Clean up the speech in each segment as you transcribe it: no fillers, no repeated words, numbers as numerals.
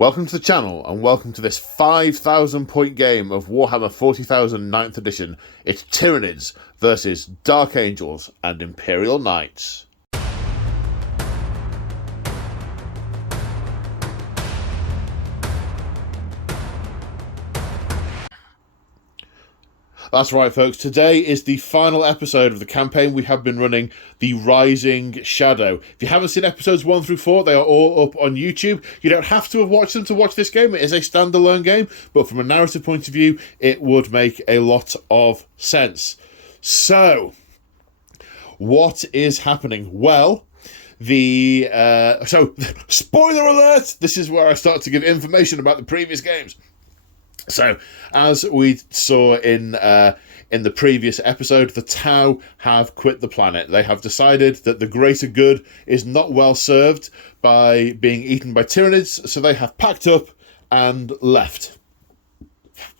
Welcome to the channel and welcome to this 5,000 point game of Warhammer 40,000 9th edition. It's Tyranids versus Dark Angels and Imperial Knights. That's right, folks. Today is the final episode of the campaign we have been running, The Rising Shadow. If you haven't seen episodes 1 through 4, they are all up on YouTube. You don't have to have watched them to watch this game. It is a standalone game, but from a narrative point of view, it would make a lot of sense. So, what is happening? Well, spoiler alert! This is where I start to give information about the previous games. So, as we saw in the previous episode, the Tau have quit the planet. They have decided that the greater good is not well served by being eaten by Tyranids, so they have packed up and left.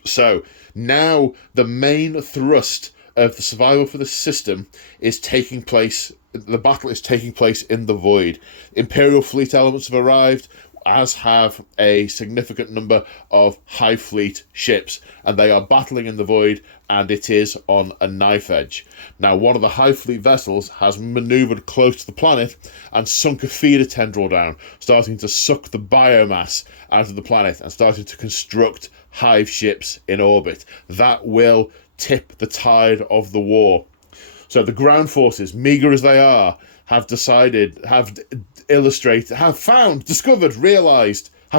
So, now the main thrust of the survival for the system is taking place. The battle is taking place in the void. Imperial fleet elements have arrived, as have a significant number of High Fleet ships, and they are battling in the void, and it is on a knife edge. Now, one of the High Fleet vessels has manoeuvred close to the planet and sunk a feeder tendril down, starting to suck the biomass out of the planet and starting to construct hive ships in orbit. That will tip the tide of the war. So the ground forces, meagre as they are, have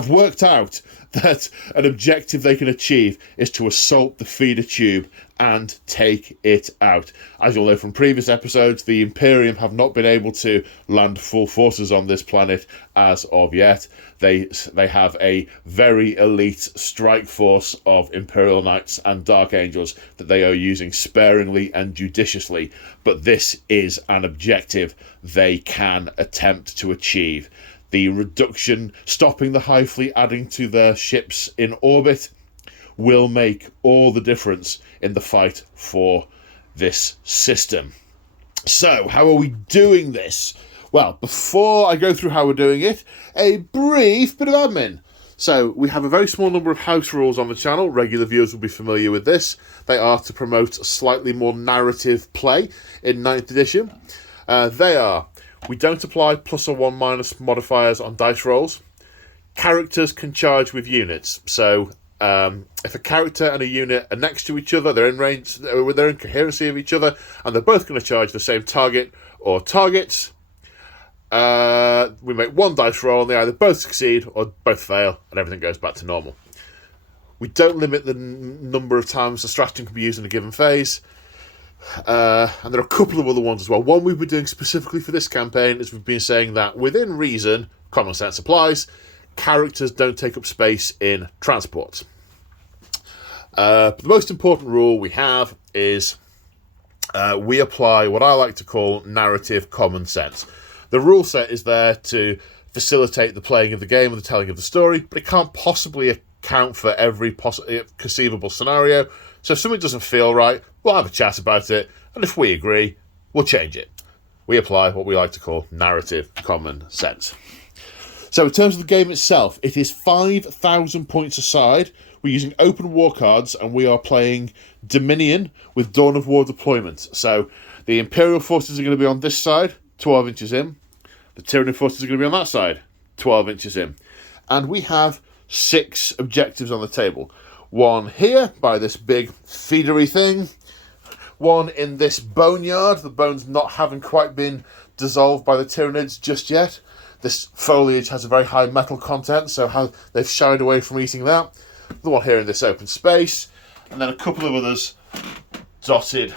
worked out that an objective they can achieve is to assault the feeder tube and take it out. As you'll know from previous episodes, the Imperium have not been able to land full forces on this planet as of yet. They have a very elite strike force of Imperial Knights and Dark Angels that they are using sparingly and judiciously, but this is an objective they can attempt to achieve. The reduction, stopping the High Fleet adding to their ships in orbit, will make all the difference in the fight for this system. So, how are we doing this? Well, before I go through how we're doing it, a brief bit of admin. So, we have a very small number of house rules on the channel. Regular viewers will be familiar with this. They are to promote slightly more narrative play in 9th edition. They are: we don't apply plus or 1- modifiers on dice rolls. Characters can charge with units. So, if a character and a unit are next to each other, they're in range, they're in coherency of each other, and they're both going to charge the same target or targets, we make one dice roll, and they either both succeed or both fail, and everything goes back to normal. We don't limit the number of times the stratagem can be used in a given phase. And there are a couple of other ones as well. One we've been doing specifically for this campaign is we've been saying that within reason, common sense applies, characters don't take up space in transports. But the most important rule we have is we apply what I like to call narrative common sense. The rule set is there to facilitate the playing of the game and the telling of the story, but it can't possibly account for every conceivable scenario. So if something doesn't feel right, we'll have a chat about it, and if we agree, we'll change it. We apply what we like to call narrative common sense. So in terms of the game itself, it is 5,000 points aside. We're using open war cards, and we are playing Dominion with Dawn of War deployment. So the Imperial forces are going to be on this side, 12 inches in. The Tyranid forces are going to be on that side, 12 inches in. And we have 6 objectives on the table. One here, by this big feedery thing. One in this boneyard, the bones not having quite been dissolved by the Tyranids just yet. This foliage has a very high metal content, so how they've shied away from eating that. The one here in this open space, and then a couple of others dotted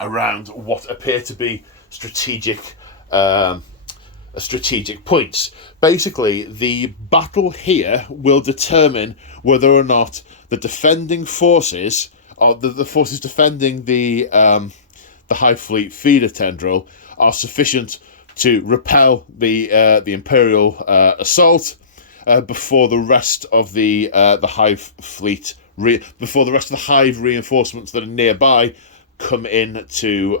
around what appear to be strategic points. Basically, the battle here will determine whether or not the defending forces, or the forces defending the High Fleet feeder tendril, are sufficient to repel the Imperial assault before the rest of the Hive Fleet, before the rest of the Hive reinforcements that are nearby come in to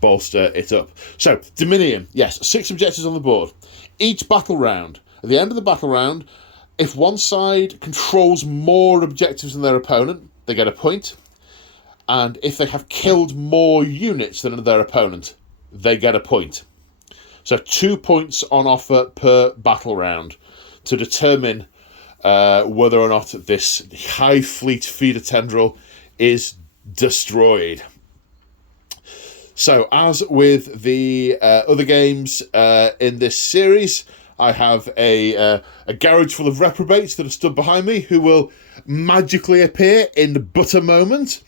bolster it up. So, Dominion, yes, 6 objectives on the board. Each battle round, at the end of the battle round, If one side controls more objectives than their opponent, they get a point. And if they have killed more units than their opponent, they get a point. So 2 points on offer per battle round to determine whether or not this high fleet feeder tendril is destroyed. So, as with the other games in this series, I have a garage full of reprobates that have stood behind me who will magically appear in but a moment.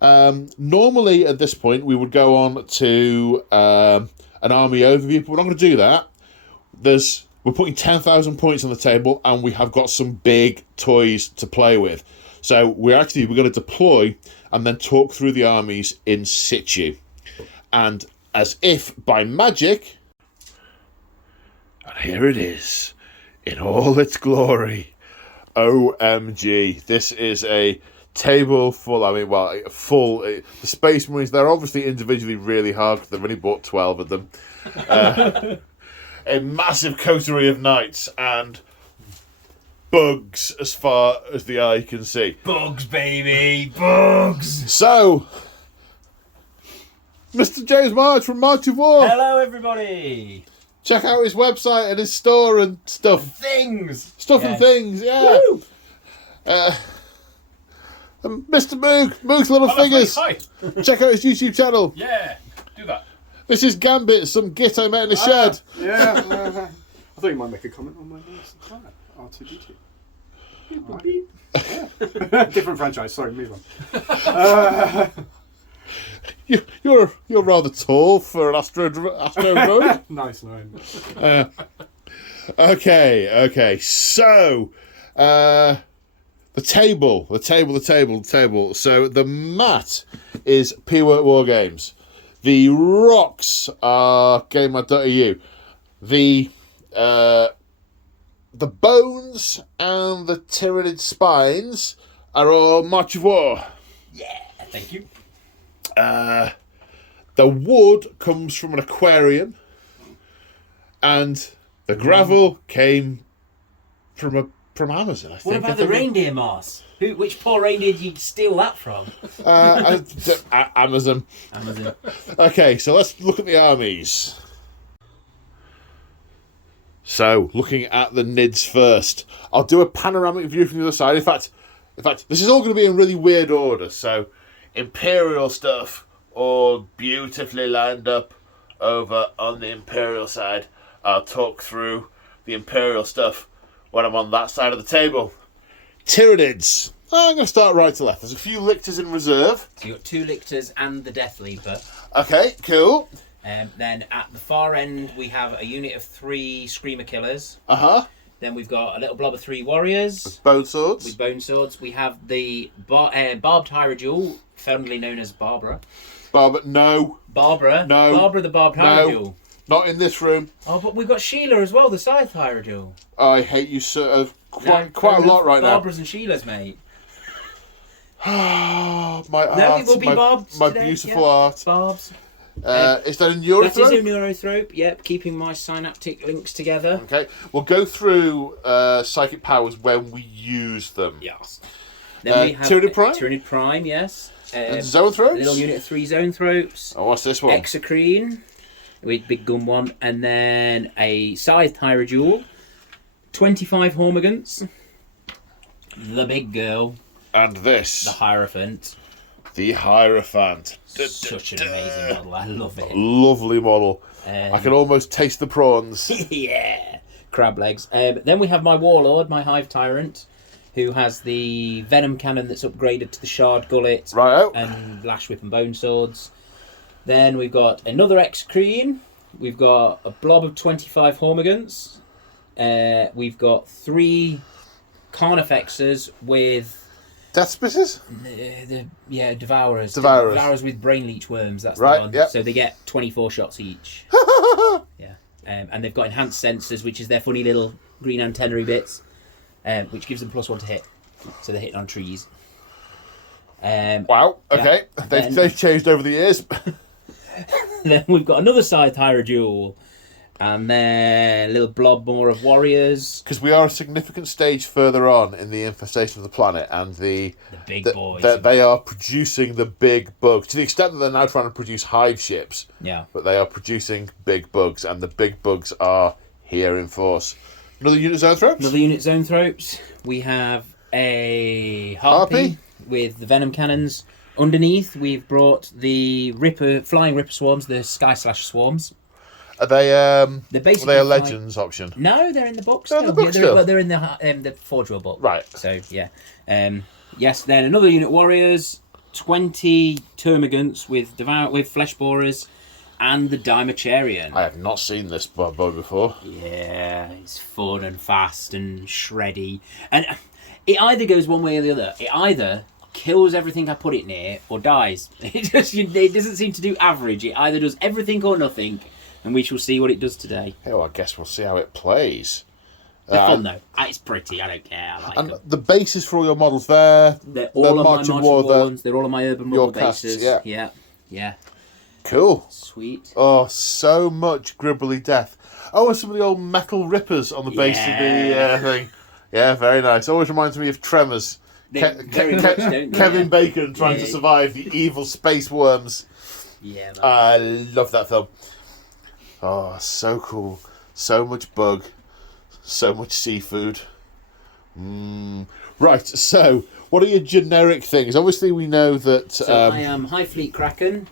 Normally, at this point, we would go on to an army overview, but we're not going to do that. We're putting 10,000 points on the table, and we have got some big toys to play with. So we're going to deploy and then talk through the armies in situ. And as if by magic, and here it is, in all its glory. OMG, this is a table full, the Space Marines, they're obviously individually really hard, because they've only bought 12 of them. A massive coterie of knights and bugs as far as the eye can see. Bugs, baby, bugs! So, Mr. James March from March of War. Hello, everybody! Check out his website and his store and stuff. Things! And things, yeah. Woo! Mr. Moog's Little Figures. Hi. Check out his YouTube channel. Yeah, do that. This is Gambit, some git I met in a shed. Yeah. I thought you might make a comment on my voice. R2D2. Yeah. Different franchise. Sorry, move on. You're rather tall for an Astro Road. Nice line. Okay. So, the table. So the mat is P-Work War Games. The rocks are GameMad.eu. The bones and the Tyranid spines are all March of War. Yeah, thank you. The wood comes from an aquarium, and the gravel came from Amazon, I think. What about the reindeer moss? Which poor reindeer did you steal that from? Amazon. Okay, so let's look at the armies. So, looking at the Nids first. I'll do a panoramic view from the other side. In fact, this is all going to be in really weird order. So, Imperial stuff all beautifully lined up over on the Imperial side. I'll talk through the Imperial stuff when I'm on that side of the table. Tyranids. I'm going to start right to left. There's a few lictors in reserve. So you've got 2 lictors and the Death Leaper. Okay, cool. Then at the far end, we have a unit of 3 Screamer Killers. Uh-huh. Then we've got a little blob of 3 Warriors. With bone swords. We have the Barbed Hierodule, fondly known as Barbara. Barbara the Barbed Hierodule. No, not in this room. Oh, but we've got Sheila as well, the Scythe Hierodule. I hate you quite a lot right now. Barbara's and Sheila's, mate. My art. No, it will be Barb's my today, beautiful yeah. art. Barb's. Is that a Neurothrope? That is a Neurothrope, yep, keeping my synaptic links together. Okay, we'll go through psychic powers when we use them. Yes. Then we have Tyranid Prime? Tyranid Prime, yes. And Zoanthropes? A little unit of 3 Zoanthropes. Oh, what's this one? Exocrine, with big gun one. And then a Scythe Hierodule. 25 Hormigants. The big girl. And this. The Hierophant. The Hierophant. Such an amazing model. I love it. Lovely model. I can almost taste the prawns. Yeah. Crab legs. Then we have my Warlord, my Hive Tyrant, who has the Venom Cannon that's upgraded to the Shard Gullet. Right. And Lash Whip and Bone Swords. Then we've got another Exocrine. We've got a blob of 25 Hormigants. We've got 3 Carnifexers with... Death Spitters? Devourers. Devourers. Devourers with Brain Leech Worms, that's right, the one. Yep. So they get 24 shots each. Yeah. And they've got enhanced sensors, which is their funny little green antennae bits, which gives them +1 to hit. So they're hitting on trees. Wow, okay. They've changed over the years. Then we've got another Scythe Hierodule. And then a little blob more of warriors. Because we are a significant stage further on in the infestation of the planet, and the big boys. They are producing the big bugs, to the extent that they're now trying to produce hive ships. Yeah. But they are producing big bugs, and the big bugs are here in force. Another unit zoanthropes? Another unit zoanthropes. We have a harpy with the venom cannons. Underneath, we've brought the flying ripper swarms, the sky slash swarms. Are they They're basically a Legends option? No, they're in the book They're still. in the book still? They're in the Forge World book. Right. So, yeah. Yes, then another unit warriors, 20 termagants with flesh borers, and the Dimacharian. I have not seen this boy before. Yeah, it's fun and fast and shreddy. And it either goes one way or the other. It either kills everything I put it near or dies. It doesn't seem to do average. It either does everything or nothing. And we shall see what it does today. Oh, I guess we'll see how it plays. They're fun though. It's pretty. I don't care. I like And them. the basis for all your models there. They're all on my marching war ones. They're all on my urban model your casts, bases. yeah. Cool. Sweet. Oh, so much gribbly death. Oh, and some of the old metal rippers on the base of the thing. Yeah, very nice. Always reminds me of Tremors. Very much, don't they? Kevin Bacon trying to survive the evil space worms. Yeah, man. I love that film. Oh, so cool. So much bug. So much seafood. Right, so what are your generic things? Obviously, we know that... So I am High Fleet Kraken,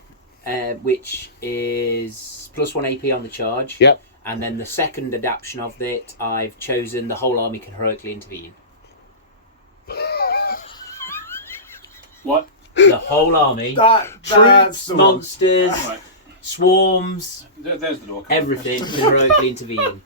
which is +1 AP on the charge. Yep. And then the second adaptation of it, I've chosen the whole army can heroically intervene. What? The whole army. That's the one. Monsters. Right. Swarms. There's the door. Everything can heroically intervene.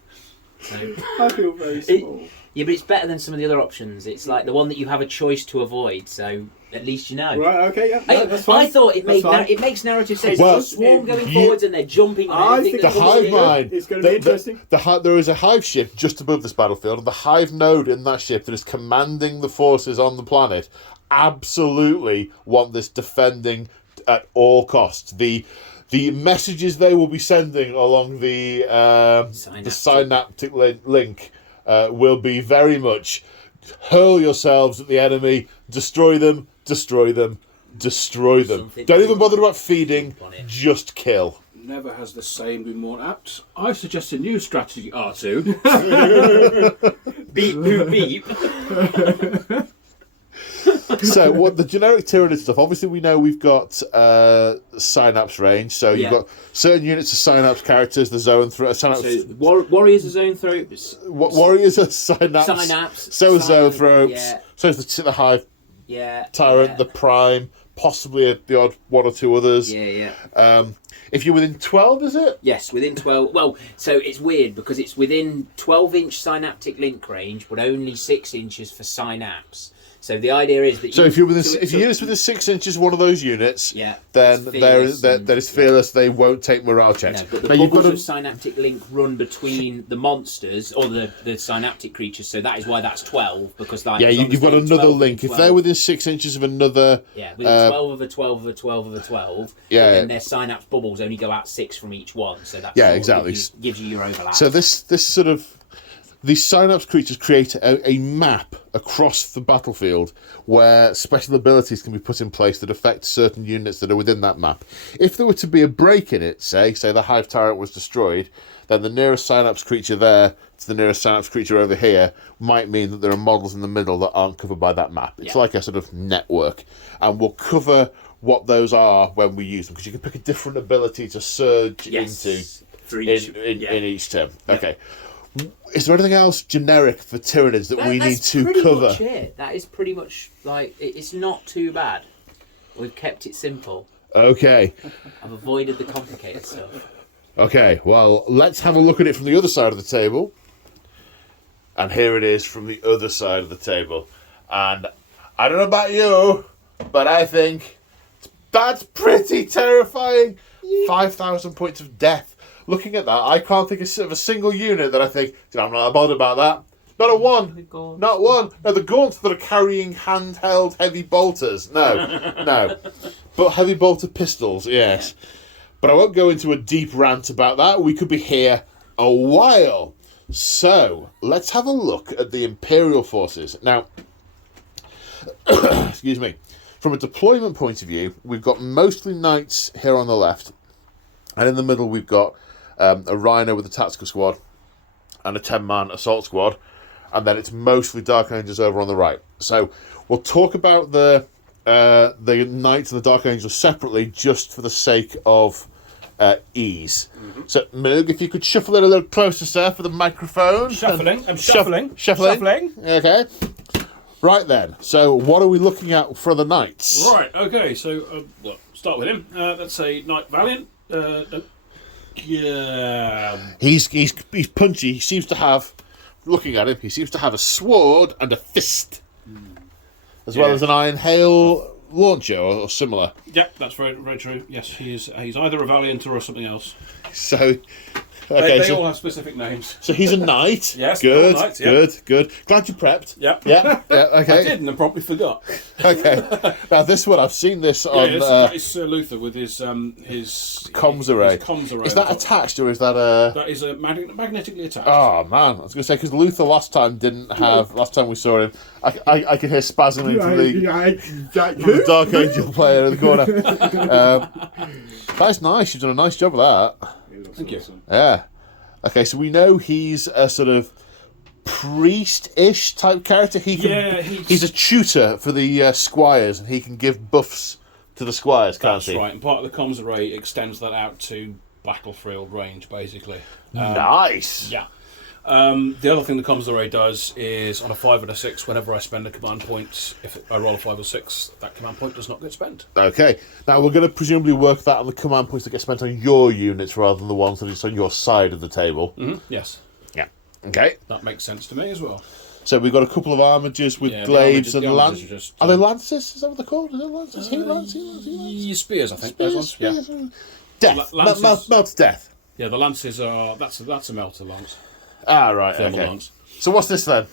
So, I feel very small. yeah, but it's better than some of the other options. It's like the one that you have a choice to avoid, so at least you know. Right, okay, yeah. No, that's fine. I thought it That's fine. it makes narrative sense. Well, There's a swarm going you- forwards and they're jumping on I everything. think the that comes hive in. mind. It's gonna be interesting. There is a hive ship just above this battlefield, and the hive node in that ship that is commanding the forces on the planet absolutely want this defending at all costs. The messages they will be sending along the synaptic link will be very much hurl yourselves at the enemy, destroy them, destroy them, destroy them. Something Don't even bother about feeding, on it. just kill. Never has the same been more apt. I suggest a new strategy, R2. Beep, boop, beep. So, what the generic Tyranid stuff? Obviously, we know we've got synapse range. So you've got certain units of synapse characters. The synapse. So warriors are zoanthropes. Warriors are synapse. Synapse. So is zoanthropes. Yeah. So is the hive Yeah. tyrant, yeah. the prime, possibly the odd one or two others. Yeah. If you're within 12, is it? Yes, within 12. Well, so it's weird because it's within 12-inch synaptic link range, but only 6 inches for synapse. So the idea is that So if you're within, if your unit's within 6 inches of one of those units, then there is fearless. They won't take morale checks. No, but the Now, you've bubbles got of synaptic link run between the monsters or the synaptic creatures. So that is why that's 12 because like yeah, as long you've as got they're another 12 link. and If they're 12 within 6 inches of another, within 12 of a 12 of a 12 of a 12, then their synapse bubbles only go out 6 from each one. So that exactly gives you your overlap. So this sort of these synapse creatures create a map across the battlefield where special abilities can be put in place that affect certain units that are within that map. If there were to be a break in it, say the hive tyrant was destroyed, then the nearest synapse creature there to the nearest synapse creature over here might mean that there are models in the middle that aren't covered by that map. It's like a sort of network, and we'll cover what those are when we use them, because you can pick a different ability to surge into for each, in each turn. Okay. Is there anything else generic for Tyranids that we need to pretty cover? Much it. That is pretty much like it's not too bad. We've kept it simple. Okay. I've avoided the complicated stuff. Okay, well, let's have a look at it from the other side of the table. And here it is from the other side of the table. And I don't know about you, but I think that's pretty terrifying. 5,000 points of death. Looking at that, I can't think of a single unit that I think, I'm not bothered about that. Not a one. Not one. No, the gaunts that are carrying handheld heavy bolters. No. But heavy bolter pistols, yes. But I won't go into a deep rant about that. We could be here a while. So, let's have a look at the Imperial forces. Now, excuse me, from a deployment point of view, we've got mostly knights here on the left, and in the middle we've got a Rhino with a tactical squad and a 10-man assault squad, and then it's mostly Dark Angels over on the right. So, we'll talk about the Knights and the Dark Angels separately, just for the sake of ease. So, Moog, if you could shuffle it a little closer, sir, for the microphone. Shuffling. I'm shuffling. Shuffling. Okay. Right then. So, what are we looking at for the Knights? Right. Okay. So, well, start with him. Let's say Knight Valiant. Yeah. He's punchy. He seems to have, looking at him, he seems to have a sword and a fist, as well as an iron hail launcher or similar. Yeah, that's very, very true. Yes, he's either a Valiant or something else. So, okay, They all have specific names. so he's a knight. Yes, they're all good, knights, yeah. good. Glad you prepped. Yep. Yeah, okay. I did, and I probably forgot. Okay. Now this one, I've seen this on that is Sir Luther with his comms array. Comms array. Is that attached or is that a? That is a magnetically attached. Oh man, I was going to say because Luther last time didn't have. Last time we saw him, I could hear spasming from the Dark Angel player in the corner. That's nice. You've done a nice job of that. Thank you. Yeah. Okay, so we know he's a sort of priest-ish type character. He's a tutor for the squires, and he can give buffs to the squires, can't That's he? right, and part of the comms array extends that out to battlefield range, basically. Nice. Yeah. The other thing the comms array does is on a 5 and a 6, whenever I spend a command point, if I roll a 5 or 6, that command point does not get spent. Okay. Now we're going to presumably work that on the command points that get spent on your units rather than the ones that are on your side of the table. Mm-hmm. Yes. Yeah. Okay. That makes sense to me as well. So we've got a couple of armigers with Yeah, glaives the and armigers lances. are just, Are they lances? Is that what they're called? Is it lances? Spears, I think. Spears, Those ones. Yeah. spears. Death. Lances. Melt's death. Yeah, the lances are that's a melter lance. Ah, right. Thermal Okay. lance. So what's this then?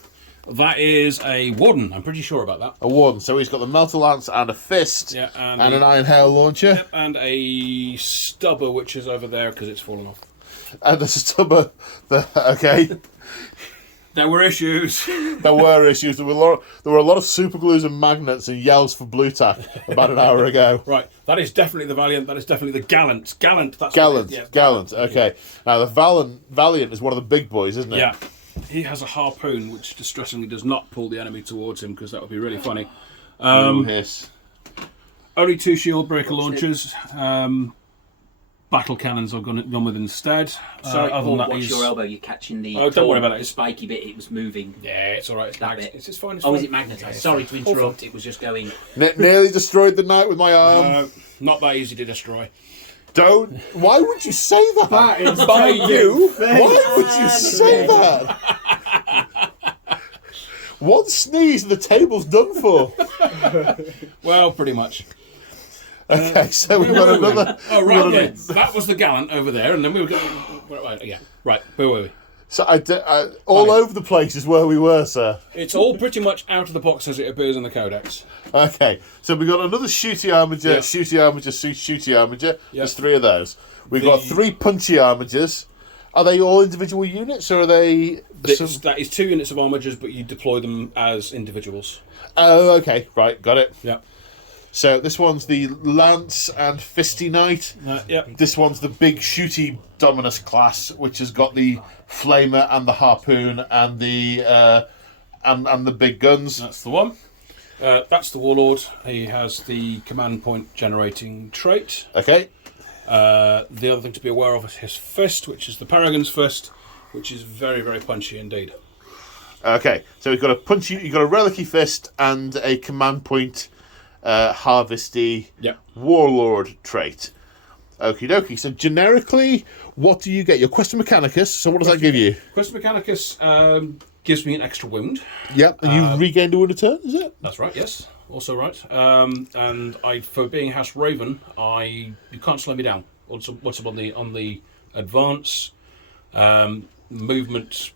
That is a warden. I'm pretty sure about that. A warden. So he's got the melter lance and a fist, Yeah, and an iron hail launcher, Yep, and a stubber which is over there because it's fallen off. and the stubber. Okay, There were issues. there were issues. There were a lot of super glues and magnets and yells for blue tack about an hour ago. Right, that is definitely the Valiant. That is definitely the Gallant. Gallant. That's Gallant, what it is, yeah. gallant. Okay, now the Valiant is one of the big boys, isn't it? Yeah, he has a harpoon which distressingly does not pull the enemy towards him because that would be really funny. Hiss. Only 2 shield breaker launchers. Battle cannons I've gone with instead. Sorry, other Paul, than that, watch he's- your elbow. You're catching the. Oh, don't worry about it. The spiky bit. It was moving. Yeah, it's all right. It's That bit. It's fine. It's Oh, fine. is it magnetised? Sorry to interrupt. It was just going. Nearly destroyed the knight with my arm. Not that easy to destroy. Don't. Why would you say that? That is By you? face. Why would you say that? One sneeze and the table's done for. Well, pretty much. Okay, so we've got another. Oh, we've right, got yeah. another- That was the Gallant over there, and then we were going. Yeah, right. Where were we? So all Fine. over the place is where we were, sir. It's all pretty much out of the box as it appears in the codex. Okay, so we've got another shooty armiger, Yeah. shooty armiger, shooty armiger. Yeah. There's 3 of those. We've got 3 punchy armigers. Are they all individual units, or are they? That is 2 units of armigers, but you deploy them as individuals. Oh, okay, right, got it. Yeah. So this one's the Lance and Fisty Knight. Yeah. This one's the big shooty Dominus class, which has got the flamer and the harpoon and the and the big guns. That's the one. That's the Warlord. He has the command point generating trait. Okay. The other thing to be aware of is his fist, which is the Paragon's fist, which is very, very punchy indeed. Okay. So we've got a punchy, you've got a relicy fist and a command point harvesty Yep. warlord trait. Okie dokie. So generically, what do you get? Your Questa Mechanicus. So what does that give you? Quest Mechanicus gives me an extra wound. Yep. And you regained a wound a turn, is it? That's right, yes. Also right. And for being House Raven, you can't slow me down. What's up on the advance movement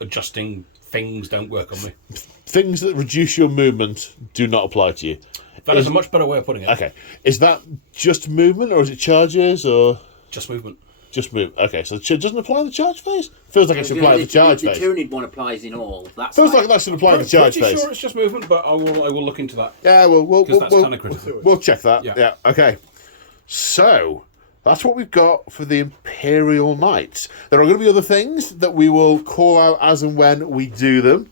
adjusting things don't work on me. Things that reduce your movement do not apply to you. That is a much better way of putting it. Okay. Is that just movement, or is it charges, or Just movement. Just move. Okay, so it doesn't apply the charge phase? Feels like it should apply the charge phase. The Tyranid one applies in all. That's Feels like that should apply the charge Pretty phase. sure it's just movement, but I will look into that. Yeah, Because that's kind of critical. we'll check that. Yeah. Yeah, okay. So, that's what we've got for the Imperial Knights. There are going to be other things that we will call out as and when we do them.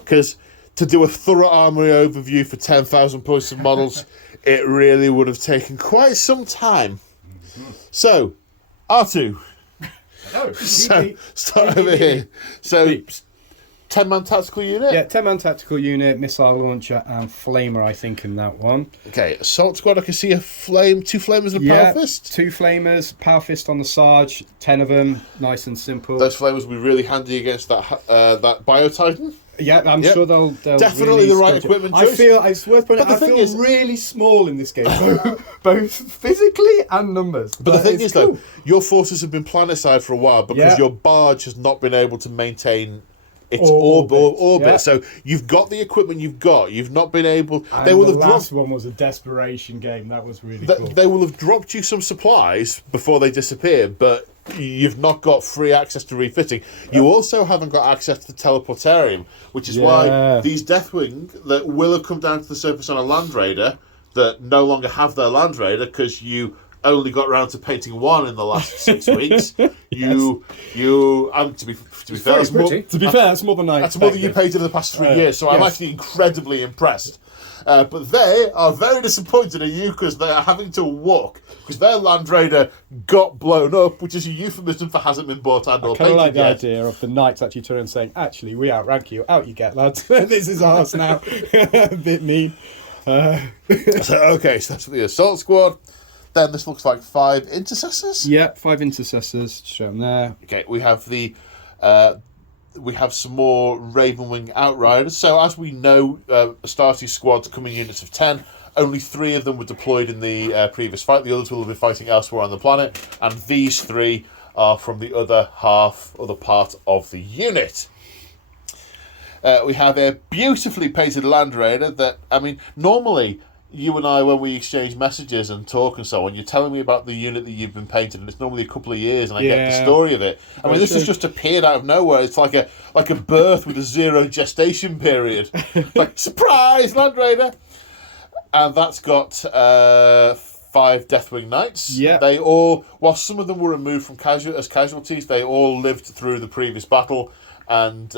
Because to do a thorough armory overview for 10,000 points of models, it really would have taken quite some time. So, R2. No, So, start over here. So, 10-man tactical unit? Yeah, 10-man tactical unit, missile launcher, and flamer, I think, in that one. Okay, assault squad, I can see two flamers and a power fist. 2 flamers, power fist on the Sarge, 10 of them, nice and simple. Those flamers will be really handy against that Bio-Titan. Yeah, I'm sure they'll definitely really the right scotch it. equipment I choice. feel it's worth pointing. But the I thing feel is- really small in this game, both physically and numbers. But the thing it's is, cool. though, your forces have been planet-side for a while because Yeah. your barge has not been able to maintain its Orbit, orbit. yeah. So you've got the equipment you've got. You've not been able... And They will the have last dropped... one was a desperation game. That was really Th- cool. They will have dropped you some supplies before they disappear, but you've not got free access to refitting. You also haven't got access to the teleportarium, which is why Yeah. these Deathwing that will have come down to the surface on a Land Raider that no longer have their Land Raider because you only got round to painting one in the last 6 weeks. You and to be fair, that's more, To be fair, that's more than I that's more than you expected. painted in the past 3 years, so I'm yes. actually incredibly impressed. But they are very disappointed in you because they are having to walk because their Land Raider got blown up, which is a euphemism for hasn't been bought and or I kind of painted like the yet. idea of the knights actually turning and saying, "Actually, we outrank you. Out you get, lads. This is ours now." A bit mean. So that's the assault squad. Then this looks like 5 intercessors. Yeah, 5 intercessors. Show them there. Okay, we have we have some more Ravenwing Outriders. So as we know, Astartes squads come in units of 10. Only 3 of them were deployed in the previous fight. The others will have been fighting elsewhere on the planet. And these 3 are from the other part of the unit. We have a beautifully painted Land Raider that, I mean, normally you and I, when we exchange messages and talk and so on, you're telling me about the unit that you've been painted, and it's normally a couple of years, and I get the Yeah. story of it. I mean, Very this has true. just appeared out of nowhere. It's like a birth with a 0 gestation period. Like, surprise, Land Raider! And that's got 5 Deathwing Knights. Yeah. They all, while some of them were removed from as casualties, they all lived through the previous battle, and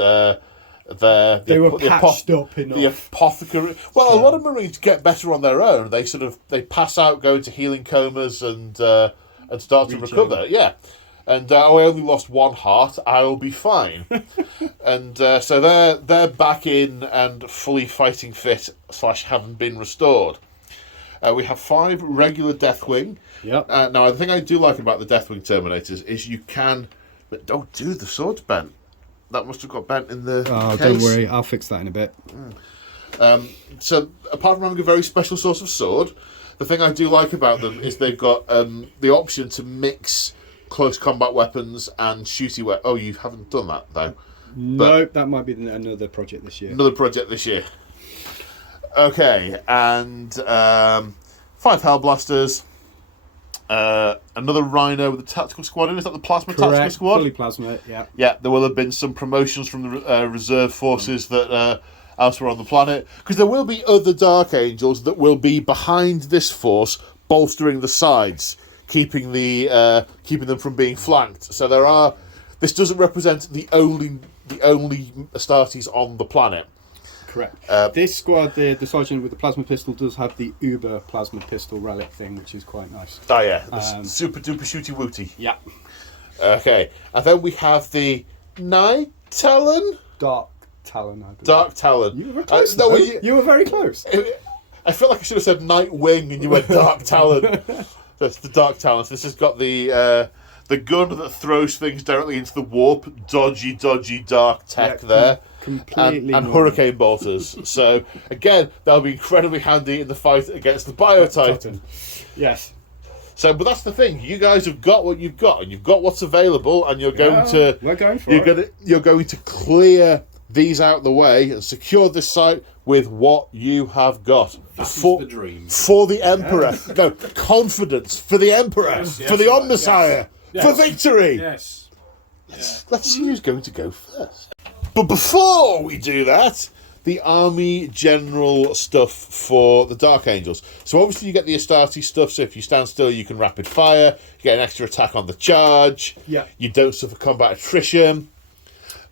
They were patched up enough. the apothecary. Well, a lot of Marines get better on their own. They pass out, go into healing comas, and start to recover. Yeah, and I only lost 1 heart. I'll be fine. And so they're back in and fully fighting fit / haven't been restored. We have 5 regular Deathwing. Yep. Now, the thing I do like about the Deathwing Terminators is you can, but don't do the swords bent. That must have got bent in the Oh, case. don't worry. I'll fix that in a bit. So, apart from having a very special sort of sword, the thing I do like about them is they've got the option to mix close combat weapons and shooty weapons. Oh, you haven't done that, though. Nope, that might be another project this year. Another project this year. Okay, and 5 Hellblasters. Another Rhino with a tactical squad in. Is that the Plasma Tactical Correct. Squad? Fully plasma, yeah. Yeah, there will have been some promotions from the reserve forces that elsewhere on the planet, because there will be other Dark Angels that will be behind this force, bolstering the sides, keeping them from being flanked. So there are. This doesn't represent the only Astartes on the planet. Correct. This squad, the sergeant with the plasma pistol, does have the Uber plasma pistol relic thing, which is quite nice. Oh yeah, the super duper shooty wooty. Yeah. Okay, and then we have the Night Talon. Dark Talon, I believe. Dark Talon. You were close. No, though. you- You were very close. I feel like I should have said Nightwing and you went Dark Talon. That's the Dark Talon. This has got the gun that throws things directly into the warp. Dodgy dark tech Yeah, there. Completely. And normal. hurricane bolters. So, again, that'll be incredibly handy in the fight against the Bio-Titan. Yes. So, but that's the thing. You guys have got what you've got, and you've got what's available, and you're going to... We're going for You're going to clear these out the way and secure this site with what you have got. That's For- the dream. For the Emperor. No, confidence. For the Emperor. Yes, for the right, Omnissiah. for victory. Yes. Let's see who's going to go first. But before we do that, the army general stuff for the Dark Angels. So obviously you get the Astarte stuff, so if you stand still you can rapid fire, you get an extra attack on the charge, you don't suffer combat attrition.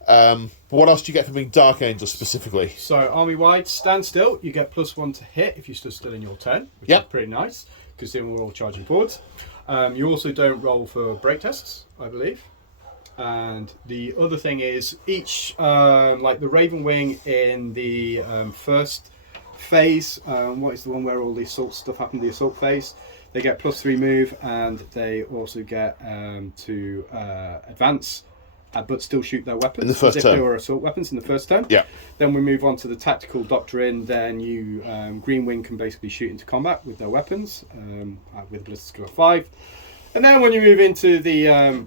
What else do you get from being Dark Angels specifically? So army-wide, stand still, you get +1 to hit if you stood still in your turn, which is pretty nice, because then we're all charging forwards. You also don't roll for break tests, I believe. And the other thing is each, like the Raven Wing in the first phase, what is the one where all the assault stuff happened, the assault phase, they get +3 move, and they also get to advance, but still shoot their weapons. In the first as turn. if they were assault weapons in the first turn. Yeah. Then we move on to the tactical doctrine. Then you, Green Wing can basically shoot into combat with their weapons, with a ballistic skill of 5. And then when you move into the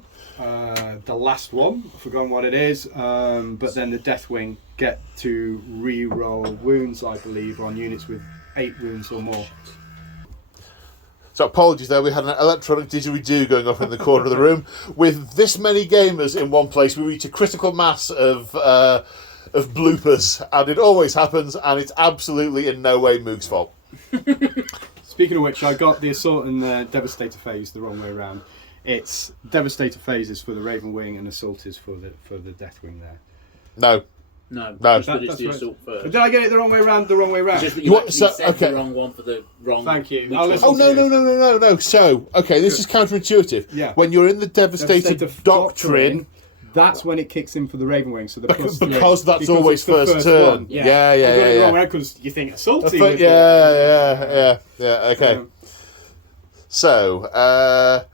last one, I've forgotten what it is, but then the Deathwing get to re-roll wounds, I believe, on units with 8 wounds or more. So apologies there, we had an electronic didgeridoo going off in the corner of the room. With this many gamers in one place, we reach a critical mass of bloopers, and it always happens, and it's absolutely in no way Moog's fault. Speaking of which, I got the Assault and the Devastator phase the wrong way around. It's Devastator phase is for the Raven Wing and Assault is for the Deathwing there. No. No, No. but it's That's the right. assault first. Did I get it the wrong way around? The wrong way around. Just that You you want- actually so- said okay. the wrong one for the wrong... Thank you. which I'll one. listen Oh, no. So, okay, this is counterintuitive. Yeah. When you're in the Devastator Devastator Doctrine, that's when it kicks in for the Raven Wing. So the because plus, that's because always it's the first turn. one. Yeah. Yeah, I got it the wrong way yeah. because you think Assault. Yeah, okay. So,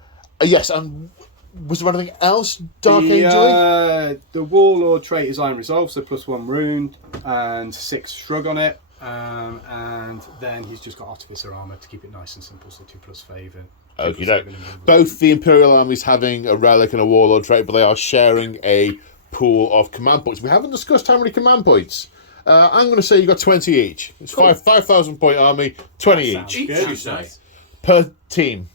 yes, and was there anything else Dark Angel? The Warlord trait is Iron Resolve, so +1 Rune and 6 Shrug on it. And then he's just got Artificer Armour to keep it nice and simple, so 2+ Favour. Okie doke. Both the Imperial armies having a relic and a Warlord trait, but they are sharing a pool of command points. We haven't discussed how many command points. I'm going to say you got 20 each. It's 5,000 point army, 20 Sounds each. good. You say. Per team.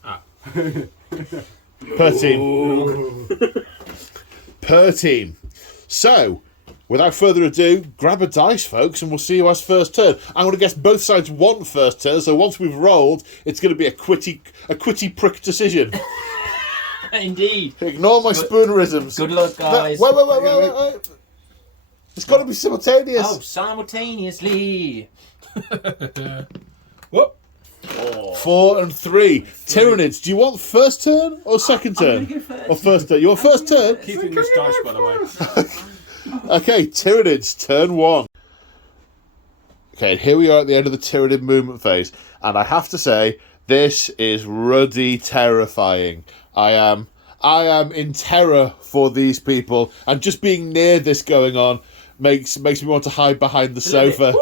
Per team. Per team. So, without further ado, grab a dice, folks, and we'll see who has first turn. I'm going to guess both sides want first turn, so once we've rolled, it's going to be a quitty prick decision. Indeed. Ignore my spoonerisms. Good luck, guys. Wait. It's got to be simultaneous. Oh, simultaneously. Whoop. 4 and 3. Tyranids, do you want first turn or second turn? I'm gonna go first. Or first turn? You want first turn? Keeping this dice, by the way. Okay, Tyranids, turn 1. Okay, here we are at the end of the Tyranid movement phase, and I have to say, this is ruddy terrifying. I am in terror for these people, and just being near this going on makes me want to hide behind the sofa.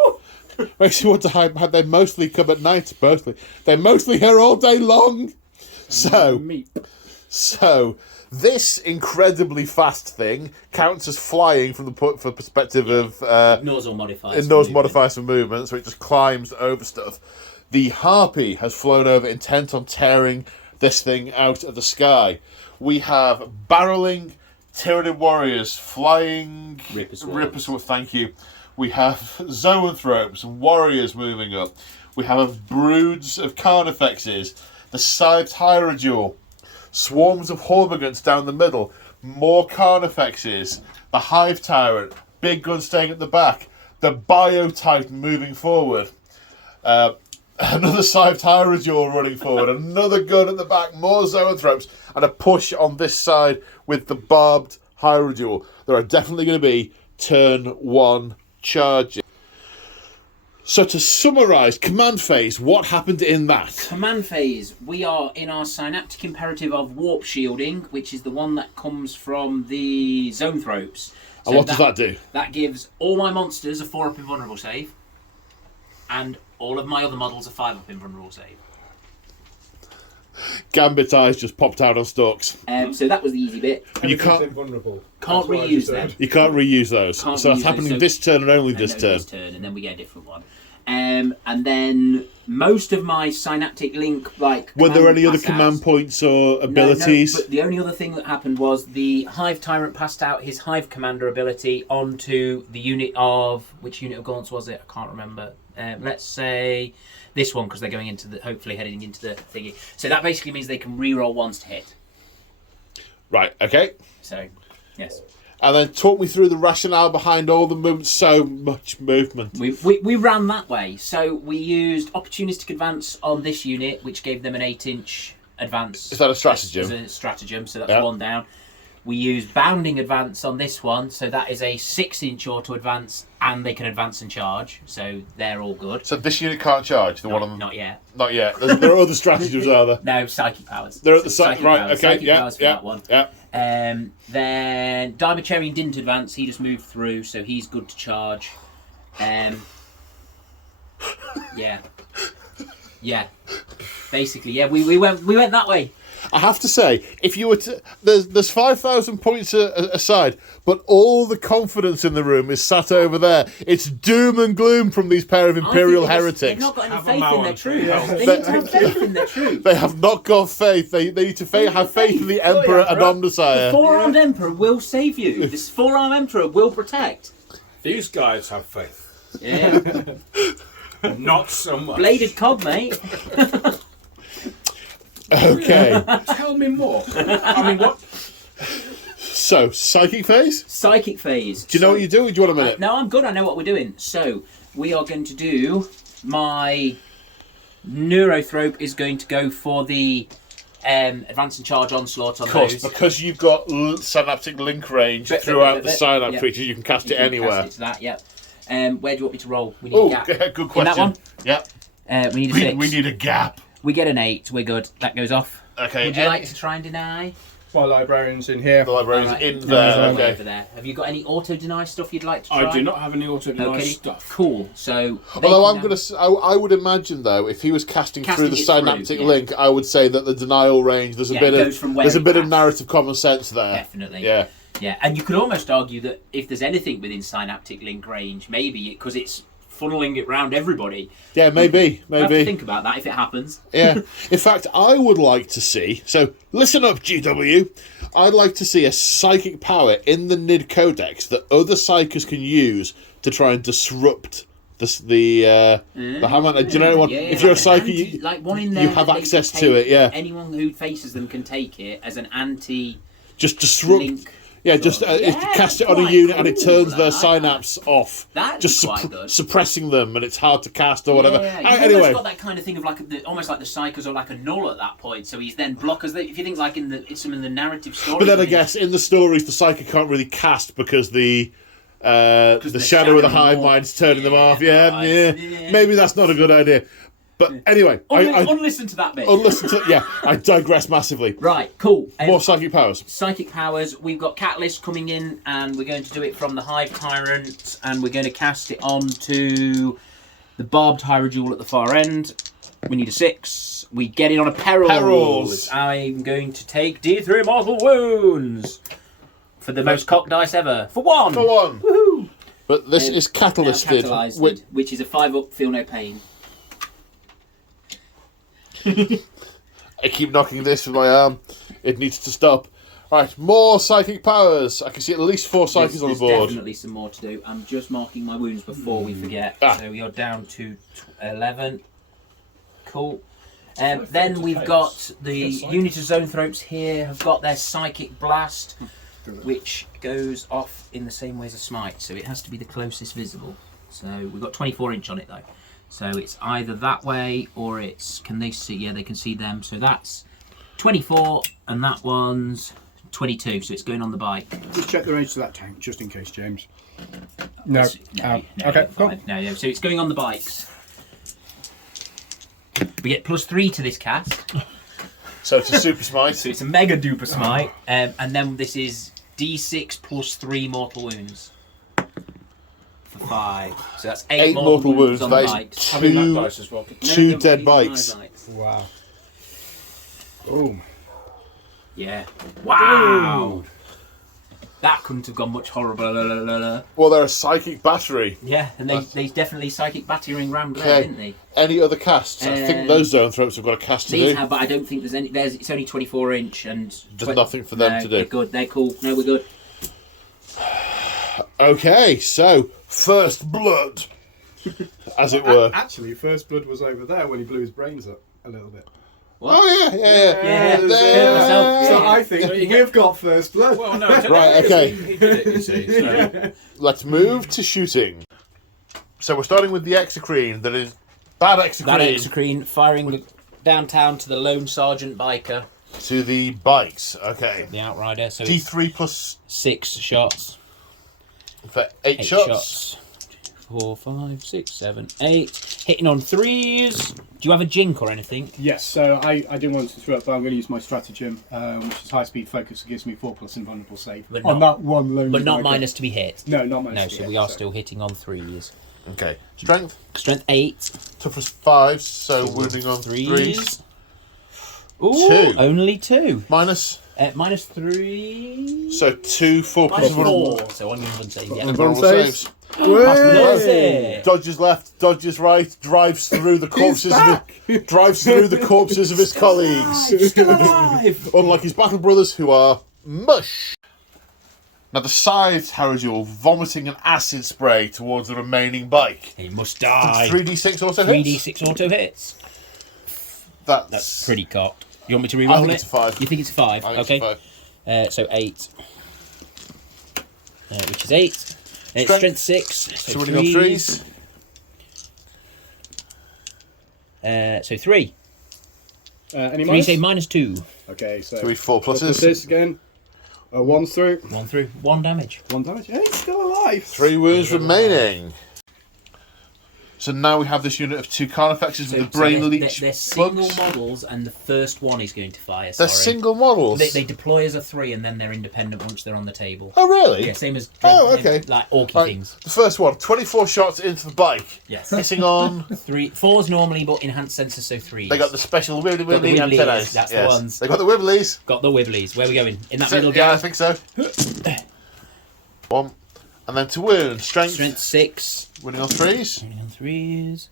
Makes me want to hide behind. They mostly come at night. They're mostly here all day long. So this incredibly fast thing counts as flying from the perspective of Ignores all modifiers. ignores modifiers for movement, so it just climbs over stuff. The Harpy has flown over, intent on tearing this thing out of the sky. We have barreling Tyranid warriors flying Ripper Swords, thank you. We have zoanthropes and warriors moving up. We have broods of carnifexes, the scythed hierodule, swarms of hormigants down the middle, more carnifexes, the hive tyrant, big gun staying at the back, the biotitan moving forward, another scythed hierodule running forward, another gun at the back, more zoanthropes, and a push on this side with the barbed hierodule. There are definitely going to be turn 1 charges. So to summarise, command phase, what happened in that? Command phase. We are in our synaptic imperative of warp shielding, which is the one that comes from the zoanthropes. And what does that do? That gives all my monsters a 4-up invulnerable save, and all of my other models a 5-up invulnerable save. Gambit's eyes just popped out on stalks. So that was the easy bit. But you can't Invulnerable. Can't reuse them. reuse those. Can't so that's reuse happening those, so- this turn and only And this then turn. this turn, and then we get a different one. And then most of my synaptic link, Were there any other pass command outs- points or abilities? No, but the only other thing that happened was the Hive Tyrant passed out his Hive Commander ability onto the unit of... Which unit of gaunts was it? I can't remember. Let's say this one, because they're going into the... Hopefully heading into the thingy. So that basically means they can re-roll ones to hit. Right, okay. So, yes. And then talk me through the rationale behind all the movement, so much movement. We ran that way. So we used opportunistic advance on this unit, which gave them an 8-inch advance. Is that a stratagem? As a stratagem, so that's one down. We used bounding advance on this one, so that is a 6-inch auto advance, and they can advance and charge, so they're all good. So this unit can't charge? Not yet. Not yet. There are other stratagems, are there? No, psychic powers. They're at the Psychic right, powers. okay, Psychic yeah, powers for yeah, that one. yeah. Then Dimacharian didn't advance, he just moved through, so he's good to charge. Yeah. Yeah. Basically, yeah, we went that way. I have to say, if you were to... There's 5,000 points aside, but all the confidence in the room is sat over there. It's doom and gloom from these pair of Imperial heretics. They've not got any Have a faith in mow their on. truth. Yeah. They need to have faith in their truth. They have not got faith. They need to have faith in the Emperor and The Omnissiah. four-armed Emperor will save you. This four-armed Emperor will protect. These guys have faith. Yeah. Not so much. Bladed cob, mate. Okay. Tell me more. I mean, what? So, psychic phase? Psychic phase. Do you know what you're doing? Do you want a minute? No, I'm good. I know what we're doing. So, we are going to do... My Neurothrope is going to go for the advance and charge onslaught on Of course, those. because you've got synaptic link range throughout the synapse Yep. creatures, you can cast You it can anywhere. cast it to that, yep. Where do you want me to roll? We need Oh, a gap. good In question. that one? Yep. We need a 6. We need a gap. We get an 8. We're good. That goes off. Okay. Would you like to try and deny? My librarian's in here. The librarian's Alright. in No, there. there's one Okay. over there. Have you got any auto deny stuff you'd like to try? I do not have any auto deny Okay, stuff. cool. So, Although I would imagine though, if he was casting through the Casting it through, synaptic yeah. link, I would say that the denial range there's a Yeah, bit it of goes from where there's a he bit of casts. narrative common sense there. Definitely. Yeah. Yeah, and you could almost argue that if there's anything within synaptic link range, maybe because it's funneling it round everybody. Yeah, maybe. We'll have to think about that if it happens. Yeah. In fact, I would like to see. So listen up, GW. I'd like to see a psychic power in the NID Codex that other psychers can use to try and disrupt the hammer. Do you know what? Yeah, If you're a like an psychic, anti- like one in there you have that they access can to take- it. Yeah. Anyone who faces them can take it as an anti-link. Just disrupt. Yeah, just cast it on a quite unit and it cool, turns their that. synapse off. That'd Just be quite good. suppressing them, and it's hard to cast or whatever. Yeah, you've Anyway, almost got that kind of thing of almost like the psychers are like a null at that point. So he's then blockers. If you think like it's some in the narrative story. but then I guess in the stories the psychic can't really cast because the shadow of the hive mind's turning them off. Yeah, right. yeah. Maybe that's not a good idea. But anyway, unlisten to that bit. I digress massively. Right, cool. More psychic powers. Psychic powers. We've got Catalyst coming in, and we're going to do it from the Hive Tyrant, and we're going to cast it onto the Barbed Hierodule at the far end. We need a 6. We get it on a Perils. I'm going to take D3 mortal wounds for the most cock dice ever. For 1. For 1. Woohoo! But this is catalysted. Which is a 5 up, feel no pain. I keep knocking this with my arm. It needs to stop. Right, more psychic powers. I can see at least 4 psychics on the There's board. definitely some more to do. I'm just marking my wounds before we forget. So we are down to 11. Cool. Then we've got the unit of Zoanthropes here have got their Psychic Blast, which goes off in the same way as a Smite. So it has to be the closest visible. So we've got 24-inch on it though. So it's either that way or it's... Can they see? Yeah, they can see them. So that's 24 and that one's 22. So it's going on the bike. Just check the range to that tank, just in case, James. No. No, Okay, cool. No, so it's going on the bikes. We get +3 to this cast. So it's a super smite. So it's a mega duper smite. And then this is D6 +3 mortal wounds. For 5. So that's 8 mortal wounds on the That bikes. is Having that dice as well. two dead bikes. Wow. Boom. Yeah. Wow. That couldn't have gone much horrible. Well, they're a psychic battery. Yeah, and they definitely psychic battering rammed Okay. there, didn't they? Any other casts? I think those zoanthropes have got a cast to These do. have, but I don't think there's any. It's only 24 inch and There's nothing for them to do. They're good. They're cool. No, we're good. Okay, so first blood, as it were. Actually, First Blood was over there when he blew his brains up a little bit. What? Oh yeah. Yeah, There. myself. So Yeah. I think So you we've got First Blood. Well, no, Right, okay. He did it, you see. So. Let's move to shooting. So we're starting with the exocrine. That is bad That exocrine exocrine firing downtown to the lone sergeant biker, to the bikes. Okay. the outrider. So D3 plus 6 shots. for 8 8 shots. 4, 5, 6, 7, 8. Hitting on 3s. Do you have a jink or anything? Yes, so I didn't want to throw it, but I'm going to use my stratagem, which is high speed focus. It gives me 4+ invulnerable save But on not- that one lone. But not biker. minus to be hit. No, not No, minus. so we are still hitting on 3s. Okay. Strength. Strength 8. Toughness 5. So wounding on 3s. 3s. Ooh, 2. only 2. Minus. Minus 3. So 2 4 plus Minus vulnerable. 4. So uneven save, yeah. Vulnerable saves. saves. That's it. Dodges left, dodges right, drives through the corpses of his colleagues. Still alive! Unlike his battle brothers, who are mush. Now the scythe Haradul vomiting an acid spray towards the remaining bike. He must die. 3d6 auto hits. 3d6 auto hits. That's Pretty cocked. You want me to I reroll think it? it's a 5. You think it's a 5? I think Okay. it's a 5. So 8. Which is 8. It's strength 6. So running on 3s. So 3. Any 3 minus? say minus 2. Okay, so 3 4 plus pluses. this again. 1 through. 1 through. 1 damage. 1 damage. Yeah, he's still alive. 3 wounds remaining. So now we have this unit of 2 Carnifexes with the brain leech They're single bugs. models, and the first one is going to fire. They're Sorry. single models. They deploy as a 3, and then they're independent once they're on the table. Oh really? Yeah, same as Oh, okay. like orky Right, things. the first one, 24 shots into the bike. Yes. Hitting on. 3, 4s normally, but enhanced sensors, so 3s. They got the special wibbly Got the wibbly wibblies, antennae. that's the ones. They got the wibblies. Got the wibblies. Where are we going? In that middle Yeah, I gap? think so. 1. And then to wound. Strength. Strength 6. Winning on 3s. Running on 3s.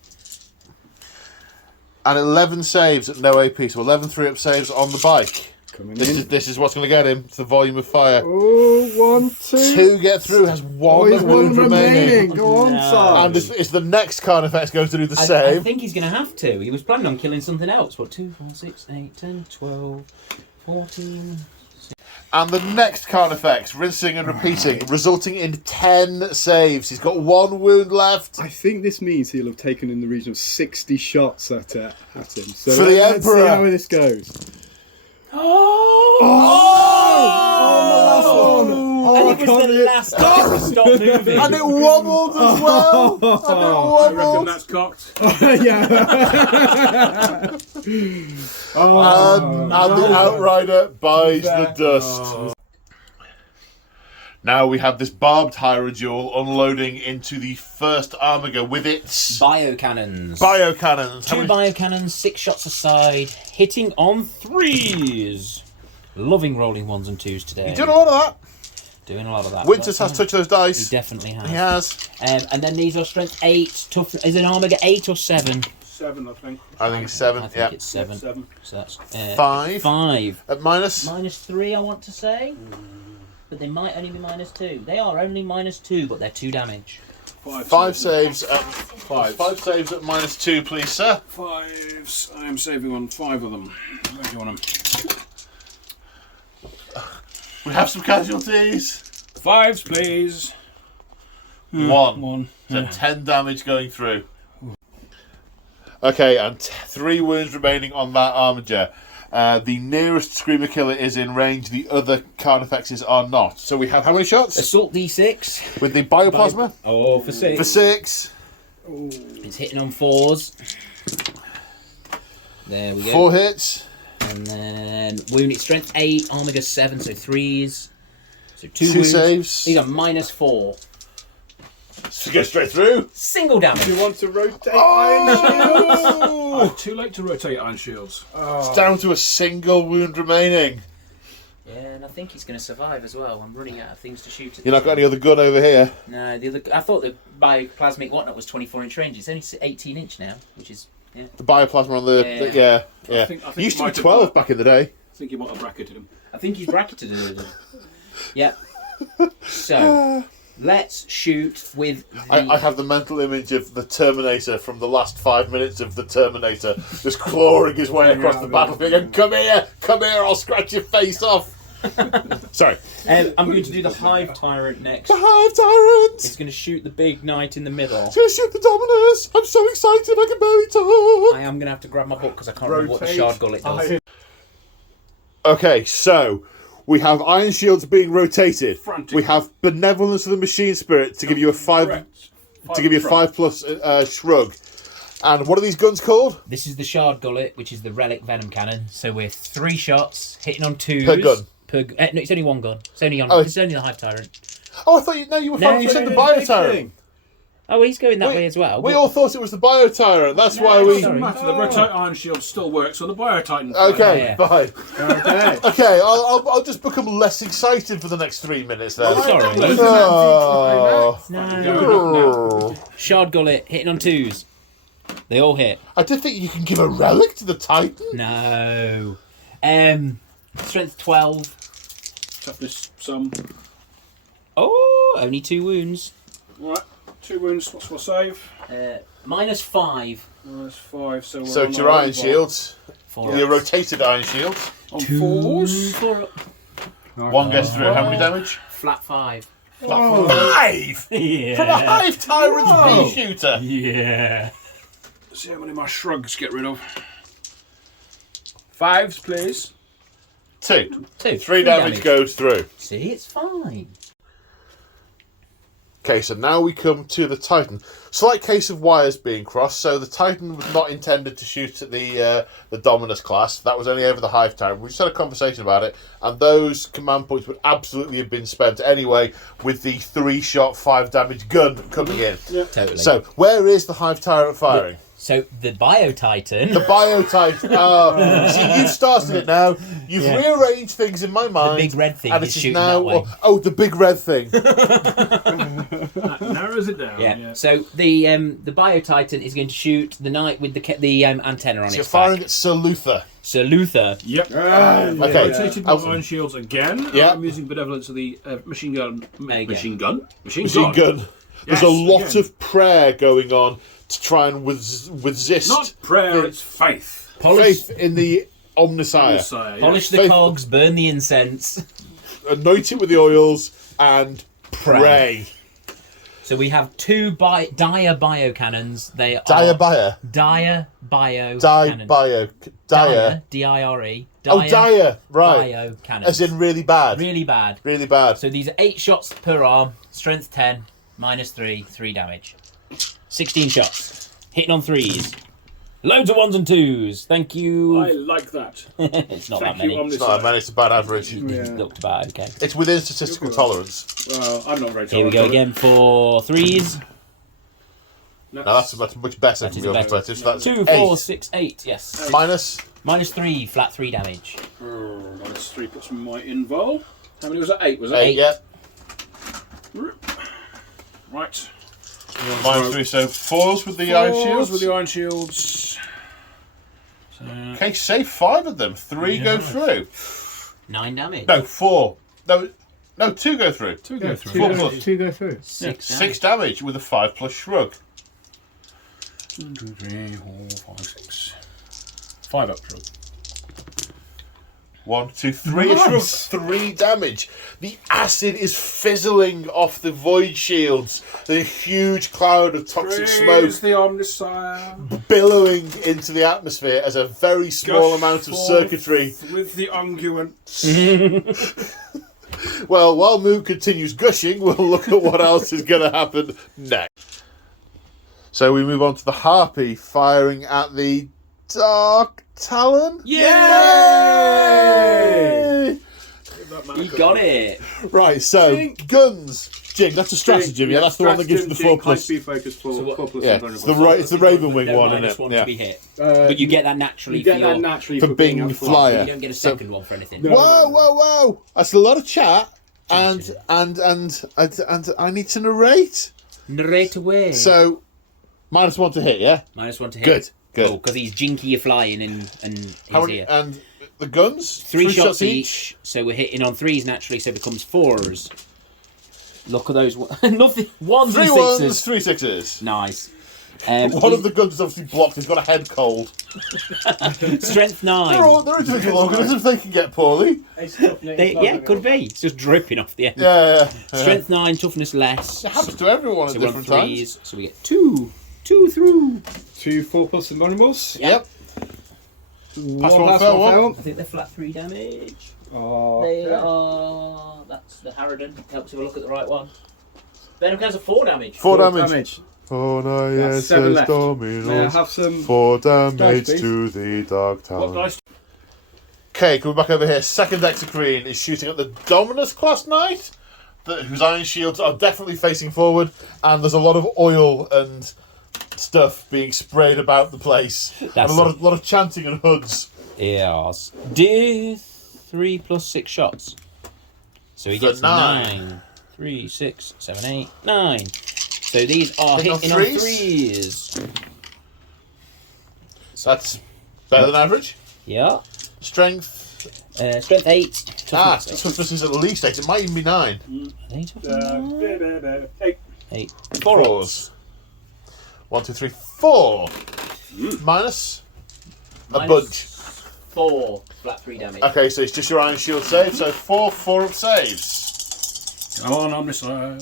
And 11 saves at no AP. So 11 3-up saves on the bike. Coming This is what's going to get him. It's the volume of fire. Oh, 1, 2. 2 get through. Has 1 he's wound one remaining. Go on, No. son. And it's the next Carnifex going to do the I same. think he's going to have to. He was planning on killing something else. What, 2, 4, 6, 8, 10, 12, 14... And the next Carnifex, rinsing and repeating, resulting in 10 saves. He's got 1 wound left. I think this means he'll have taken in the region of 60 shots at him. So For the let's see Emperor. how this goes. And it was the last time to stop moving. And it wobbled as well. I reckon that's cocked. And the Outrider buys the dust. Now we have this barbed Hierodule unloading into the first Armiger with its Biocannons. biocannons. 2 biocannons, 6 shots aside, hitting on 3s. Loving rolling 1s and 2s today. He's doing a lot of that. Doing a lot of that. Winters has touched those He dice. definitely has. He has. And then these are strength 8. Tough. Is an Armiger 8 or 7? 7, I think. I think it's 7. I think Yeah. it's 7. 7. So that's 5. 5. At minus. Minus 3, I want to say. But they might only be minus 2. They are only minus 2, but they're 2 damage. 5 saves. At, 5. 5 saves at minus 2, please, sir. 5s. I am saving on 5 of them. Where do you want them? We have some casualties. 5s, please. 1. 1. So 10 damage going through. Okay, and 3 wounds remaining on that Armiger. The nearest Screamer Killer is in range. The other Carnifexes are not. So we have how many shots? Assault D6. With the Bioplasma? Oh, for 6. For 6. It's hitting on 4s. There we go. 4 hits. And then wounded strength 8, Armiger 7, so 3s. So 2 2 wounds. saves. These are minus 4. So go straight through. Single damage. You want to rotate Oh! Too late to rotate Iron Shields. It's down to a single wound remaining. Yeah, and I think he's going to survive as well. I'm running out of things to shoot at. You're not got any other gun over here? No, the other. I thought the bioplasmic whatnot was 24-inch range. It's only 18-inch now, which is The bioplasma on the... Yeah. I think It used to be he might have 12 back in the day. I think you might have bracketed him. I think he's bracketed it. Yep. So let's shoot with. I have the mental image of the Terminator from the last 5 minutes of the Terminator just clawing his way across the battlefield and come here, I'll scratch your face off. Sorry. I'm going to do the Hive Tyrant next. The Hive Tyrant! It's going to shoot the big knight in the middle. It's going to shoot the Dominus! I'm so excited I can barely talk! I am going to have to grab my book because I can't remember what the Shard Gullet does. Okay, so we have Iron Shields being rotated. Frantic. We have Benevolence of the Machine Spirit to give you a 5 Correct. to give you a 5+ shrug. And what are these guns called? This is the Shard Gullet, which is the Relic Venom Cannon. So we're 3 shots, hitting on 2s. Per gun. No, it's only 1 gun. It's only on. Oh. It's only the Hive Tyrant. Oh, I thought you were fine. You said the Bio Tyrant. Oh, he's going that way as well. We all thought it was the Bio Tyrant. That's why we. sorry. Matter. The Rotate Iron Shield still works on the Biotitan. Okay, Yeah. fine. Okay. Okay, I'll just become less excited for the next 3 minutes then. Sorry. Oh. No. Shard Gullet, hitting on 2s. They all hit. I did think you can give a relic to the Titan. No. Strength 12. Toughness, some. Oh, only 2 wounds. Right, 2 wounds. What's my save? -5. -5. So we're So on to your our Iron own Shields, For your rotated Iron Shields. on 4s. 4 One gets through. How many damage? flat 5. Oh. 5! Yeah. From a Hive Tyrant's bee shooter! Yeah. See how many of my shrugs get rid of. 5s, please. 2. 2. 3 damage goes through. See, it's fine. Okay, so now we come to the Titan. Slight case of wires being crossed. So the Titan was not intended to shoot at the Dominus class. That was only over the Hive Tyrant. We just had a conversation about it, and those command points would absolutely have been spent anyway with the 3-shot 5 damage gun coming in. Totally. So where is the Hive Tyrant firing? So the Bio Titan. The Bio Titan. Oh, see, you've started it now. You've rearranged things in my mind. big red thing and is it is shooting now. that way. Oh, the big red thing. That narrows it down. Yeah. So the Bio Titan is going to shoot the knight with the antenna on So you're its firing back. at Sir Luther. Sir Luther. Yep. Okay. Rotated with Iron Shields again. Yeah. I'm using Benevolence of the machine gun. There you go. Machine gun? Machine Machine gun. There's Yes, a lot again. of prayer going on to try and resist Not prayer, it's faith. faith in the Omnissiah. Messiah, yeah. Polish the Faith- cogs, burn the incense. Anoint it with the oils and pray. So we have 2 dire bio cannons. They are Dire. dire bio Die cannons. bio. Dire. D-I-R-E. Oh, dire. Right. Bio cannons. As in really bad. really bad. Really bad. So these are 8 shots per arm. Strength 10. -3. 3 damage. 16 shots. Hitting on 3s. Loads of 1s and 2s. Thank you. I like that. It's not Thank that many. you, It's not a man, it's a bad average. It looked about okay. It's within statistical tolerance. Well, I'm not very Here we go again for 3s. Now that's much better That from is your better. perspective. So that's 2, 8. 4, 6, 8. Yes. Minus. -3. Flat 3 damage. That's 3 plus my invul. How many was that? 8, was it? 8, yeah. Right. -3, so 4s with the Iron Shields. With the Iron Shields. So, Okay, save 5 of them. 3 go through. 9 damage. No, 4. No, 2 go through. 2 go through. 4 plus. 2 go through. 6 6 damage with a 5+ shrug. 1, 2, 3, 4, 5, 6. 5 up through. 1, 2, 3 a shrug. 3 damage. The acid is fizzling off the void shields. The huge cloud of toxic smoke Praise the Omnissiah. billowing into the atmosphere as a very small Gush amount of forth circuitry. with the unguent. Well, while Moon continues gushing, we'll look at what else is going to happen next. So we move on to the Harpy firing at the Dark Talon. Yay! He got it. Right, so guns. Jing, that's a stratagem. Yeah, that's the one that gives you the 4+. High speed focus, 4+. Yeah, it's the Raven Wing No one, isn't minus it? one Yeah. to be hit. But you get that naturally for being a a flyer. You don't get a second one for anything. Whoa! That's a lot of chat, and I need to narrate. Narrate away. So, -1 to hit, yeah. -1 to hit. Good. Because he's jinky flying and he's here. And the guns? 3 shots each. So we're hitting on 3s naturally, so it becomes 4s. Look at those. Nothing. 1s 3 and 6s. 1s, 3 6s. Nice. One of the guns is obviously blocked. He's got a head cold. Strength 9. They're individual organisms. They can get poorly. Could be. It's just dripping off the end. Yeah. Strength 9, toughness less. It happens to everyone So at we're on different 3s. times. So we get 2 through. 2 4+ invulnerables. Yep. Pass one, fail one. I think they're flat 3 damage. Oh, They are. That's the Harridan. Helps if I look at the right one. Venom cans are 4 damage. 4 damage. Oh no, That's yes, 7 left. May I Dominos. have some? 4 damage dice, please? to the Dark What Town. dice? Okay, coming back over here. Second Exocrine is shooting at the Dominus class knight, whose iron shields are definitely facing forward, and there's a lot of oil and stuff being sprayed about the place, and a lot of chanting and hoods. Yes. Do 3 + 6 shots. So he So gets 9. 9. 3, 6, 7, 8, 9. So these are Hitting on hitting on threes? 3s. That's better than average. Yeah. Strength. Strength 8. Toughness Toughness is at least 8. It might even be 9. 8. 8. 8. 4s. 1, 2, 3, 4. Minus a bunch. 4 flat 3 damage. Okay, so it's just your iron shield save. So 4 up saves. Come on, I'm missile.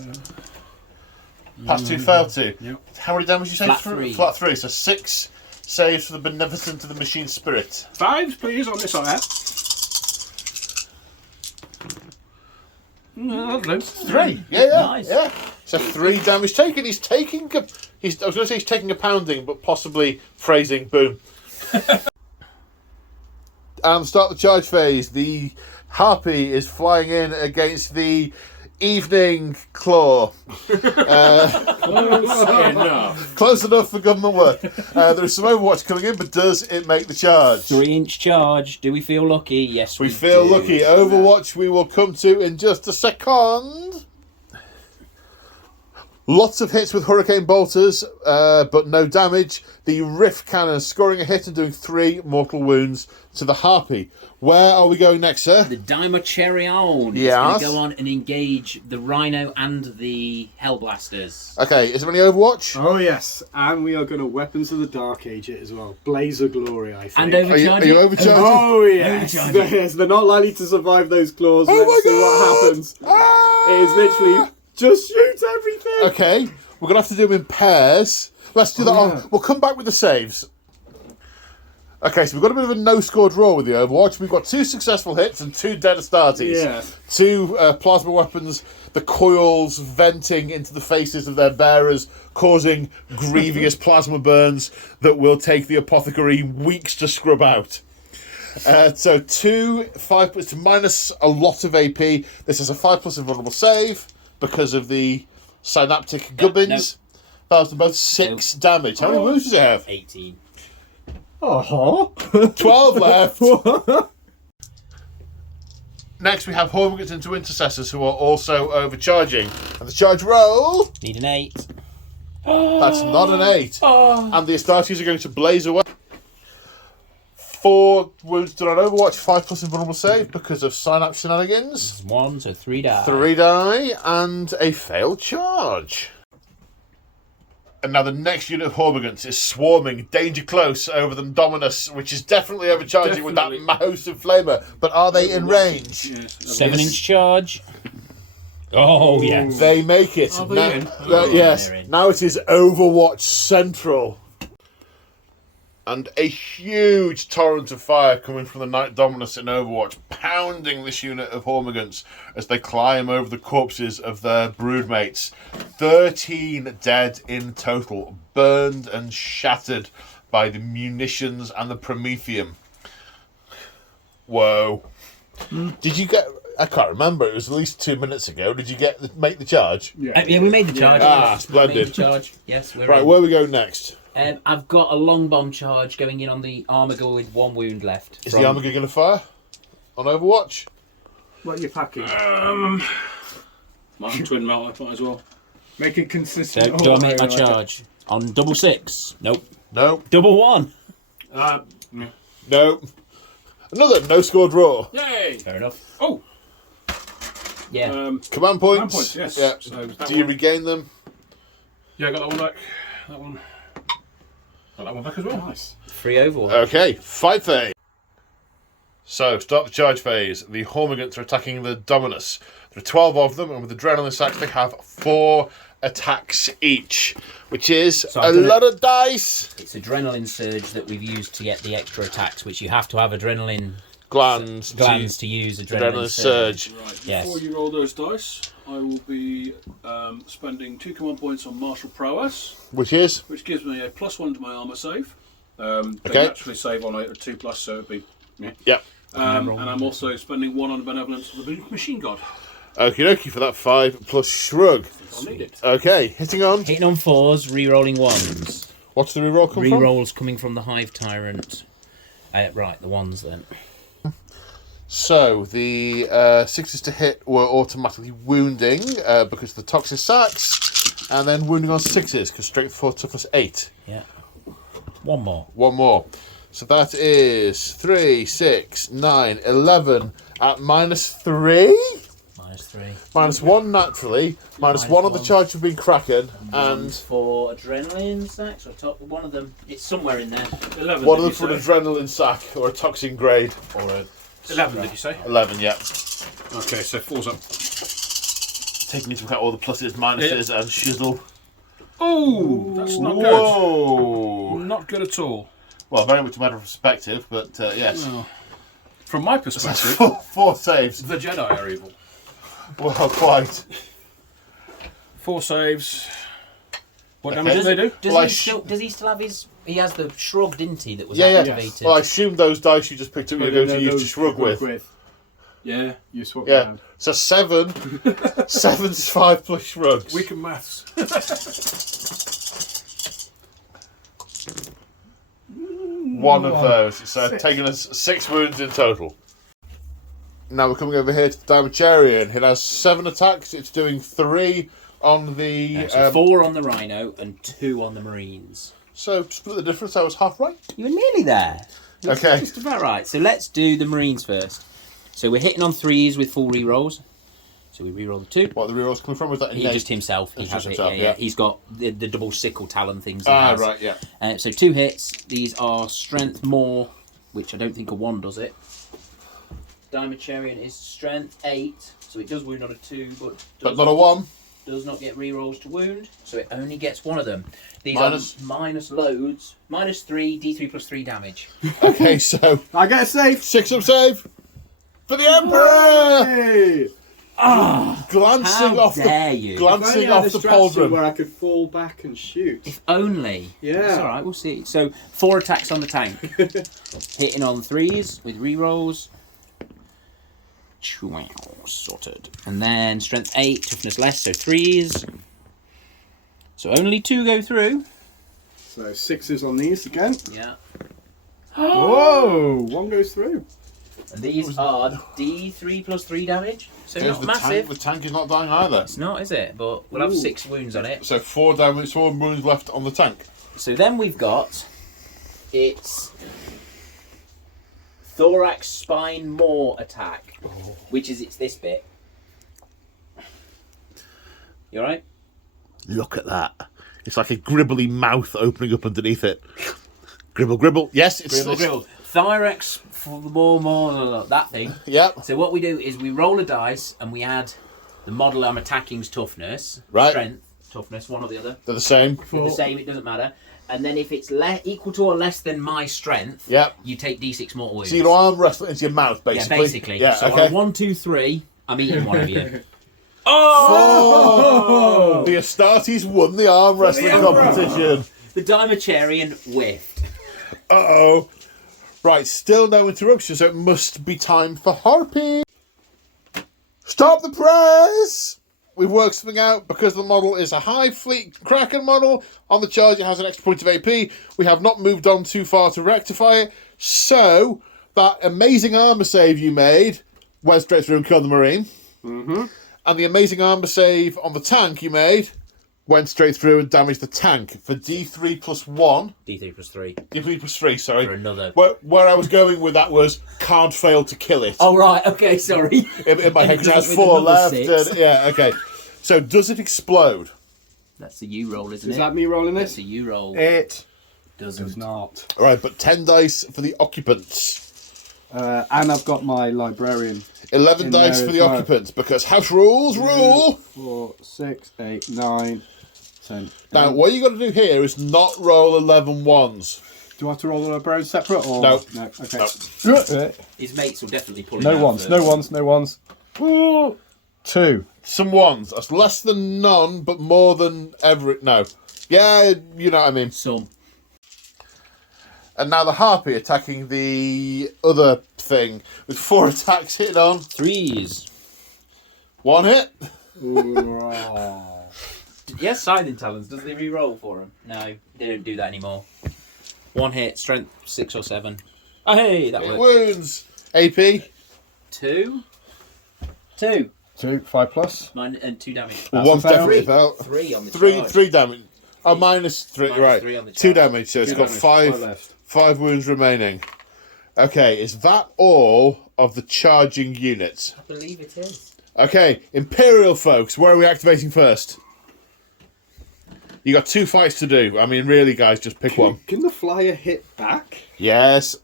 Pass 2, fail 2. Yep. How many damage you say? Flat 3. Flat 3. So 6 saves for the beneficent of the machine spirit. 5s, please, on this side. Lovely. 3. Yeah. Nice. Yeah. So 3 damage taken. He's taking a. I was going to say he's taking a pounding, but possibly phrasing. Boom. And start the charge phase. The Harpy is flying in against the Evening Claw. Close enough for government work. There is some Overwatch coming in, but does it make the charge? 3-inch charge. Do we feel lucky? Yes, We feel do. lucky. Overwatch we will come to in just a second. Lots of hits with Hurricane Bolters, but no damage. The Rift Cannon scoring a hit and doing 3 mortal wounds to the Harpy. Where are we going next, sir? The Dimacherion is Yes. going to go on and engage the Rhino and the Hellblasters. Okay, is there any Overwatch? Oh yes, and we are going to Weapons of the Dark Age it as well. Blaze of Glory, I think. And Are you overcharging. overcharging? Oh yes, Overcharging. yes, they're not likely to survive those claws. Oh Let's my see God! what happens. Ah! It is literally just shoot everything. Okay, we're going to have to do them in pairs. Let's do that. yeah. We'll come back with the saves. Okay, so we've got a bit of a no-score draw with the Overwatch. We've got 2 successful hits and 2 dead Astartes. Yeah. 2 plasma weapons, the coils venting into the faces of their bearers, causing grievous plasma burns that will take the apothecary weeks to scrub out. So 2 5 to minus a lot of AP. This is a 5+ invulnerable save because of the synaptic gubbins. That was both 6 damage. How many wounds does it have? 18. 12 left. Next we have Hormigans into Intercessors who are also overcharging. And the charge roll, Need an 8. that's not an 8. And the Astartes are going to blaze away. 4 wounds done on Overwatch, 5+ invulnerable save because of synapse shenanigans. 1, so 3 die. 3 die and a failed charge. And now the next unit of Hormigans is swarming danger close over the Dominus, which is definitely overcharging with that Mahost Flamer. But are they in range? 7-inch charge. Oh, yes. They make it. Are they Now- in? yes. They're in. Now it is Overwatch Central. And a huge torrent of fire coming from the Knight Dominus in Overwatch, pounding this unit of Hormigans as they climb over the corpses of their broodmates. 13 dead in total, burned and shattered by the munitions and the Prometheum. Whoa. Did you get... I can't remember. It was at least 2 minutes ago. Did you make the charge? Yeah, we made the charge. Ah, yes. We made splendid. the charge. Yes, we're Right, in. where we go next? I've got a long bomb charge going in on the Armiger with 1 wound left. Is the Armiger going to fire on Overwatch? What are you packing? Might twin melt I might as well. Make it consistent. Do I make my charge? On double 6? Nope. No. Double 1? Yeah. No. Another no-score draw. Yay! Fair enough. Oh! Yeah. Command points. Points, yes. Yeah. So that Do you one- regain them? Yeah, I got that one back. That one. Got that one back as well. Nice. Free Overwatch. Okay, fight phase. So, start the charge phase. The Hormigants are attacking the Dominus. There are 12 of them, and with Adrenaline sacks, they have 4 attacks each, which is So a I've done lot of dice. It's Adrenaline Surge that we've used to get the extra attacks, which you have to have adrenaline Glands to use Adrenaline Surge. Right, Yes. before you roll those dice, I will be spending 2 command points on Martial Prowess, which is which gives me a +1 to my armour save. They Okay. naturally save on a 2+, so it'd be... Yeah. Yep. And I'm also spending 1 on Benevolence of the Machine God. Okie dokie for that 5 plus Shrug. I'll need it. Okay, hitting on. Hitting on 4s, re-rolling 1s. What's the reroll come from? Re-rolls coming from the Hive Tyrant. Right, the 1s then. So the 6s to hit were automatically wounding because of the toxic sacks, and then wounding on 6s because strength 4, toughness 8. Yeah. 1 more. 1 more. So that is 3, 6, 9, 11 at -3. -3. -1 naturally, -1 on the -1. charge for being Kraken, and For Adrenaline Sacks, or top one of them. It's somewhere in there. 11, one of did them for you an say? adrenaline sack or a toxin grade. Or a 11, did you say? 11, yeah. Okay, so 4's up. Taking into account all the pluses, minuses, and shizzle. Oh, that's not good. Whoa! Not good at all. Well, very much a matter of perspective, but yes. Well, from my That's perspective, 4 saves. the Jedi are evil. Well, quite. 4 saves. What Okay. damage do they do? Does, Well, he still have his... He has the shrug, didn't he, that was Yeah. activated? Well, I assume those dice you just picked up you're going to use to shrug with. Yeah. You swap Yeah. around. So 7. 7's 5 plus shrugs. Weak in maths. One of those. So taking us 6 wounds in total. Now we're coming over here to the Dimacharian. It has 7 attacks. It's doing 3 on the... So 4 on the Rhino and 2 on the Marines. So split the difference. I was half right. You were nearly there. Okay. Just about right. So let's do the Marines first. So we're hitting on 3s with full re-rolls. So we re-roll the 2. What are the rerolls coming from? Was that He innate? just himself. He It's has just it. himself, Yeah. yeah. He's got the double sickle talon things. He Ah, has. right, yeah. So 2 hits. These are strength more, which I don't think a 1 does it. Dimacharian is strength 8, so it does wound on a 2, but Not a 1. does not get re-rolls to wound, so it only gets 1 of them. These Minus? are minus loads. -3, D3 plus 3 damage. Okay, so I get a save. 6 up save for the Emperor! Hey! Glancing How off dare the you? glancing If only I had off a the strategy pauldron. where I could fall back and shoot. If only. Yeah. It's alright, we'll see. So 4 attacks on the tank. Hitting on 3s with re-rolls. Sorted. And then strength 8, toughness less, so 3s. So only 2 go through. So 6s on these again. Yeah. Whoa! 1 goes through. And these are D3 plus 3 damage. So Here's not the massive. tank. The tank is not dying either. It's not, is it? But we'll have Ooh. 6 wounds on it. So 4 damage, 4 wounds left on the tank. So then we've got its thorax spine maw attack, which is it's this bit. You alright? Look at that. It's like a gribbly mouth opening up underneath it. Gribble, gribble. Yes, it's... Gribble. Thorax for the more that thing. Yep. So what we do is we roll a dice and we add the model I'm attacking's toughness, Right. strength, toughness, one or the other. They're the same. They're the same, it doesn't matter. And then if it's equal to or less than my strength, Yep. you take D6 mortal wounds. So you arm wrestle into your mouth, basically. Yeah, basically. Yeah, so okay. on 1, 2, 3, I'm eating one of you. Oh! The Astartes won the arm wrestling competition. The Dimacharian whiffed. Uh-oh. Right, still no interruption, so it must be time for Harpy. Stop the press! We've worked something out. Because the model is a high fleet Kraken model, on the charge it has an extra point of AP. We have not moved on too far to rectify it. So, that amazing armour save you made went straight through and killed the Marine. Mm-hmm. And the amazing armour save on the tank you made went straight through and damaged the tank for D3 plus 1. D3 plus 3. D3 plus 3, sorry. For another. Where I was going with that was can't fail to kill it. Oh, right, okay, sorry. In my head, 'cause it has With 4 another left. 6. And, yeah, okay. So, does it explode? That's a U roll, isn't Is it? that me rolling That's this? a U roll. It Doesn't. does not. All right, but 10 dice for the occupants. And I've got my librarian. 11 In dice there for the as well. occupants, because house rules rule. 4, 6, 8, 9, 10. Now, what you got to do here is not roll 11 ones. Do I have to roll the librarian separate? Or? No. No, okay. No. His mates will definitely pull him No out ones, first. no ones, no ones. Ooh. 2. Some ones. That's less than none, but more than every... No. Yeah, you know what I mean. Some. And now the Harpy attacking the other thing with 4 attacks hitting on. 3s. 1 hit. Yes, Scything Talons. Does they re-roll for him? No, they don't do that anymore. 1 hit, strength 6 or 7. Oh, hey, that worked. Wounds. AP. 2. 2. 2, 5 plus. And 2 damage. That's One's a fail. definitely fell. 3 on the Three, charge. 3 damage. Oh, minus 3. Minus Right. 3 on the 2 charge. damage, so it's 2 got damage, 5 left. 5 wounds remaining. Okay, is that all of the charging units? I believe it is. Okay, Imperial folks, where are we activating first? You got 2 fights to do. I mean, really, guys, just pick one. Can the flyer hit back? Yes.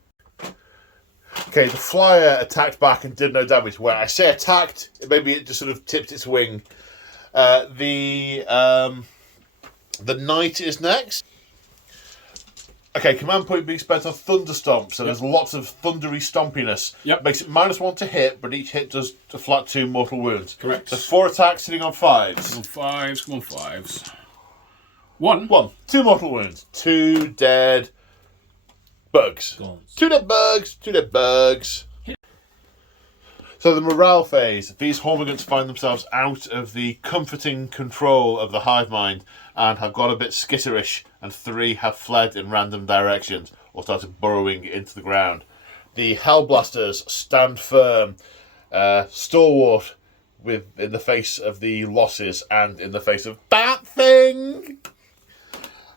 Okay, the flyer attacked back and did no damage. When I say attacked, maybe it just sort of tipped its wing. The knight is next. Okay, command point being spent on Thunderstomp, so there's lots of thundery stompiness. Yep. Makes it -1 to hit, but each hit does a flat 2 mortal wounds. Correct. So 4 attacks sitting on 5s. Come on, 5s, come on, 5s. 1. 1. 2 mortal wounds. 2 dead bugs. Gaunts. 2 dead bugs. 2 dead bugs. So the morale phase. These Hormigants find themselves out of the comforting control of the hive mind and have got a bit skitterish, and 3 have fled in random directions or started burrowing into the ground. The Hellblasters stand firm, stalwart in the face of the losses and in the face of that thing.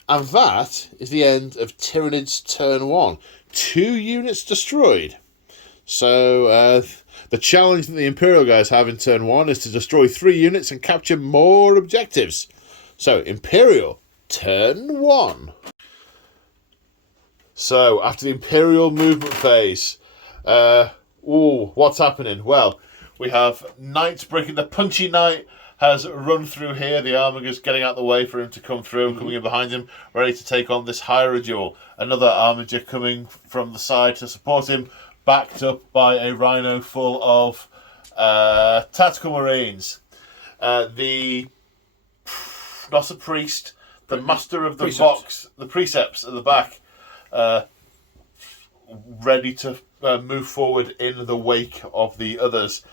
And that is the end of Tyranid's turn 1. 2 units destroyed. So the challenge that the Imperial guys have in turn 1 is to destroy 3 units and capture more objectives. So Imperial, turn 1. So after the Imperial movement phase, what's happening? Well, we have Knights breaking. The Punchy Knight has run through here. The Armiger's getting out the way for him to come through and coming in behind him, ready to take on this Hierodule. Another Armiger coming from the side to support him, backed up by a Rhino full of tactical Marines. The not a priest, the master of the Precepts. box, the precepts at the back, ready to move forward in the wake of the others,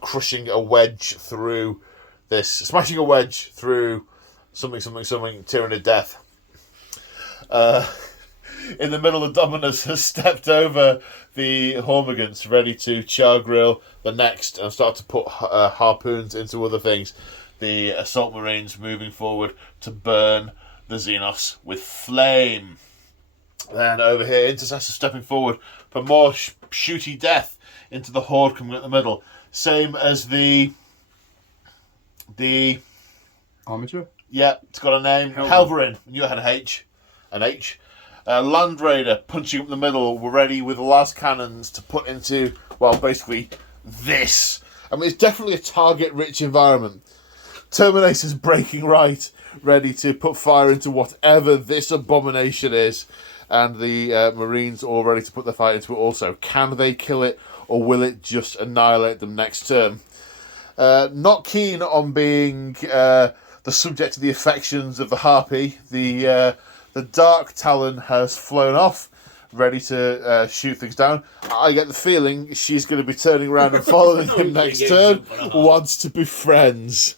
crushing a wedge through this, smashing a wedge through something, Tyranid death. In the middle, the Dominus has stepped over the Hormigants, ready to char grill the next and start to put harpoons into other things. The Assault Marines moving forward to burn the Xenos with flame. Then over here, Intercessor stepping forward for more shooty death into the Horde coming at the middle. Same as the Armature? yeah, it's got a name. Helverin. You had an H. Land Raider punching up the middle. We're ready with the last cannons to put into, well, basically this. I mean, it's definitely a target-rich environment. Terminator's breaking right, ready to put fire into whatever this abomination is. And the Marines all ready to put their fire into it also. Can they kill it, or will it just annihilate them next turn? Not keen on being the subject of the affections of the Harpy. The Dark Talon has flown off. ready to shoot things down. I get the feeling she's going to be turning around and following him next turn. Wants to be friends.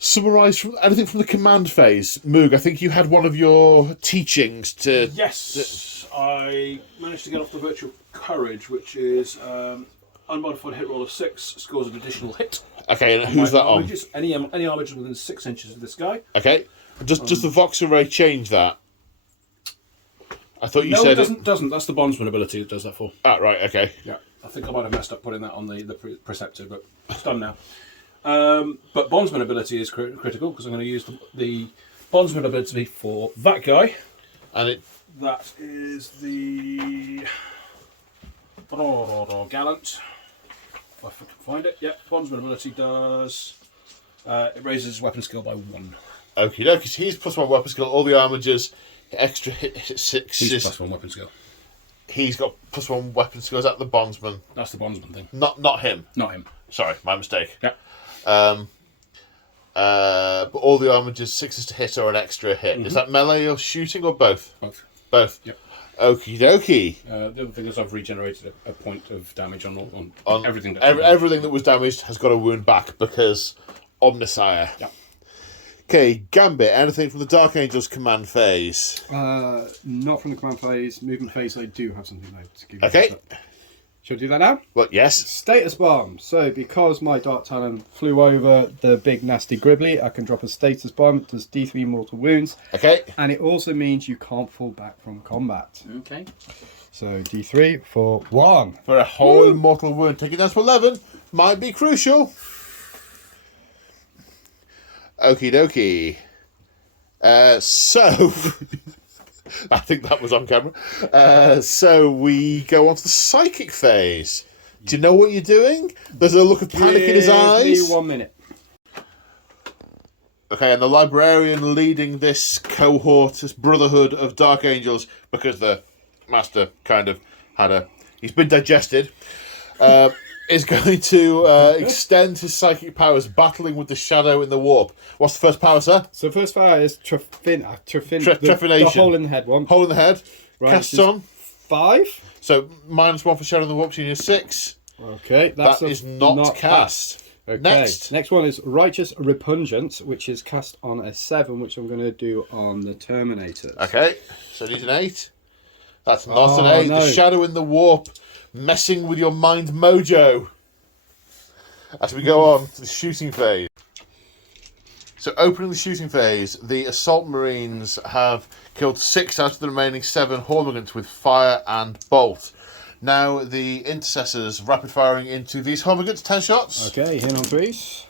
Summarise from anything from the command phase. Moog, I think you had one of your teachings to... Yes, I managed to get off the virtual courage, which is unmodified hit roll of 6, scores an additional hit. Okay, and who's that armages, on? Any armages within 6 inches of this guy. Okay. Does the Vox Array change that? I thought you no, said it doesn't. That's the bondsman ability that does that for. Ah, right, okay. Yeah, I think I might have messed up putting that on the preceptor, but it's done now. But bondsman ability is critical because I'm going to use the bondsman ability for that guy. And that is the gallant. If I can find it, yeah. Bondsman ability does. It raises weapon skill by 1. Okie dokie. So he's +1 weapon skill. All the armagers, extra hit 6. He's +1 weapon skill. He's got +1 weapon skill. Is that the bondsman? That's the bondsman thing. Not him. Not him. Sorry, my mistake. Yeah. But all the armagers 6 to hit or an extra hit. Is that melee or shooting or both? Both. Both. Yep. Okie dokie. The other thing is I've regenerated a point of damage on everything. Everything that was damaged has got a wound back because Omnisire. Yeah. Okay, Gambit. Anything from the Dark Angels command phase? Not from the command phase. Movement phase, I do have something though to give you. Okay. Shall I do that now? Well, yes. Status bomb. So because my Dark Talon flew over the big nasty Gribbly, I can drop a status bomb. It does D3 mortal wounds. Okay. And it also means you can't fall back from combat. Okay. So D3 for 1. For a whole mortal wound. Take it down to 11. Might be crucial. Okie dokie. So... I think that was on camera. So we go on to the psychic phase. Do you know what you're doing? There's a look of panic in his eyes. Give me 1 minute. Okay, and the librarian leading this cohort, this brotherhood of Dark Angels, because the master kind of he's been digested, is going to extend his psychic powers, battling with the shadow in the warp. What's the first power, sir? So first fire is Trephination. The hole in the head one. Hole in the head. Right, Casts on. 5. So -1 for shadow in the warp, so you need 6. Okay, That is not cast. Okay. Next one is Righteous Repugnance, which is cast on a 7, which I'm going to do on the Terminators. Okay, so need an 8. That's not an 8. No. The shadow in the warp, messing with your mind mojo. As we go on to the shooting phase. So opening the shooting phase, the Assault Marines have killed 6 out of the remaining 7 Hormigants with fire and bolt. Now the Intercessors rapid firing into these Hormigants, 10 shots. Okay, hit on 3s.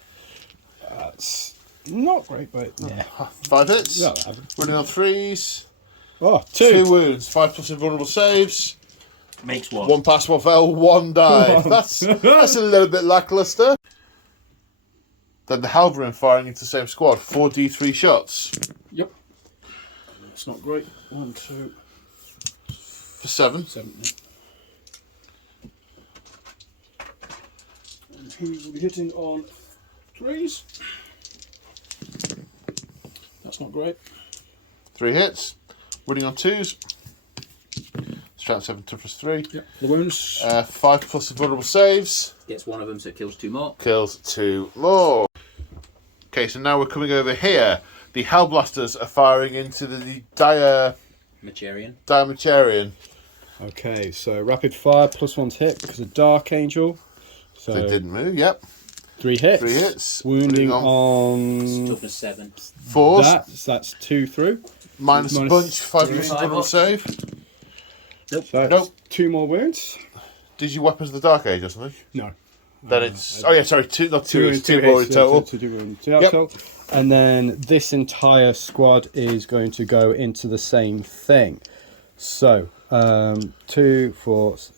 That's not great, but yeah. 5 hits. Yeah. Running on 3s. Oh, 2 wounds, 5+ invulnerable saves. Makes 1. 1 pass, 1 fail, 1 dive. That's a little bit lackluster. Then the Halverin firing into the same squad, 4d3 shots. Yep. That's not great. 1, 2, For 7. 7. Yeah. And he will be hitting on 3s. That's not great. 3 hits. Winning on 2s. Strat 7, toughness 3. Yep. The wounds. 5+ invulnerable saves. Gets 1 of them, so it kills 2 more. Kills 2 more. Okay, so now we're coming over here. The Hellblasters are firing into the Diamacharian. Okay, so rapid fire, +1 hit because of Dark Angel. So They didn't move, yep. 3 hits. 3 hits. Wounding on on Toughness 7. 4s. that's 2 through. Minus a bunch, 5 invulnerable save. So Nope. 2 more wounds. Did you weapons the Dark Age or something? No. Then it's... Oh yeah, sorry, 2, not 2, it's 2 more in hits, total. two Yep. total. And then this entire squad is going to go into the same thing. So, 2, 4... So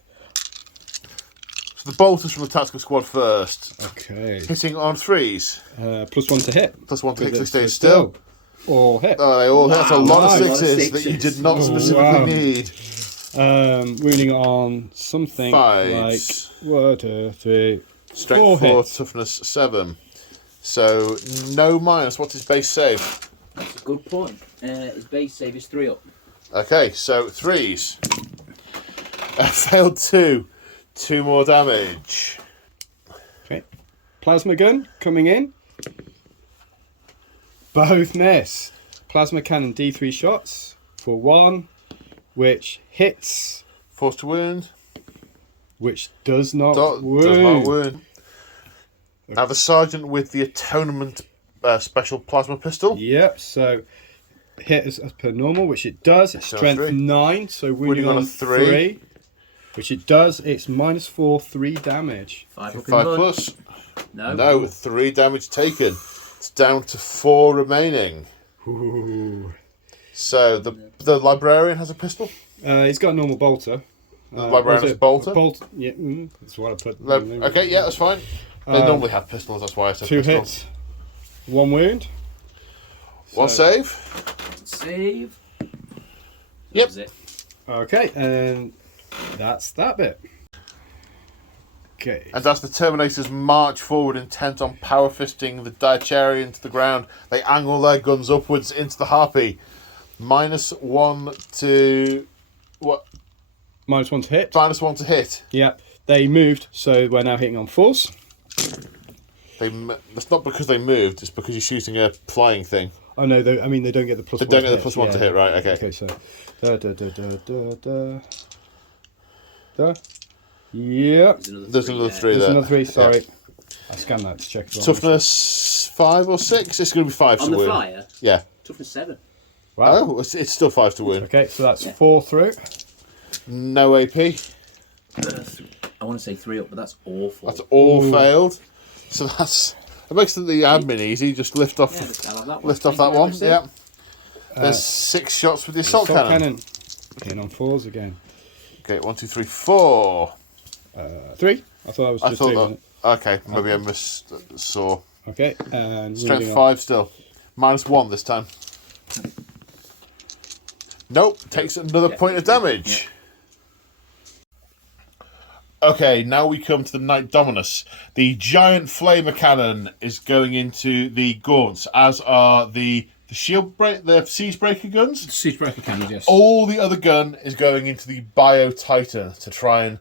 the bolters from the tactical squad first. Okay. Hitting on 3s. +1 to hit. +1 to hit, Because 6 days it's still. All hit. Oh, they all hit. That's a lot of Wow. 6s that you did not Oh, specifically wow. need. Wounding on something 5s. like 1, 2, 3, Strength 4 4, hits. toughness 7. So, no minus. What's his base save? That's a good point. His base save is 3 up. Okay, so 3s. Failed 2. 2 more damage. Okay. Plasma gun coming in. Both miss. Plasma cannon D3 shots for 1, which hits, Force to wound. which does not wound. Does not wound. Now the sergeant with the atonement special plasma pistol. Yep, so hit as per normal, which it does. It's So strength 3. 9, so wounding on on a 3. Which it does. It's -4, 3 damage. 5 up in 5 blood. plus. No. No, 3 damage taken. It's down to 4 remaining. Ooh. So the librarian has a pistol. He's got a normal bolter. The librarian has a bolter. Yeah, that's what I put. Okay, yeah, that's fine. They normally have pistols. That's why I said 2 pistol. hits, 1 wound. 1 So- save. Save. Yep. That was it. Okay, and that's that bit. Okay. And as the Terminators march forward intent on power fisting the Dietarian to the ground, they angle their guns upwards into the Harpy. -1 to... what? -1 to hit. -1 to hit. Yep. They moved, so we're now hitting on 4s. That's not because they moved, it's because you're shooting a flying thing. Oh no, they don't get the +1 They don't get the +1 to hit, right, okay. Okay, so... Yeah. There's another 3 There's there. another 3, sorry. Yeah. I scanned that to check as well. Toughness 5 or 6? It's going to be 5 On to the wound. fire, Yeah. toughness 7. Wow. Oh, it's still 5 to wound. Okay, so that's 4 through. No AP. I want to say 3 up, but that's awful. That's all failed. So it makes the admin easy. Just lift off, I'll have that one. lift off Thank that you one. very Yeah. much, There's 6 shots with the assault Assault cannon. Hitting on 4s again. Okay, 1, 2, 3, 4. 3? I thought I was I just thought 2. that. wasn't it? Okay, maybe I saw. Okay, and Strength moving 5 still. -1 this time. Nope, takes another point of damage. Okay, now we come to the Knight Dominus. The giant flamer cannon is going into the gaunts, as are the the siege breaker guns. Siegebreaker cannons, yes. All the other gun is going into the Bio Titan to try and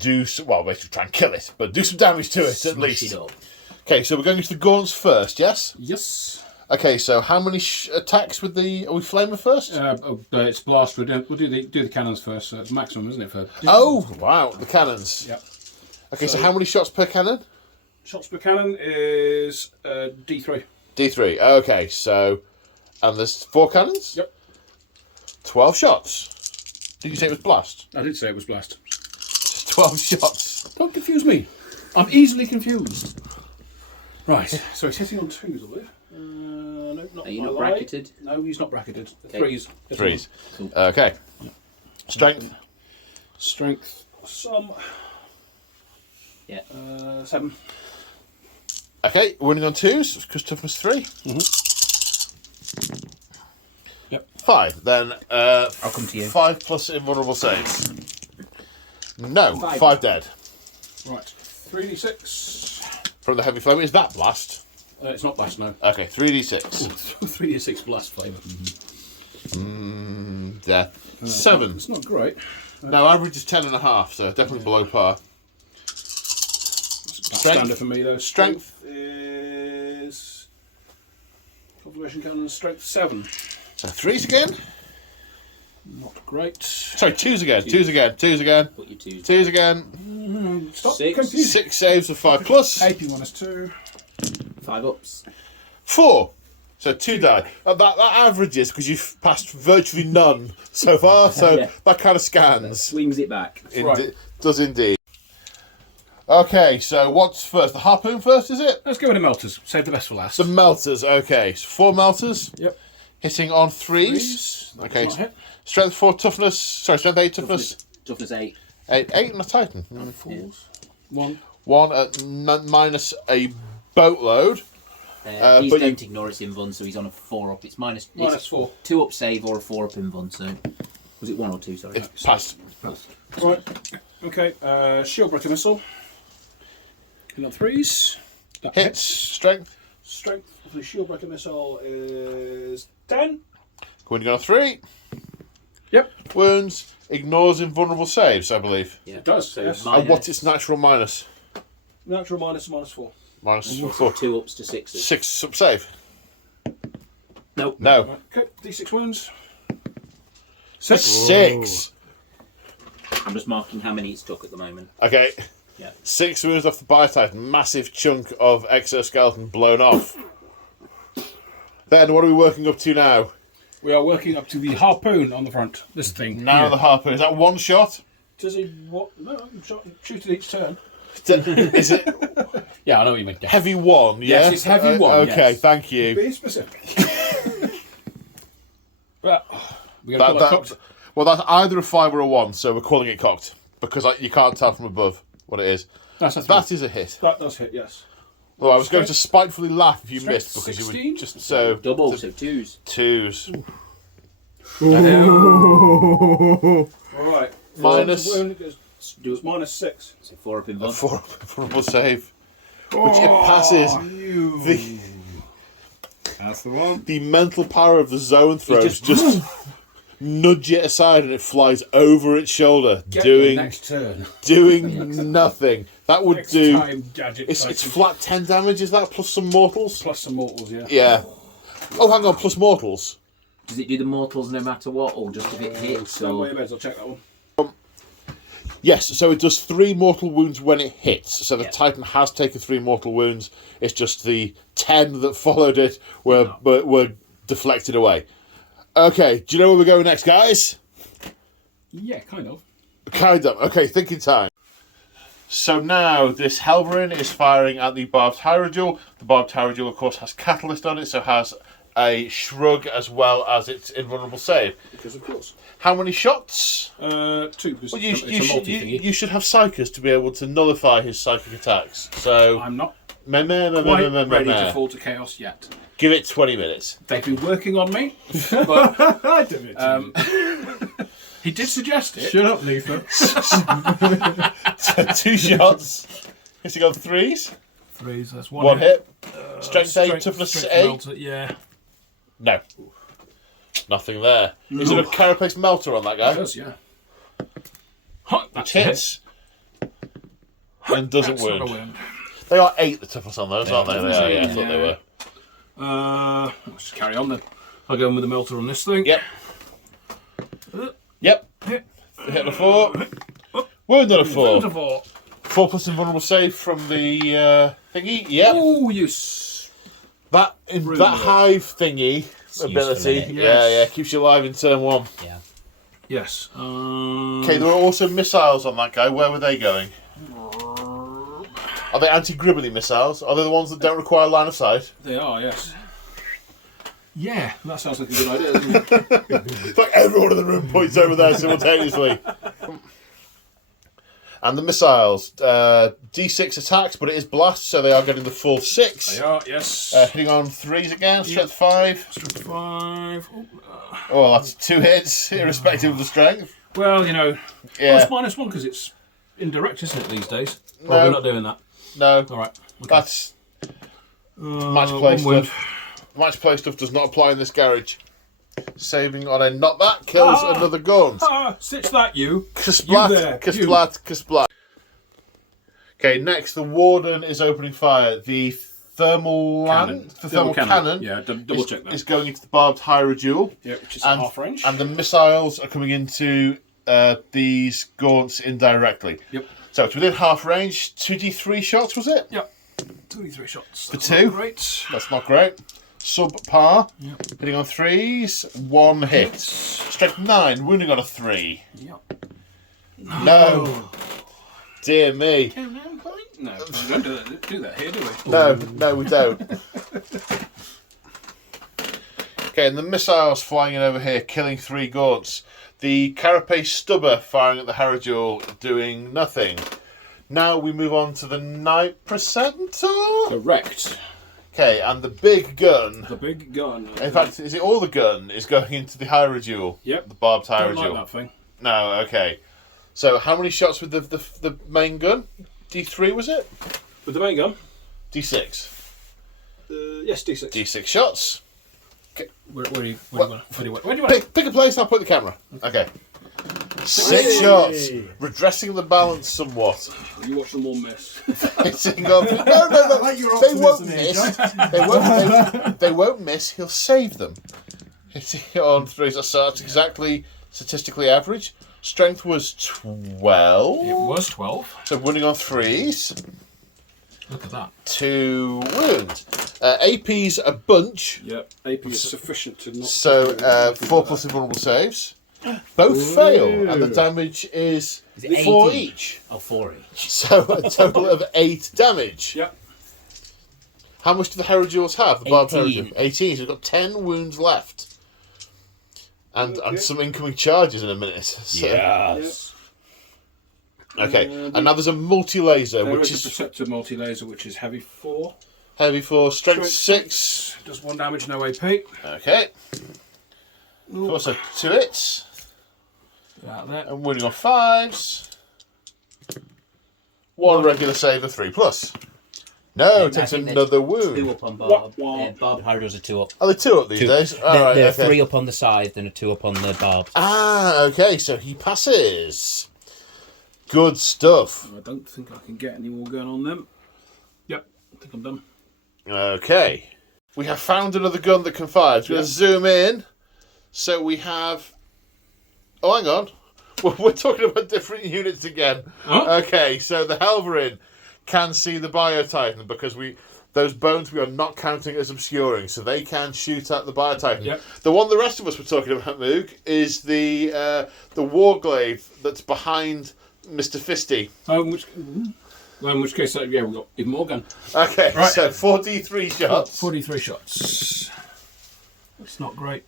basically try and kill it, but do some damage to it Smash at least. it up. Okay, so we're going into the gaunts first, yes? Yes. Okay, so how many attacks with the... Are we flamer first? It's blast. We'll do the cannons first. So it's maximum, isn't it? For Oh, wow, the cannons. Yep. Okay, so how many shots per cannon? Shots per cannon is D3. D3. Okay, so... And there's 4 cannons? Yep. 12 shots. Did you say it was blast? I did say it was blast. 12 shots. Don't confuse me. I'm easily confused. Right. So he's hitting on 2s, I believe. No, not Are you by not the way. bracketed? No, he's not bracketed. Okay. 3s. 3s. Cool. Okay. Strength. Strength. Some. Yeah. 7. Okay, winning on 2s, because toughness 3. Yep. 5. Then, I'll come to you. 5 plus invulnerable saves. No, 5. 5 dead. Right. 3d6. From the heavy flame. Is that blast? It's not blast, no. Okay, 3d6. 3d6 blast flavour. Death. 7. It's not great. No, average is 10.5, so definitely below par. Standard for me, though. Strength. Is. Confirmation cannon, strength 7. So 3s again. Not great. Sorry, 2s again. 2s again. 2s again. Put your 2s. 2s again. Stop 6. confusing. 6 saves of 5 plus. AP one is 2. 5 ups. 4. So 2 die. That averages because you've passed virtually none so far. So Yeah. that kind of scans. Swings it back. Right. Does indeed. Okay, so what's first? The harpoon first, is it? Let's go with the melters. Save the best for last. The melters. Okay, so 4 melters. Yep. Hitting on 3s. Okay. Not hit. Strength 4, toughness. Sorry, strength 8, toughness Toughness 8. 8. 8 and a titan. 4s. 1. 1 at minus a boatload. Please but don't ignore it's invuln, so he's on a 4 up. It's Minus it's 4. 2 up save or a 4 up invuln, so. Was it 1 or 2? Sorry. It's passed. Right. Okay. Shieldbreaker missile. Hit on 3s. That Hits. Strength. Strength of the shieldbreaker missile is 10. Going on a 3. Yep. wounds, ignores invulnerable saves, I believe. Yeah. It does, So yes. minus- And what's its natural minus? Natural -4. Minus So 4. 2 ups to 6s. 6 sub save. Nope. No. Right, okay, D6 wounds. 6. I'm just marking how many it's took at the moment. Okay. Yeah. 6 wounds off the bite. Massive chunk of exoskeleton blown off. Then what are we working up to now? We are working up to the harpoon on the front. This thing. Now here. the harpoon. Is that one shot? Does he what? No, shoot it each turn. Is it Yeah, I know what you mean. Yeah. heavy one? Yeah. Yes, it's heavy one, Okay, yes. thank you. Be specific. Right, we're That, going to call that cocked. well, that's either a 5 or a 1, so we're calling it cocked because you can't tell from above what it is. That's a That three. is a hit. That does hit, yes. Well, I was going to spitefully laugh if you Strength missed because you 16? were just so Double, so 2s. 2s. Alright. Minus- Do it -6. So 4 up in A one. 4 vulnerable save, which it passes. The, That's the one. the mental power of the zone throws just- just nudge it aside and it flies over its shoulder, Get doing the next turn. nothing. That would Next do. time, gadget It's Titan. flat 10 damage. Is that plus some mortals? Plus some mortals, yeah. Yeah. Oh, hang on, plus mortals. Does it do the mortals no matter what, or just if it hits? Stand by Or... your beds, I'll check that one. Yes, so it does 3 mortal wounds when it hits. So the Yeah. Titan has taken 3 mortal wounds. It's just the 10 that followed it were deflected away. Okay, do you know where we're going next, guys? Yeah, kind of. Kind of. Okay, thinking time. So now this Helverin is firing at the Barbed Hierodule. The Barbed Hierodule, of course, has Catalyst on it, so has a shrug as well as its invulnerable save. Because of course. How many shots? 2, because Well, it's a multi thingy. you should have Psychers to be able to nullify his psychic attacks. So, I'm not meh, meh, meh, quite meh, meh, ready meh. to fall to chaos yet. Give it 20 minutes. They've been working on me, but I did it. he did suggest it. Shut up, Luther. 2 shots. Has he got 3s? 3s, that's 1 hit. Strength 8, toughness 8. melter, yeah. No. Nothing there. Is there a carapace melter on that It guy? does, yeah. Which That's a hit. hits and doesn't That's not a wound. wound. They are 8 the toughness on those, aren't they? They are, yeah, I thought they were. Let's just carry on then. I'll go in with the melter on this thing. Yep. Yep. Hit. Hit on a 4. Wound on a 4. Wound of 4. 4 plus invulnerable save from the thingy. Yep. Oh, you That hive thingy ability. minute. Yeah, keeps you alive in turn 1. Yeah. Yes. Okay, there were also missiles on that guy. Where were they going? Are they anti-gribbly missiles? Are they the ones that don't require line of sight? They are, yes. Yeah, that sounds like a good idea, doesn't it? It's like everyone in the room points over there simultaneously. And the missiles, D6 attacks, but it is blast, so they are getting the full 6. They are, yes. Hitting on 3s again, strength 5. Strength 5. Oh, that's 2 hits, irrespective of the strength. Well, you know, Yeah. it's -1 because it's indirect, isn't it, these days? No. Well, we're not doing that. No, All right. Okay. that's match play one wound. stuff. Match play stuff does not apply in this garage. Saving on a not that kills another gun. Stitch that, you. Kasplat, You there, kasplat, kasplat. Okay, next the Warden is opening fire. The thermal Cannon. the thermal cannon Yeah, double check that. is going into the barbed hierodule. Yeah, which is And, half range. and the missiles are coming into these gaunts indirectly. Yep. So it's within half range. 2d3 shots, was it? Yep. 23 shots. For That's 2. not great. That's not great. Subpar. Yep. Hitting on 3s. 1 hit. Strength 9. Wounding on a 3. Yep. No. Dear me. No, we don't do that here, do we? No, we don't. Okay, and the missiles flying in over here, killing 3 gaunts. The carapace stubber firing at the Hierodule, doing nothing. Now we move on to the Night Precentor. Correct. Okay, and the big gun. The big gun. In fact, is it all the gun is going into the Hierodule? Yep. The barbed Don't Hierodule. like that thing. No, okay. So how many shots with the main gun? D3 was it? With the main gun? D6. Yes, D6. D6 shots. Where do you want? Pick a place and I'll put the camera. Okay. 6 shots, redressing the balance somewhat. You watch them all miss. Hitting on. No. like your They won't optimism, miss. They won't miss. He'll save them. Hitting on 3s. That's exactly statistically average. Strength was 12. It was 12. So winning on 3s. Look at that. 2 wounds. AP's a bunch. Yep. AP is sufficient to not. So 4 plus invulnerable saves. Both fail, and the damage is it 4 18? each. Oh, 4 each. So a total of 8 damage. Yep. How much do the Herodials have? The Barb 18. Herodial? 18. So we've got 10 wounds left. And some incoming charges in a minute. So, Yes. Okay, and now there's a multi-laser, There which is a is Perceptor multi-laser, which is heavy 4. heavy for strength 6. Does 1 damage, no AP. Okay. Also 2 hits. Get out of there. And winning on 5s. 1 regular save of 3 plus. No, I takes think there's another 2 wound. up on Barb. What? Barb Harriers are 2 up. Are there 2 up these days? Alright, There are okay. 3 up on the side, then a 2 up on the Barb. Ah, okay, so he passes. Good stuff. I don't think I can get any more going on them. Yep. I think I'm done. Okay. We have found another gun that can fire. We're going to zoom in. So we have... Oh, hang on. We're talking about different units again. Huh? Okay, so the Helverin can see the Biotitan because those bones we are not counting as obscuring, so they can shoot at the Biotitan. Yep. The one the rest of us were talking about, Moog, is the Warglaive that's behind Mr. Fisty. In which case, we've got even more gun. Okay, Right. so 43 shots. 43 shots. That's not great.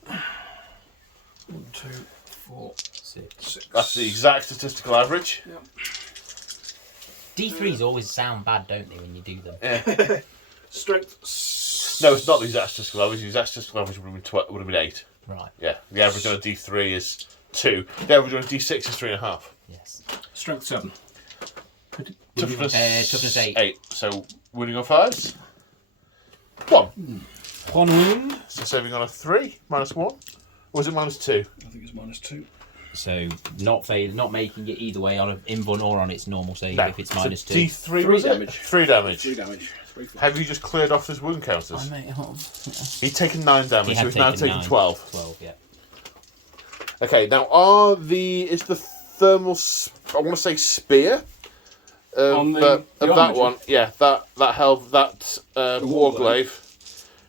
1, 2, 4, 6. That's the exact statistical average. Yep. D3s always sound bad, don't they, when you do them? Yeah. Strength. No, it's not the exact statistical average. The exact statistical average would have been 8. Right. Yeah, the average on a D3 is 2. The average on a D6 is 3.5. Yes. Strength 7. Toughness 8. So winning on 5s. 1. 1 wound. So saving on a 3, -1. Or was it -2? I think it's -2. So not making it either way on an invuln or on its normal save No. if it's So -2. D3 3 was damage. it? 3 damage. 3 damage. 3 flat. Have you just cleared off his wound counters? I may have. He'd taken 9 damage, He so had he's now taken 9. 12. 12, yeah. Okay, now is the thermal, I want to say spear? On Of the that armature? one, yeah, that Warglaive,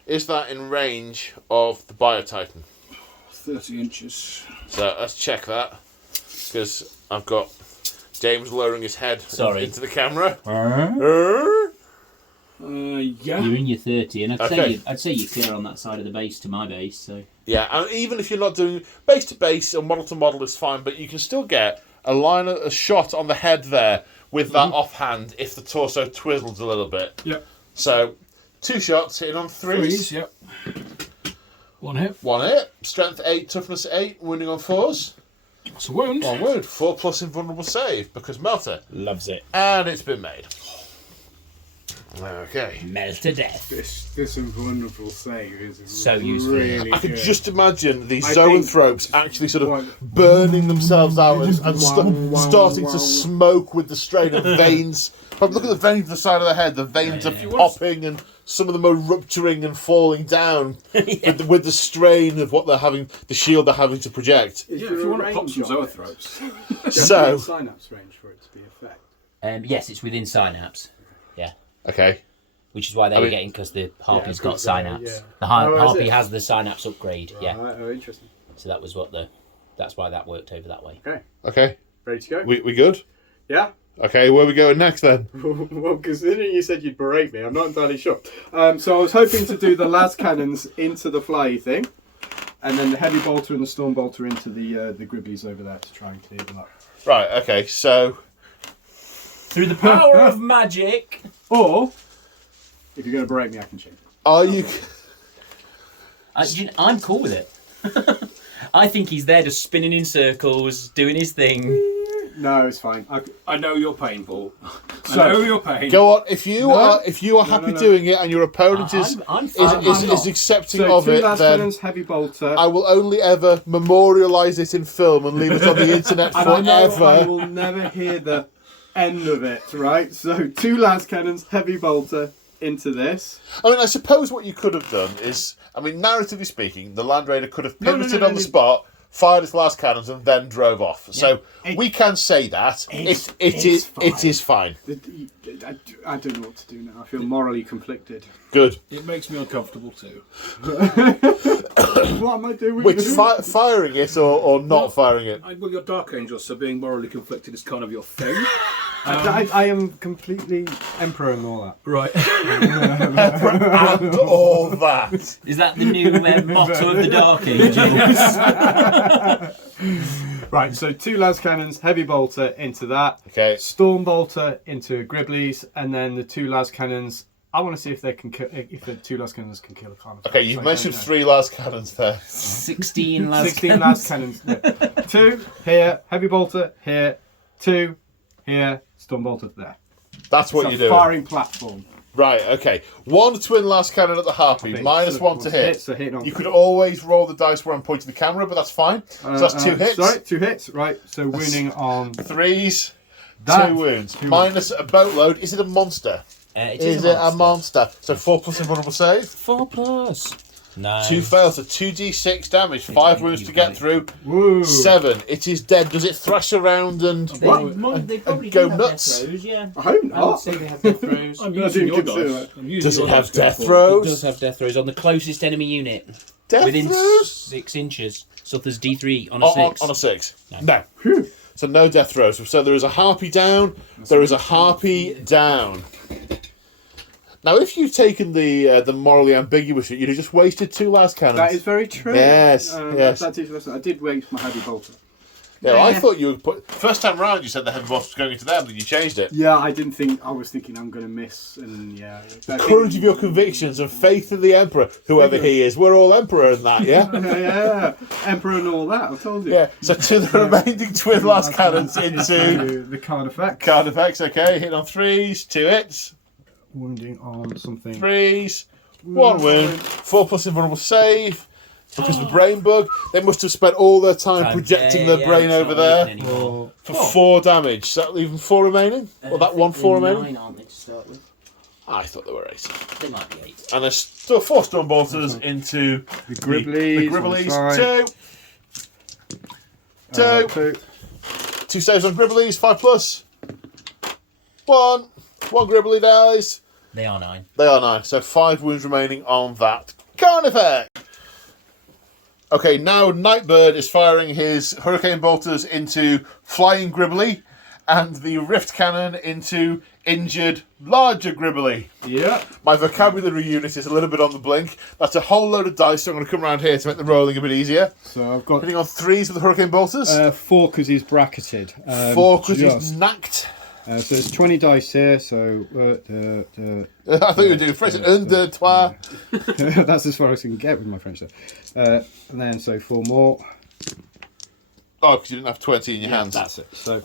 is that in range of the Biotitan? 30 inches. So let's check that, because I've got James lowering his head into the camera. Yeah. You're in your 30, and Okay. I'd say you're clear on that side of the base to my base. So Yeah, and even if you're not doing base to base or model to model is fine, but you can still get a shot on the head there with that offhand if the torso twizzles a little bit. Yep. So 2 shots hitting on 3s. Yep. 1 hit. 1 hit, strength 8, toughness 8, wounding on 4s. That's a wound. 1 wound, 4 plus invulnerable save because Melter. loves it. And it's been made. Okay. Melt to death. This invulnerable save is So useful. really I can good. just imagine these I think- zoanthropes actually sort of burning themselves out and starting to smoke with the strain of veins. But look at the veins on the side of the head. The veins are popping and some of them are rupturing and falling down with the strain of what they're having, the shield they're having to project. Is Yeah, there if you a want to pop range some on it? zoanthropes. So, Synapse range for it to be effect. Yes, it's within synapse. Yeah. okay. Which is why they I were mean- getting, because the Harpy's Yeah, got 'cause, synapse. yeah. The Oh, is Harpy it? has the synapse upgrade. Yeah. Right, oh, interesting. So that was that's why that worked over that way. Okay, Okay. ready to go? We good? Yeah? Okay, where are we going next then? Well, considering you said you'd berate me, I'm not entirely sure. So I was hoping to do the las cannons into the flyy thing, and then the heavy bolter and the storm bolter into the gribblies over there to try and clear them up. Right, okay, so... Through the power of magic. Or, if you're going to berate me, I can change it. Are you... I'm cool with it. I think he's there just spinning in circles, doing his thing. No, it's fine. I know your pain, Paul. So- I know your pain. Go on. If you are happy no. doing it and your opponent I'm is not. accepting So of two it, last then cannons, heavy bolter. I will only ever memorialise it in film and leave it on the internet and I know I forever. will never hear the end of it, right? So 2 last cannons, heavy bolter into this. I mean, I suppose what you could have done is, narratively speaking, the Land Raider could have No, pivoted no, on the spot, fired its last cannons, and then drove off. So It- we can say that it's it is fine. I don't know what to do now. I feel morally conflicted. Good. It makes me uncomfortable too. What am I doing? Which firing it or not firing it? Well, you're Dark Angels, so being morally conflicted is kind of your thing. I am completely emperor and all that. Right. And all that. Is that the new motto of the Dark Angels? Right, so 2 las cannons, heavy bolter into that. Okay. Storm bolter into Gribblies, and then the 2 las cannons. I want to see if they can if the 2 las cannons can kill a carnivore. Okay, you've mentioned 3 last cannons there. 16 last 16 las cannons. Yeah. 2 here, heavy bolter here, 2 here, storm bolter there. That's what It's you're a doing. firing platform. Right, okay. 1 twin last cannon at the Harpy, -1 to hit. So hitting on You could always roll the dice where I'm pointing the camera, but that's fine. So that's 2 hits. Sorry, 2 hits. Right, so wounding on 3s, that. 2 wounds. 2 Minus a boatload. Is it a monster? It Is it a monster? So 4 plus invulnerable save. 4 plus. No. 2 fails, so 2d6 damage. 5 wounds to get through. Woo. 7. It is dead. Does it thrash around and They probably go do have nuts? death throws, yeah. I hope I would not. say they have death throws. I'm I using didn't your consider dice. that. I'm using Does your it have dice death going It throws? does have death throws on the closest enemy unit. Death Within throws? 6 inches. So there's D3 on a 6. On a 6. No. No. So no death throws. So there is a Harpy down. There is a Harpy down. Now, if you've taken the morally ambiguous route, you'd have just wasted 2 last cannons. That is very true. Yes, yes. That is, listen, I did waste my heavy bolter. Yeah, I thought you would put... First time round, you said the heavy boss was going into them, then you changed it. Yeah, I didn't think. I was thinking I'm going to miss, and yeah. The courage of your convictions and faith in the Emperor, whoever he is. We're all Emperor in that, yeah? Yeah, emperor and all that. I told you. Yeah. So to the remaining twin last cannons into the card effect. card effects, okay. Hit on 3s, 2 hits, Wounding on something. 3s, 1 wound, 4 plus invulnerable save. Because of the brain bug, they must have spent all their time projecting their brain it's over not there working anymore. for 4 damage. Is that leaving 4 remaining? Or that 1 4 They're remaining? 9, aren't they, to start with? I thought there were 8. They might be 8. And there's still 4 storm bolters into The Gribblies. The Gribblies. on side. 2. 2 saves on Gribblies, 5 plus. 1 Gribbly dies. They are 9. They are 9, so 5 wounds remaining on that Carnifex. Okay, now Nightbird is firing his Hurricane Bolters into Flying Gribbly and the Rift Cannon into injured larger Gribbly. Yeah. My vocabulary unit is a little bit on the blink. That's a whole load of dice, so I'm going to come around here to make the rolling a bit easier. So I've got Hitting on 3s with the Hurricane Bolters. 4 because he's bracketed. 4 because he's just. knacked. So there's 20 dice here. So I thought you were doing French. Un, deux, trois. that's as far as I can get with my French. And then so 4 more. Oh, because you didn't have 20 in your hands. That's it. So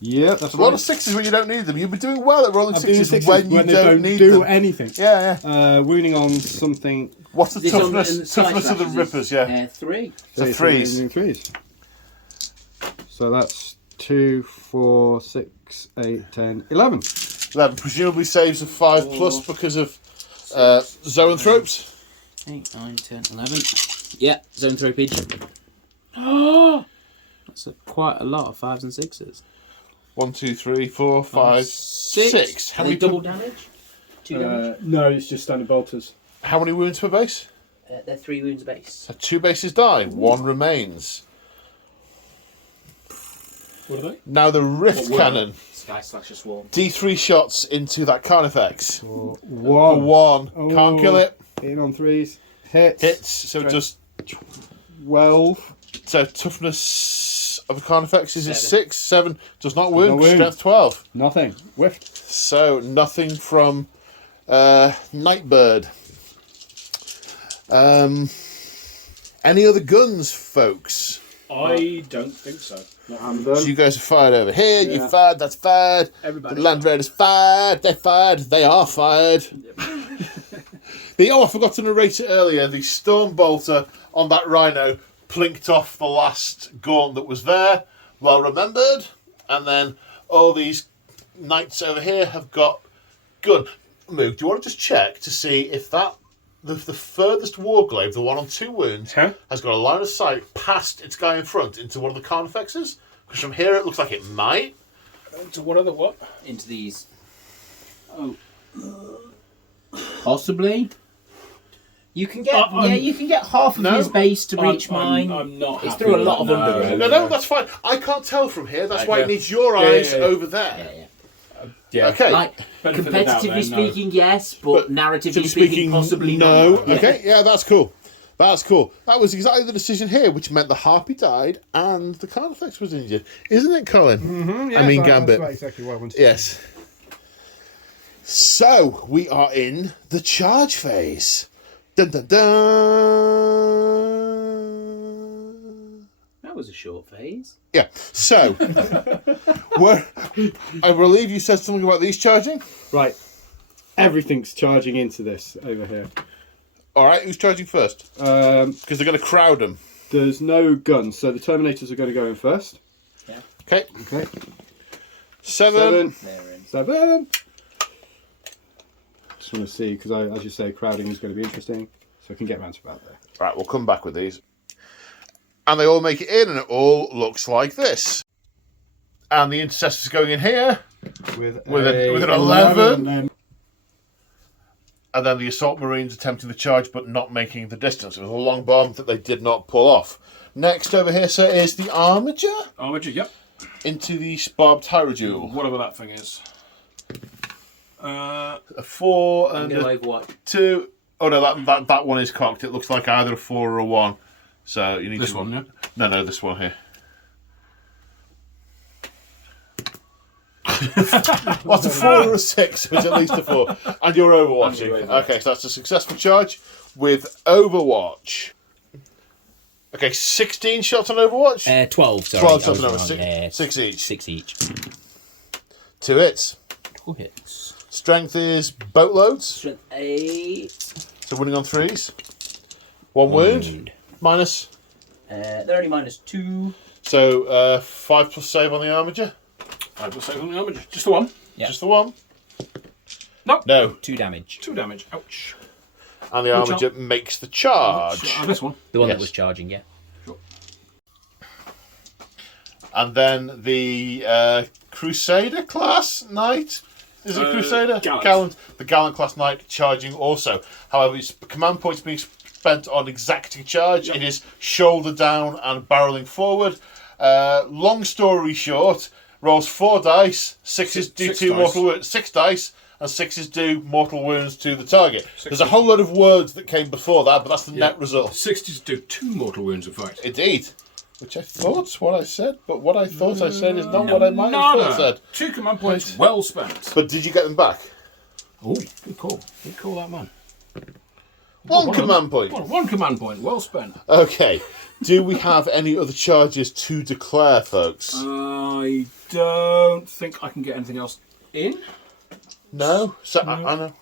yeah, that's A lot of 6s when you don't need them. You've been doing well at rolling I'm doing 6s sixes when you they don't need do them. anything. Yeah, yeah. Wounding on something. What's the This on toughness? the side Toughness of the slashes Rippers, is, yeah. 3. So it's 3s. wounding 3s. So that's 2, 4, 6, 8, 10, 11. 11. Presumably saves of 5 plus because of zoanthropes. 8, 9, 10, 11. Yeah, zone thropage. That's quite a lot of 5s and 6s. 1, 2, 3, 4, 5, 6. How many double damage? 2 damage? No, it's just standard bolters. How many wounds per base? They're 3 wounds base. So 2 bases die. 1 remains. What are they? Now the Rift What were Cannon. Sky Slasher Swarm. D3 shots into that Carnifex. For For 1. 1. Oh. Can't kill it. In on 3s. Hits. Hits. So just 12. so toughness of the Carnifex is 7. 6. 7 does not wound. not wound. Strength 12. Nothing. Whiffed. So nothing from Nightbird. Any other guns, folks? I don't think so. I'm So done. you guys are fired over here. You Yeah. fired. That's fired. Everybody. The Land Raiders fired. They're fired. They are fired. I forgot to narrate it earlier. The Storm Bolter on that Rhino plinked off the last gaunt that was there. Well remembered. And then all these knights over here have got gun. Moog, do you want to just check to see if that the furthest warglaive, the one on 2 wounds, has got a line of sight past its guy in front into one of the Carnifexes? Because from here it looks like it might. To what other what? Into these. Oh. Possibly. You can get you can get half of his base to reach mine. I'm not. It's happy through a with lot that, of undergrowth. No, that's fine. I can't tell from here. That's why it needs your eyes over there. Yeah. Okay. Like, Benefit of the doubt competitively then, no. speaking, yes, but narratively Speaking, speaking, possibly no. not. Okay, yeah, that's cool. That's cool. That was exactly the decision here, which meant the Harpy died and the Carnifex was injured. Isn't it, Colin? Mm-hmm, I mean, Gambit. That's exactly what I wanted. Yes. So, we are in the charge phase. Dun dun dun. That was a short phase. Yeah. So, I believe you said something about these charging. Right. Everything's charging into this over here. All right, who's charging first? Because they're going to crowd them. There's no guns, so the Terminators are going to go in first. Yeah. Okay. Okay. Seven. They're in. 7. Just want to see, because as you say, crowding is going to be interesting, so I can get around to about there. Right, we'll come back with these. And they all make it in, and it all looks like this. And the Intercessor's going in here with an 11. And then the Assault Marines attempting the charge, but not making the distance. It was a long bomb that they did not pull off. Next over here, sir, is the Armiger Armiger, yep. into the Barbed Hierodule. Whatever that thing is. A 4 I'm and going a to overwatch. 2. Oh no, that one is cocked. It looks like either a 4 or a 1. So you need This to... one, yeah? No, this one here. What's a 4 or a 6? It's at least a 4. And you're overwatching. Okay, so that's a successful charge with Overwatch. Okay, 16 shots on Overwatch? 12, sorry. 12 I shots was on wrong. Overwatch. Yeah, 6 each. 6 each. 2 hits. 2 hits. Strength is boatloads. Strength 8. So winning on 3s. 1 wound. Minus. They're only -2. So 5 plus save on the Armiger. 5 plus 7 on the Armiger. Just the one. Yeah. Just the 1. Nope. No. 2 damage. 2 damage. Ouch. And the Armiger makes the charge. This one. The one Yes. that was charging, yeah. Sure. And then the Crusader class knight. Is it Crusader? Gallant. The Gallant class knight charging also. However, its command points being spent on exacting charge. Yep. It is shoulder down and barreling forward. Long story short, rolls 4 dice. 6s do 6 2 dice. mortal wounds. 6 dice. And 6s do mortal wounds to the target. There's a whole load of words that came before that, but that's the net result. 60s do 2 mortal wounds, in fact. Indeed. Which I thought's what I said, but what I thought I said is not what I might have thought I said. 2 command points well spent. But did you get them back? Oh, good call. Good call, that man. One command point. One command point, well spent. Okay. Do we have any other charges to declare, folks? I don't think I can get anything else in. No? So, I know.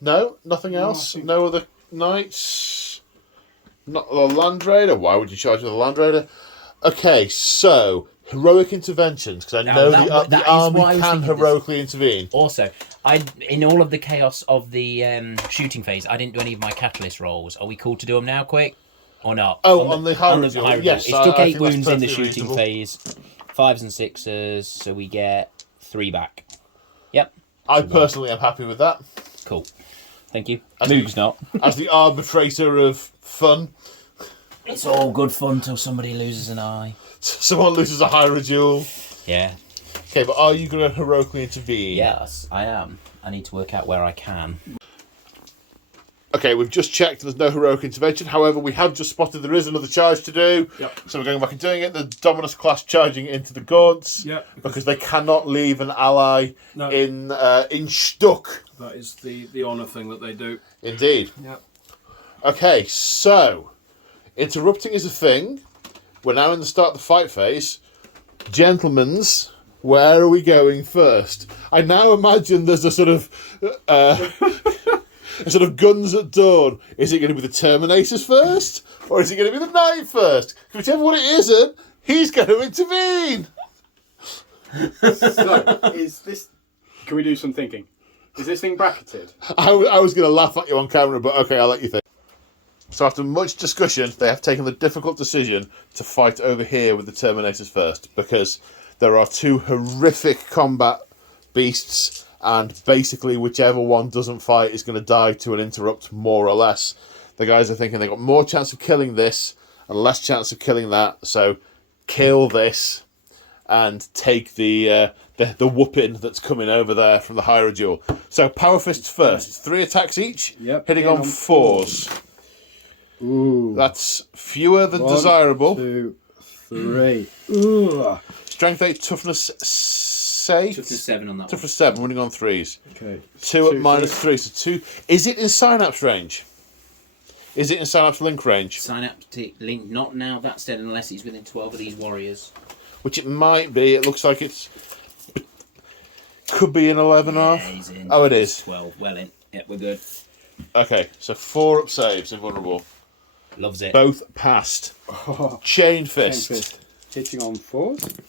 No? Nothing else? No other knights? Not the Land Raider? Why would you charge with a Land Raider? Okay, so heroic interventions, because I Now, know that the is army why I was can thinking this. heroically intervene. Also, in all of the chaos of the shooting phase, I didn't do any of my catalyst rolls. Are we cool to do them now, quick? Or not? Oh, on the high high yes. It took I 8 think that's wounds in the perfectly shooting reasonable. phase. 5s and 6s, so we get 3 back. Yep. I personally am happy with that. Cool. Thank you. As Moog's not. As the arbitrator of fun, It's all good fun till somebody loses an eye. someone loses a hierodule. Yeah. Okay, but are you going to heroically intervene? Yes, I am. I need to work out where I can. Okay, we've just checked there's no heroic intervention. However, we have just spotted there is another charge to do. Yep. So we're going back and doing it. The Dominus class charging into the gaunts. Yep. Because they cannot leave an ally No. in stuck. That is the honour thing that they do. Indeed. Yep. Okay, so Interrupting is a thing. We're now in the start of the fight phase. Gentlemen's, where are we going first? I now imagine there's a sort of guns at dawn. Is it going to be the Terminators first, or is it going to be the Knight first? Whichever one it isn't, he's going to intervene. So, is this... Can we do some thinking? Is this thing bracketed? I was going to laugh at you on camera, but okay, I'll let you think. So after much discussion, they have taken the difficult decision to fight over here with the Terminators first, because there are two horrific combat beasts, and basically whichever one doesn't fight is going to die to an interrupt, more or less. The guys are thinking they've got more chance of killing this and less chance of killing that, so kill this and take the whooping that's coming over there from the Hierodule. So Power Fists first. It's 3 attacks each, hitting on 4s. Ooh. That's fewer than 1, desirable. 2, 3. Ooh. Strength 8, toughness 6. Toughness 7 on that one. Toughness 7, running on 3s. Okay. 2 at minus 3, so 2. Is it in Synapse range? Is it in Synapse Link range? Synaptic Link, not now, that's dead unless he's within 12 of these warriors. Which it might be. It looks like it's... Could be in 11 Yeah, off. he's in. Oh, it is. 12, well in. Yep, we're good. Okay, so 4 up saves, invulnerable. Loves it. Both passed. Oh, Chain chain fist. fist. Hitting on 4s.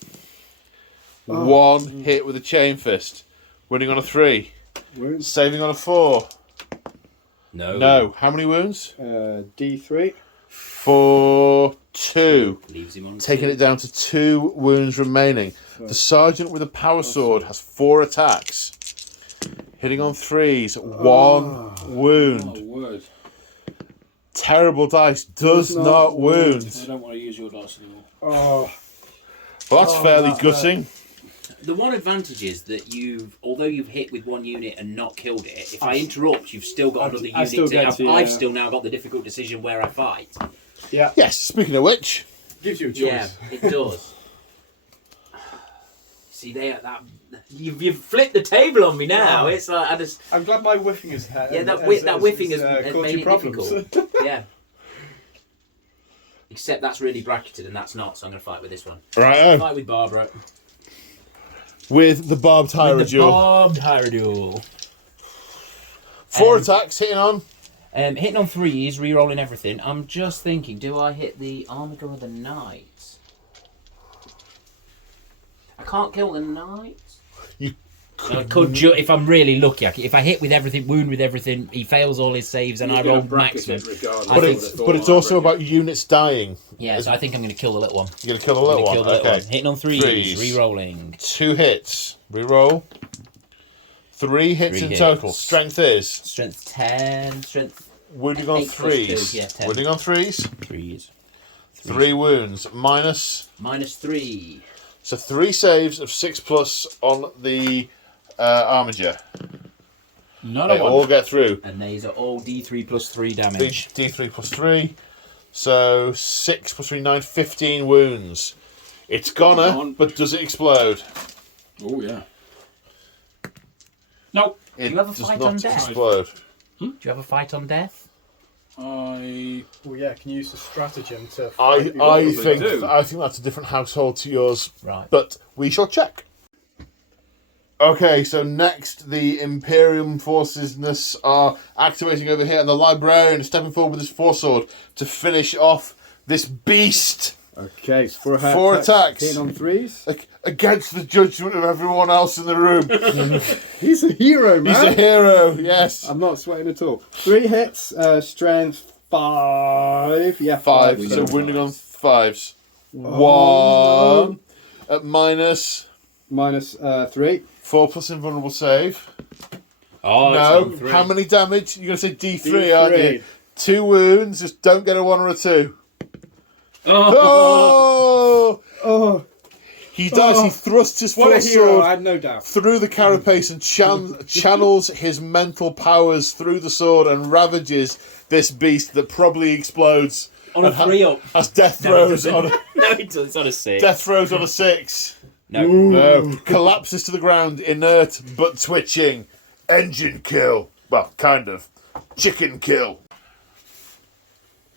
1 hit with a chain fist. Winning on a 3. Wounds. Saving on a 4. No. No. How many wounds? D3. For 2. Leaves him on Taking 2. it down to 2 wounds remaining. The sergeant with a power sword has 4 attacks. Hitting on 3s. 1 wound. Oh, word. Terrible dice. Does not wound. I don't want to use your dice anymore. Oh. Well, that's fairly gutting. The one advantage is that although you've hit with one unit and not killed it, if I interrupt, you've still got another I still unit. get to, I've still now got the difficult decision where I fight. Yeah. Yes, speaking of which. Gives you a choice. Yeah, it does. See, you've flipped the table on me now. Yeah. It's like I'm glad my whiffing is that whiffing has caused made you it problems. difficult. Yeah. Except that's really bracketed and that's not, so I'm going to fight with this one. Right. Fight with Barbara. With the barbed Hierodule. Barbed Hierodule. 4 attacks, hitting on. Hitting on 3s, re-rolling everything. I'm just thinking, do I hit the Armada or the Knight? I can't kill the Knight. You I could if I'm really lucky. If I hit with everything, wound with everything, he fails all his saves, and I roll maximum. But it's also about units dying. Yeah, so I think I'm going to kill the little one. You're going to kill the little one. Kill the little Okay. one. Hitting on 3s, Threes. re-rolling. 2 hits. Reroll. 3 hits 3 in hits. total. Strength is. Strength 10, strength Wounding on 8 plus 2, 3s. yeah, 10. Wounding on 3s. 3s. 3 wounds. Minus. Minus 3. So 3 saves of 6 plus on the Armiger. Not They a 1. all get through. And these are all D3 plus 3 damage. D3 plus 3. So 6 plus 3, 9, 15 wounds. It's gonna, but does it explode? Oh, yeah. No. It you have a does fight not on death? explode. Do you have a fight on death? Well, yeah, can you use the stratagem to... I think do. that's a different household to yours. Right. But we shall check. Okay, so next the Imperium forces are activating over here, and the Librarian is stepping forward with his foresword to finish off this beast. Okay, so 4 attacks. Hitting on 3s. Against the judgment of everyone else in the room. He's a hero, man. He's a hero, yes. I'm not sweating at all. 3 hits, strength 5. Yeah, 5, 5. so wounding on 5s. 1 at minus Minus 3. 4 plus invulnerable save. Oh, No, it's on 3. how many damage? You're going to say D3, D3. aren't you? 2 wounds, just don't get a 1 or a 2. Oh. Oh! Oh, He does, he thrusts his what a hero, foresword I had no doubt. through the carapace and channels his mental powers through the sword and ravages this beast that probably explodes. On a and 3 up. Has death throws on a, No, it's on a 6. death throws on a 6. No. No. Collapses to the ground, inert but twitching. Engine kill. Well, kind of. Chicken kill.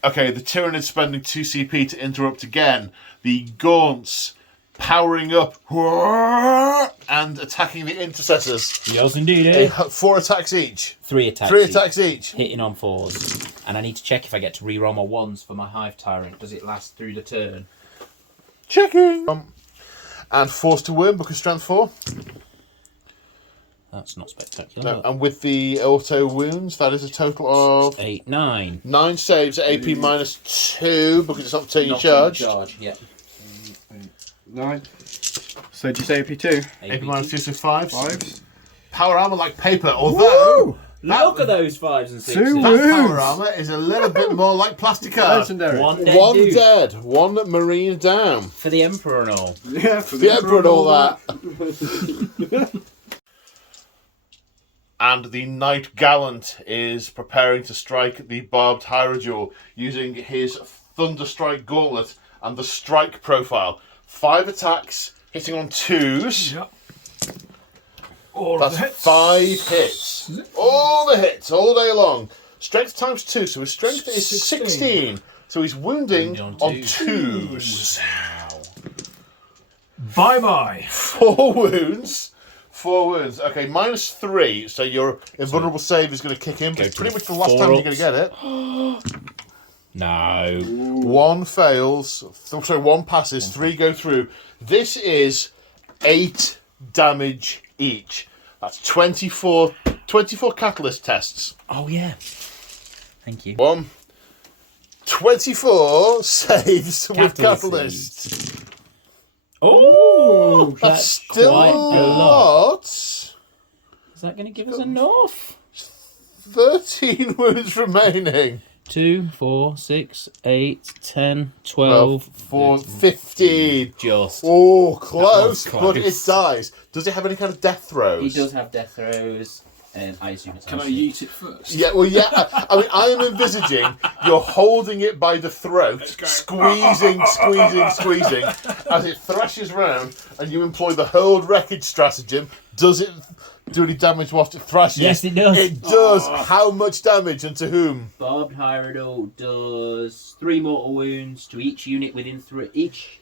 Okay, the Tyranid spending 2 CP to interrupt again. The Gaunts powering up and attacking the Intercessors. Yes, indeed. 4 attacks each. 3 attacks. 3 attacks each. Hitting on 4s. And I need to check if I get to reroll my 1s for my Hive Tyrant. Does it last through the turn? Checking. And forced to wound because strength 4. That's not spectacular. No, and with the auto wounds, that is a total of 8, 9. 9 saves at AP minus 2 because it's not turning charged. Charge, yeah. 9. So do you say AP2? AP minus 2, so 5. 5s. Power armor like paper, although Look at those 5s and 6s. Two that wounds. power armor is a little bit more like plastic card. Legendary. One dead One dude. dead, 1 marine down. For the Emperor and all. Yeah, for The Emperor and all that. And the Knight Gallant is preparing to strike the Barbed Hierodule using his Thunderstrike Gauntlet and the Strike profile. 5 attacks, hitting on 2s. Yep. That's 5 hits. All the hits, all day long. Strength times 2, so his strength is 16. So he's wounding Wounding on on 2s. Bye-bye. 4 wounds. 4 wounds. Okay, minus 3, so your invulnerable save is going to kick in, but it's pretty much the last time you're going to get it. No. 1 fails. Sorry, 1 passes, 3 go through. This is 8 damage each. That's 24 catalyst tests. Oh, yeah. Thank you. 1. 24 saves with Catalyst catalyst. Oh, That's still quite a a lot. Is that going to give us enough? 13 wounds remaining. 2, 4, 6, 8, 10, 12, 12. 4, 15. Just. Oh, close, That was but close. it dies. Does it have any kind of death throws? He does have death throws, and I assume it's Can I icy. yeet it first? Yeah, well, yeah. I mean, I am envisaging you're holding it by the throat, squeezing, as it thrashes around, and you employ the hurled wreckage stratagem. Does it do any damage whilst it thrashes? Yes, it does. It does. How much damage and to whom? Barbed Hierodule does 3 mortal wounds to each unit within 3. Each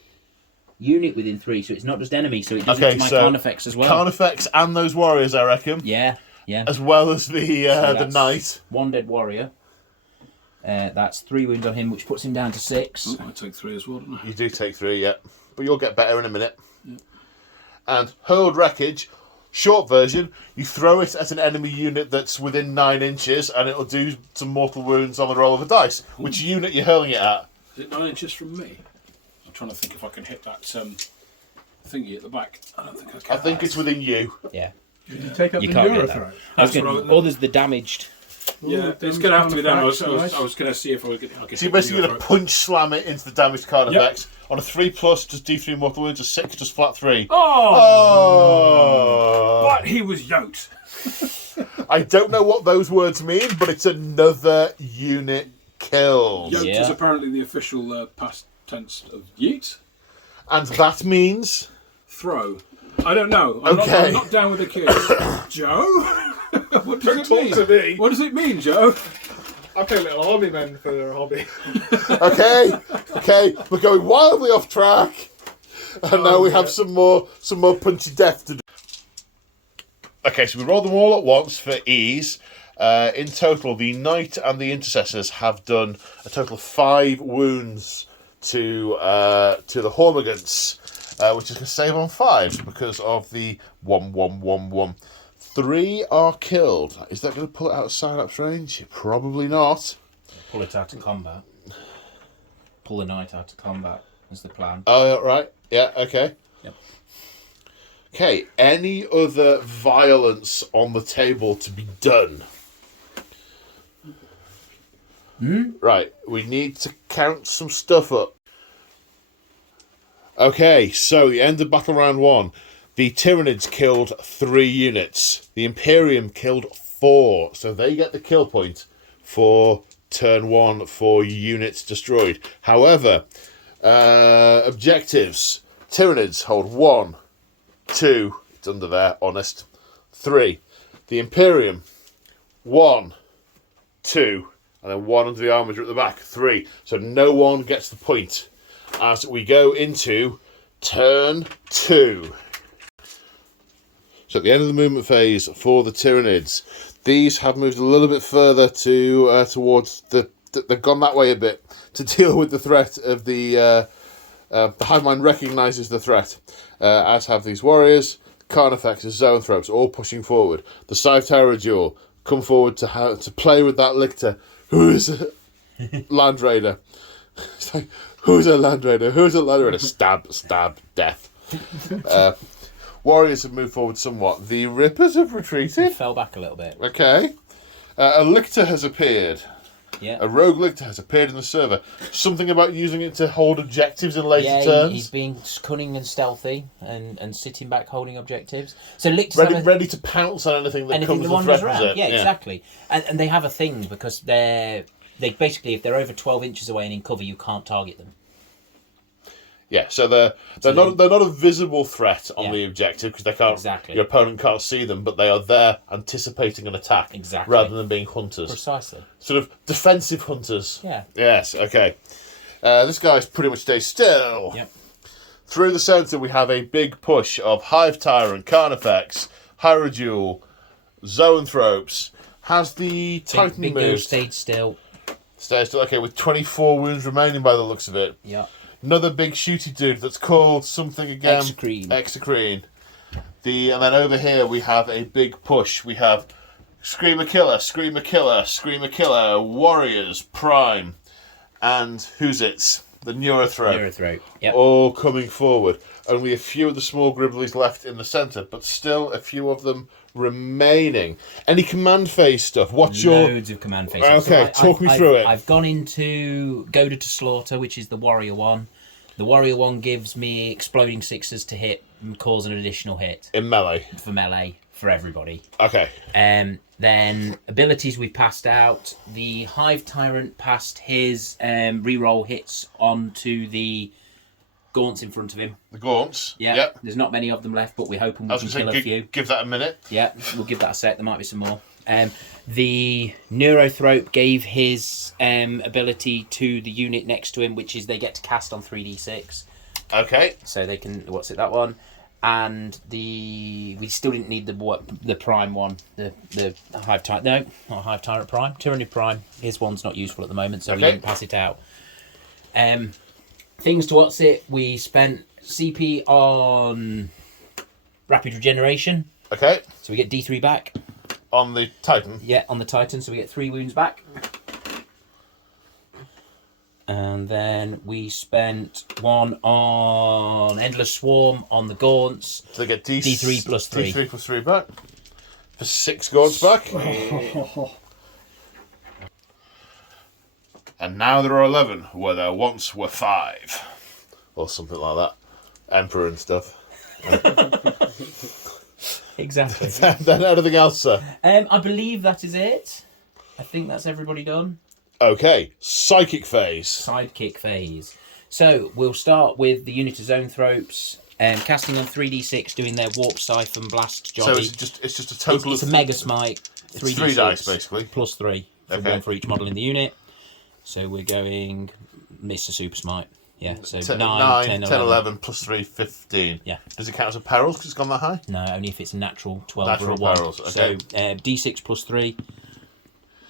unit within 3, so it's not just enemy, so it does it to my Carnifex as well. Carnifex and those warriors, I reckon. Yeah, yeah. As well as the that's knight. 1 dead warrior. That's 3 wounds on him, which puts him down to 6. Oh, I take 3 as well, don't I? You do take 3, yeah. But you'll get better in a minute. Yeah. And hurled wreckage, short version, you throw it at an enemy unit that's within 9 inches and it'll do some mortal wounds on the roll of a dice. Ooh. Which unit you're hurling it at? Is it 9 inches from me? I'm trying to think if I can hit that thingy at the back. I don't think I can. I think it's within you. Yeah. Did you take up You the can't get Eurothrow? that. Or there's the damaged. Yeah, it's going to have to be them. I was going to see if I could So you're basically going to punch slam it into the damaged card effects. On a 3+, does D3 mortal wounds, a 6, just flat 3. Oh! But he was yoked. I don't know what those words mean, but it's another unit killed. Yoked is apparently the official past tense of yeet. And that means? Throw. I don't know. I'm not down with the kids. Joe? What does it mean? To me. What does it mean, Joe? I play little hobby men for their hobby. Okay, we're going wildly off track, and now we have some more punchy death to do. Okay, so we roll them all at once for ease. In total, the Knight and the Intercessors have done a total of 5 wounds to the Hormigants, which is going to save on 5 because of the 1-1-1-1. 3 are killed. Is that going to pull it out of Synapse range? Probably not. Pull it out of combat. Pull the Knight out of combat is the plan. Oh, right. Yeah, okay. Yep. Okay, any other violence on the table to be done? Right, we need to count some stuff up. Okay, so the end of battle round 1. The Tyranids killed 3 units. The Imperium killed 4. So they get the kill point for turn 1 for units destroyed. However, objectives. Tyranids hold 1, 2, it's under there, honest. 3. The Imperium, 1, 2, And then 1 under the armature at the back. 3. So no one gets the point as we go into turn 2. So at the end of the movement phase for the Tyranids, these have moved a little bit further to towards they've gone that way a bit to deal with the threat of the hive mind recognises the threat, as have these warriors, Carnifex, Zoanthropes, all pushing forward. The Scythe Tower Duel come forward to play with that Lictor, who is a Land Raider. It's like, who's a Land Raider? Who's a Land Raider? Stab, stab, death. Warriors have moved forward somewhat. The Rippers have retreated. It fell back a little bit. Okay. A Lictor has appeared. Yeah. A rogue Lictor has appeared in the server. Something about using it to hold objectives in later turns. He's being cunning and stealthy and sitting back holding objectives. So Lictors ready to pounce on anything that comes and threatens it. Yeah, exactly. And they have a thing because they basically, if they're over 12 inches away and in cover, you can't target them. Yeah, so they're not a visible threat on the objective because they can't. Exactly. Your opponent can't see them, but they are there anticipating an attack. Exactly. Rather than being hunters. Precisely. Sort of defensive hunters. Yeah. Yes. Okay. This guy's pretty much stays still. Yep. Through the centre, we have a big push of Hive Tyrant, Carnifex, Hierodule, Zoanthropes. Has the Titan Big moved? Girl stayed still. Stays still. Okay, with 24 wounds remaining by the looks of it. Yeah. Another big shooty dude that's called something again. Exocrine. And then over here we have a big push. We have Screamer Killer, Screamer Killer, Screamer Killer, Warriors, Prime, and who's it? The Neurothrope. Yep. All coming forward. Only a few of the small Gribblies left in the centre, but still a few of them remaining. Any command phase stuff? Loads of command phase stuff. Okay, talk me through it. I've gone into Goaded to Slaughter, which is the Warrior one. The Warrior one gives me exploding sixes to hit and cause an additional hit. In melee? For melee, for everybody. Okay. Then abilities we passed out. The Hive Tyrant passed his reroll hits onto the gaunts in front of him. The gaunts? Yeah. Yep. There's not many of them left, but we're hoping we can kill a few. Give that a minute. Yeah, we'll give that a sec. There might be some more. The Neurothrope gave his ability to the unit next to him, which is they get to cast on 3d6. Okay. So they can... What's it, that one? And we still didn't need the Prime one. The Hive Tyrant... No, not Hive Tyrant Prime. Tyranid Prime. His one's not useful at the moment, so we didn't pass it out. Things to what's it? We spent CP on Rapid Regeneration. Okay. So we get D3 back. On the Titan? Yeah, on the Titan, so we get 3 wounds back. And then we spent 1 on Endless Swarm on the Gaunts. So they get D3 plus 3. D3 plus 3 back. For 6 Gaunts back. And now there are 11, where there once were 5. Or something like that. Emperor and stuff. Exactly. Then anything else, sir? I believe that is it. I think that's everybody done. Okay, Psychic phase. Sidekick phase. So we'll start with the unit of Zoanthropes, casting on 3d6, doing their Warp Siphon Blast jobby. So it's just a total it's a Mega Smite. 3d6, it's 3 dice, basically. Plus 3. Okay. 1 for each model in the unit. So we're going Mr. Super Smite. Yeah, so 9, 10, 11 plus 3, 15. Yeah. Does it count as a perils because it's gone that high? No, only if it's a natural 12 Natural or a 1. perils, okay. So D6 plus 3.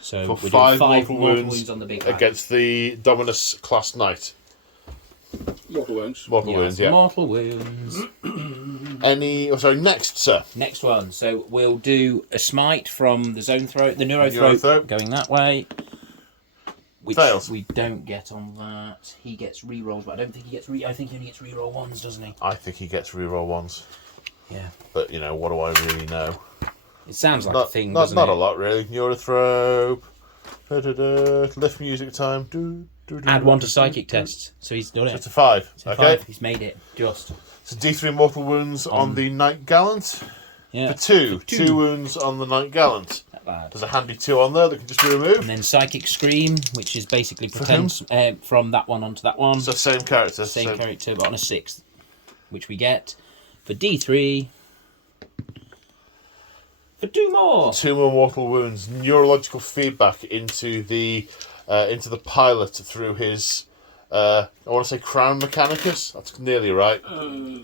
So For we're 5 doing 5 mortal mortal wounds wounds on the big guy. against the Dominus class knight. Mortal wounds. Mortal wounds, yeah. Mortal wounds. Next, sir. Next one. So we'll do a smite from the Neurothrope going that way. Which Fails. we don't get on that. He gets rerolls, but I don't think he gets I think he only gets reroll 1s, doesn't he? I think he gets reroll 1s. Yeah. But, what do I really know? It sounds like a thing, doesn't not it? a lot, really. Neurothrope. Lift music time. Add 1 to psychic tests. So he's done it. It's a 5. It's a okay. 5. He's made it. Just. So D3 mortal wounds on the Knight Gallant. Yeah. For 2. 2 wounds on the Knight Gallant. There's a handy 2 on there that can just be removed. And then Psychic Scream, which is basically pretends from that one onto that one. So same character. Same character, but on a 6th, which we get for D3. For 2 more. 2 more mortal wounds. Neurological feedback into the pilot through his. I want to say Crown Mechanicus. That's nearly right. I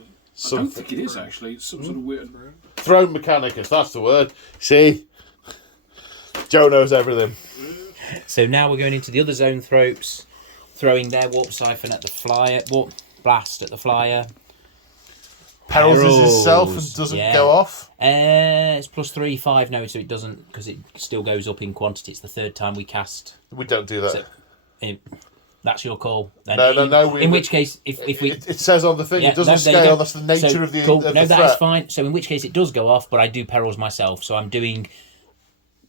don't think it is actually. It's some sort of weird. Throne Mechanicus. That's the word. See, Joe knows everything. So now we're going into the other zone tropes, throwing their warp siphon at the flyer, warp blast at the flyer. Perils is itself and doesn't go off. It's +3, 5. No, so it doesn't because it still goes up in quantity. It's the 3rd time we cast. We don't do that. So, that's your call. Then No. In which case, if we, it says on the thing, it doesn't scale. That's the nature of the cool. of No, the that threat. is fine. So in which case, it does go off, but I do perils myself. So I'm doing.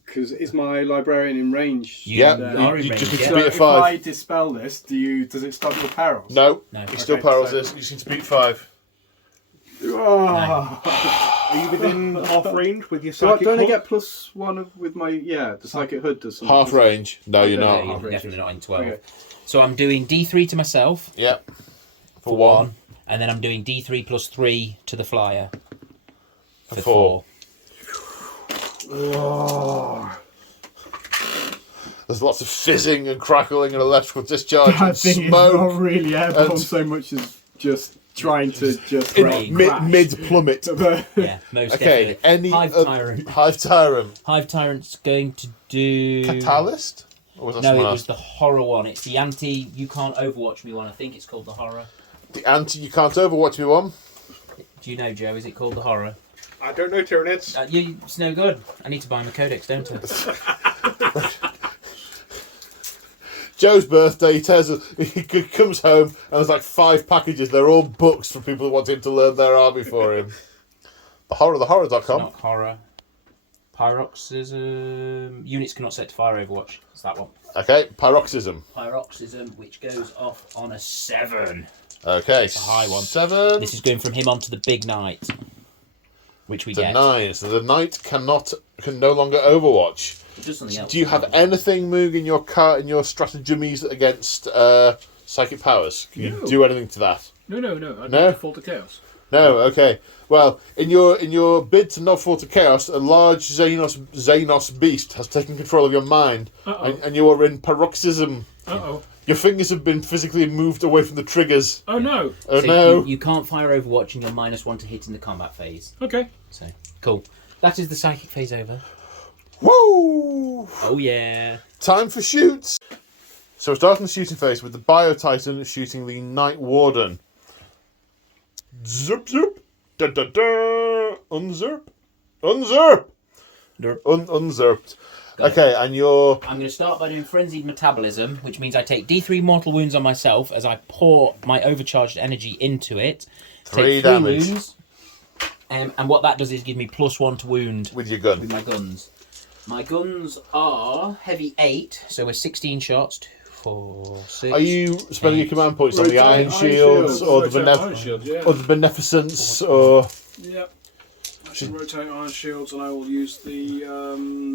Because is my librarian in range? Yeah, are in you range, just need yeah. to So beat a if 5. I dispel this, does it stop your perils? No, No. he still Okay, perils so- this. You just need to beat 5. Oh. Are you within half range with your So psychic? don't I hook? get +1 with my the psychic hood does something. Half range. No, you're Okay. not. You're half range. definitely not in 12. Okay. So I'm doing D3 to myself Yep. For for 1. 1, and then I'm doing D3 +3 to the flyer For 4. There's lots of fizzing and crackling and electrical discharge That and thing is smoke. not really airborne and- so much as just trying to just Great. crash. Mid plummet. Yeah, most Okay, definitely. any Hive Tyrant. Hive Tyrant. Hive Tyrant's going to do. Catalyst? Or was that No, it someone was else? the horror one. It's the anti. You can't Overwatch me one. I think it's called the horror. The anti you can't overwatch me one. Do you know, Joe? Is it called the horror? I don't know, Tyranids. It's no good. I need to buy my codex, don't I? Joe's birthday, he tells us, he comes home and there's like 5 packages. They're all books for people who want him to learn their army for him. Thehorror.com. Not horror. Paroxysm. Units cannot set to fire Overwatch. It's that one. Okay, Paroxysm. Paroxysm, which goes off on a 7. Okay, a high one. 7 This is going from him onto the big knight, which we to get. 9. So the knight can no longer overwatch. Just something else. Do you have anything, Moog, in your stratagemies against psychic powers? Can you No. do anything to that? No. I No? don't default to chaos. No. Okay. Well, in your bid to not fall to chaos, a large Xenos beast has taken control of your mind, and you are in paroxysm. Uh-oh. Your fingers have been physically moved away from the triggers. Oh, no. Oh So no! you can't fire Overwatch and you're -1 to hit in the combat phase. Okay. So, cool. That is the psychic phase over. Woo! Oh, yeah. Time for shoots. So we're starting the shooting phase with the Bio Titan shooting the Night Warden. Zerp zerp, da da da, unzerp, unzerp, Derp. unzerped. Got it. Okay, and you're I'm going to start by doing Frenzied Metabolism, which means I take D3 mortal wounds on myself as I pour my overcharged energy into it. 3 Take 3 damage wounds. And what that does is give me +1 to wound with your gun. with my guns. My guns are heavy 8, so we're 16 shots. 2, 4, 6. Are you spending your 8. command points on the Rotate Iron Iron Shields Shields. or the Iron Shield, yeah. or the Beneficence or Yep. I should rotate Iron Shields and I will use the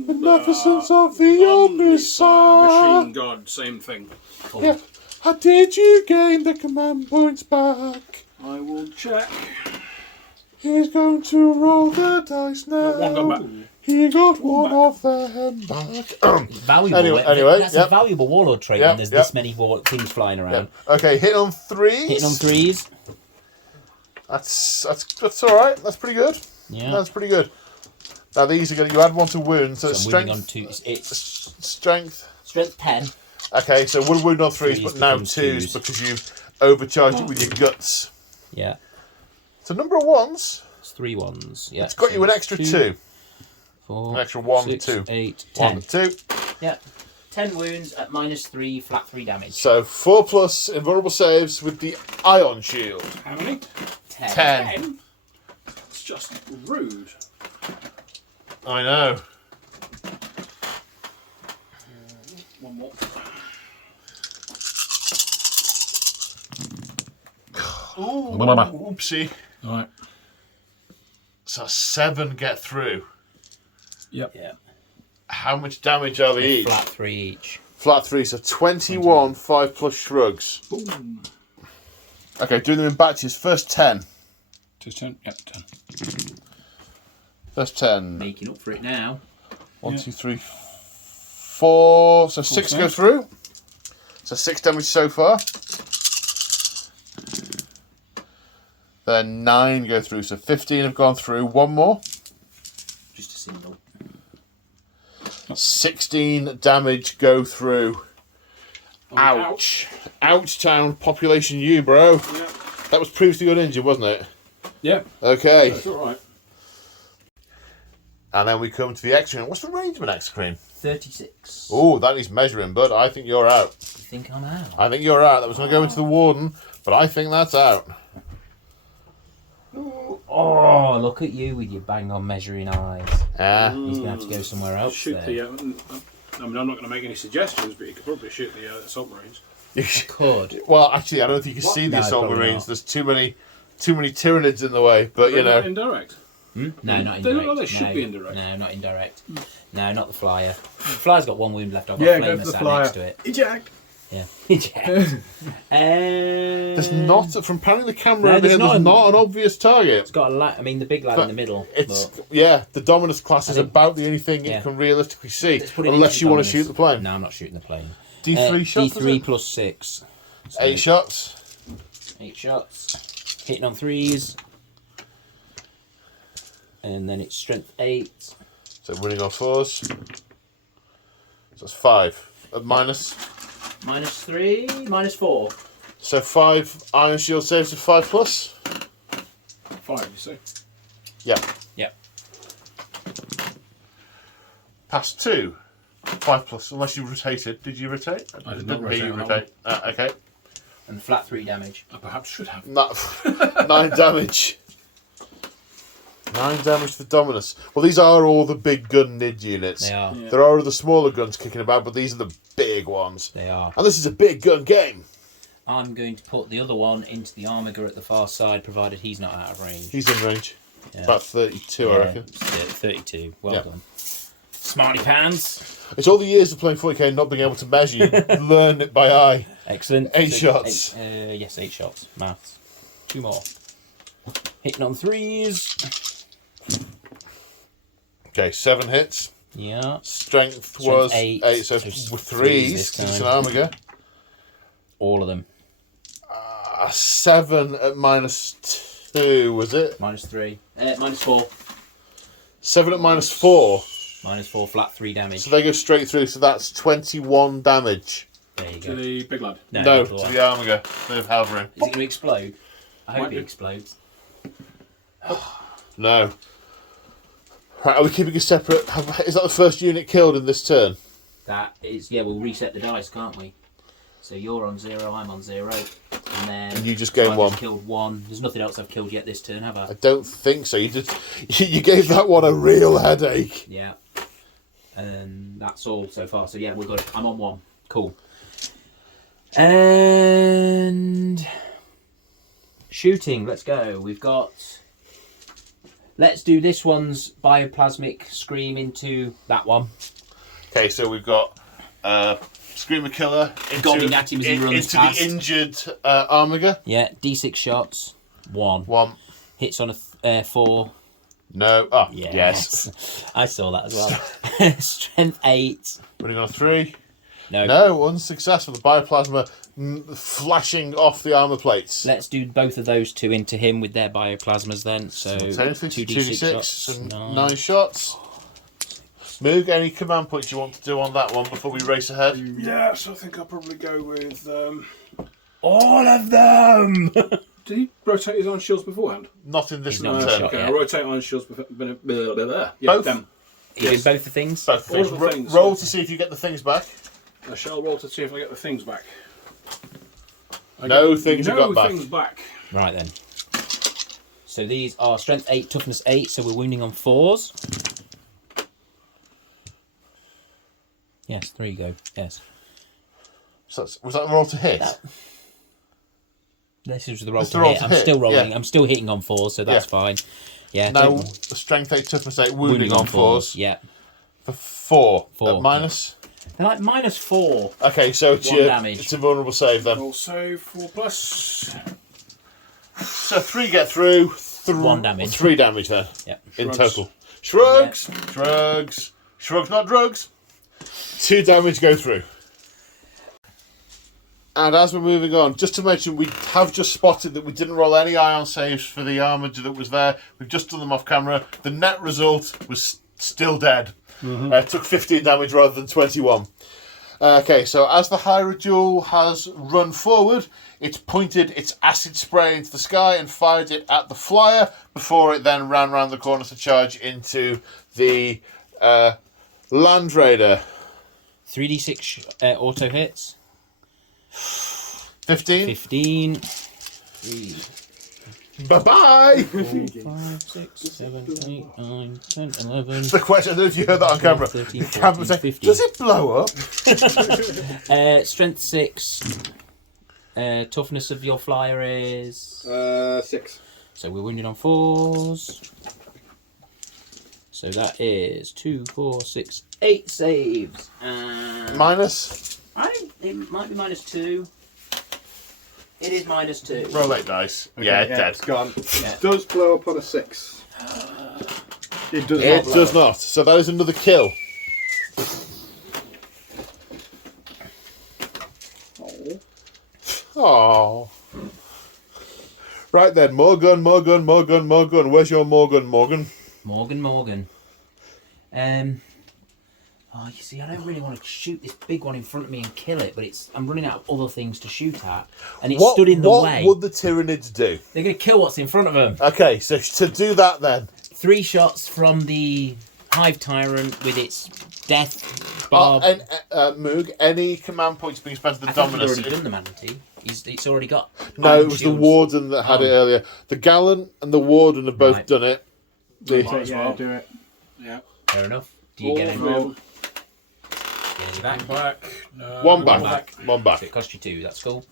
Beneficence of the Omniscient? Machine God, same thing. Yeah. How did you gain the command points back? I will check. He's going to roll the dice now. One gun back. He got one of them back. Valuable. Anyway, that's yep. a valuable warlord trait Yep, when there's yep. this many things flying around. Okay, hit on 3s. Hitting on 3s. That's all right. That's pretty good. Yeah. That's pretty good. Now these are going. You add 1 to wound, so, So I'm moving strength. on to it's Strength. strength 10. Okay, so 1 wound on 3s, Threes but now becomes 2s 2s. because you've overcharged it with your guts. Yeah. So number of 1s. It's 3 ones. Yeah. It's got so you an it's extra 2, 2. 4, An extra 1, 6, 2. 8, 1 10. and 2. Yeah. 10 wounds at -3, flat 3 damage. So 4+ invulnerable saves with the Ion Shield. How many? 10. It's just rude. I know. One more. Ooh, oopsie. Alright. So 7 get through. Yep. Yeah. How much damage are they each? Flat 3 each. Flat 3, so 21, 5+ shrugs. Boom. Okay, doing them in batches. First 10. Just 10. Yep, 10. That's 10. Making up for it now. 1, 2, 3, 4. So 6 go through. So 6 damage so far. Then 9 go through. So 15 have gone through. One more. Just a single. 16 damage go through. Ouch. Ouch town, population U, bro. Yeah. That was previously uninjured, wasn't it? Yeah. Okay. That's all right. And then we come to the X-Cream. What's the range of an X-Cream? 36. Oh, that needs measuring, bud. I think you're out. You think I'm out? I think you're out. That was going to go into the Warden, but I think that's out. Oh, look at you with your bang on measuring eyes. He's going to have to go somewhere else. Shoot there. the. I mean, I'm not going to make any suggestions, but you could probably shoot the assault marines. Could. Well, actually, I don't think you can see the No, Assault probably Marines. not. There's too many Tyranids in the way, but you They're know. not indirect. No, not indirect. They look like they should no, be indirect. No, not indirect. No, not the flyer. The flyer's got one wound left. I've got Yeah, a go flamer for the sat flyer. next to it. Eject. Yeah. Eject. There's not, from panning the camera No, over here, there's there's not. not an obvious target. It's got a I mean, the big lad in the middle. It's but yeah, the Dominus class is I think- about the only thing yeah. it can realistically see, let's put it unless into you want to Dominus. shoot the plane. No, I'm not shooting the plane. D3 shots. D3 plus 6. So 8 shots. 8 shots. Hitting on 3s. And then it's strength 8. So winning on 4s. So that's 5. Minus. Minus 3. Minus 4. So 5 Iron Shield saves of 5 plus. 5, you say? Yeah. Yep. Pass 2. 5 plus, unless you rotated. Did you rotate? I did not Didn't hear you rotate on rotate. Okay. And flat 3 damage. I perhaps should have. 9 damage. 9 damage to the Dominus. Well, these are all the big gun Nid units. They are. Yeah. There are other smaller guns kicking about, but these are the big ones. They are. And this is a big gun game. I'm going to put the other one into the Armiger at the far side, provided he's not out of range. He's in range. Yeah. About 32, I reckon. 32. Well Yeah. done. Smarty pants. It's all the years of playing 40k and not being able to measure. You learn it by eye. Excellent. 8 shots. Yes, 8 shots. Maths. 2 more. Hitting on 3s. Okay, 7 hits. Yeah. Strength was 8, so So with 3s. threes this It's an time. Armiger. All of them. 7 at -2, was it? Minus 3. Minus 4. 7 at -4. Minus 4, flat 3 damage. So they go straight through, so that's 21 damage. There you To go. the big lad. No, not to the one. the Armiger. The Halverin. Is it going to explode? I hope Might it be. explodes. No. Right, are we keeping a separate... Is that the first unit killed in this turn? That is, yeah, we'll reset the dice, can't we? So you're on 0, I'm on 0. And then And you just gained I've 1. killed 1. There's nothing else I've killed yet this turn, have I? I don't think so. You you gave that one a real headache. Yeah. And that's all so far. So yeah, we're good. I'm on 1. Cool. And shooting, let's go. We've got... Let's do this one's bioplasmic scream into that one. Okay, so we've got Screamer Killer Gobbing at him as he runs into past. the injured Armiger. Yeah, D6 shots. 1. 1. Hits on a 4. No. Oh, Yes. yes. I saw that as well. Strength 8. Running on a 3. No. No, unsuccessful. The bioplasma flashing off the armor plates. Let's do both of those two into him with their bioplasmas then. So Technically, 2d6 2d6 shots. and 9. 9 shots. Moog, any command points you want to do on that one before we race ahead? Yeah, so I think I'll probably go with. All of them! Did he rotate his iron shields beforehand? Not in this He's not turn. shot Okay, yet. I'll rotate iron shields before. Yeah, Both? them. You Yes. did both the things? Both All things. of the things, Roll yeah. to see if you get the things back. I shall roll to see if I get the things back. I No get things you got back. things back. Right then. So these are strength 8, toughness 8, so we're wounding on 4s. Yes, there you go. Yes. So was that a roll to hit? This is the roll That's to the roll hit. to I'm hit, still rolling. yeah. I'm still hitting on 4s, so that's Yeah. fine. Yeah. Now, don't- the strength 8, toughness 8, wounding on 4s. Yeah. For 4. 4, At minus. They're like minus 4. Okay, so it's 1 damage. It's a vulnerable save then. Roll save 4+. So 3 get through. 1 damage. 3 damage then. Yeah. In Shrugs. total. Shrugs, shrugs, not drugs. 2 damage go through. And as we're moving on, just to mention, we have just spotted that we didn't roll any ion saves for the armour that was there. We've just done them off camera. The net result was still dead. Took 15 damage rather than 21. Okay, so as the Hierodule has run forward, it's pointed its acid spray into the sky and fired it at the flyer before it then ran round the corner to charge into the Land Raider. 3d6 auto hits. 15. 15. 3, Bye-bye! 4, 5, 6, 7, 8, 9, 10, 11. The question, I don't know if you heard that on camera. 13, The camera 14, saying, 15. does it blow up? Strength 6. Toughness of your flyer is... 6. So we're wounded on 4s. So that is 2, 4, 6, 8 saves. And Minus? it might be -2. It is -2. Roll 8 dice. Okay, Yeah, dead. It's gone. Yeah. It does blow up on a 6. It does It not blow does up. not. So that is another kill. Oh. Right then, more gun. Where's your Morgan? Morgan. Oh, you see, I don't really want to shoot this big one in front of me and kill it, but I'm running out of other things to shoot at, and it stood in the way. What would the Tyranids do? They're going to kill what's in front of them. Okay, so to do that then. 3 shots from the Hive Tyrant with its death barb. And Moog, any command points being spent on the I think he's Dominus? already done them, hasn't he? It's already got. No, it was the shields. Warden that had it earlier. The Gallant and the Warden have both Right. done it. Might So, as yeah, well. do it. Yeah. Fair enough. Do you get any Roll. Get any back? Back. No, One back. One So back. it cost you 2. That's cool.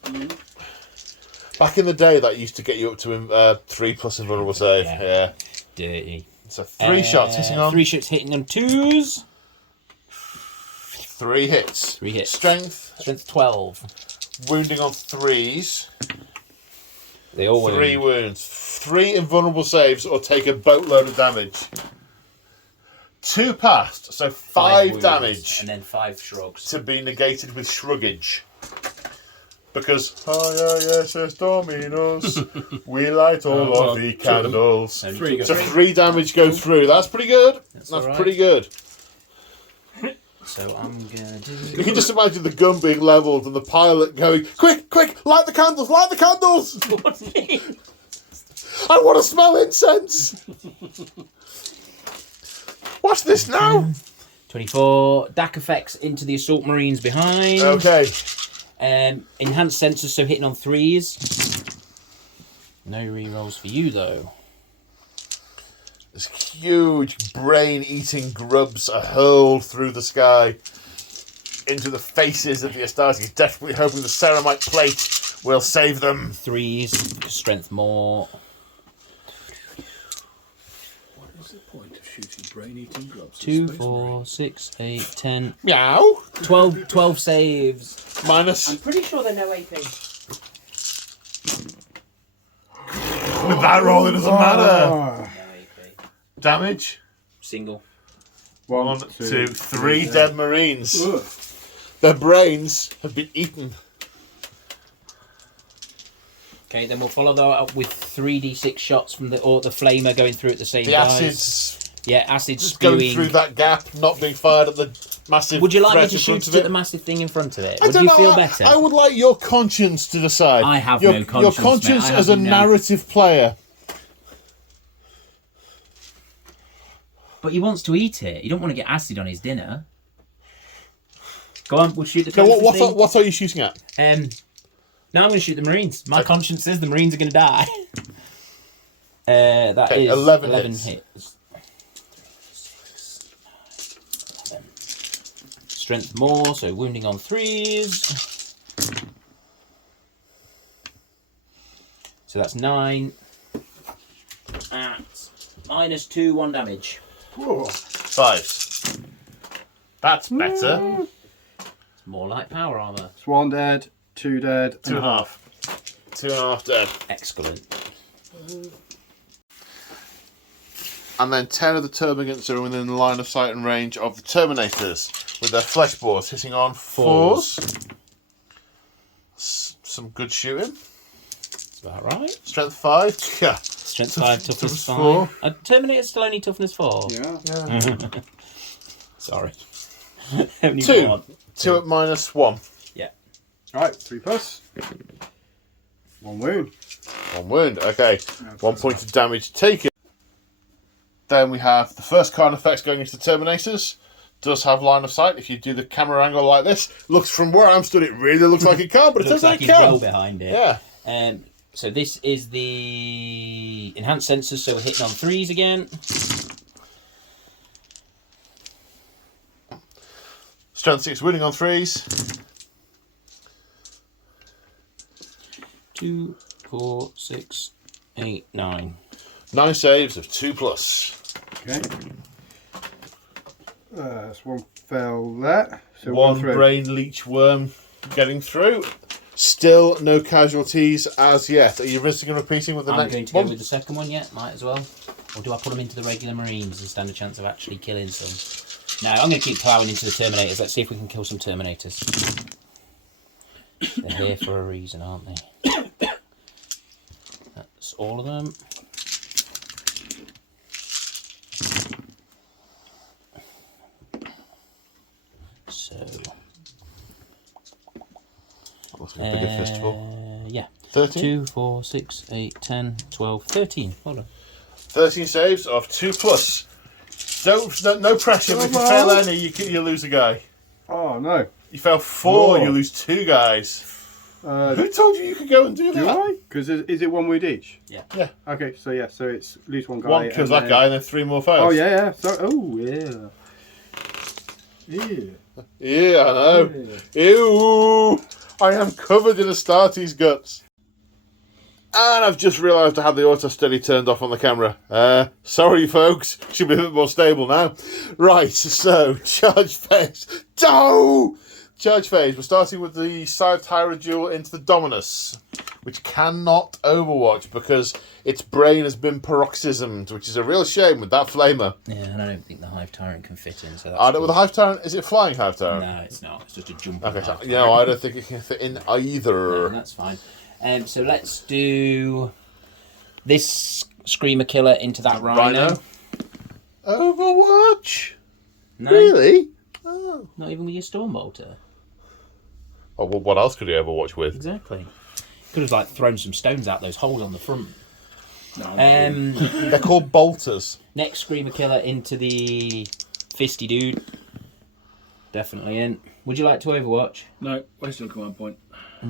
Back in the day, that used to get you up to 3+ invulnerable save. Yeah. Yeah. Dirty. So 3 shots hitting on. 3 shots hitting on 2s. 3 hits. 3 hits. Strength. Strength 12. Wounding on 3s. They all 3 wounds. 3 invulnerable saves or take a boatload of damage. 2 passed, so 5 wounds, damage and then 5 shrugs. to be negated with shruggage. Because, yes, Dominus, we light all well, of the candles. Only 3 two. So 3 damage go through. That's pretty good. That's alright. pretty good. So I'm gonna do. You can just imagine the gun being levelled and the pilot going, quick, light the candles, light the candles! I want to smell incense! Watch this now! 24 DAC effects into the assault marines behind. Okay. Enhanced sensors, so hitting on 3s. No rerolls for you though. This huge brain-eating grubs are hurled through the sky into the faces of the Astartes, desperately hoping the ceramite plate will save them. 3s, strength more. What is the point of shooting brain-eating grubs? 2, 4, 6, 8, 10, Meow. 12 saves. Minus. Pretty sure they're no AP. With that roll, it doesn't matter. No AP. Damage. Single. 1, 2, 3 dead Marines. Ugh. Their brains have been eaten. Okay, then we'll follow that up with 3d6 shots from the flamer going through at the same The time. acid's Yeah, acid just spewing. going through that gap, not being fired at the massive. Would you like me threat to in front shoot of it it? at the massive thing in front of it? I Would don't you know, feel better? I would like your conscience to decide. I have your, no conscience, Your conscience mate. I as a have no- narrative player. But he wants to eat it. You don't want to get acid on his dinner. Go on, we'll shoot the So conscience thing. what are you shooting at? Now I'm going to shoot the Marines. My Okay. conscience says the Marines are going to die. That Okay, is 11 hits. hits. 11. Strength more, so wounding on 3s. So that's 9. At -2, 1 damage. 5s. That's better. It's more like power armor. It's 1 dead, 2 dead, 2.5. 2.5 dead. Excellent. And then 10 of the termagants are within the line of sight and range of the Terminators, with their flesh boars hitting on 4s. Some good shooting. That's about right. Strength 5. Yeah. Strength 5, toughness 5. 4. Terminator's still only toughness 4. Yeah. Sorry. Only 2. one. 2 at -1. Yeah. Alright, 3 plus. 1 wound. 1 wound. Okay. 1 point of damage taken. Then we have the first card effects going into the Terminators. Does have line of sight. If you do the camera angle like this, looks from where I'm stood, it really looks like it can, but it looks doesn't like like he's it well can. behind it. Yeah. So this is the enhanced sensors, so we're hitting on 3s again. Strength 6 wounding on 3s. 2, 4, 6, 8, 9. 9 saves of 2 plus. Okay. That's 1 fail there. So 1 through. brain leech worm getting through. Still no casualties as yet. Are you risking and repeating with the I'm next going to one? go with the second one yet, might as well. Or do I put them into the regular Marines and stand a chance of actually killing some? No, I'm going to keep ploughing into the Terminators. Let's see if we can kill some Terminators. They're here for a reason, aren't they? That's all of them. So... Looks like a bigger fistful. Yeah. 13? 2, 4, 6, 8, 10, 12, 13. Hold on. 13 saves of 2 plus. No pressure, but if you fail any, you lose a guy. Oh no. You fail 4, Oh. you lose 2 guys. Who told you could go and do Do that? I? Because is it 1 wound each? Yeah. Yeah. Okay, so yeah, so it's lose 1 guy. 1 kills and that then- guy and then 3 more fails. Oh yeah. So yeah. Yeah. Yeah, I know. Ew! I am covered in Astartes guts. And I've just realised I had the auto steady turned off on the camera. Sorry, folks. Should be a bit more stable now. Right, so charge phase. No! Charge phase. We're starting with the Scythe Tyra duel into the Dominus, which cannot Overwatch because its brain has been paroxysmed, which is a real shame with that flamer. Yeah, and I don't think the Hive Tyrant can fit in. So that's With cool. the Hive Tyrant, is it flying Hive Tyrant? No, it's not. It's just a jumping. Okay, so, Hive you know, I don't think it can fit in either. No, that's fine. So let's do this Screamer Killer into that Rhino. Overwatch? No, Really? Oh. not even with your Stormbolter. Oh, well, what else could he Overwatch with? Exactly. Could have thrown some stones out those holes on the front. No, They're called bolters. Next Screamer Killer into the Fisty Dude. Definitely in. Would you like to Overwatch? no, wasted a command point.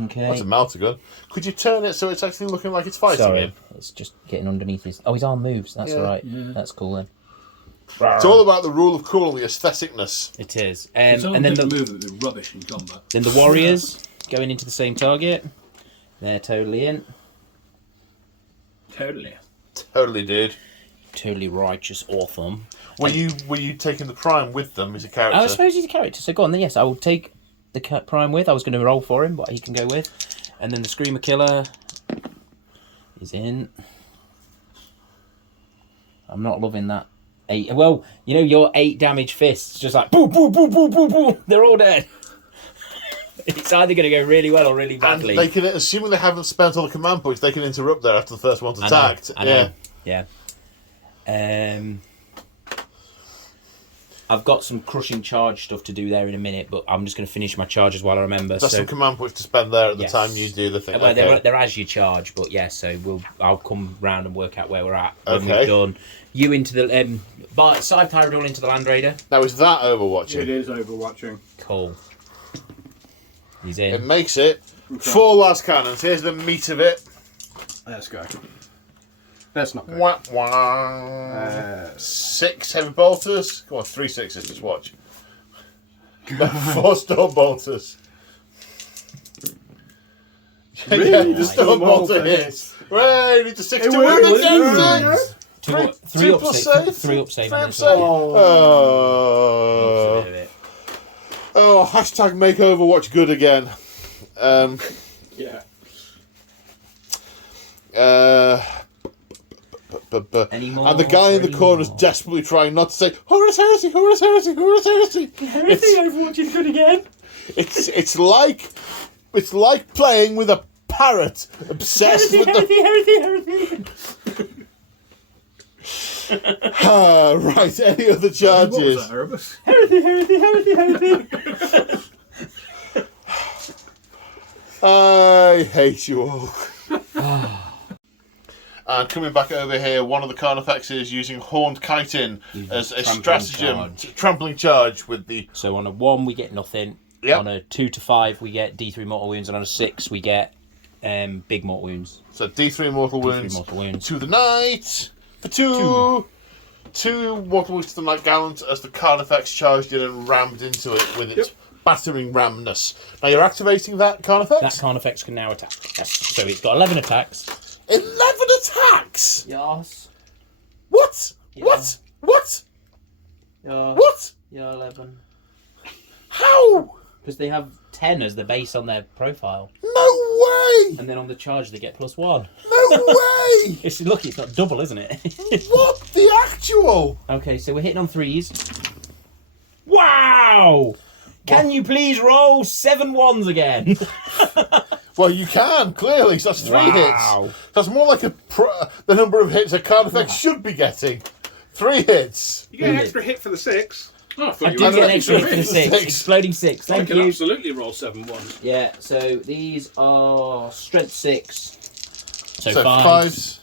Okay. That's a melter gun. Could you turn it so it's actually looking like it's fighting Sorry, him? it's just getting underneath his... Oh, his arm moves. That's Yeah. all right. That's cool then. It's all about the rule of cool and the aestheticness. It is. It's all And then the the, move that do rubbish in combat. then the Warriors going into the same target. They're totally in. Totally. Totally, dude. Totally righteous, awesome. Were you taking the prime with them as a character? I suppose he's a character, so go on then. Yes, I will take the Prime with. I was going to roll for him, but he can go with. And then the Screamer Killer is in. I'm not loving that. 8. Well, you know, your 8 damage fists, just like boom, boom, boom, boom, boom, boom. They're all dead. It's either going to go really well or really and badly. they can, assuming they haven't spent all the command points, they can interrupt there after the first one's I know, attacked. I know. Yeah. I've got some crushing charge stuff to do there in a minute, but I'm just going to finish my charges while I remember. That's so, some command points to spend there at the Yes. time you do the thing. well, Okay. they're as you charge, but yeah. So I'll come round and work out where we're at when Okay. we've done. You into the Scythe Tyranid into the Land Raider. Now, is that Overwatching? It is Overwatching. Cool. He's It in. makes it 4 last cannons. Here's the meat of it. Let's go. Let's not go. Wah, wah. 6 heavy bolters. Come on, 3 6s. Just watch. 4 storm bolters. Really? Yeah, the The storm storm bolter bolter hits. Right, need to 6 It to will, win it again. will. 6. Three up plus save. save. 3 up save. Three on up this save. one. Oh. Hashtag make Overwatch good again. Yeah. Any more And the guy in the for corner is any more? desperately trying not to say, Horus Heresy, Horus Heresy, Horus Heresy. Heresy Overwatch is good again. It's like playing with a parrot obsessed with the. Heresy. Right, any other What was charges? that, Erebus? Heresy. I hate you all. And coming back over here, one of the Carnifex is using Horned Chitin as a stratagem, trampling charge with the. So on a 1 we get nothing. Yep. On a 2 to 5 we get D3 mortal wounds, and on a 6 we get big mortal wounds. So D3 mortal wounds. mortal wounds. To the knight for 2. 2 mortal wounds to the Knight Gallant as the Carnifex charged in and rammed into it with its battering ramness. Now you're activating that Carnifex? That Carnifex can now attack. Yes. So it's got 11 attacks. 11 attacks? Yes. What? Yeah. What? What? Yeah. What? Yeah, 11. How? Because they have 10 as the base on their profile. No way! And then on the charge they get +1. No way! It's lucky it's not double, isn't it? What the actual? Okay, so we're hitting on 3s. Wow! Can you please roll 7 1s again? Well, you can, clearly. So that's 3 Wow. hits. That's more like the number of hits a Carnifex should be getting. 3 hits. You get an extra hit for the 6. Oh, I thought I you do were get an lucky extra to hit for the win. 6. Six. Exploding 6. I Thank can you. absolutely roll 7 1s. Yeah, so these are strength 6. So, So 5. 5s.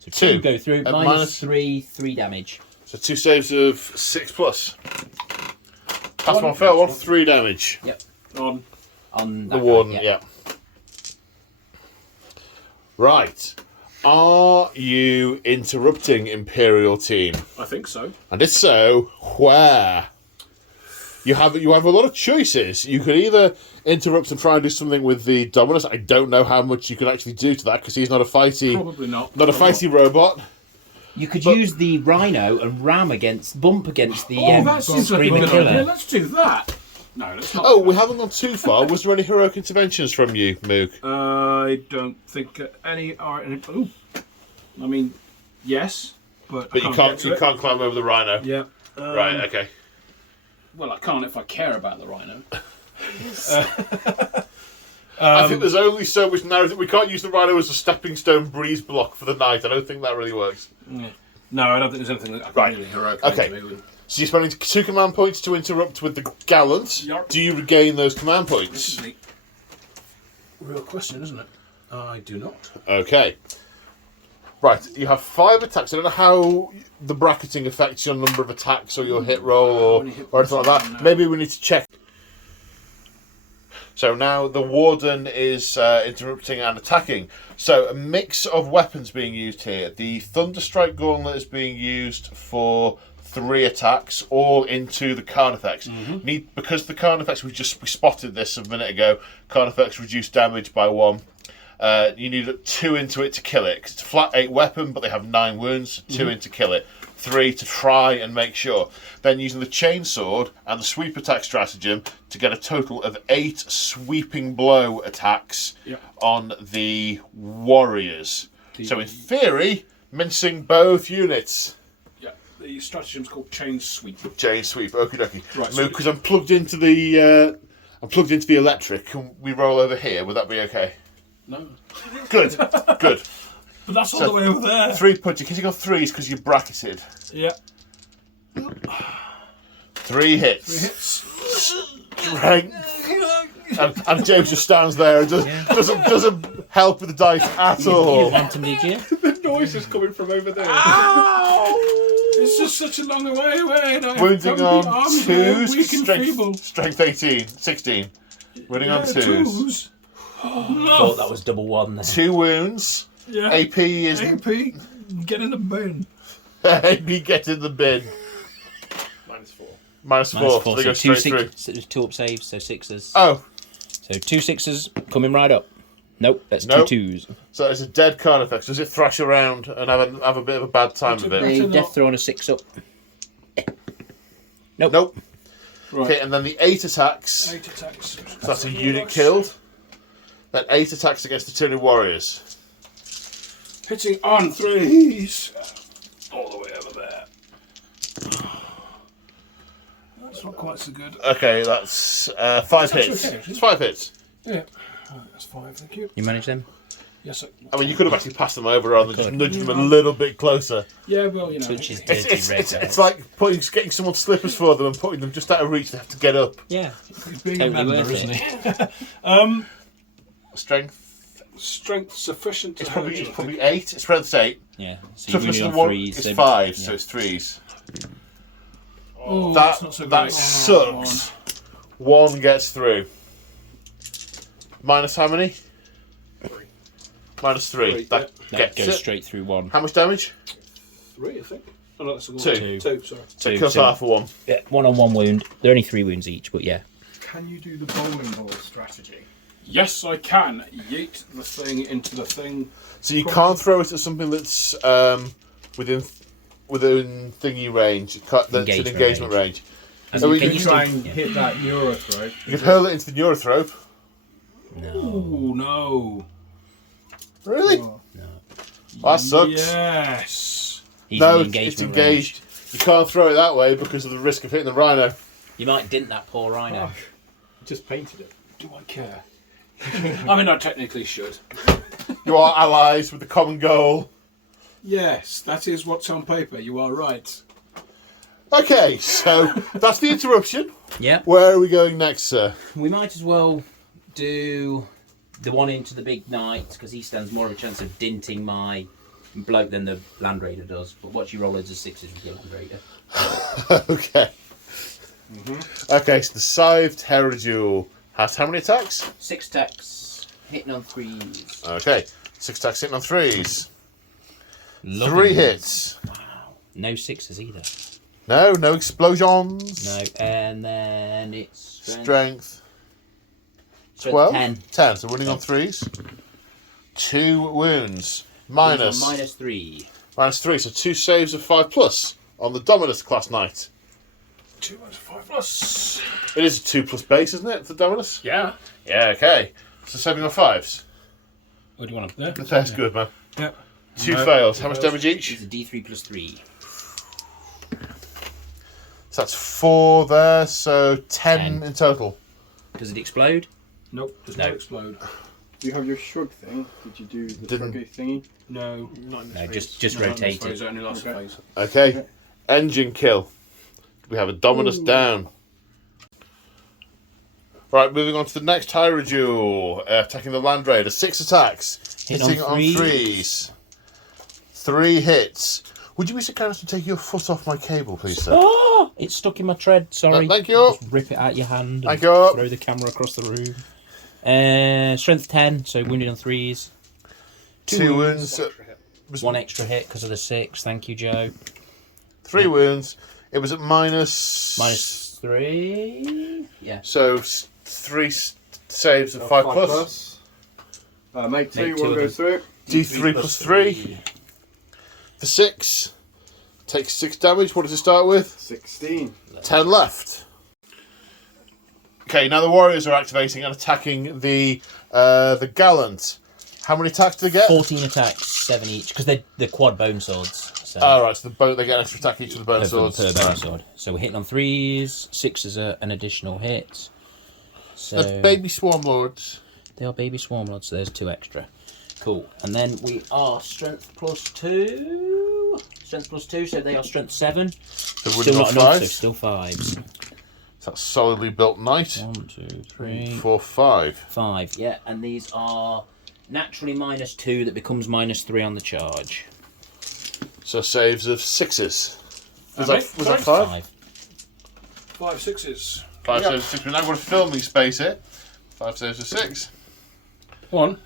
So 2 2. go through. And Minus minus- 3 damage. So 2 saves of 6 plus. Pass 1, fail 1, 3 damage. Yep. On. On The that warden, guy, yeah. Right. Are you interrupting Imperial team? I think so. And if so, where? You have a lot of choices. You could either interrupt and try and do something with the Dominus. I don't know how much you can actually do to that because he's not a fighty, Probably not. not a fighty robot. You could use the Rhino and bump against the Oh, that seems like a Screaming good Killer. idea. Let's do that. No, let's not. Oh, we haven't gone too far. Was there any heroic interventions from you, Moog? I don't think any are. Ooh. I mean, yes, but But I you get to you it. can't climb over the Rhino. Yeah. Right. Okay. Well, I can't if I care about the Rhino. I think there's only so much narrative. We can't use the Rhino as a stepping stone breeze block for the night. I don't think that really works. No, I don't think there's anything that I can Right. really heroic Okay. to me with. So you're spending 2 command points to interrupt with the Gallant. Yep. Do you regain those command This points? is the real question, isn't it? I do not. Okay. Right, you have 5 attacks. I don't know how the bracketing affects your number of attacks or your hit roll or anything like that. No. Maybe we need to check. So now the Warden is interrupting and attacking. So a mix of weapons being used here. The Thunderstrike Gauntlet is being used for 3 attacks, all into the Carnifex. Because the Carnifex, we spotted this a minute ago, Carnifex reduced damage by 1. You need 2 into it to kill it. 'Cause it's a flat 8 weapon, but they have 9 wounds. 2 in to kill it. 3 to try and make sure. Then using the chainsword and the sweep attack stratagem to get a total of 8 sweeping blow attacks on the warriors. So in theory, mincing both units. Yeah, the stratagem's called Chain Sweep. Chain sweep, okie dokie. Right, Because I'm plugged into the electric. Can we roll over here? Would that be okay? No. Good, good. But that's all So- the way over there. 3 punch. You're hitting on 3s because you're bracketed. Yeah. 3 hits. 3 hits. Strength. And James just stands there and doesn't help with the dice at You all. want him, did you? The noise is coming from over there. It's just such a long way away. And I Wounding have on arms there, 2s. weak and feeble. Strength 18. 16. Wounding on 2s. Thought that was double 1 then. 2 wounds. Yeah. AP is AP, get in the bin. AP get in the bin. -4. -4. Minus 4, So they so go 2 straight through. 6. So there's 2 up saves, so 6s. Oh, So 2 6s coming right up. Nope, that's Nope. 2 2s. so it's a dead Carnifex. Does it thrash around and have a bit of a bad time of it? A death throw on a 6 up. Nope. Nope. Right. Okay, and then the 8 attacks. 8 attacks. So that's a unit killed. Then 8 attacks against the Tyranid warriors. Hitting on 3s. All the way over there. That's not quite so good. Okay, that's 5 hits. okay. It's 5 hits. Yeah. That's 5, thank you. You manage them? Yes, sir. I mean, you could have actually passed them over rather than just nudging them a little bit closer. Yeah, well, you know. Which is dirty It's like getting someone's slippers for them and putting them just out of reach. They have to get up. Yeah. He's being Totally a member, worth isn't it. he? Strength. Strength sufficient to It's hurt probably you. 8. Strength's 8. Yeah. So Toughness you're of on 1 threes. is so- 5, yeah. so it's 3s. Oh, That that's not so great. sucks. 1 gets through. Minus how many? 3. Minus 3. Three, That That gets goes it. straight through 1. How much damage? 3, I think. Oh, no, that's a 2. 2, sorry. So it Two, cuts so- half of 1. Yeah, 1 on 1 wound. They're only 3 wounds each, but yeah. Can you do the bowling ball strategy? Yes, I can. Yeet the thing into the thing. So you can't throw it at something that's within thingy range. That's an Engagement engagement range. And So you we can can use Try them- and yeah. hit that Eurothrope. You can hurl it into the neurothrope. No. Oh, no. Really? Oh. That sucks. Yes. He's No, in it's engagement engaged. You can't throw it that way because of the risk of hitting the rhino. range. You might dint that poor rhino. Just painted it. Do I care? I mean, I technically should. You are allies with the common goal. Yes, that is what's on paper. You are right. Okay, so that's the interruption. Yeah. Where are we going next, sir? We might as well do the one into the big knight because he stands more of a chance of dinting my bloke than the Land Raider does. But watch you roll loads of 6s with your Land Raider. Okay. Okay, so the Scythed Herodial has how many attacks? 6 attacks, hitting on 3s. Okay, 6 attacks hitting on 3s. Loving 3 them. hits. Wow. No 6s either. No explosions. No, and then it's Strength. Strength 12? 10. 10, so running on 3s. 2 wounds. Minus. Minus 3. Minus 3, so 2 saves of 5 plus on the Dominus class knight. 2 minus 5 plus. It is a 2 plus base, isn't it, for Dominus? Yeah. Yeah, okay. So saving on 5s. What do you want up there? That's good, man. Yeah. 2 No, fails. two How much fails. damage each? It's a D3 plus 3. So that's 4 there, so 10 10. in total. Does it explode? Nope, does No. not explode. Do you have your shrug thing? Did you do the Didn't. shruggy thingy? No, not in this No, phase. just No, not in this rotate phase, it. only last Okay. phase. Okay. Engine kill. We have a Dominus down. Right, moving on to the next Hierodual. Attacking the Land Raider. 6 attacks. Hit hitting on on threes. 3s. 3 hits. Would you be so kind as to take your foot off my cable, please, sir? Oh, it's stuck in my tread. Sorry. Thank you. Just rip it out your hand. Thank And you. throw the camera across the room. Strength 10, so wounded on 3s. 2 wounds. One extra hit because of the 6. Thank you, Joe. 3 wounds. It was at minus 3. Yeah. So 3 saves of 5 plus. Make 2, Make 2 one of goes them. through. D3 plus 3. For 6. Takes 6 damage. What does it start with? 16. 10 left. Okay, now the warriors are activating and attacking the gallant. How many attacks do they get? 14 attacks, 7 each, because they're quad bone swords. So Alright, so they get an extra attack each with the bone per swords. bone Right. sword. So we're hitting on 3s. 6 is an additional hit. So That's baby swarm lords. they are baby swarmlords, so there's 2 extra. Cool. And then we are strength plus 2. Strength plus 2, so they are strength 7. So Still not on enough, so 5. still 5s. That's solidly built knight. 1, 2, 3, 4, 5. 5. Yeah, and these are naturally minus 2 that becomes minus 3 on the charge. So saves of 6s. Was Mate, that sorry? 5? 5 6s. 5 Yep. saves of 6. We've now got a filming space here. 5 saves of 6. 1.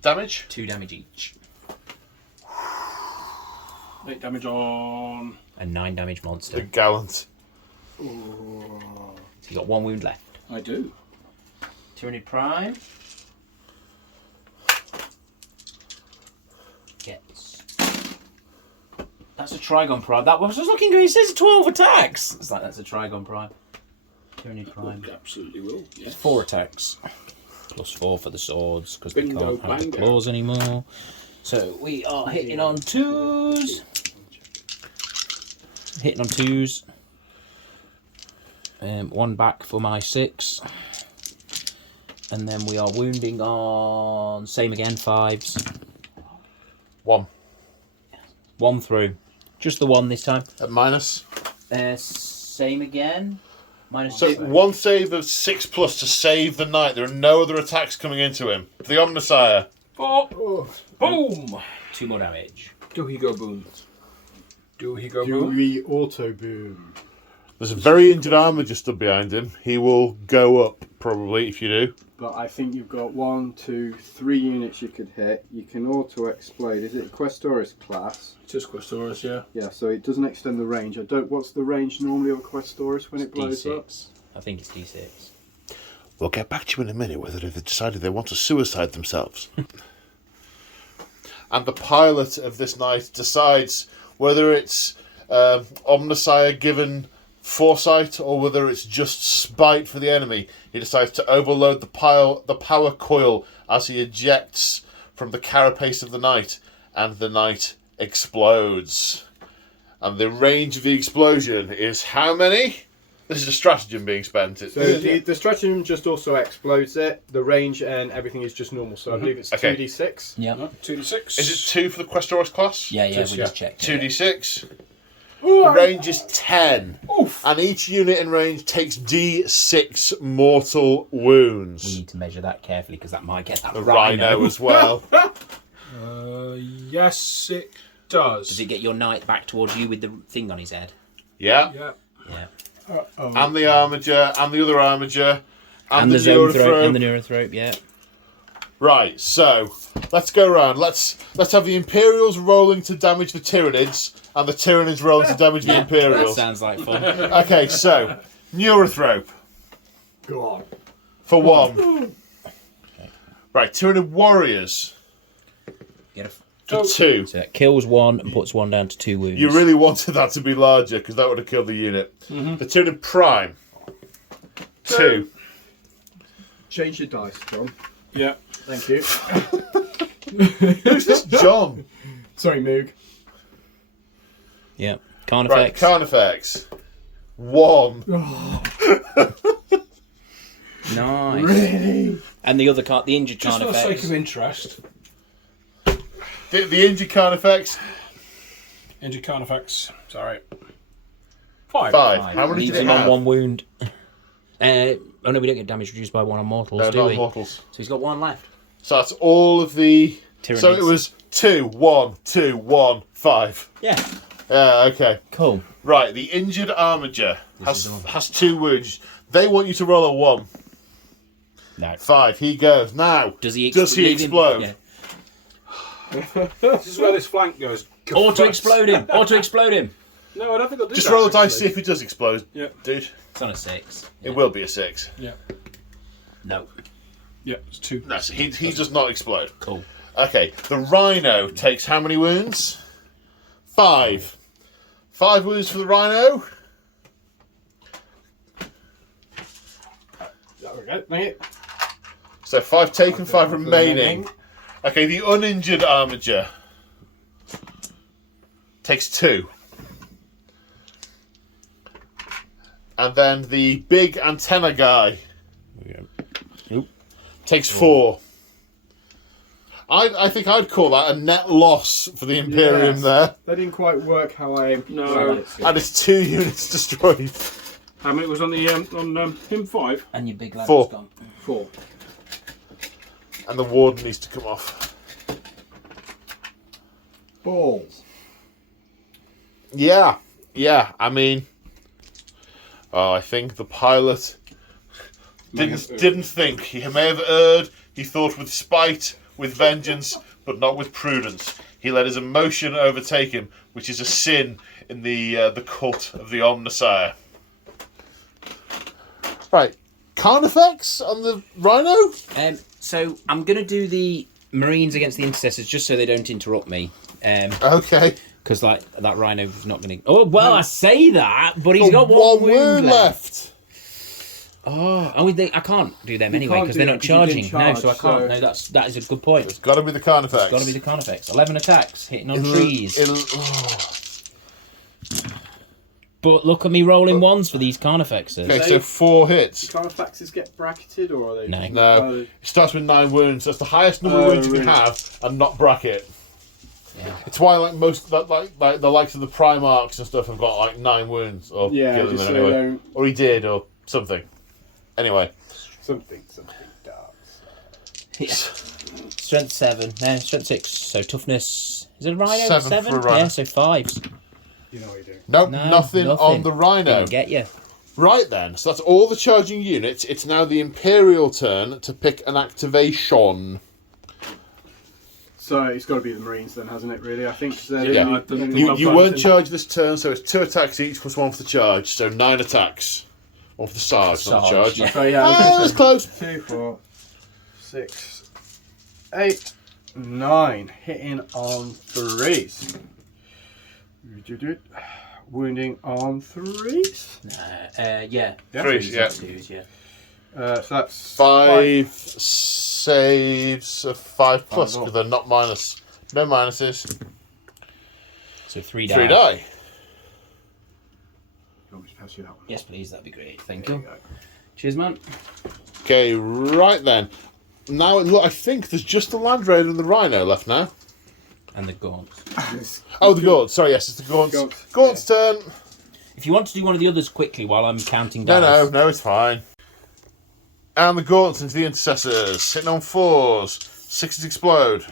Damage? 2 damage each. 8 damage on. And 9 damage The monster. gallant. So you got 1 wound left. I do. Tyranid Prime gets. That's a Trigon Prime. That was I was looking. It says 12 attacks. It's like that's a Trigon Prime. Tyranid Prime. Absolutely will. Yes. 4 attacks. Plus 4 for the swords because they Bingo, can't have the bango. claws anymore. So we are hitting on 2s. Hitting on 2s. 1 back for my 6. And then we are wounding on, same again, 5s. 1. 1 through. Just the 1 this time. At minus. Same again. Minus So 6. 1 save of 6+ to save the knight. There are no other attacks coming into him. The Omnissiah. Oh. Boom! 2 more damage. Do he go boom? Do he go Do boom? we auto boom? There's a very injured armor just stood behind him. He will go up, probably, if you do. But I think you've got 1, 2, 3 units you could hit. You can auto explode. Is it Questoris class? It is Questoris, yeah. Yeah, so it doesn't extend the range. I don't. What's the range normally of a Questoris when it blows up? D6. I think it's D6. We'll get back to you in a minute whether they've decided they want to suicide themselves. And the pilot of this knight decides whether it's Omnissiah given foresight or whether it's just spite for the enemy. He decides to overload the power coil as he ejects from the carapace of the knight, and the knight explodes. And the range of the explosion is how many? This is a stratagem being spent. So the stratagem just also explodes it. The range and everything is just normal. So I believe it's Okay. 2d6. Yeah. 2d6. Is it 2 for the Questoris class? Yeah, we Just, just checked. 2d6. The range is 10. Oof. And each unit in range takes d6 mortal wounds. We need to measure that carefully because that might get that The rhino as well. Yes, it does. Does it get your knight back towards you with the thing on his head? Yeah. Yeah. Yeah. And the armature, and the other armature, and, the the zone throat neurothrope. and the neurothrope, yeah. Right, so let's go around. Let's have the Imperials rolling to damage the Tyranids, and the Tyranids rolling to damage the That Imperials. sounds like fun. Okay, so neurothrope Go on. for 1. Right, Tyranid warriors Get a, for 2. so it kills 1 and puts 1 down to 2 wounds. You really wanted that to be larger because that would have killed the unit. The Tyranid prime 2. Change your dice, John. Yeah. Thank you. Who's this John? Sorry, Moog. Yeah. Right, Carnifex. Carnifex 1. Nice. Really? And the other the injured Just for the Carnifex. sake of interest. The injured Carnifex Injured Carnifex. Sorry. 5. 5. How many Leaves did it him on have? 1 wound. Oh no, we don't get damage reduced by 1 on mortals, No, do not we? mortals. So he's got 1 left. So that's all of the. Tyranids. So it was 2, 1, 2, 1, 5. Yeah. Okay. Cool. Right, the injured armature This is the has 2 wounds. They want you to roll a 1. No. 5. He goes. Now, Does he leave him- explode? Yeah. This is where this flank goes. Auto explode him. Auto explode him. No, I don't think I'll do just that. roll a dice, see actually. if it does explode. Yeah. Dude, It's on a 6. it will be a 6. Yeah. No. Yeah, it's 2. No, so he does not explode. Cool. Okay, the rhino takes how many wounds? 5. 5 wounds for the rhino. There we go. Thank you. So 5 taken, 5 remaining. Okay, the uninjured armature takes 2. And then the big antenna guy takes 4. I think I'd call that a net loss for the Imperium Yes. there. That didn't quite work how I No. planned it to. And it's 2 units destroyed. How many was on the on him? 5. And your big lad's 4. gone. 4. And the warden needs to come off. Balls. Yeah, I mean, I think the pilot didn't think. He may have erred. He thought with spite, with vengeance, but not with prudence. He let his emotion overtake him, which is a sin in the cult of the Omnissiah. Right, Carnifex on the rhino. So I'm going to do the Marines against the Intercessors just so they don't interrupt me. Okay, Because that rhino's not going to... Oh, well, I say that, but he's got one one wound left. I can't do them You anyway can't because do they're that not 'cause you didn't charging. No, so I charge, can't. so- No, that is a good point. It's got to be the Carnifex. It's got to be the Carnifex. 11 attacks, hitting on trees. But look at me rolling ones for these Carnifexes. Okay, so 4 hits. Carnifexes get bracketed, or are they? No. just- No, oh, it starts with 9 wounds. That's the highest number of Oh, wounds you can really? have and not bracket. Yeah. It's why like the likes of the Primarchs and stuff have got like 9 wounds, or Yeah, Gilliman just so anyway, they don't- or he did, or something. Anyway, something dark. Yeah. Strength 7. No, strength 6. So toughness. Is it a Rhino? 7 for a Rhino. Yeah, so 5s. You know what you're doing. nope, No, nothing on the Rhino. Didn't get you. Right then, so that's all the charging units. It's now the Imperial turn to pick an activation. So it's got to be the Marines then, hasn't it? Really, I think. Yeah. You weren't charged this turn, so it's 2 attacks each plus 1 for the charge, so 9 attacks. 1 for the Sarge, not the charge. yeah. So yeah, Ah, that's close. 2, 4, 6, 8, 9. Hitting on 3s. Wounding on 3s. Yeah. Threes, yeah. Twos, yeah. So that's 5 saves of 5 plus, more. because they're not minus. No minuses. So 3 die. 3 die. You want me to pass you that one? Yes, please. That'd be great. Thank There you. you go. Cheers, man. Okay, right then. Now, look, I think there's just the Land Raider and the Rhino left now. And the gaunts. Oh, the Gaunts. Sorry, yes, it's the Gaunts. Gaunts turn. If you want to do one of the others quickly while I'm counting No, dice. no, it's fine. And the Gaunts into the Intercessors. Sitting on 4s. 6s explode.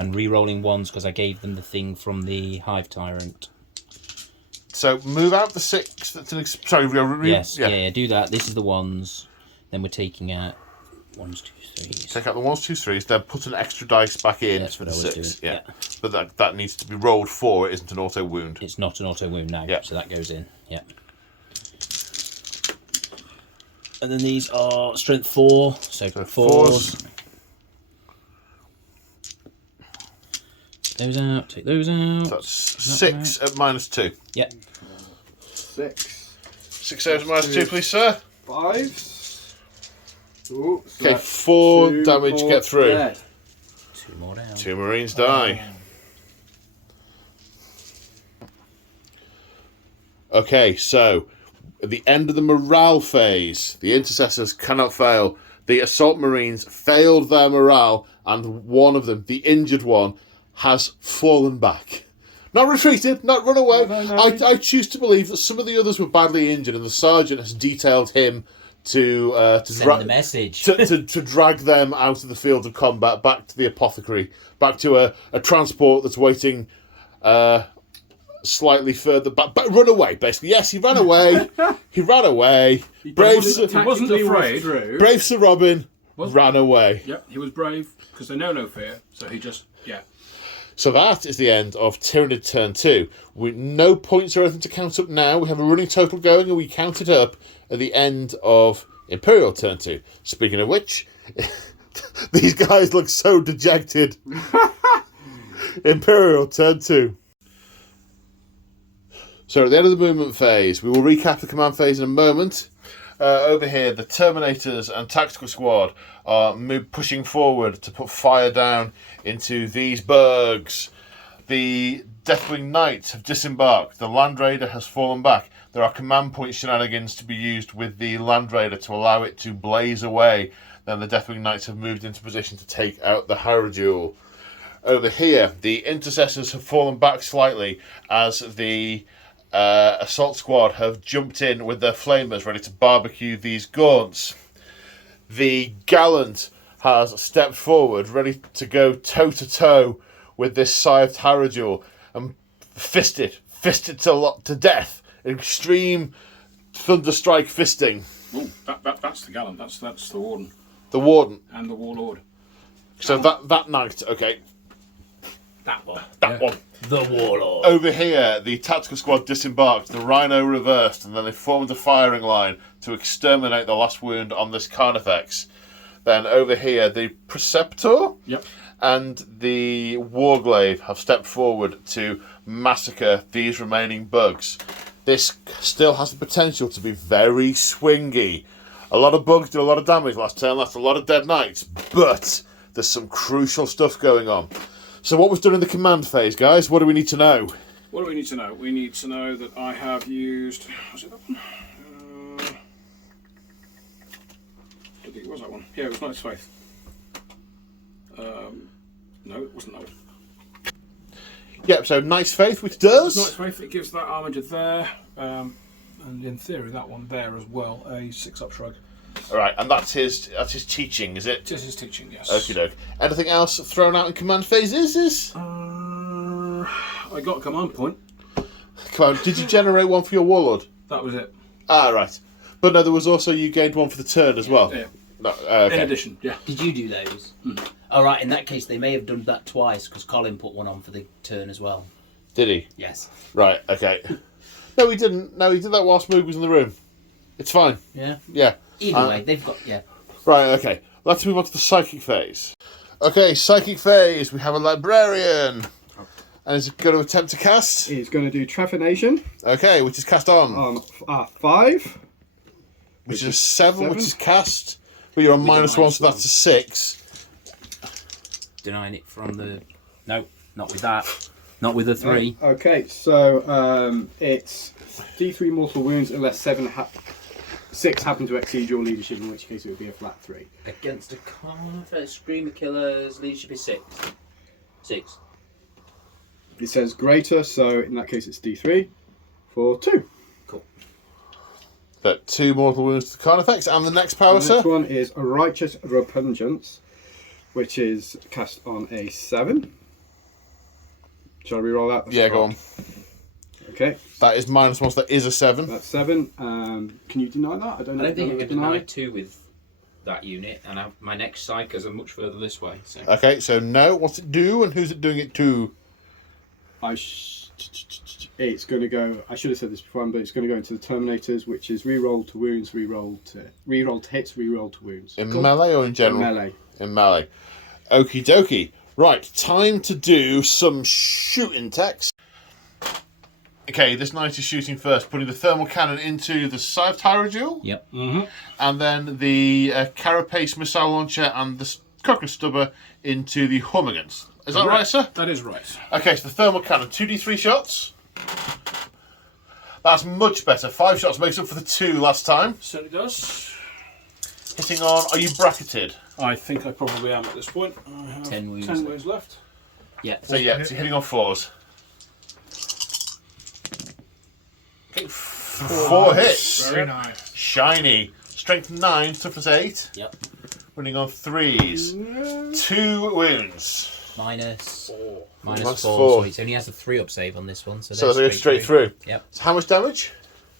And re-rolling ones because I gave them the thing from the Hive Tyrant. So move out the 6. That's an sorry. Yes, yeah, do that. This is the ones. Then we're taking out 1s, 2s, 3s. Take out the 1s, 2s, 3s. Then put an extra dice back in. That's for what the I was 6. doing. Yeah. But that needs to be rolled 4. It isn't an auto wound. It's not an auto wound now, Yeah. so that goes in. Yeah. And then these are strength 4, so 4s. Take those out. Take those out. That's 6 at -2. Yep. 6. 6 saves at -2, please, sir. 5s. Ooh, so Okay, that's 4 2 damage more get through. dead. 2 more down. 2 Marines die. Okay, so at the end of the morale phase, the Intercessors cannot fail. The Assault Marines failed their morale, and one of them, the injured one, has fallen back. Not retreated, not run away. No. I choose to believe that some of the others were badly injured, and the Sergeant has detailed him to Send the message. to drag them out of the field of combat back to the apothecary, back to a transport that's waiting slightly further back. But run away, basically. Yes, he ran away. He ran away. Brave Sir afraid. Brave Sir Robin ran away. Yep, he was brave because they know no fear. So he just So that is the end of Tyranid turn 2. With no points or anything to count up now. We have a running total going, and we count it up at the end of Imperial turn 2. Speaking of which, these guys look so dejected. Imperial turn 2. So at the end of the movement phase, we will recap the command phase in a moment. Over here, the Terminators and Tactical Squad are pushing forward to put fire down into these bergs. The Deathwing Knights have disembarked. The Land Raider has fallen back. There are command point shenanigans to be used with the Land Raider to allow it to blaze away. Then the Deathwing Knights have moved into position to take out the Haradul. Over here, the Intercessors have fallen back slightly as the Assault Squad have jumped in with their flamers ready to barbecue these gaunts. The Gallant has stepped forward ready to go toe-to-toe with this scythed Haradul and fisted to death. Extreme thunderstrike fisting. Oh, that's the Gallant. That's the Warden The Warden. and the Warlord. So that knight, okay. That one. That one. The Warlord. Over here, the Tactical Squad disembarked, the Rhino reversed, and then they formed a firing line to exterminate the last wound on this Carnifex. Then over here, the Preceptor Yep. and the Warglaive have stepped forward to massacre these remaining bugs. This still has the potential to be very swingy. A lot of bugs did a lot of damage last turn. That's a lot of dead knights. But there's some crucial stuff going on. So what was done in the command phase, guys? What do we need to know? What do we need to know? We need to know that I have used... Was it that one? I think it was that one. Yeah, it was Knight's Faith. No, it wasn't that one. Yep, so Knight's Faith, which does... Knight's Faith, it gives that armager there, and in theory that one there as well, a 6-up shrug. Alright, and that's his teaching, is it? This is teaching, yes. Okie doke. Anything else thrown out in command phases? I got a command point. Come on, did you generate one for your warlord? That was it. Ah, right. But no, there was also, you gained one for the turn as well. Yeah. No, okay. In addition, yeah. Did you do those? All right. In that case, they may have done that twice because Colin put one on for the turn as well. Did he? Yes. Right, okay. No, he didn't. No, he did that whilst Moog was in the room. It's fine. Yeah. Yeah. Either way, they've got Right, okay. Let's move on to the psychic phase. Okay, psychic phase. We have a librarian. And is it going to attempt to cast? It's going to do Trephination. Okay, which is cast on. 5. Which is a 7, which is cast. But you're on -1, so that's a 6. denying it from the. No, not with that. Not with the 3. Okay, so it's D3 mortal wounds unless 6 happen to exceed your leadership, in which case it would be a flat 3. Against a Screamer Killer's leadership is 6. 6. It says greater, so in that case it's D3 for 2. Cool. But 2 mortal wounds to the con effects, and the next power, The next one is a Righteous Repugnance, which is cast on a 7. Shall I re-roll that? Yeah, go on. Okay. That is -1, so that is a 7. That's 7. Can you deny that? I don't know. I don't think I can deny 2 with that unit, and my next psychers are much further this way. So. Okay, so no. What's it do, and who's it doing it to? It's going to go. I should have said this before, but it's going to go into the Terminators, which is re-roll to wounds, re-roll to hits, re-roll to wounds. In melee or in general? Melee. In melee. Okie dokie. Right, time to do some shooting text. Okay, this knight is shooting first, putting the thermal cannon into the Scythe Tyranid, Yep. and then the Carapace missile launcher and the Cocker Stubber into the Humagans. Is that right, sir? That is right. Okay, so the thermal cannon, 2d3 shots. That's much better. 5 shots makes up for the 2 last time. Certainly does. Hitting on, are you bracketed? I think I probably am at this point. I have 10 wounds. 10 wounds left. Yeah. So yeah, so hitting on 4s. 4 hits. Very nice. Shiny. Strength 9, toughness 8. Yep. Running on 3s. 2 wounds. Minus 4. Minus Minus 4. 4. So he only has a 3-up save on this one. So So they go straight through. Yep. So how much damage?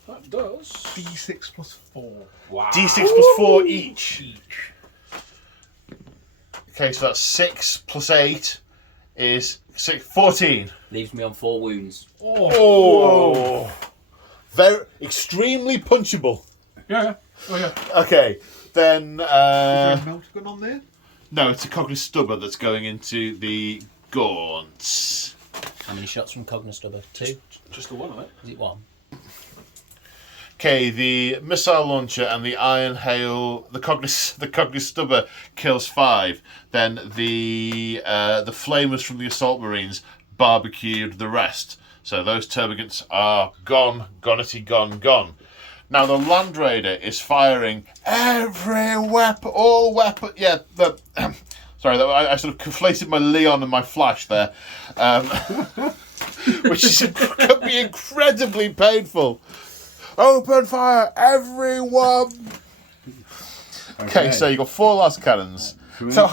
That does. D6 plus 4. Wow. D6 plus 4 each. Okay, so that's 6 plus 8 is 14. Leaves me on 4 wounds. Oh. Very extremely punchable. Yeah. Oh yeah. Okay, then Is there a Meltagun on there? no, it's a Cognis Stubber that's going into the Gaunts. How many shots from Cognistubber? 2? Just the one of it. Is it 1? Okay, the missile launcher and the iron hail, the Cognis Stubber kills 5. Then the flamers from the assault marines barbecued the rest. So those termagants are gone, gonety, gone. Now the Land Raider is firing every weapon, all weapon. Yeah, sorry, I sort of conflated my Leon and my Flash there, which could be incredibly painful. Open fire, everyone! Okay, so you got 4 last cannons. So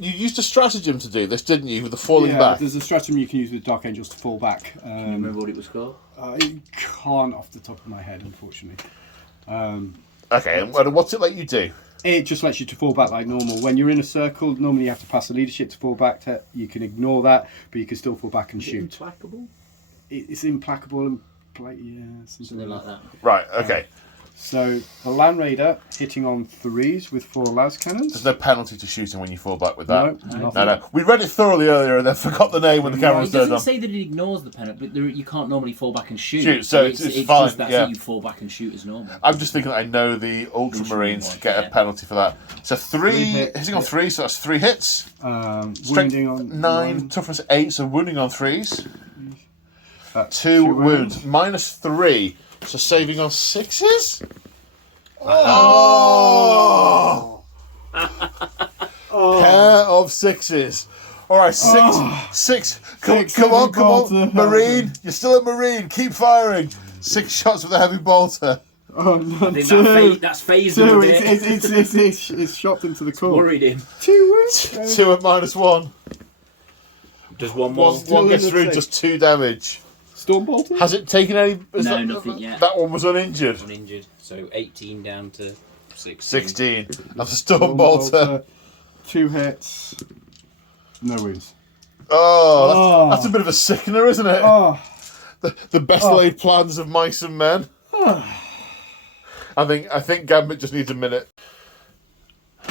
you used a stratagem to do this, didn't you, with the falling back? There's a stratagem you can use with Dark Angels to fall back. Can you remember what it was called? I can't off the top of my head, unfortunately. Okay, and what's it let you do? It just lets you to fall back like normal. When you're in a circle, normally you have to pass a leadership to fall back. You can ignore that, but you can still fall back and shoot. Implacable? It's implacable and something Something like that. Right, okay. So the Land Raider hitting on 3s with 4 las cannons. There's no penalty to shooting when you fall back with that. No, No, nothing. no. We read it thoroughly earlier and then forgot the name when the camera It was turned doesn't on. say that it ignores the penalty, but you can't normally fall back and shoot. Shoot, so it's fine, Just that's yeah. it, you fall back and shoot as normal. I'm just thinking that I know the Ultramarines to get a yeah. penalty for that. So 3 hits, hitting on 3, so that's 3 hits. Wounding Strength on 9, toughness 8, so wounding on 3s. That's 2 wounds. Minus 3, so saving on 6s? Oh! Pair of 6s. Alright, 6. Come on, bolter. Marine. You're still a Marine. Keep firing. 6 shots with a heavy bolter. Oh no, I think 2. that's phased him a 2. bit. It's shot into the core. Worried him. 2 wounds. 2 at minus 1. Does one more? One gets in the through, face. just 2 damage. Stormbolter. Has it taken any... No, nothing yet. That one was uninjured. Uninjured. So 18 down to 16. 16. That's a storm bolter. 2 hits. No wounds. Oh, that's a bit of a sickener, isn't it? Oh. The best laid plans of mice and men. I think Gambit just needs a minute.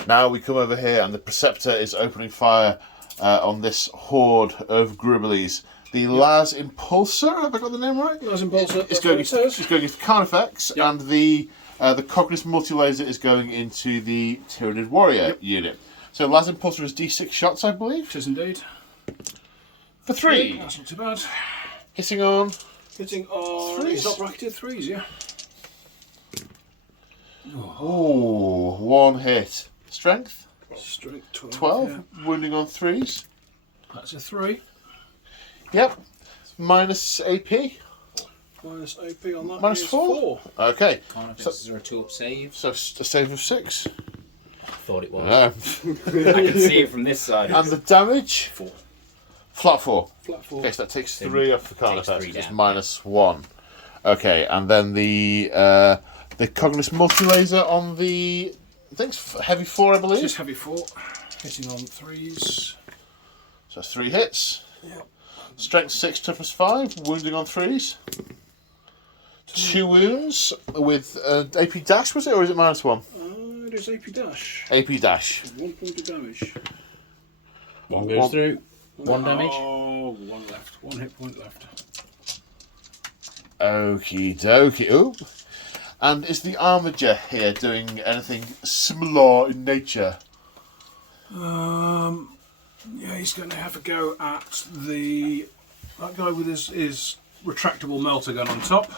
Now we come over here and the Preceptor is opening fire on this horde of Gribblies. The Las Impulsor, have I got the name right? Las Impulsor, It's going into Carnifex, Yep. and the Cognis Multilaser is going into the Tyranid Warrior unit. So Las Impulsor is D6 shots, I believe, It is indeed. for 3. That's not too bad. Hitting on Hitting on... Threes. He's not bracketed 3s, yeah. oh, 1 hit. Strength Strength 12. 12, Yeah. wounding on 3s. That's a 3. Yep. Minus AP. Minus AP on that Minus is 4. Okay. Carnifexes are a 2-up save. So a save of 6. I thought it was. No. I can see it from this side. And the damage? 4. Flat 4. Flat 4. Okay, so that takes 3 off for Carnifex. 3 It's down. minus 1. Okay, and then the Cognis Multilaser on the... I think it's heavy 4, I believe. Just heavy 4. Hitting on 3s. So that's 3 hits. Yep. Strength 6, toughness 5, wounding on 3s. 2 wounds with AP dash, was it, or is it minus 1? It is AP dash. AP dash. 1 point of damage. One goes through. 1 damage. Oh, 1 left. 1 hit point left. Okie dokie. Ooh. And is the Armiger here doing anything similar in nature? Yeah, he's going to have a go at that guy with his retractable melter gun on top.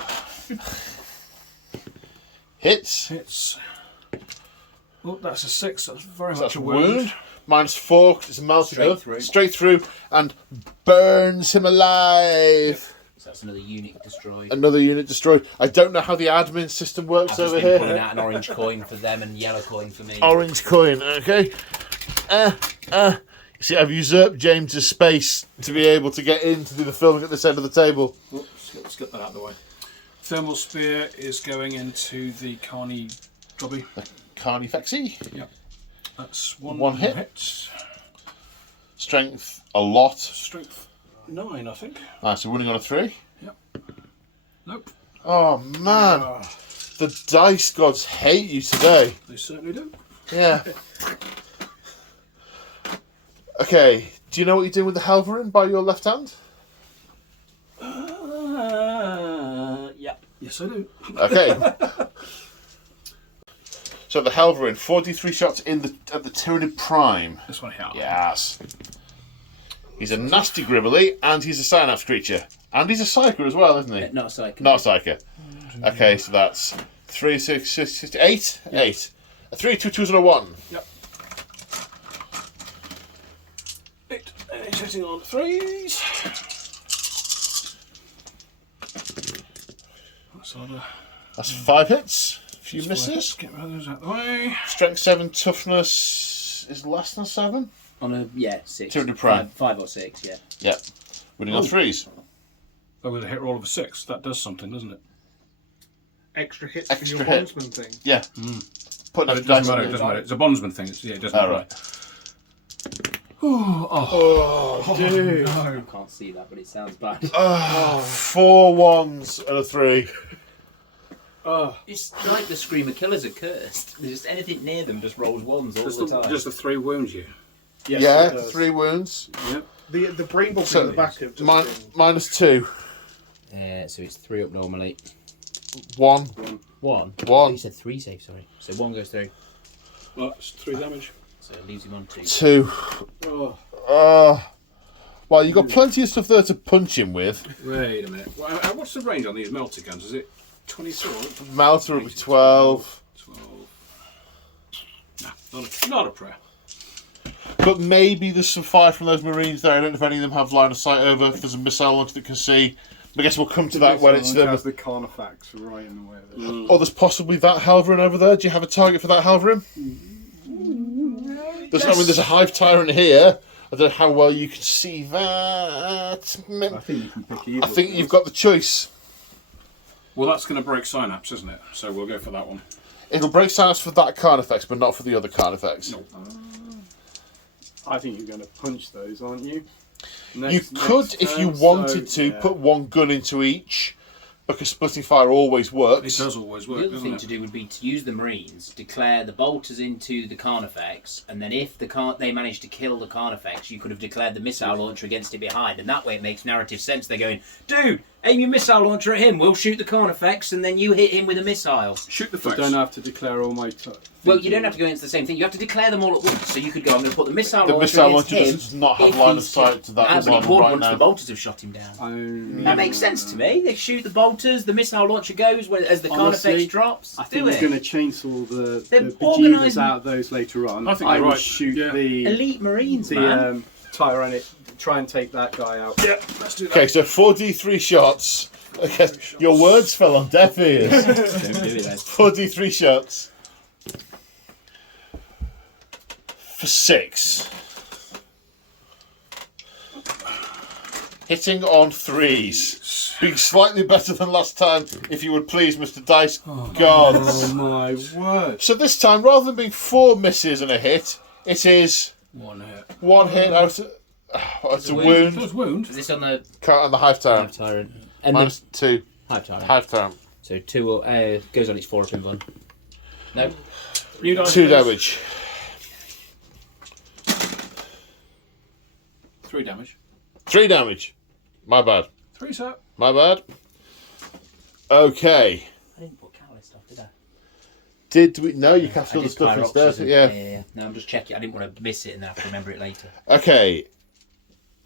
Hits. Hits. Oh, that's a 6. That's very So much that's a a wound. wound. Minus 4, 'cause it's a melted Straight gun. through. Straight through, and burns him alive. So that's another unit destroyed. Another unit destroyed. I don't know how the admin system works I've just over been pulling here. out an orange coin for them and yellow coin for me. Orange coin, okay. You see, I've usurped James's space to be able to get in to do the filming at this end of the table. Oops, let's get that out of the way. Thermal spear is going into the Carney Jobby. Carnifexy. Yep. That's one One hit. hit. Strength, a lot. Strength 9, I think. So winning on a 3. Nope. Oh, man. The dice gods hate you today. They certainly do. Yeah. Okay, do you know what you're doing with the Halverin by your left hand? Yeah. Yes, I do. Okay. So the Halverin, 43 shots at the Tyranid Prime. This one here. Yes. He's a nasty gribbly, and he's a synapse creature. And he's a psyker as well, isn't he? Not a psychic. Not a psyker. Okay, so that's 3, 6, 6, 8? 8. A 3, 2 twos, and a 1. Yep. 8. He's hitting on 3s. That's 5 hits. A few Misses. misses. Get rid of those out of the way. Strength 7, toughness is less than 7. On a 6. Tyranid Prime. 5 or 6, yeah. Yeah. Winning on 3s. Oh, with a hit roll of a 6, that does something, doesn't it? Extra hits Extra for your hit. bondsman thing. Yeah. Putting It up doesn't dice matter, on it it. doesn't matter. It's a bondsman thing. It doesn't Oh, matter. right. Dude. I can't see that, but it sounds bad. 4 1s and a 3. Oh, It's like the Screamer Killers are cursed. There's just anything near them just rolls ones all the time. just the 3 wounds you. Yes, Yeah, it does. 3 wounds. Yep. The brain bubble So, in the back of just been- -2. So it's 3 up normally. 1. 1. 1. He said 3 save, sorry. So 1 goes through. Well, it's 3 damage. So it leaves him on 2. 2. Oh, Well, you've got plenty of stuff there to punch him with. wait a minute. What's the range on these melter guns? Is it 22? Melter will be 12. 12. Not a prayer. But maybe there's some fire from those Marines there. I don't know if any of them have line of sight over. If there's a missile launcher that can see. I guess we'll come to that when it's them. Has the Carnifex right in the way of it. Or there's possibly that Halverin over there. Do you have a target for that Halverin? There's a Hive Tyrant here. I don't know how well you can see that. I think you can pick either. I think you've got the choice. Well, that's going to break synapse, isn't it? So we'll go for that one. It'll break silence for that Carnifex, but not for the other Carnifex. No. I think you're going to punch those, aren't you? You could, if you wanted to, put 1 gun into each, because splitting fire always It works. does always work, The other doesn't thing it? to do would be to use the Marines, declare the bolters into the Carnifex, and then if they manage to kill the Carnifex, you could have declared the missile launcher against it behind, and that way it makes narrative sense. They're going, dude, aim your missile launcher at him, we'll shoot the Carnifex, and then you hit him with a missile. Shoot the I fox. don't have to declare all my... Well, you don't have to go into the same thing. You have to declare them all at once. So you could go, I'm going to put the missile The launcher missile against launcher him. does not have if line of he's sight to that but one he would right once now. the bolters have shot him down. Oh, That makes sense to me. They shoot the bolters, the missile launcher goes as the Honestly, Carnifex drops. I think Do he's it. going to chainsaw the They're bejeebers organising- out of those later on. I think I you're would right. shoot Yeah. the Elite Marines, man. Tyraniid, try and take that guy out. Yeah, let's do that. Okay, so 4d3 shots. Okay, your words fell on deaf ears. Don't do it, then. 4d3 shots. For 6. Hitting on 3s. Being slightly better than last time, if you would please, Mr. Dice Gods. Oh my word. So this time, rather than being 4 misses and a hit, it is 1 hit. 1 hit out of... it's a wound. Does wound? Is this on the On the Hive Tyrant. Hive Tyrant? And Minus 2. the Hive Tyrant. Hive Tyrant. So 2 goes on its 4 turn one. No. New dice, 2 please. damage. 3 damage. 3 damage. My bad. 3, sir. My bad. Okay. I didn't put catalyst stuff, did I? Did we? No, you cast I all the did stuff Pyroxysm. instead. Yeah. Yeah. No, I'm just checking. I didn't want to miss it and then have to remember it later. Okay.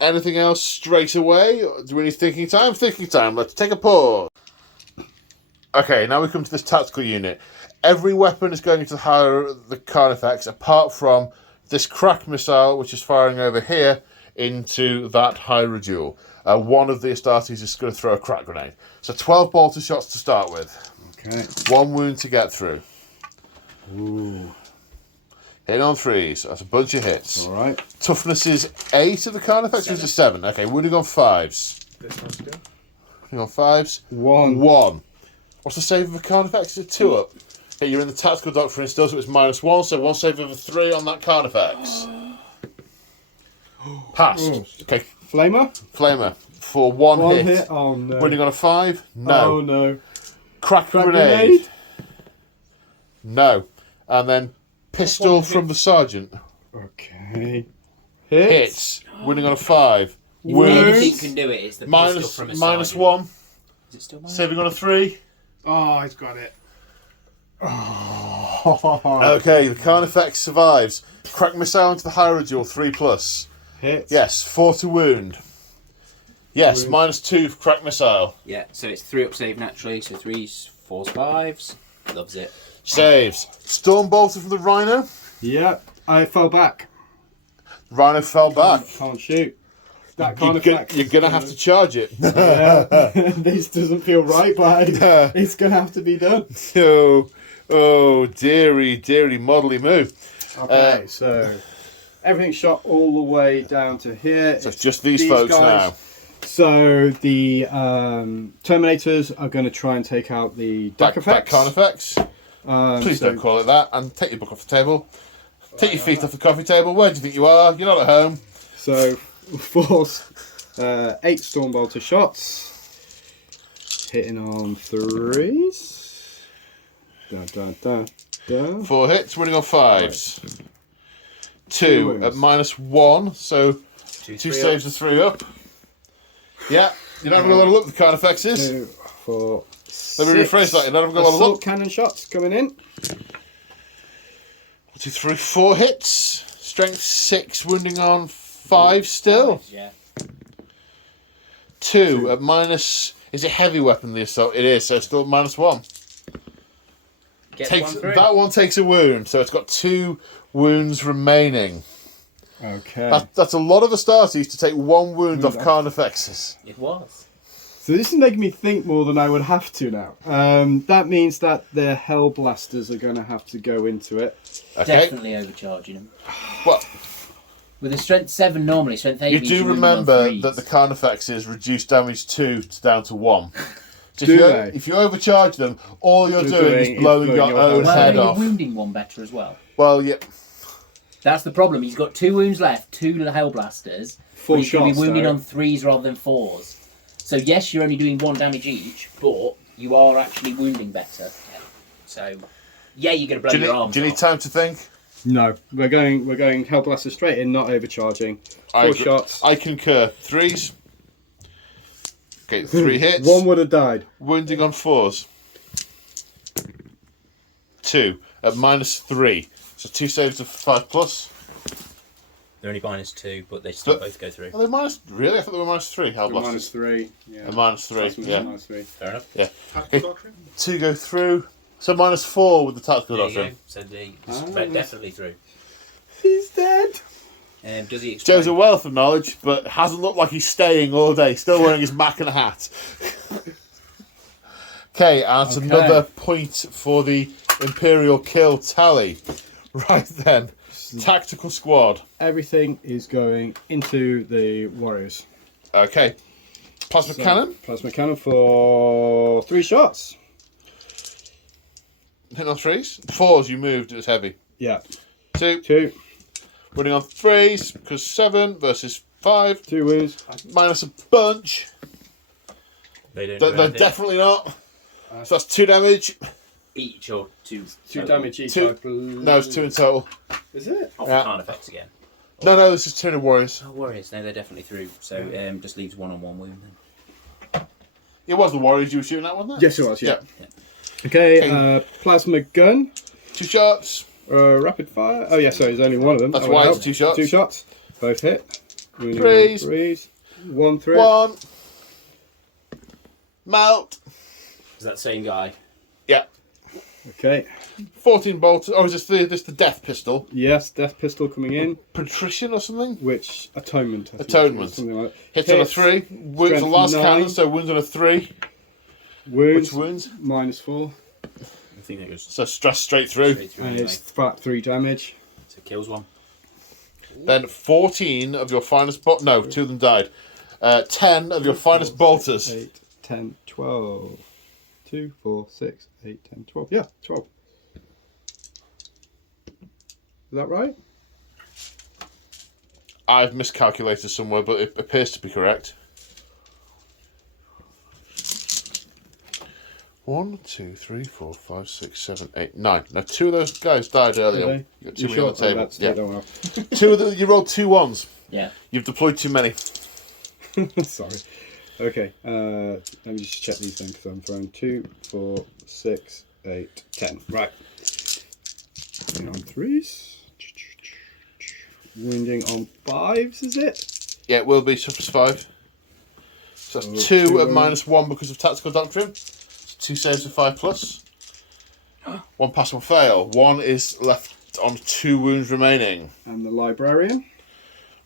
Anything else straight away? Do we need thinking time? Thinking time. Let's take a pause. Okay, now we come to this tactical unit. Every weapon is going into the Carnifex, apart from this crack missile, which is firing over here into that Hydrodule. One of the Astartes is going to throw a crack grenade. So 12 bolter shots to start with. Okay. 1 wound to get through. Ooh. Hitting on 3s. That's a bunch of hits. All right. Toughness is 8 of the Carnifex, or is it 7? Okay, wounding on 5s. This has to go. Wounding on 5s. 1. 1. What's the save of a Carnifex? Is it 2 up? Okay, you're in the tactical doctrine still, so it's -1, so 1 save of a 3 on that Carnifex. Passed. Okay, Flamer. Flamer for 1 1 hit. hit. Oh no. Wounding on a 5? No. Oh no. Crack Crack grenade? grenade. No. And then pistol from the sergeant. Okay. Hits. Wounding on a 5. Anything Wounds. can do it. It's the pistol Minus, from a minus sergeant. 1. Is it still minus? Saving on a 3. Oh, he's got it. Okay, the Carnifex survives. Crack missile into the Hydrodule, 3+. Hits. Yes, 4 to wound. Yes, Wound. -2 for crack missile. Yeah, so it's 3 up save naturally, so 3s, 4s, 5s. Loves it. Saves. Storm bolter from the Rhino. Yep. I fell back. Rhino fell back. Can't shoot. That You're Carnifex. gonna have to charge it. Yeah. This doesn't feel right, but it's gonna have to be done. Oh, dearie, modelly move. Okay, so everything's shot all the way down to here. So it's just these folks now. So the Terminators are going to try and take out the Back Dakafex. Carnifex. Please don't call it that. And take your book off the table. Take your feet off the coffee table. Where do you think you are? You're not at home. So, force 8 Stormbolter shots. Hitting on 3s. Dun, dun, dun, dun. 4 hits, winning on 5s. 2 wounds. at -1, so 2 3 saves and 3 up. Yeah, you're not having a lot of luck with card effects. 2, 4, Let me rephrase that. You're not having a lot of Assault luck. cannon shots coming in. 1, 2, 3, 4 hits. Strength 6, wounding on 5 still. Yeah. 2 at minus. Is it heavy weapon, the assault? It is, so it's still -1. Gets Takes, one through. that one takes a wound, so it's got 2 wounds remaining. Okay. That's a lot of Astartes to take 1 wound off off. Carnifexes. It was. So this is making me think more than I would have to now. That means that the Hellblasters are going to have to go into it. Okay. Definitely overcharging them. Well, With a strength 7 normally, strength 8 you means do you're wounded on remember threes. that the Carnifexes reduce damage 2 down to 1. So Do if, they? if you overcharge them, all you're You're doing doing is blowing is your blowing your own Well, head you're off. wounding one better as well. Well, yeah. That's the problem. He's got 2 wounds left, 2 Hellblasters. Full but he's going to shots, be wounding though. on 3s rather than 4s. So yes, you're only doing 1 damage each, but you are actually wounding better. So yeah, you're going to blow your arms Do you need off. time to think? No, we're going Hellblaster straight in, not overcharging. I 4 agree. shots. I concur. 3s. Okay, 3 hits. One would have died. Wounding on 4s. 2 at -3. So 2 saves of 5+. They're only -2, but they still But- both go through. Are they minus? Really? I thought they were -3. Hellblasters. -3. Yeah. A -3. Yeah. -3. Fair enough. Yeah. Tactical doctrine? 2 go through. So -4 with the tactical There you go. doctrine. So they Ah. definitely through. He's dead. Does he explain? Joe's a wealth of knowledge, but hasn't looked like he's staying all day. Still wearing his mac and a hat. Okay, and that's Okay. another point for the Imperial kill tally. Right then. Tactical squad. Everything is going into the Warriors. Okay. Plasma So, cannon. Plasma cannon for 3 shots. Hitting on 3s. 4s you moved, it was heavy. Yeah. 2. 2. Running on 3s, because 7 versus 5. 2 wounds. Minus a bunch. They don't. They're definitely not. So that's 2 damage. each or 2. 2 damage each. 2. I believe. No, it's 2 in total. Is it? Off Yeah. the card effects again. No, this is 2 in Warriors. Oh, Warriors. No, they're definitely through. So just leaves 1 on 1 wound then. It was the Warriors you were shooting at, wasn't it? Yes, it was. Yeah. Okay. Plasma gun. 2 shots. Rapid fire. Oh yeah. So there's only one of them. That's That would why it's help. 2 shots. 2 shots. Both hit. Wounding on Threes. 3s. 1 3. 1. Melt. Is that the same guy? Yeah. Okay. 14 bolts. Oh, is this the death pistol? Yes. Death pistol coming in. Patrician or something? Which atonement? I think, Atonement. Something like that. Hits on a 3. Wounds Strength the last 9. cannon, so wounds on a 3. Wounds. Which wounds? -4. I think it goes So straight through. straight through And anyway. it's about 3 damage. So it kills one. Then 14 of your finest no, 2 of them died. 10 of your finest bolters. 8, 10, 12. 2, 4, 6, 8, 10, 12. Yeah, 12. Is that right? I've miscalculated somewhere, but it appears to be correct. 1, 2, 3, 4, 5, 6, 7, 8, 9. Now 2 of those guys died earlier. Okay. You got 2 You on sure? the table. That's Yeah. well. 2 of the, you rolled 2 1s. Yeah. You've deployed too many. Sorry. Okay, let me just check these then because I'm throwing 2, 4, 6, 8, 10. Right. Wounding on 3s. Wounding on 5s, is it? Yeah, it will be suffers 5. So that's Oh, 2 2 at -1 because of tactical doctrine. So 2 saves of 5+. 1 pass, 1 fail. 1 is left on 2 wounds remaining. And the librarian.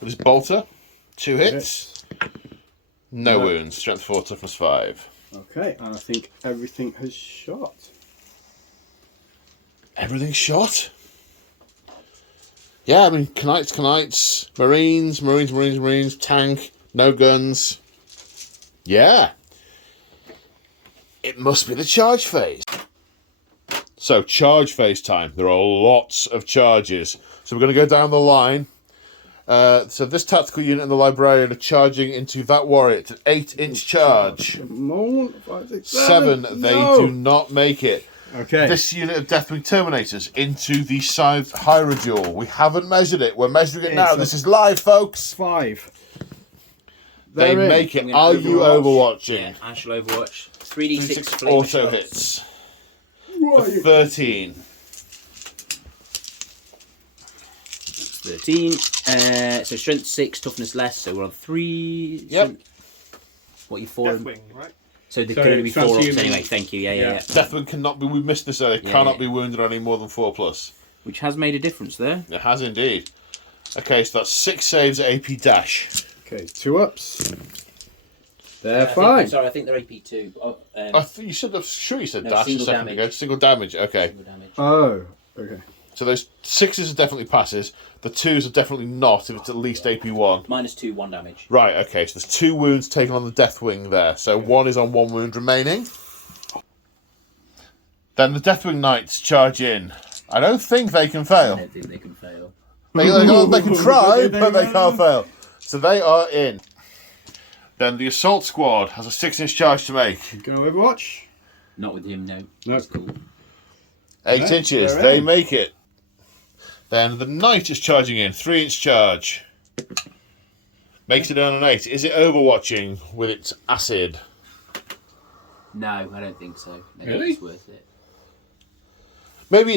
With his bolter, 2 hits. No No. wounds. Strength 4, toughness 5. Okay, and I think everything has shot. Everything's shot. Yeah, I mean, Knights, Marines, tank, no guns. Yeah. It must be the charge phase. So, charge phase time. There are lots of charges. So we're going to go down the line. So this tactical unit and the librarian are charging into that warrior. It's an 8-inch charge. Come on, 5, 6, 7, they No. do not make it. Okay. this unit of Deathwing Terminators into the Scythed Hierodule. We haven't measured it. We're measuring it now. This is live, folks. 5. They They're in. make it. I'm gonna Are you overwatching? Yeah, I shall overwatch. 3d6 flame Auto shots. hits. For 13. 13. So strength 6, toughness less. So we're on 3. Yep. What are you 4? Deathwing, right? So there So can only be 4 ups transhuman- anyway. Thank you. Yeah. Deathwing cannot be. We missed this earlier. Yeah, Cannot yeah. be wounded on any more than 4+. Which has made a difference there. It has indeed. Okay, so that's 6 saves at AP dash. Okay, 2 ups. They're I think- fine. sorry, I think they're AP2. Oh, I think you should have. Sure, you said No, dash a single second damage. ago. Single damage. Okay. single damage. Oh, okay. So those 6s are definitely passes. The 2s are definitely not if it's at least AP1. -2, 1 damage. Right, okay, so there's 2 wounds taken on the Deathwing there. So 1 is on 1 wound remaining. Then the Deathwing Knights charge in. I don't think they can I fail. don't think they can fail. They can try, but they can't fail. So they are in. Then the Assault Squad has a 6-inch charge to make. Go Overwatch. Not with him, no. No. That's cool. 8 Okay, inches, they're they in. make it. Then the Knight is charging in, 3-inch charge. Makes it on an 8. Is it overwatching with its acid? No, I don't think so. Maybe Really? it's worth it. Maybe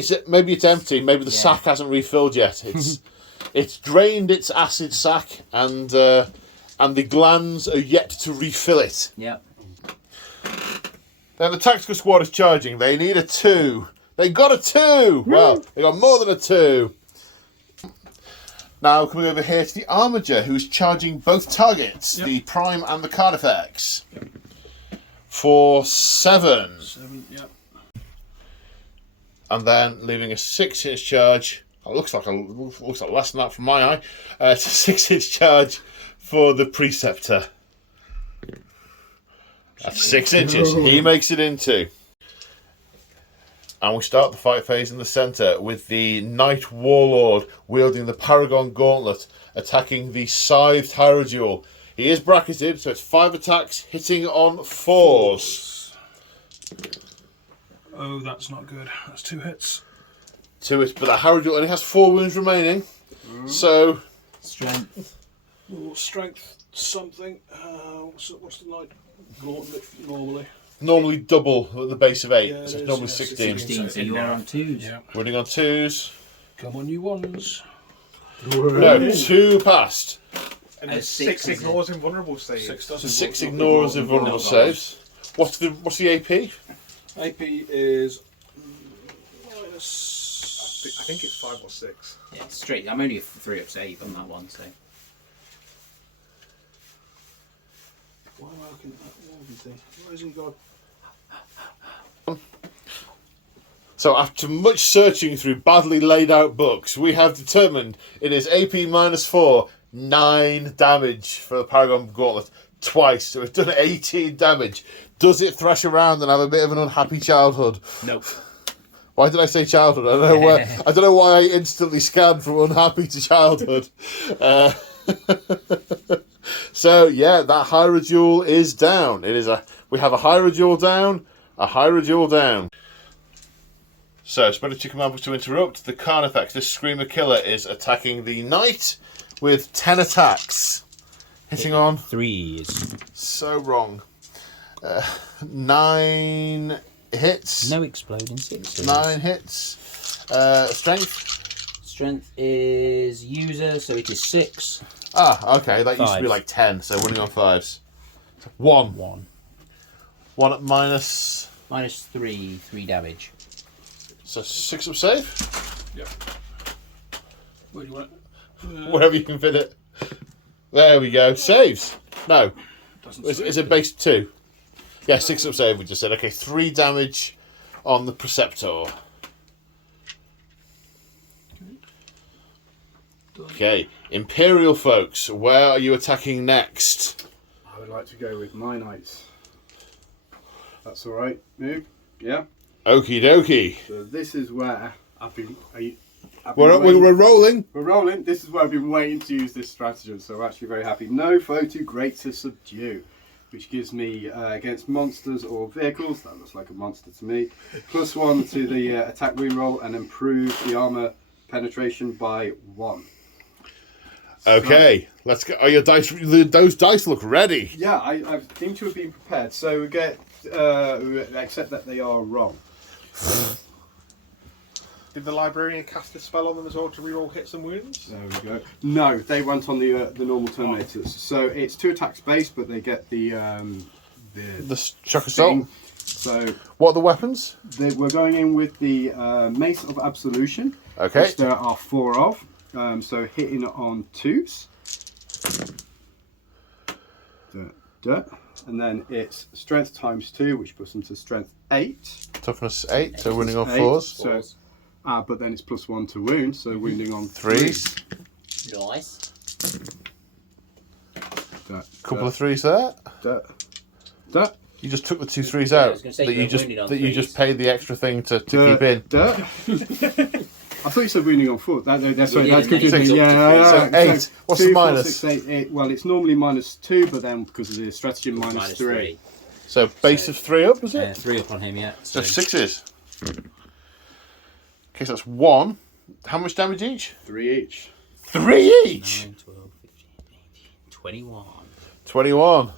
it's empty. Maybe the Yeah. sack hasn't refilled yet. It's drained its acid sack, and the glands are yet to refill it. Yep. Then the tactical squad is charging. They need a 2. They got a 2. Well, they got more than a 2. Now coming over here to the Armiger, who is charging both targets, the Prime and the Carnifex, for 7. 7, yep. And then leaving a 6-inch charge. It looks like less than that from my eye. It's a 6-inch charge for the Preceptor. That's 6 inches. He makes it into. And we start the fight phase in the centre with the Knight Warlord wielding the Paragon Gauntlet, attacking the Scythed Hierodule. He is bracketed, so it's 5 attacks, hitting on 4s. Oh, that's not good. That's 2 hits. 2 hits, but the Hierodule only has 4 wounds remaining. So, Strength. Oh, strength something. What's the night gauntlet normally? normally double at the base of 8, Yeah, so it it's is, normally yeah, 16. 16, so you are on 2s. Yeah. Running on 2s. Come on, you ones. No, 2 passed. And And it's 6 6 ignores invulnerable saves. 6 So doesn't. 6 ignores invulnerable saves. What's the AP? AP is I minus. think it's 5 or 6. Yeah, straight. I'm only a 3 up save on that one, so. Why am I looking at that one thing? Rising God. So after much searching through badly laid out books, we have determined it is AP -4, 9 damage for the Paragon Gauntlet twice. So it's done 18 damage. Does it thrash around and have a bit of an unhappy childhood? Nope. Why did I say childhood? I don't know why. I don't know why I instantly scanned from unhappy to childhood. So yeah, that Hierodule is down. We have a Hierodule down, a Hierodule down. So Spreader Command to interrupt. The Carnifex, this Screamer Killer, is attacking the Knight with 10 attacks, hitting on 3s. so wrong. 9 hits. No exploding 6s. 9 hits. Strength. Strength is user, so it is 6. Ah, okay. That used to be 5. like 10, so winning on 5s. 1. 1. 1 at minus. Minus 3 damage. So 6 up save. Yeah. Where do you want it? Wherever you can fit it. There we go. Saves. No. Doesn't Is it base 2? Yeah, 6 up save, we just said. Okay, 3 damage on the Preceptor. Okay, Imperial folks, where are you attacking next? I would like to go with my knights. That's all right, Moog. Yeah. Okie dokie. So this is where I've been. We're rolling. We're rolling. This is where I've been waiting to use this stratagem. So I'm actually very happy. No foe too great to subdue. which gives me against monsters or vehicles, that looks like a monster to me, +1 to the attack reroll and improve the armor penetration by 1. Okay, let's go. Oh, your dice. Those dice look ready. Yeah, I seem to have been prepared. So we get, except that they are wrong. Did the librarian cast a spell on them as well to reroll hits and wounds? There we go. No, they went on the normal Terminators. So it's 2 attacks base, but they get the shock assault. So What are the weapons? we're going in with the Mace of Absolution, Okay. which there are 4 of. So hitting on 2s. And then it's strength times 2, which puts them to strength 8. Toughness 8, so winning on Eight. 4s. So, but then it's +1 to wound, so wounding on 3s. Nice. Couple of 3s there. You just took the 2 3s I out. was gonna say That you you were just wounded on that you just 3s. paid the extra thing to keep in. I thought you said wounding on 4. That's We that's did, and then confusing. you Yeah, jumped to 3. So 8. What's the 2, 4, minus? 6, 8. Well, it's normally -2, but then because of the stratagem, Minus -3. So base of 3 up, is it? 3 up on him, yeah. So 6s. Okay, so that's 1. How much damage each? 3 each. 3 each. 9, 12, 15, 18, 21. 21.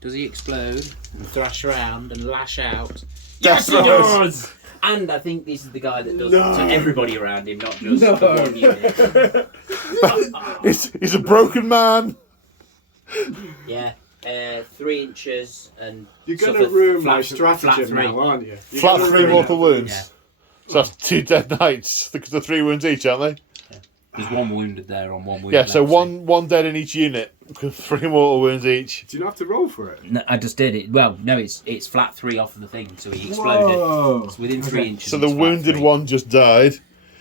Does he explode and thrash around and lash out? Death throws. And I think this is the guy that does it to everybody around him, not just the one unit. He's a broken man. Yeah, 3 inches and You're going suffer to ruin flat- my flat stratagem 3. now, aren't you? You're Flat gonna 3 ruin mortal that. wounds. Yeah. So that's 2 dead knights. The 3 wounds each, aren't they? There's 1 wounded there on 1 wounded. Yeah, so left, one dead in each unit. 3 mortal wounds each. Do you not have to roll for it? No, I just did it. Well, no, it's flat 3 off of the thing, so he exploded. Whoa. It's within 3 inches. So the it's flat wounded 3. one just died.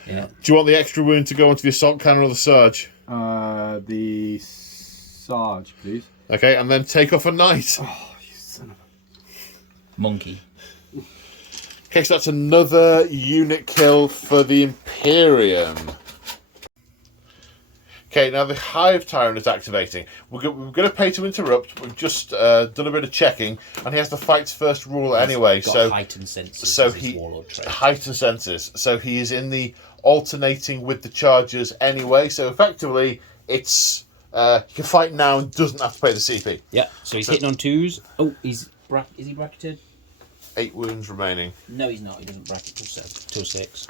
Yeah. Do you want the extra wound to go onto the assault cannon or the Sarge? The Sarge, please. Okay, and then take off a knight. Oh, you son of a... Monkey. Okay, so that's another unit kill for the Imperium. Okay, now the Hive Tyrant is activating. We're going to pay to interrupt. We've just done a bit of checking, and he has the fight's first rule anyway. Got So heightened senses. so as his he warlord trait. heightened senses. So he is in the alternating with the chargers anyway. So effectively, it's he can fight now and doesn't have to pay the CP. Yeah, so he's hitting on 2s. Oh, is he bracketed? 8 wounds remaining. No, he's not. He doesn't bracket till 6.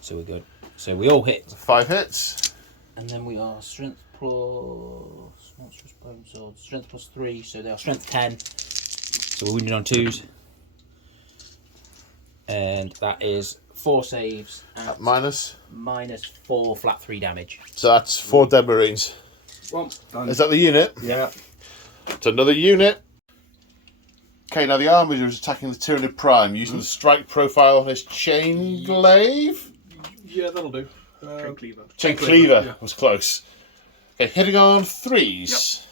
So we're good. So we all hit. 5 hits. And then we are strength plus monstrous bone sword. Strength plus 3, so they are strength 10. So we're wounded on 2s. And that is 4 saves at Minus. -4 flat 3 damage. So that's 4 dead Marines. Well, done. Is that the unit? Yeah. It's another unit. Okay, now the Armiger is attacking the Tyranid Prime using the strike profile on his chain glaive. Yeah, that'll do. Chain cleaver. Chain cleaver was close. Okay, hitting on 3s.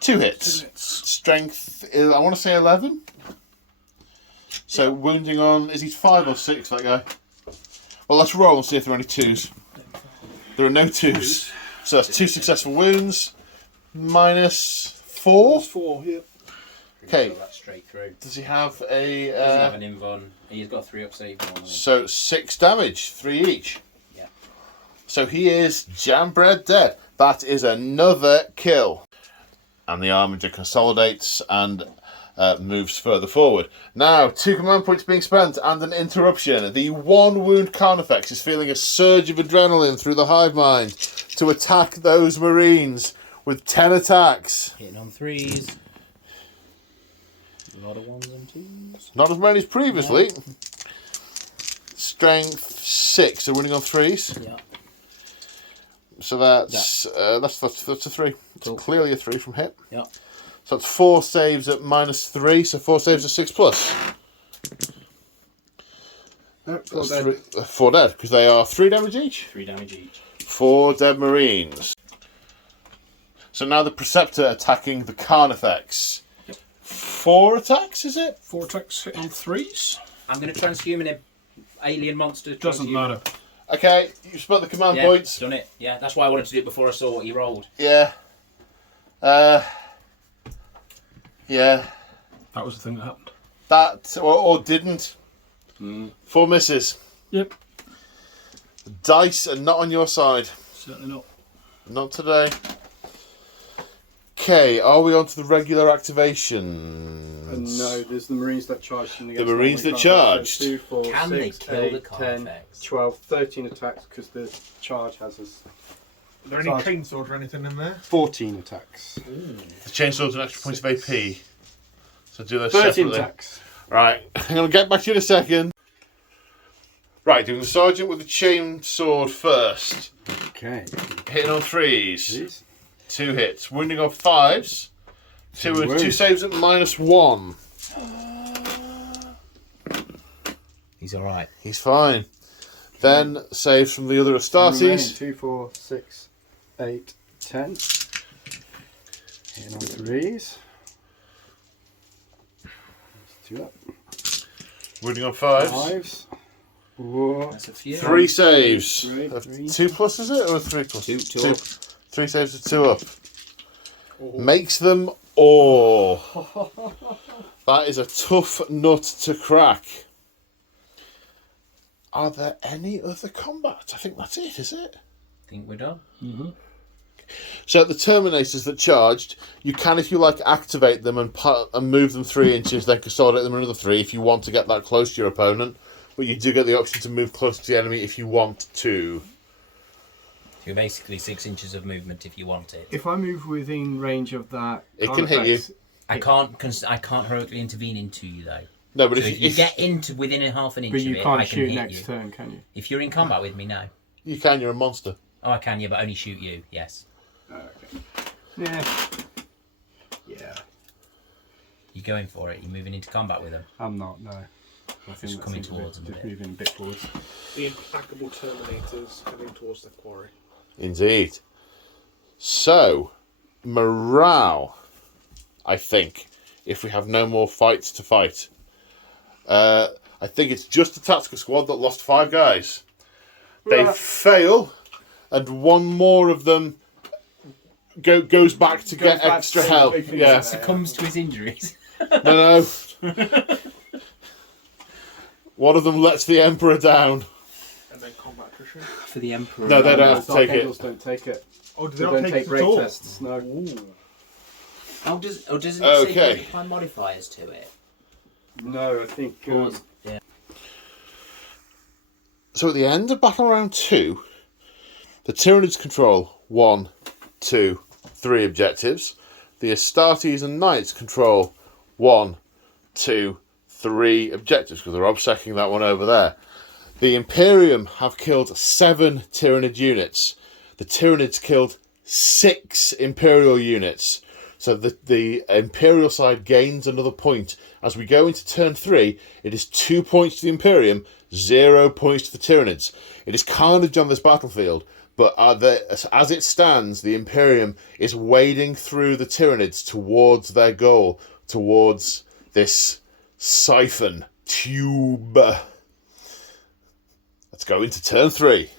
2 hits. Strength is, I want to say 11. So wounding on, is he 5 or 6, that guy? Well, let's roll and see if there are any 2s. There are no 2s. So that's 2 successful wounds. -4. 4, yeah. Okay. Go that straight through. Does he have He doesn't have a... an invuln. He's got 3 up save on him. So 6 damage, 3 each. Yeah. So he is jam-bred dead. That is another kill. And the Armiger consolidates and moves further forward. Now, 2 command points being spent and an interruption. The 1 wound Carnifex is feeling a surge of adrenaline through the hive mind to attack those Marines with 10 attacks. Hitting on 3s. A lot of 1s and 2s. Not as many as previously. Strength 6, so winning on 3s. Yeah. So that's a 3. It's Cool. clearly a 3 from hit. Yeah. So that's 4 saves at -3, so 4 saves at 6+. No, That's 4 dead, because they are 3 damage each. 3 damage each. 4 dead Marines. So now the Preceptor attacking the Carnifex. 4 attacks, is it? 4 attacks hit on 3s. I'm going to transhuman him. Alien monster. Doesn't transhuman. matter. Okay, you spent the command Yeah, points. done it. Yeah, that's why I wanted to do it before I saw what he rolled. Yeah. Yeah. That was the thing that happened. That, or didn't. 4 misses. Yep. The dice are not on your side. Certainly not. Not today. Okay, are we on to the regular activations? No, there's the Marines that charged. The Marines that charged. 2, 4, Can 6, they kill 8, the 10, Carnifex? 12, 13 attacks because the charge has us. Are there any chainsaws or anything in there? 14 attacks. The chainsaw's an extra point of AP. So do those 13 separately. attacks. Right, I'm going to get back to you in a second. Right, doing the sergeant with the chainsword first. Okay. Hitting on 3s. Please. 2 hits. Wounding on 5s. 2 Wound. saves at -1. He's all right. He's fine. Then saves from the other Astartes. 2, 4, 6, 8, 10. Hitting on 3s. 2 up. Wounding on 5s. 5s. Whoa. That's a few. 3 saves. Three. 2 plus is it or 3 plus? Two up. 3 saves are 2 up. Makes them all. That is a tough nut to crack. Are there any other combat? I think that's it, is it? I think we're done. So the Terminators that charged, you can, if you like, activate them and move them 3 inches, then consolidate them another 3 if you want to get that close to your opponent. But you do get the option to move close to the enemy if you want to. You're basically 6 inches of movement if you want it. If I move within range of that, It can hit you. I can't heroically intervene into you though. No, but So if you get into within a half an inch But of you it, can't I can shoot hit next you. turn, can you? If you're in combat with me, no. you can, you're a monster. Oh, I can, yeah, but only shoot you. Yes. Okay. Yeah. Yeah. You're going for it. You're moving into combat with them. I'm not, no. I think Just coming towards them a Just bit. moving a bit forwards. The implacable Terminators coming towards the quarry. Indeed. So, morale, I think, if we have no more fights to fight. I think it's just the tactical squad that lost 5 guys. They fail, and one more of them goes back to get back extra to help. everything. Yeah. Succumbs to his injuries. No. One of them lets the Emperor down. And then combat attrition. For the Emperor. No, they don't have to take Archangels it. don't take it. Oh, do They they don't not take it break at all? tests, no. Doesn't it Okay. say apply modifiers to it? No, I think... Yeah. So at the end of Battle Round 2, the Tyranids control 1, 2, 3 objectives. The Astartes and Knights control 1, 2, 3 objectives, because they're obsecking that one over there. The Imperium have killed 7 Tyranid units. The Tyranids killed 6 Imperial units. So the Imperial side gains another point. As we go into turn 3, it is 2 points to the Imperium, 0 points to the Tyranids. It is carnage on this battlefield, but as it stands, the Imperium is wading through the Tyranids towards their goal, towards this siphon tube. Let's go into turn 3.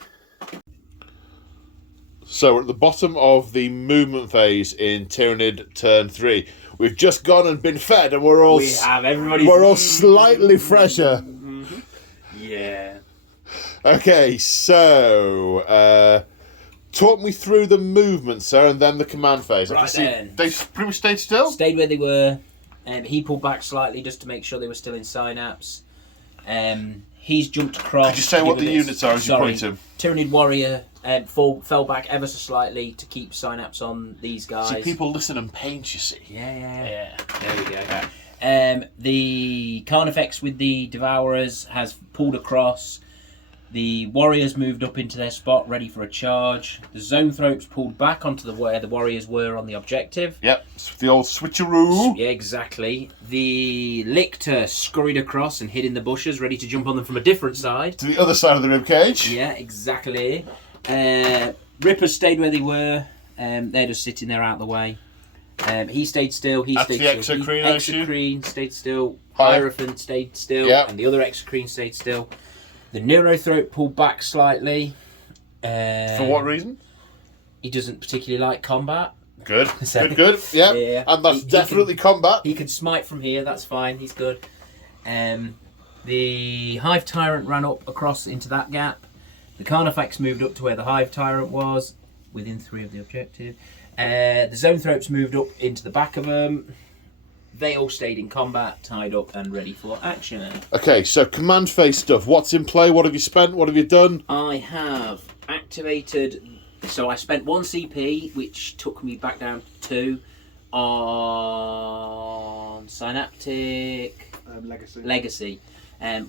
So we're at the bottom of the movement phase in Tyranid turn 3. We've just gone and been fed, and we're all slightly fresher. Yeah. Okay, so talk me through the movement, sir, and then the command phase. Right then. They pretty much stayed still. Stayed where they were. He pulled back slightly just to make sure they were still in synapse. He's jumped across. Could you say what the given this- units are as you sorry, point to them? Tyranid warrior fell back ever so slightly to keep synapse on these guys. See, people listen and paint, you see. Yeah. There we go. The Carnifex with the Devourers has pulled across. The Warriors moved up into their spot, ready for a charge. The Zone Thropes pulled back onto where the Warriors were on the objective. Yep, it's the old switcheroo. Yeah, exactly. The Lictor scurried across and hid in the bushes, ready to jump on them from a different side. To the other side of the ribcage. Yeah, exactly. Rippers stayed where they were. They're just sitting there out of the way. He stayed still. That's the Exocrine, I assume? Exocrine stayed still. Hi. Hierophant stayed still. Yep. And the other Exocrine stayed still. The Neurothrope pulled back slightly. For what reason? He doesn't particularly like combat. Good. So- Good. Yeah. Yeah. And that's He definitely combat. He can smite from here, that's fine, he's good. The Hive Tyrant ran up across into that gap. The Carnifex moved up to where the Hive Tyrant was, within 3 of the objective. The Zoanthropes moved up into the back of them. They all stayed in combat, tied up and ready for action. Okay, so command phase stuff. What's in play? What have you spent? What have you done? I have activated... So I spent 1 CP, which took me back down to 2, on Synaptic Legacy.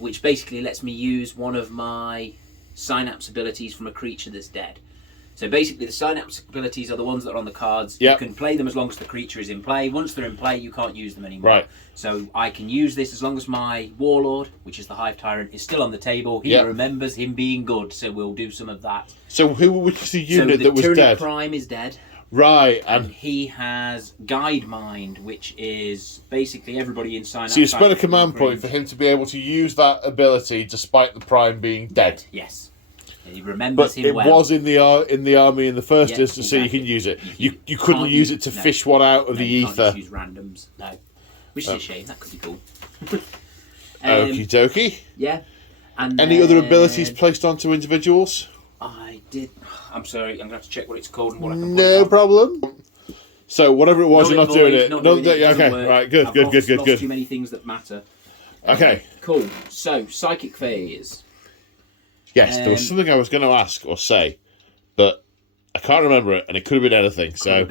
which basically lets me use one of my Synapse abilities from a creature that's dead. So basically the Synapse abilities are the ones that are on the cards. Yep. You can play them as long as the creature is in play. Once they're in play, you can't use them anymore. Right. So I can use this as long as my Warlord, which is the Hive Tyrant, is still on the table. He Yep. remembers him being good, so we'll do some of that. So which is the unit so that was Tyranid dead? Prime is dead. Right, And and he has Guide Mind, which is basically everybody in Synapse. so you spent a has command point range. for him to be able to use that ability despite the Prime being dead. Yes. And he remembers But him it well. was in the army in the first Yeah, instance, so you exactly. can use it. You You couldn't can't use it to no. fish one out of No, the you can't ether. just use randoms. No. Which is a shame. That could be cool. Okie dokie. Yeah. And Any other then abilities placed onto individuals? I did. I'm sorry. I'm gonna have to check what it's called and what I can put No it on. problem. So whatever it was, Null you're and not doing void, it. not No, doing it, yeah, doesn't okay, work. right, good, I've good, lost good, good. too many things that matter. Okay. Cool. So psychic phase. Yes, there was something I was going to ask or say, but I can't remember it, and it could have been anything. So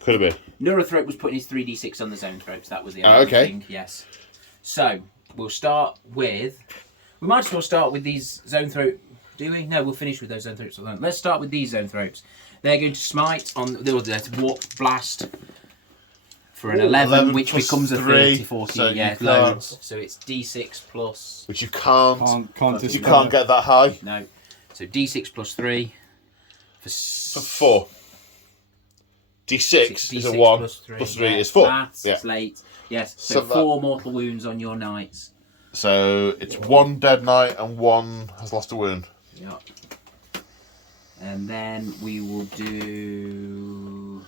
could have been. Neurothrope was putting his 3d6 on the Zoanthropes. That was the Ah, other okay. thing. Yes. So we'll start with. We might as well start with these Zoanthrope. Do we? No, we'll finish with those Zoanthropes alone. Let's start with these Zoanthropes. They're going to smite on. There was a warp blast for an 11, which plus becomes a 3, 30, 40. so you yeah, can't- loads. So it's d6 plus. Which you can't Can't you can't get that high. No. So d6 plus 3 for For 4. D6 is a D6 1, plus 3, plus 3 yeah, is 4. That's Yeah. late. Yes. So So that- 4 mortal wounds on your knights. So it's 1 dead knight and 1 has lost a wound. Yeah. And then we will do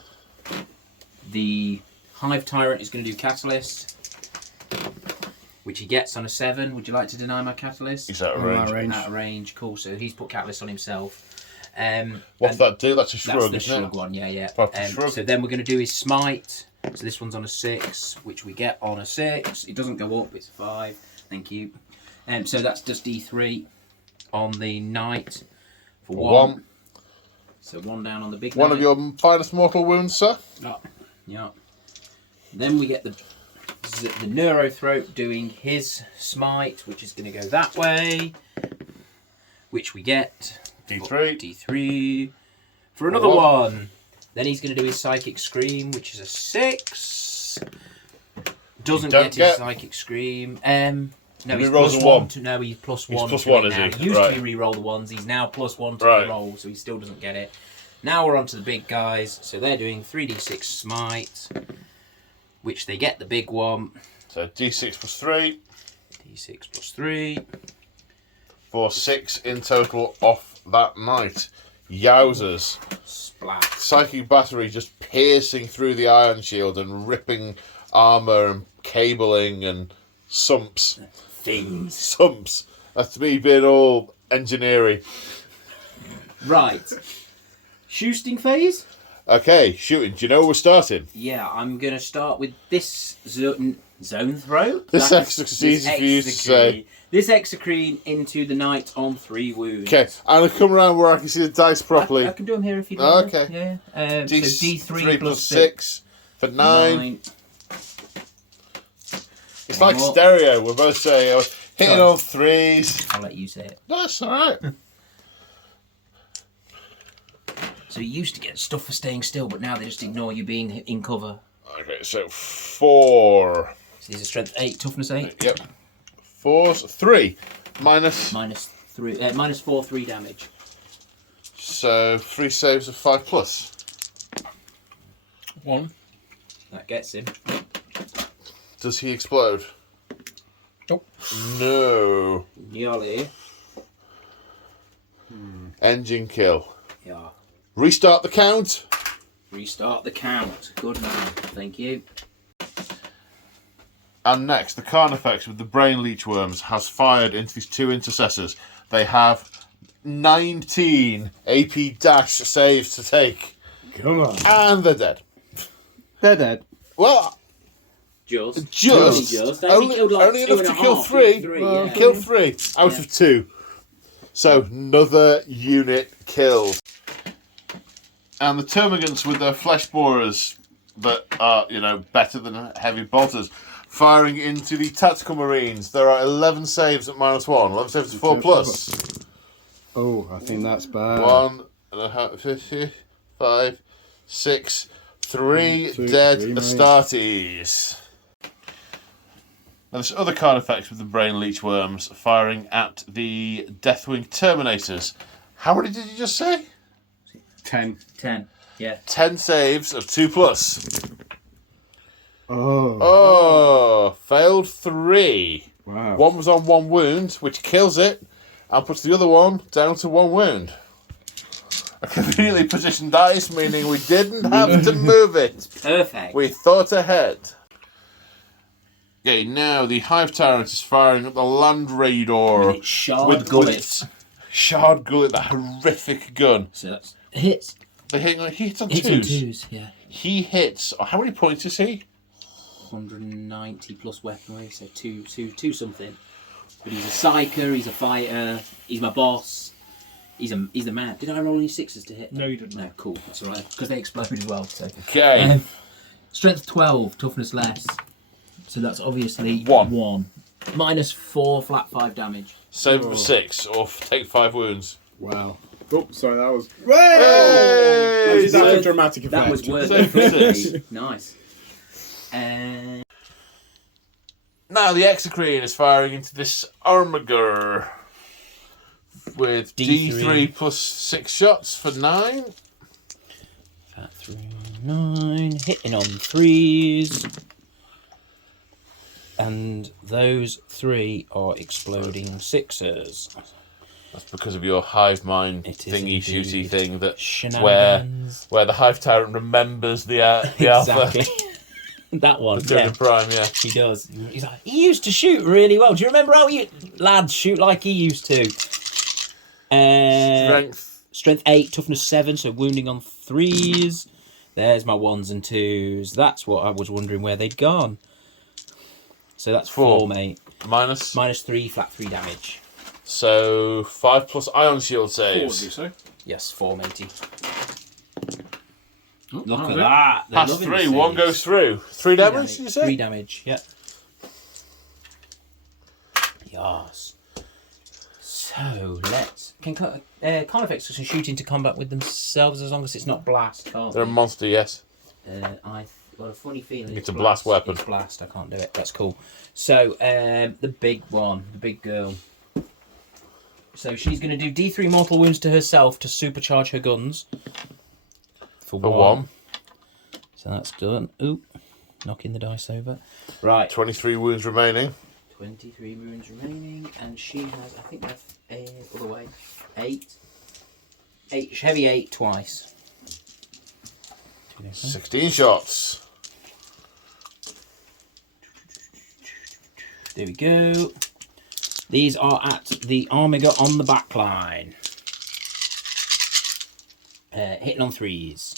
the Hive Tyrant is going to do Catalyst, which he gets on a 7. Would you like to deny my Catalyst? He's out of Out of range. range. Out of range, cool. So he's put Catalyst on himself. What's and that do? That's a That's shrug, the isn't shrug it? one, yeah. That's a shrug. So then we're going to do his Smite. So this one's on a 6, which we get on a 6. It doesn't go up, it's a 5. Thank you. So that's just D3 on the Knight for 1. So 1 down on the big One knight. of your finest mortal wounds, sir. Yeah. Then we get the Neurothrope doing his Smite, which is going to go that way. Which we get D3. D3 for another 1. Then he's going to do his Psychic Scream, which is a 6. Doesn't don't get get- his Psychic Scream. No, He he's rolls plus a 1. 1. No, he's plus 1. plus to 1, it is now. he? He used Right. to be re-roll the ones. He's now plus 1 to Right. roll, so he still doesn't get it. Now we're on to the big guys. So they're doing 3d6 Smite, which they get the big one. So D6 plus 3. D6 plus 3. For 6 in total off that night. Yowzers. Splat. Psychic battery just piercing through the iron shield and ripping armour and cabling and sumps. Things. Sumps. That's me being all engineering. Right. Shooting phase? Okay, shooting. Do you know where we're starting? Yeah, I'm going to start with this Zoanthrope. This That's- extra easy for you to say. This Exocrine into the Knight on 3 wounds. Okay, I'm going to come around where I can see the dice properly. I can do them here if you Oh, like. okay. Yeah. So D3 plus 6 for 9. It's like More. stereo. We're both saying hitting Sorry. all 3s. I'll let you say it. That's alright. So you used to get stuff for staying still, but now they just ignore you being in cover. Okay, so 4. So these are strength 8, toughness 8. Yep. 4's 3. Minus. Minus 4, 3 damage. So 3 saves of 5 plus. 1. That gets him. Does he explode? Nope. No. Nearly. Engine kill. Yeah. Restart the count. Restart the count. Good man. Thank you. And next, the Carnifex with the Brain Leech Worms has fired into these 2 intercessors. They have 19 AP dash saves to take. Come on. And they're dead. They're dead. Well, Just. only killed like only two enough and to a kill half, 3. yeah. Kill 3 out Yeah. of 2. So another unit killed. And the Termagants with their flesh borers that are, better than heavy bolters, firing into the tactical marines. There are 11 saves at -1. 11 saves at 4 plus. Oh, I think that's bad. 1.5, 5, 6, 3 2, dead 3 Astartes. Now this other card effect with the Brain Leech Worms firing at the Deathwing Terminators. How many did you just say? 10. 10. Yeah. 10 saves of 2 plus. Oh. Oh, failed 3. Wow. One was on 1 wound, which kills it, and puts the other one down to 1 wound. A conveniently positioned dice, meaning we didn't have to move it. Perfect. We thought ahead. Okay, now the Hive Tyrant is firing at the Land Raidor Shard gullets. Shard Gullet, that horrific gun. So that's hits. He hits on Hits 2s. on 2s, yeah. He hits. How many points is he? 190 plus weapon weight, so two something. But he's a psyker, he's a fighter, he's my boss. He's the man. Did I roll any 6s to hit? No, you didn't. No, cool. That's alright. Because they explode as well. So. Okay. Strength 12, toughness less. So that's obviously 1. -4, flat 5 damage. Save for 6, or take 5 wounds. Wow. Oh, sorry, that was... Hey! That's a dramatic effect. That was worth Save for it. 6. Nice. Now the Exocrine is firing into this Armiger with D3 plus 6 shots for 9. That 3, 9. Hitting on 3s. And those 3 are exploding 6s. That's because of your hive mind It is thingy shooty indeed. thing that Shenanigans. where the Hive Tyrant remembers the alpha. Exactly. That one. The Yeah. Prime, yeah. He does. He's like, he used to shoot really well. Do you remember how you lads shoot like he used to? Strength 8, toughness 7, so wounding on 3s. There's my 1s and 2s. That's what I was wondering where they'd gone. So that's 4, mate. Minus. -3, flat 3 damage. So 5 plus Ion Shield 4, did you saves. say? Yes, 4, matey. Oh, Look that'll at do. that. They're Pass loving 3, the 1 saves. goes through. 3 damage, you say? 3 damage, yeah. Yes. So, let's... Can Carnifex can shoot into combat with themselves as long as it's not blast, can't They're a they? monster, yes. I've got a funny feeling It's a blast weapon. It's blast, I can't do it. That's cool. So, the big one, the big girl. So she's going to do D3 mortal wounds to herself to supercharge her guns. For 1. So that's done. Ooh, knocking the dice over. Right. 23 wounds remaining. 23 wounds remaining, and she has, I think that's other way, 8. Heavy 8 twice. 16 shots. There we go. These are at the Armiger on the back line. Hitting on 3s.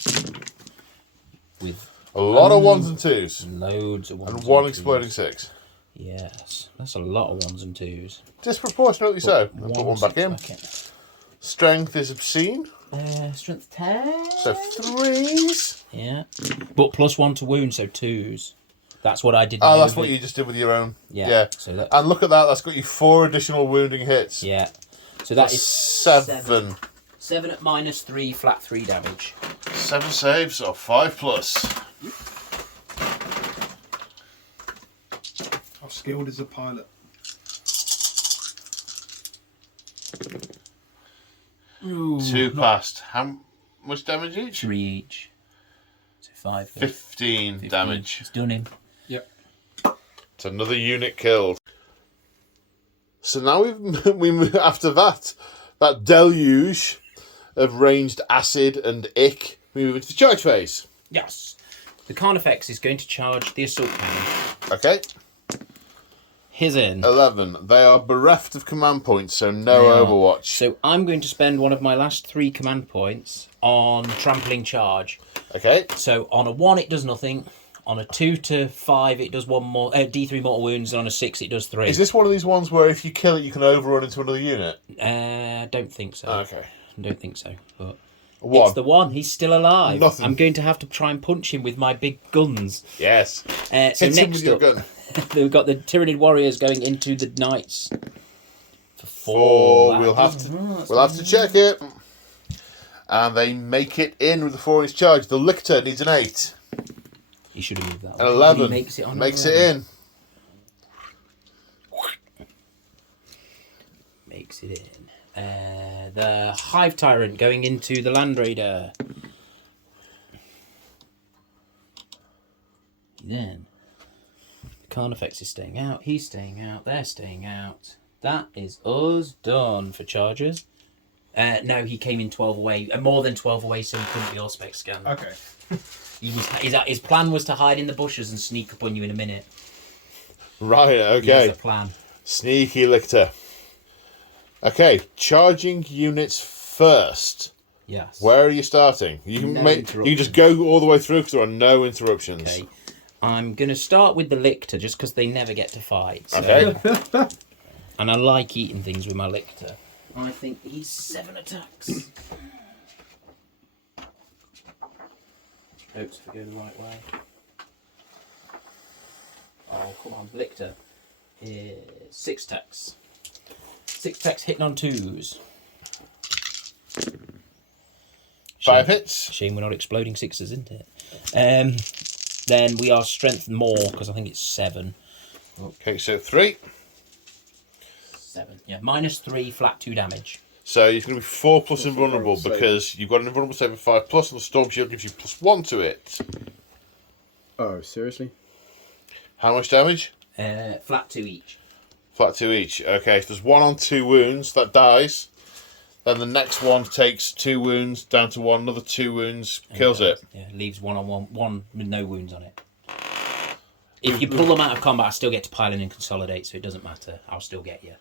With A lot of 1s and 2s. loads of 1s And 1 2s. exploding 6. Yes, that's a lot of 1s and 2s. Disproportionately so. I'll put 1 back in. Strength is obscene. Strength 10. So 3s. Yeah. But +1 to wound, so 2s. That's what I did. Oh, that's what you just did with your own. Yeah. So that. And look at that, that's got you 4 additional wounding hits. Yeah. So that is 7. 7 at -3, flat 3 damage. 7 saves, or 5 plus. How skilled is a pilot? Ooh, 2 passed. How much damage each? 3 each. So 5. 15 damage. It's done him. It's another unit killed. So now we move after that deluge of ranged acid and ick we move into the charge phase. Yes. The Carnifex is going to charge the assault cannon. Okay. His in. 11. They are bereft of command points, so no They are. Overwatch. So I'm going to spend one of my last 3 command points on trampling charge. Okay. So on a 1 it does nothing. On a 2 to 5 it does 1 more D3 mortal wounds, and on a 6 it does 3. Is this one of these ones where if you kill it, you can overrun into another unit? Don't think so. Okay. Don't think so. But 1. it's the 1. He's still alive. Nothing. I'm going to have to try and punch him with my big guns. Yes. So Hit him next with your up, gun. we've got the Tyranid warriors going into the knights for 4. 4. We'll have to check it. And they make it in with the 4 in his charge. The Lictor needs an 8. He should have moved that An one. 11. He makes it on Makes 11. it in. Makes it in. The Hive Tyrant going into the Land Raider. Then the Carnifex is staying out. He's staying out. They're staying out. That is us done for charges. No, he came in 12 away, more than 12 away, so he couldn't be Auspex scanned. Okay. His plan was to hide in the bushes and sneak up on you in a minute. Right, He has okay. a plan. Sneaky Lictor. Okay, charging units first. Yes. Where are you starting? You can No you can just go all the way through because there are no interruptions. Okay. I'm going to start with the Lictor just because they never get to fight. So. Okay. And I like eating things with my Lictor. I think he's 7 attacks. Oops, if I go the right way. Oh, come on. Lictor is 6 attacks. 6 attacks hitting on 2s. 5 hits. Shame we're not exploding 6s, isn't it? Then we are strength more because I think it's 7. Okay, so 3. 7. Yeah, -3, flat 2 damage. So you're going to be 4 plus invulnerable because you've got an invulnerable save of 5 plus, and the Storm Shield gives you +1 to it. Oh, seriously? How much damage? Flat 2 each. Flat 2 each. Okay, so there's 1 on 2 wounds, that dies. Then the next one takes 2 wounds down to 1, another 2 wounds, kills it. Yeah, leaves 1 on 1 with no wounds on it. If you pull them out of combat, I still get to pile in and consolidate, so it doesn't matter. I'll still get you.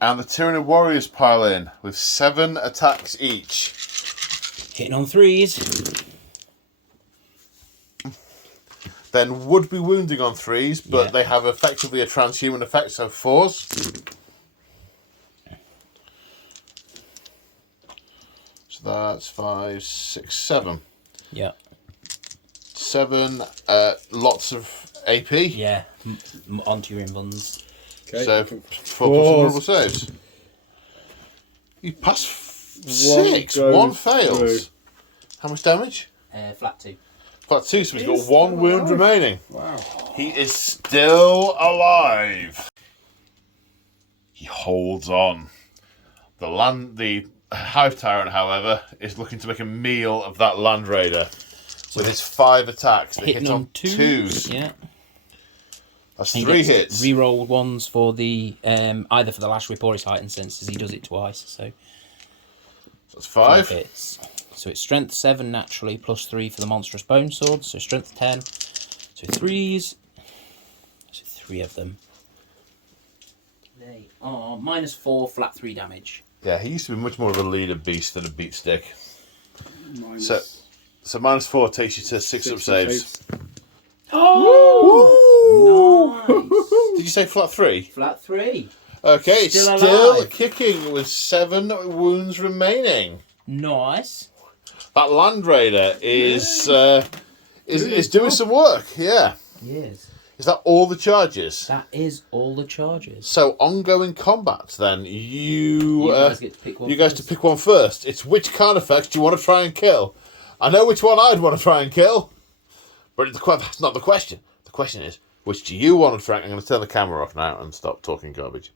And the Tyranid warriors pile in with 7 attacks each. Hitting on 3s. Then would be wounding on 3s, but Yeah. they have effectively a transhuman effect, so 4s. So that's 5, 6, 7. Yeah. 7, lots of AP. Yeah. Onto your invulns. Okay. So 4 plus invulnerable saves. You pass 6. goes 1 fails. through. How much damage? Flat 2. Flat 2, so he's got 1 wound remaining. Wow. He is still alive. He holds on. The Hive Tyrant, however, is looking to make a meal of that Land Raider with his 5 attacks. They Hitting hit on 2s. Yeah. That's He 3 gets hits. Reroll ones for the either for the Lash Rip or his heightened senses. He does it twice, so That's 5. hits. So it's strength 7 naturally, +3 for the monstrous bone sword. So strength 10. So 3s. So 3 of them. They are -4, flat 3 damage. Yeah, he used to be much more of a leader beast than a beat stick. Minus So -4 takes you to 6 up saves. Oh! Nice. Did you say flat 3? Flat 3. Okay, Still still alive. kicking with 7 wounds remaining. Nice. That Land Raider is doing some work. Yeah. Yes. Is that all the charges? That is all the charges. So ongoing combat. Then you guys get to pick one you guys first. to pick one first. It's which Carnifex do you want to try and kill? I know which one I'd want to try and kill, but that's not the question. The question is which do you want to try? I'm going to turn the camera off now and stop talking garbage.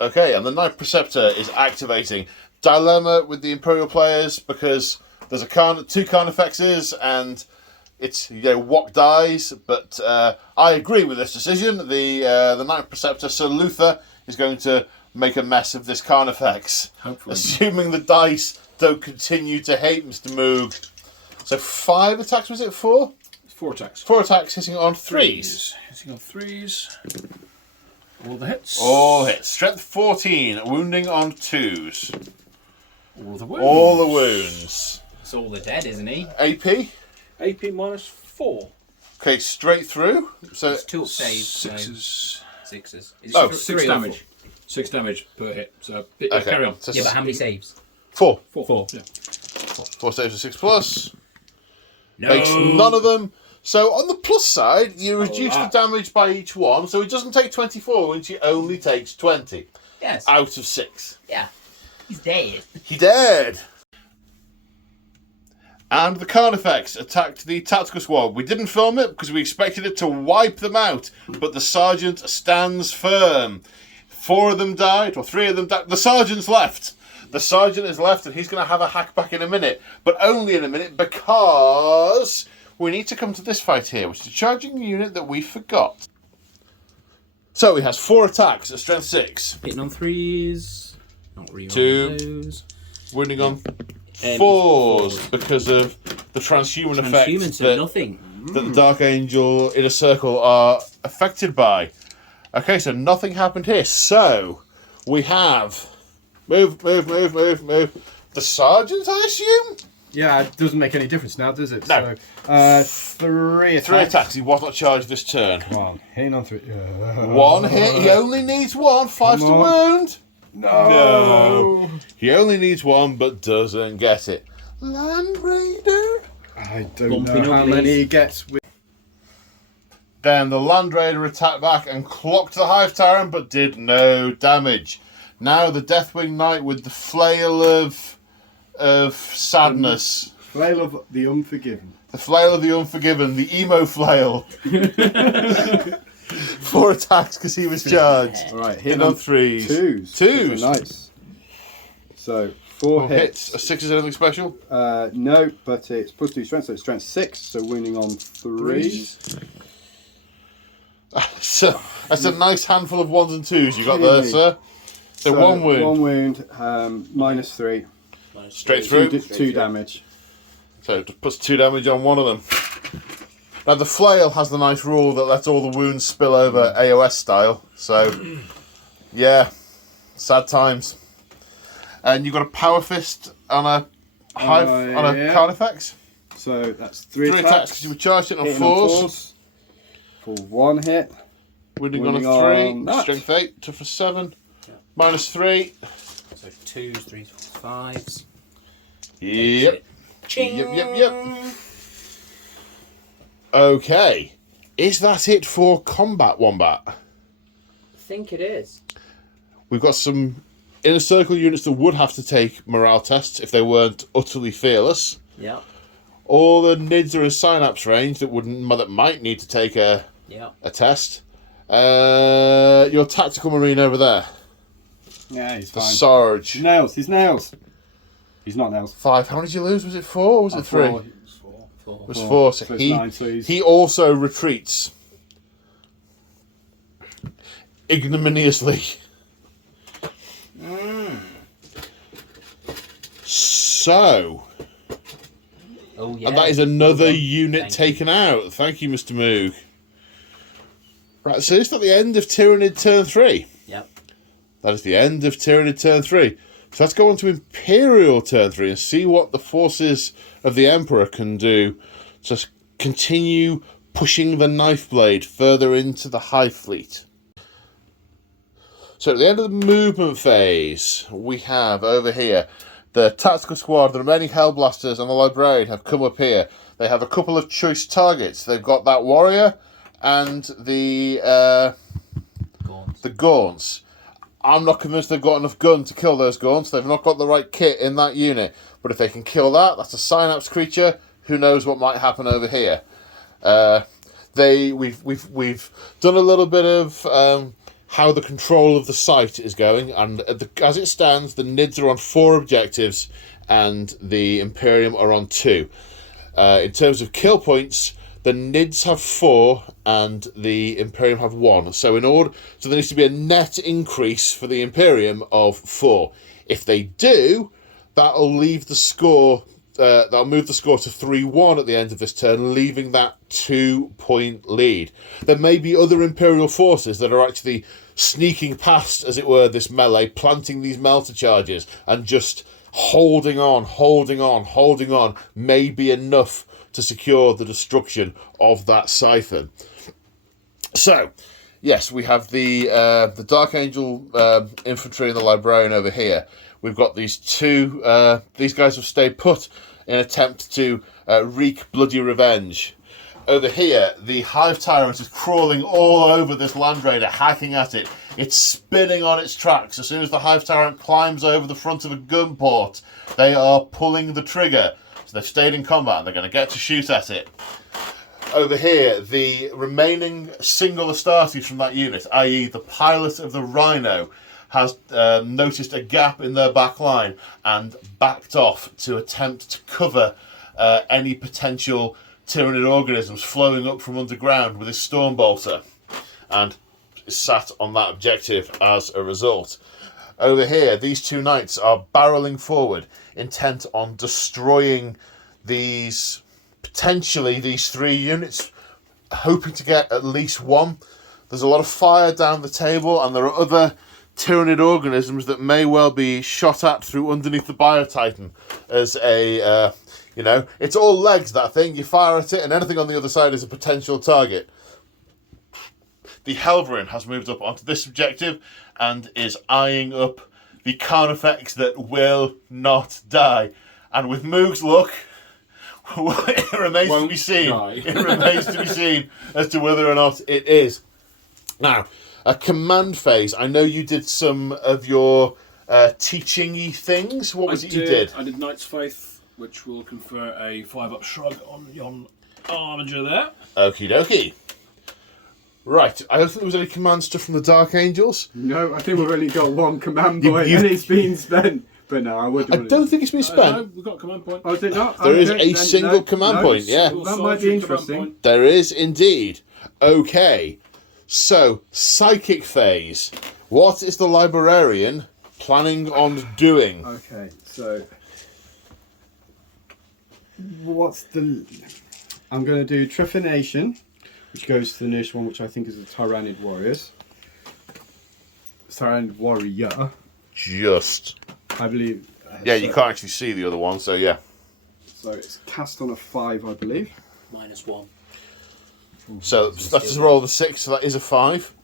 Okay, and the Knight Preceptor is activating. Dilemma with the Imperial players because there's two Carnifexes and it's what dies, but I agree with this decision. The Knight Preceptor, Sir Luther, is going to make a mess of this Carnifex. Hopefully. Assuming the dice don't continue to hate Mr. Moog. So 5 attacks, was it 4? 4 attacks. 4 attacks hitting on 3s. Hitting on 3s. All the hits. All hits. Strength 14, wounding on 2s. All the wounds. All the wounds. It's all the dead, isn't he? AP. AP -4. Okay, straight through. So It's 2 up saves. So 6s. 6s. Is it Oh, 3 6 or damage. 6 damage per hit. So Okay. carry on. So Yeah, but how many saves? 4. 4. Yeah. 4 saves of 6 plus. No. Makes none of them. So on the plus side, you reduce the that. damage by each one, so it doesn't take 24 wounds, he only takes 20 Yes. out of 6. Yeah. He's dead. He dead. And the Carnifex attacked the tactical squad. We didn't film it because we expected it to wipe them out, but the sergeant stands firm. 4 of them died, or 3 of them died. The sergeant's left. The sergeant is left, and he's going to have a hack back in a minute, but only in a minute because we need to come to this fight here, which is a charging unit that we forgot. So he has 4 attacks at strength 6, Hitting on 3s. Not re 2. those. wounding on 4s because of the transhuman effect Transhumans are that nothing. the Dark Angel Inner Circle are affected by. Okay, so nothing happened here. So we have move. The sergeant, I assume. Yeah, it doesn't make any difference now, does it? No. So, 3 attacks. 3 attacks. He was not charged this turn. Come on, hitting on 3. 1 hit. He only needs 1. 5 to Come on. wound. No. He only needs 1, but doesn't get it. Land Raider. I don't Lumping know how uglies. many he gets with. Then the Land Raider attacked back and clocked the Hive Tyrant, but did no damage. Now the Deathwing Knight with the flail of sadness. Flail of the Unforgiven. The flail of the unforgiven, the emo flail. 4 attacks because he was charged. Alright, Hit on 3s. 2s. 2s. Nice. So, 4 hits. A 6 is anything special? No, but it's plus 2 strength, so it's strength 6, so wounding on 3s. So that's a nice handful of 1s and 2s you got there, sir. So 1 wound. 1 wound, -3. Straight through. 2 damage. So it puts 2 damage on one of them. Now the flail has the nice rule that lets all the wounds spill over AOS style. So yeah, sad times. And you've got a power fist on a hive on a yeah. Carnifex. So that's 3 3 attacks. attacks because you were charged it on Hitting 4s. For 1 hit. Wounding on a Wounding 3. on Strength 8 to for 7. Yeah. -3. So 2s, 3s, 5s. Yep. Ching. Yep. Okay. Is that it for Combat Wombat? I think it is. We've got some Inner Circle units that would have to take morale tests if they weren't utterly fearless. Yeah. All the Nids are in Synapse range that might need to take a test. Your Tactical Marine over there. Yeah, he's The fine. Sarge. He's nails. He's not nails. 5. How many did you lose? Was it 4 or was it 3? 4. It was 4. So So it's he, 9, so he's... he also retreats. Ignominiously. So, Oh yeah. and that is another Well done. unit Thank taken out. Thank you, Mr. Moog. Right, so it's at the end of Tyranid turn 3. Yep. That is the end of Tyranid turn 3. So let's go on to Imperial turn 3 and see what the forces of the Emperor can do to continue pushing the knife blade further into the Hive Fleet. So at the end of the movement phase, we have over here the Tactical Squad, the remaining Hellblasters and the Librarian have come up here. They have a couple of choice targets. They've got that Warrior and the Gaunts. I'm not convinced they've got enough gun to kill those Gaunts. They've not got the right kit in that unit. But if they can kill that, that's a Synapse creature. Who knows what might happen over here? We've done a little bit of how the control of the site is going, and as it stands, the Nids are on 4 objectives, and the Imperium are on 2. In terms of kill points, The Nids have 4 and the Imperium have 1. So there needs to be a net increase for the Imperium of 4. If they do, that'll leave the score. That'll move the score to 3-1 at the end of this turn, leaving that 2-point lead. There may be other Imperial forces that are actually sneaking past, as it were, this melee, planting these melter charges, and just holding on, may be enough to secure the destruction of that siphon. So, yes, we have the Dark Angel infantry and the Librarian over here. We've got these two. These guys have stayed put in an attempt to wreak bloody revenge. Over here, the Hive Tyrant is crawling all over this Land Raider, hacking at it. It's spinning on its tracks. As soon as the Hive Tyrant climbs over the front of a gun port, they are pulling the trigger. So they've stayed in combat and they're going to get to shoot at it. Over here, the remaining single Astartes from that unit, i.e. the pilot of the Rhino, has noticed a gap in their back line and backed off to attempt to cover any potential Tyranid organisms flowing up from underground with his Stormbolter, and is sat on that objective as a result. Over here, these two knights are barreling forward, intent on destroying these 3 units, hoping to get at least one. There's a lot of fire down the table, and there are other Tyranid organisms that may well be shot at through underneath the Biotitan as a, it's all legs, that thing. You fire at it, and anything on the other side is a potential target. The Helverin has moved up onto this objective and is eyeing up the Carnifex that will not die. And with Moog's luck, it remains to be seen. It remains to be seen as to whether or not it is. Now, a command phase. I know you did some of your teaching-y things. What was it you did? I did Knight's Faith, which will confer a 5-up shrug on yon armature there. Okie dokie. Right, I don't think there was any command stuff from the Dark Angels. No, I think we've only got one command point and it's been spent. But no, I don't think it's been spent. No, we've got a command point. Oh, is it not? There is a single command point, yeah. That might be interesting. There is indeed. Okay, so Psychic phase. What is the Librarian planning on doing? Okay, so I'm going to do Trephination, which goes to the nearest one, which I think is the Tyranid Warriors. Tyranid Warrior. Just. I believe. Yeah, you can't actually see the other one, so yeah. So it's cast on a 5, I believe. -1. So let's just roll the 6, so that is a 5.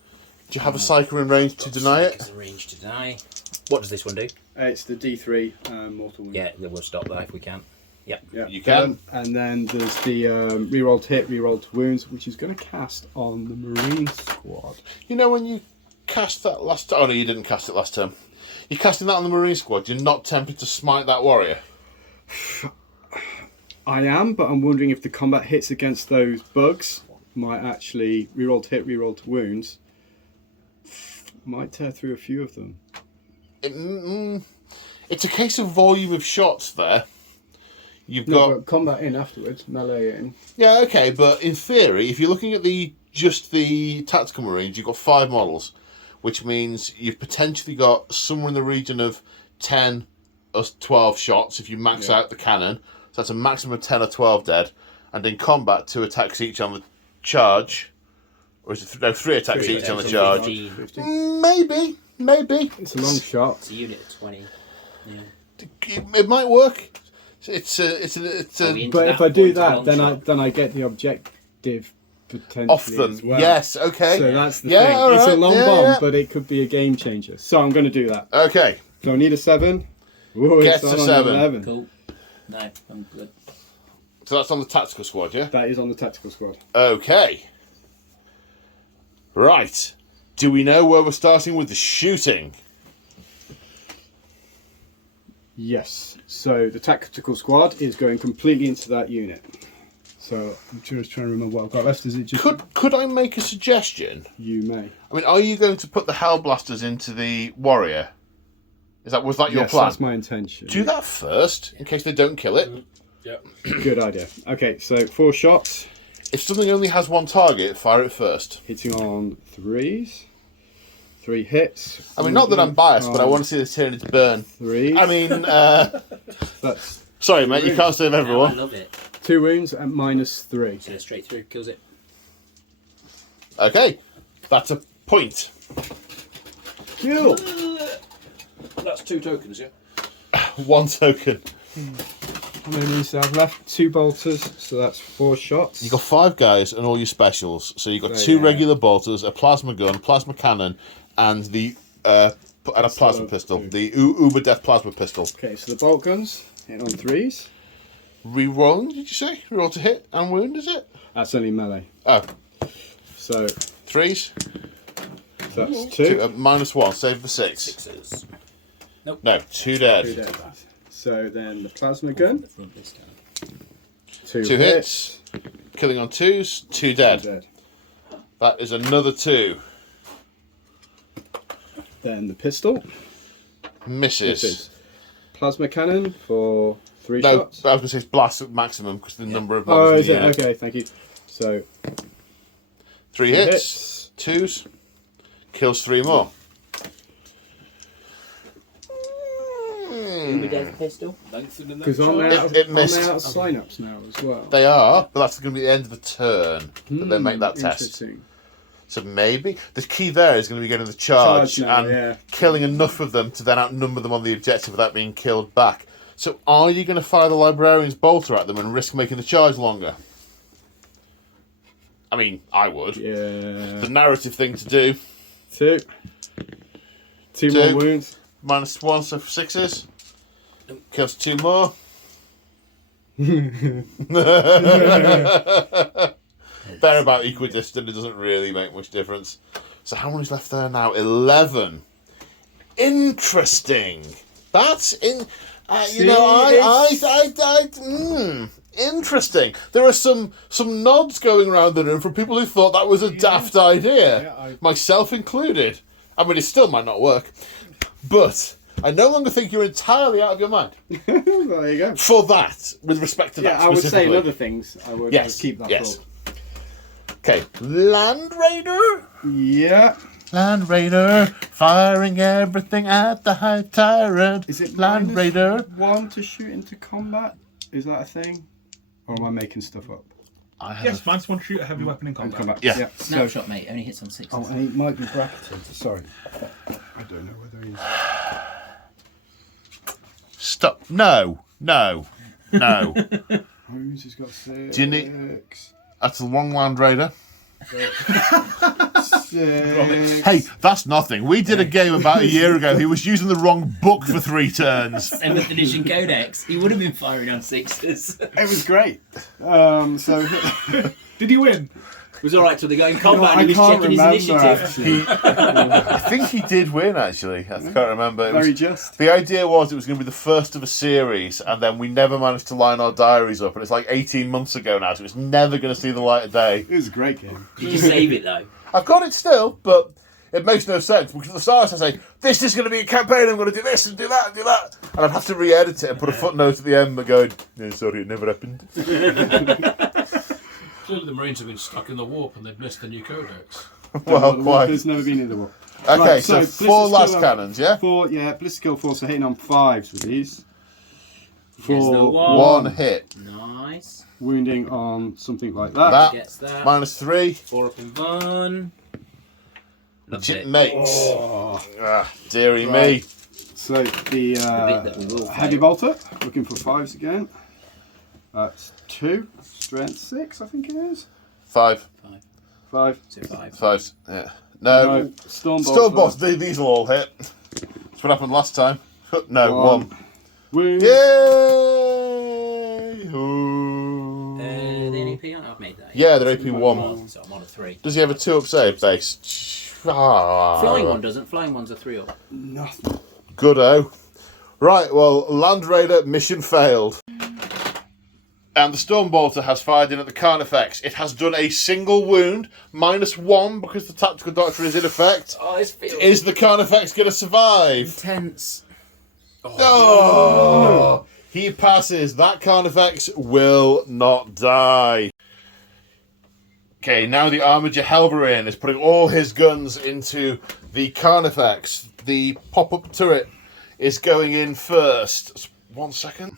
Do you have a Psyker in range to deny it? In range to deny. What does this one do? It's the D3 Mortal Wound. Yeah, we'll stop that if we can. Yep. Yeah. You can. And then there's the reroll to hit, reroll to wounds, which is going to cast on the Marine Squad. You know when you cast that last time? Oh no, you didn't cast it last turn. You're casting that on the Marine Squad. You're not tempted to smite that warrior? I am, but I'm wondering if the combat hits against those bugs might actually reroll to hit, reroll to wounds. Might tear through a few of them. It's a case of volume of shots there. You've got combat in afterwards, melee in. Yeah, okay, but in theory, if you're looking at just the tactical Marines, you've got 5 models, which means you've potentially got somewhere in the region of 10 or 12 shots if you max out the cannon. So that's a maximum of 10 or 12 dead. And in combat, 2 attacks each on the charge. Or is it 3 attacks each on the charge? 15. Maybe. It's a long shot. It's a unit of 20. Yeah. It might work. It's But if I do that, then I get the objective potentially off them. as well. Yes, okay. So that's the Yeah, thing. all It's a right, long yeah, bomb, yeah. but it could be a game changer. So I'm going to do that. Okay. So I need a 7. Ooh, Get it's to on 7. 11. Cool. No, I'm good. So that's on the tactical squad, yeah? That is on the tactical squad. Okay. Right. Do we know where we're starting with the shooting? Yes. So the tactical squad is going completely into that unit. So I'm just trying to remember what I've got left. Is it just Could I make a suggestion? you may? I mean, are you going to put the Hellblasters into the warrior? Was that your Yes, plan? that's my intention. Do that first, in case they don't kill it. Yep. Good idea. Okay, so 4 shots. If something only has one target, fire it first. Hitting on 3s. 3 hits. I mean, not that I'm biased, but I want to see the Tyranids burn. 3. I mean, That's sorry, mate, you can't save I everyone. love it. 2 wounds and -3. So straight through, kills it. Okay, that's a point. Kill. That's 2 tokens, yeah? 1 token. How many do I have left? 2 bolters, so that's 4 shots. You got 5 guys and all your specials. So you got So, 2 yeah. regular bolters, a plasma gun, plasma cannon, and the and a plasma pistol. two. The Uber Death plasma pistol. Okay, so the bolt guns hit on 3s. Rerolling, did you say? Reroll to hit and wound, is it? That's only melee. Oh, So 3s. that's 2. -1. Save for 6. 6s. No, 2 dead. 2 dead. So then the plasma gun. The front this time. 2 2 hits. Killing on 2s. 2 dead. Dead. That is another 2. Then the pistol. Misses. Plasma cannon for 3 No, shots. I was going to say it's blast at maximum because the number of Oh, bombs is in it? the unit. Okay, thank you. So 3 hits. 2s. Kills 3 more. Uber Death pistol. Lengthening that because aren't they charge. out of, It missed. aren't they out of sign-ups now as well? They are, but that's going to be the end of the turn that they make that test. Interesting. So maybe the key there is going to be getting the charge, Charge now, and yeah. killing enough of them to then outnumber them on the objective without being killed back. So are you going to fire the librarian's bolter at them and risk making the charge longer? I mean, I would. Yeah. The narrative thing to do. 2. 2 Two. more wounds. -1, so 6s. Kills 2 more. They're about equidistant. It doesn't really make much difference. So how many's left there now? 11. Interesting. That's in. You know, interesting. There are some nods going around the room from people who thought that was a daft idea, Yeah, myself included. I mean, it still might not work, but I no longer think you're entirely out of your mind There you go. for that. With respect to that, Yeah, I would say in specifically. other things, I would Yes, keep that yes. thought. Okay, Land Raider. Yeah. Land Raider, firing everything at the High Tyrant. Is it Land minus Raider? 1 to shoot into combat? Is that a thing? Or am I making stuff up? I have Yes, -1 shoot a heavy weapon in In combat. Yeah. So, Snapshot, mate. Only hits on 6s. oh, and he might be bracketed. Sorry. I don't know whether he's... Stop. No. Who's he's got 6? Do you need- That's a long Land Raider. 6. Hey, that's nothing. We did a game about a year ago. He was using the wrong book for 3 turns. 7th edition Codex. He would have been firing on 6s. It was great. So... Did he win? It was alright till they got in combat I and he was can't checking his remember, initiative. actually. I think he did win, actually. I can't remember. It was- Very just. the idea was it was going to be the first of a series, and then we never managed to line our diaries up, and it's like 18 months ago now, so it's never going to see the light of day. It was a great game. Did you save it though? I've got it still, but it makes no sense, because at the start I say, this is going to be a campaign, I'm going to do this and do that and do that, and I'd have to re-edit it and put a footnote at the end but going, no, sorry, it never happened. Clearly the Marines have been stuck in the warp and they've missed the new codex. Well, quite. There's never been in the war. Okay, Right, so so 4 Blister last skill, cannons, yeah? 4, yeah, Blister skill 4, so hitting on 5s with these. Gets the 4, one. 1 hit. Nice. wounding on something like that. That. Gets that. -3. 4 up in 1. Loves Legit it. mates. Oh. Ah, dearie Right. me. So the that we will heavy fight. bolter, looking for 5s again. That's 2, strength 6, I think it is. 5. 5. So 5. 5. Yeah. No. No, storm Still bolter. boss. These will all hit. That's what happened last time. No, 1. Wound. Yay! Ooh. The NEP, I've made that. Yeah, they're AP 1. So I'm on a 3. Does he have a 2-up save base? Ah. Flying one doesn't. Flying one's a 3 up. Nothing. Good-o. Right, well, Land Raider mission failed. And the Stormbolter has fired in at the Carnifex. It has done a single wound, -1 because the tactical doctrine is in effect. Oh, this feels Is the Carnifex going to survive? intense. Oh! He passes. That Carnifex will not die. Okay, now the Armiger Helverin is putting all his guns into the Carnifex. The pop-up turret is going in first. 1 second.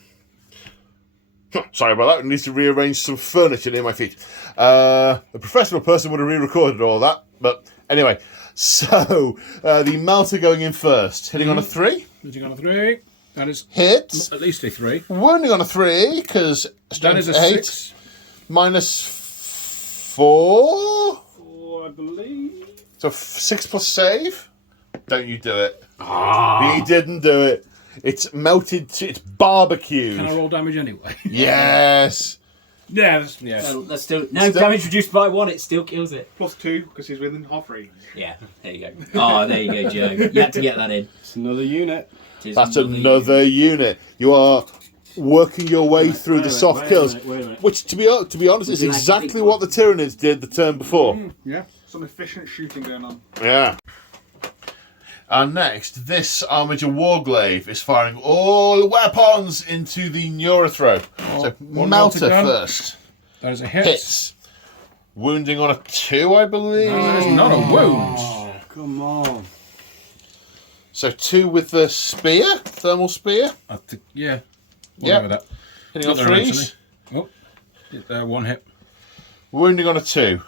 Sorry about that. I need to rearrange some furniture near my feet. A professional person would have re-recorded all that. But anyway, so the Melter going in first. Hitting on a 3. Hitting on a 3. That is Hits. at least a 3. Wounding on a 3, because That is a 8. 6. Minus 4. 4, I believe. So 6 plus save. Don't you do it. He didn't do it. It's melted, it's barbecued. Can I roll damage anyway? Yes. Yeah. Well, that's still damage reduced by 1. It still kills it. +2 because he's within half range. Yeah, there you go. Oh, there you go, Joe. You had to get that in. It's another unit. That's another unit. You are working your way through the soft kills, Wait a minute. which, to be honest, is exactly what the Tyranids did the turn before. Yeah. Some efficient shooting going on. Yeah. And next, this Armiger Warglaive is firing all the weapons into the Neurothrow. So one Melter melted gun. first. That is a hit. Hits. Wounding on a 2, I believe. No, that is not a wound. Oh, come on. So 2 with the spear, thermal spear. I think, yeah. Yeah. With that. Hitting on Got there 3s. eventually. Oh, 1 hit. Wounding on a 2.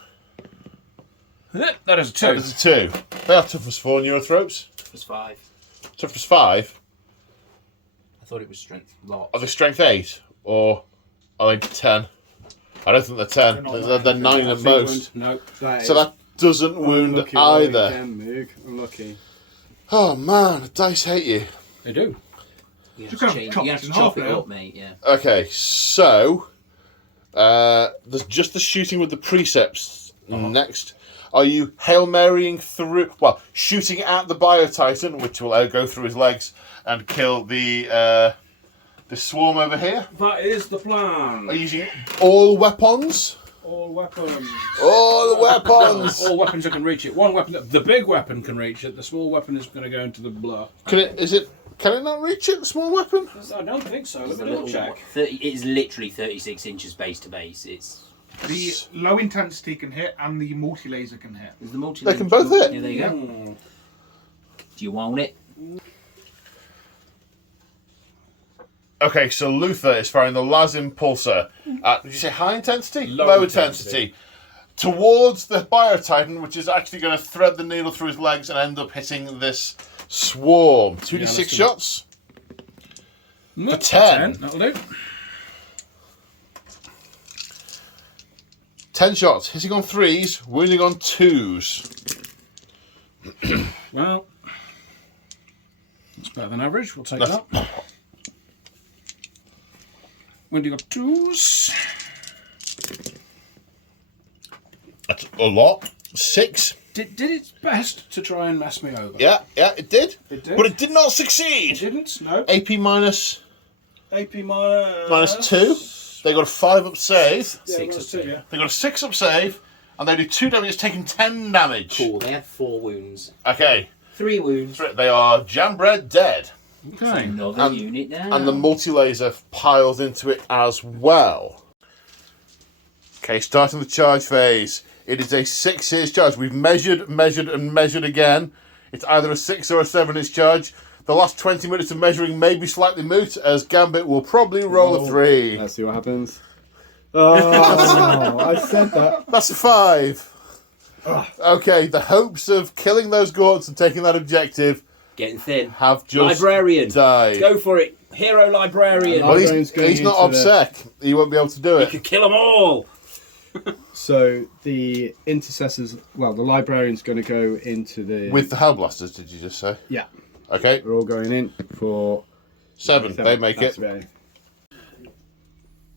That is a 2. That is a 2. They are toughness 4 Neurothropes. Plus 5. Toughness 5. I thought it was strength lot. Are they strength 8? Or are they 10? I don't think they're 10. They're 9 at most. No. So that doesn't wound Unlucky rolling either. again, Moog. Unlucky. Oh man, the dice hate you. They do. You Just have gonna to, chop you have it to in chop half it now. up, mate, yeah. Okay, so there's just the shooting with the precepts next. Are you Hail Marying through, well, shooting at the Bio-Titan, which will go through his legs and kill the swarm over here? That is the plan. Are you using all weapons? All weapons. All the weapons! All weapons that can reach it. One weapon, the big weapon can reach it. The small weapon is going to go into the blur. Can it not reach it, the small weapon? I don't think so. Let It's me a double little check. 30, it is literally 36 inches base to base. It's The low intensity can hit and the multi laser can hit. the multi. They can both hit. Yeah, there you go. Hmm. Do you want it? Okay, so Luther is firing the Las Impulsor at, did you say high intensity? Low intensity. Towards the Bio-Titan, which is actually going to thread the needle through his legs and end up hitting this swarm. 2d6 let's do shots. For 10. That'll do. 10 shots. Hitting on 3s, wounding on 2s. Well, it's better than average. We'll take That's- that. When do you got 2s? That's a lot. 6. Did its best to try and mess me over. Yeah, it did. It did. But it did not It succeed. didn't. No. AP minus AP minus 2. They got a 5 up save. Yeah, 6 minus or 2, yeah. They got a 6 up save. And they do 2 damage. It's taking 10 damage. Cool. They had 4 wounds. Okay. 3 wounds. They are jam-bred dead. Okay. Another And- unit down. And the multi-laser piles into it as well. Okay, starting the charge phase. It is a 6-inch charge. We've measured, and measured again. It's either a 6 or a 7-inch charge. The last 20 minutes of measuring may be slightly moot, as Gambit will probably roll a 3. Let's see what happens. Oh, I said that. That's a 5. Okay, the hopes of killing those Gaunts and taking that objective Getting thin. have just Librarian. died. Go for it. Hero Librarian. Well, Librarian's going he's not into the- OBSEC. He won't be able to do You it. could kill them all. So the intercessors, well, the librarian's going to go into the. With the Hellblasters, did you just say? Yeah, Okay, we're all going in for 7. They make That's it. right.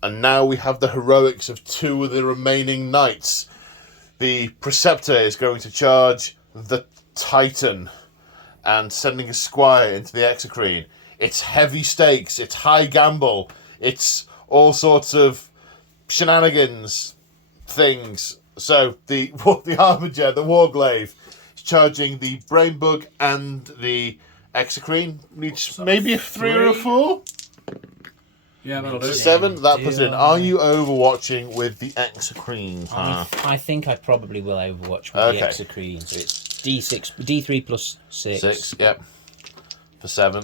And now we have the heroics of 2 of the remaining knights. The Preceptor is going to charge the Titan and sending a squire into the Exocrine. It's heavy stakes, it's high gamble, it's all sorts of shenanigans things. So the Armiger, the Warglaive, is charging the Brainbug and the Exocrine. Needs maybe a 3 or a 4. Yeah, that'll do. 7, that puts it in. Do Are I? you overwatching with the Exocrine? I think I probably will Overwatch with Okay. the Exocrine. So it's D6, D3 plus 6. 6, yep. For 7.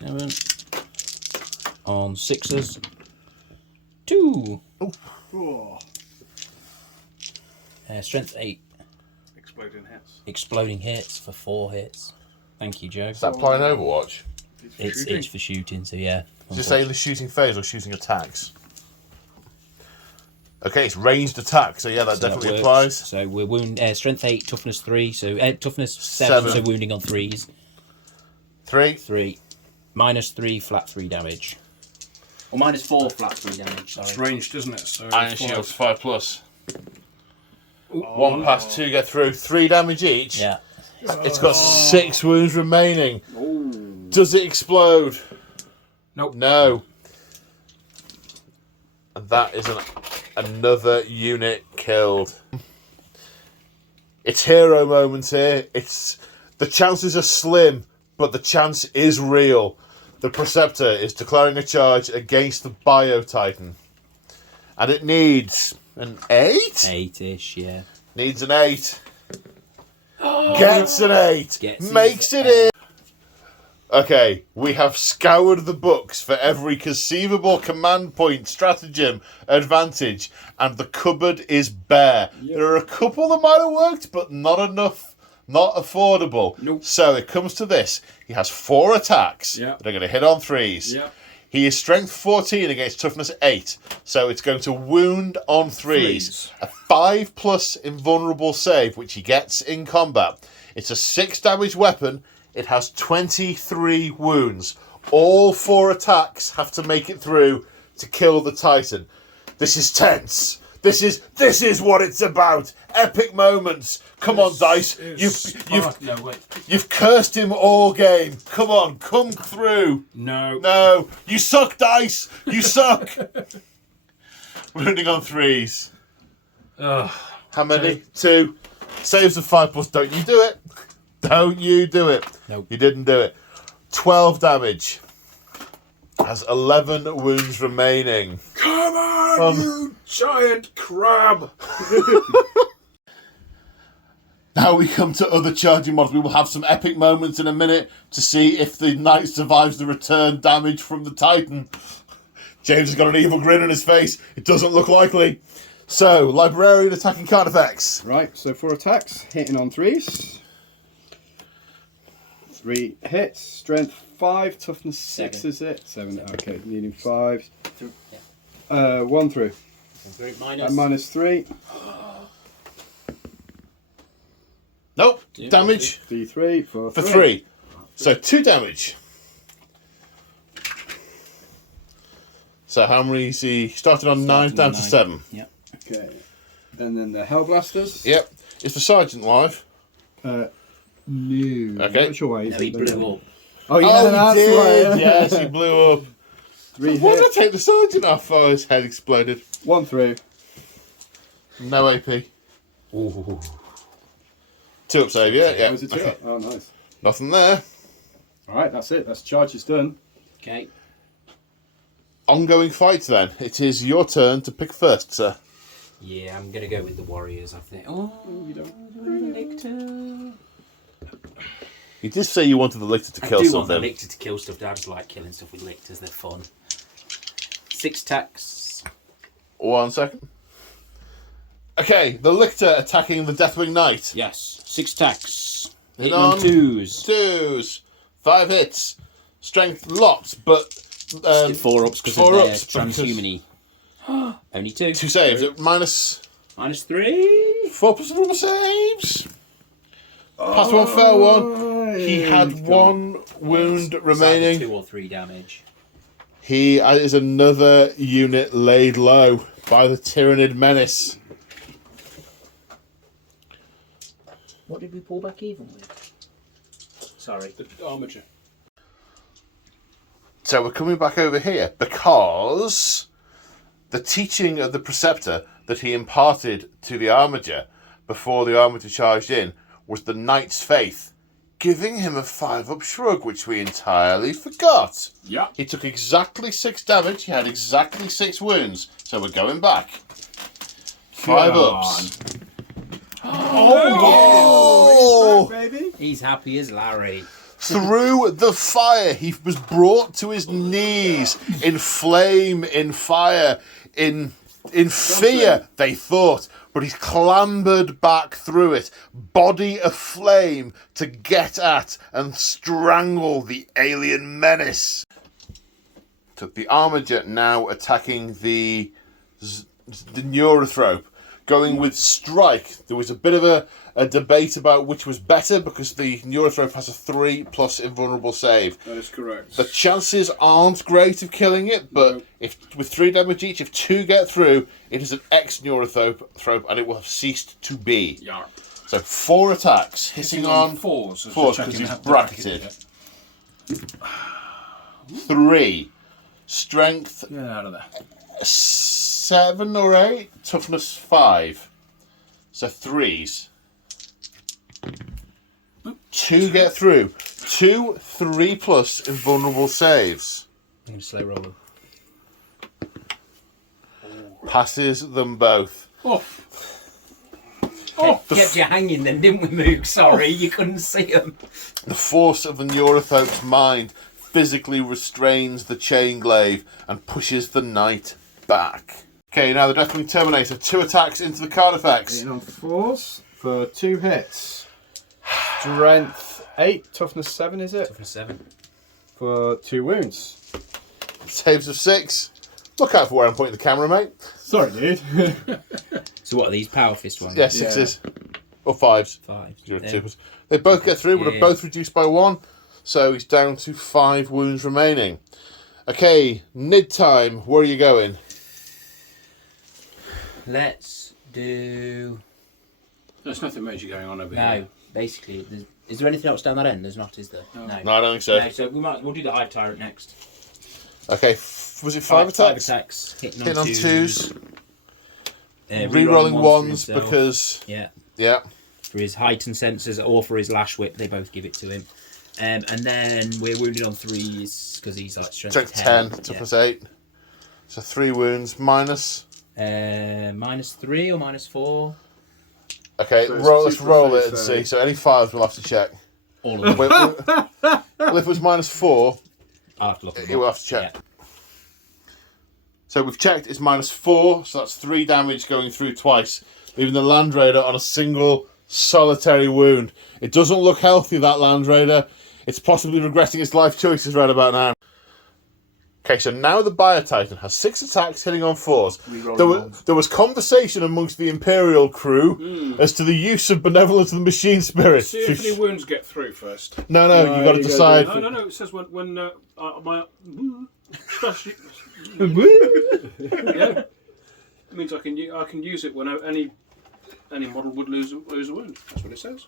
7. On 6s. 2. Oh. Strength 8. Exploding hits. Exploding hits for 4 hits. Thank you, Joe. Is that applying Overwatch? It's for shooting, so yeah. Does it say the shooting phase or shooting attacks? Okay, it's ranged attack, so yeah, that So definitely works. applies. So we're strength 8, toughness 3, so toughness 7. 7, so wounding on 3s. 3. 3. Minus 3, flat 3 damage. Or minus 4, flat 3 damage, It's sorry. ranged, isn't it? So Iron five. shields 5+. 1 pass, 2 get through, 3 damage each. Yeah. It's got 6 wounds remaining. Does it explode? Nope. No. And that is another unit killed. It's hero moments here. The chances are slim, but the chance is real. The Preceptor is declaring a charge against the Bio Titan. And it needs an 8? 8-ish, yeah. Needs an 8. Gets an 8. Gets Makes his it in. Okay, we have scoured the books for every conceivable command point, stratagem, advantage, and the cupboard is bare. Yep. There are a couple that might have worked, but not enough, not affordable. Nope. So it comes to this. He has 4 attacks Yep. that are going to hit on 3s. Yep. He is strength 14 against toughness 8, so it's going to wound on 3s. A 5+ invulnerable save, which he gets in combat. It's a 6 damage weapon. It has 23 wounds. All 4 attacks have to make it through to kill the Titan. This is tense. This is what it's about. Epic moments. Come on, Dice. You've cursed him all game. Come on, come through. No. No, you suck, Dice. You suck. Wounding on 3s. Ugh. How many? 2. Saves of 5+. Don't you do it. Don't you do it. Nope. You didn't do it. 12 damage. Has 11 wounds remaining. Come on, you giant crab! Now we come to other charging models. We will have some epic moments in a minute to see if the knight survives the return damage from the Titan. James has got an evil grin on his face. It doesn't look likely. So, Librarian attacking card effects. Right, so 4 attacks, hitting on 3s. 3 hits, strength 5, toughness 6 7. is it? 7, okay, needing 5s. Yeah. 1 through. Minus. Minus 3, Nope. Yeah. Damage D3 for 3. So 2 damage. So how many is he? Started on 9 down to 7. Yep. Okay, and then the Hellblasters. Yep. Is the Sergeant live? No. Okay. Not sure why No, he blew up. Oh, yeah, Oh, that's he did. right. Yes, he blew up. 3 Why did I hits, take the Sergeant off? Oh, his head exploded. 1 through. No AP. Ooh. 2 up save, yeah. Oh, is it 2? Okay. Oh, nice. Nothing there. Alright, that's it. That's charge is done. Okay. Ongoing fight then. It is your turn to pick first, sir. Yeah, I'm going to go with the Warriors, I think. Oh, You don't. Lictor. You did say you wanted the Lictor to I kill do want the something. Lictor to kill stuff. I just like killing stuff with Lictors. They're fun. 6 attacks. 1 second. Okay, the Lictor attacking the Deathwing Knight. Yes. 6 attacks. Hit Hitting on on 2s. 2s. 5 hits. Strength locked, but 4 ups because of 4 their ups. transhumany. Only 2. 2 saves. Minus Minus 3. 4+ normal saves. Pass 1, fail 1. He had 1 wound remaining. 2 or 3 damage. He is another unit laid low by the Tyranid menace. What did we pull back even with? Sorry. The armature. So we're coming back over here because the teaching of the Preceptor that he imparted to the Armiger before the Armiger charged in was the Knight's faith giving him a 5-up shrug, which we entirely forgot. Yeah. He took exactly 6 damage. He had exactly 6 wounds. So we're going back. 5 ups. Oh, baby. He's happy as Larry. Through the fire, he was brought to his knees in flame, in fire, in fear, they thought. But he's clambered back through it, body aflame, to get at and strangle the alien menace. Took the Armiger, now attacking the Neurothrope. Going with Strike. There was a bit of a debate about which was better because the Neurothrope has a 3+ invulnerable save. That is correct. The chances aren't great of killing it, but if with 3 damage each, if 2 get through, it is an Neurothrope and it will have ceased to be. Yeah. So 4 attacks, hitting on 4s. because he's bracketed. 3. Strength Get out of there. 7 or 8, toughness 5. So 3s. 2 get through. 2 3+ invulnerable saves. I'm going to slow roll. Passes them both. Oh. Kept you hanging then, didn't we, Moog? Sorry, you couldn't see him. The force of the Neurothrope's mind physically restrains the chain glaive and pushes the knight back. Okay, now the Deathwing Terminator. 2 attacks into the card effects. Hitting on 4s for 2 hits. Strength 8, toughness 7, is it? Toughness 7. For 2 wounds. Saves of 6. Look out for where I'm pointing the camera, mate. Sorry, dude. So what are these Power Fist ones? Yeah, 6s. Or 5s. 5. Zero twos. They both get through, but are both reduced by 1. So he's down to 5 wounds remaining. Okay, Nid time. Where are you going? Let's do... There's nothing major going on over No, here. basically, is there anything else down that end? There's not, is there? No. No, I don't think so. No, so we'll do the Hive Tyrant next. Okay, was it 5 attacks? 5 attacks, hitting Hitting on on 2s. 2s. Rerolling ones for himself. because... Yeah, for his heightened sensors or for his Lash Whip, they both give it to him. And then we're wounded on 3s because he's like strength 10, toughness 8. So 3 wounds, minus... -3 or -4? Okay, So it's let's 2 roll for it and face, see. So any 5s we'll have to check. All of them. Well, if it was -4, I'll have to look at we'll have to check. Yeah. So we've checked it's -4, so that's 3 damage going through twice, leaving the Land Raider on a single solitary wound. It doesn't look healthy, that Land Raider. It's possibly regretting its life choices right about now. Okay, so now the Bio-Titan has 6 attacks hitting on 4s. There was conversation amongst the Imperial crew as to the use of Benevolence of the Machine Spirit. See if any wounds get through first. No, you got to decide. No. It says when my special. Yeah. It means I can use it when any model would lose a wound. That's what it says.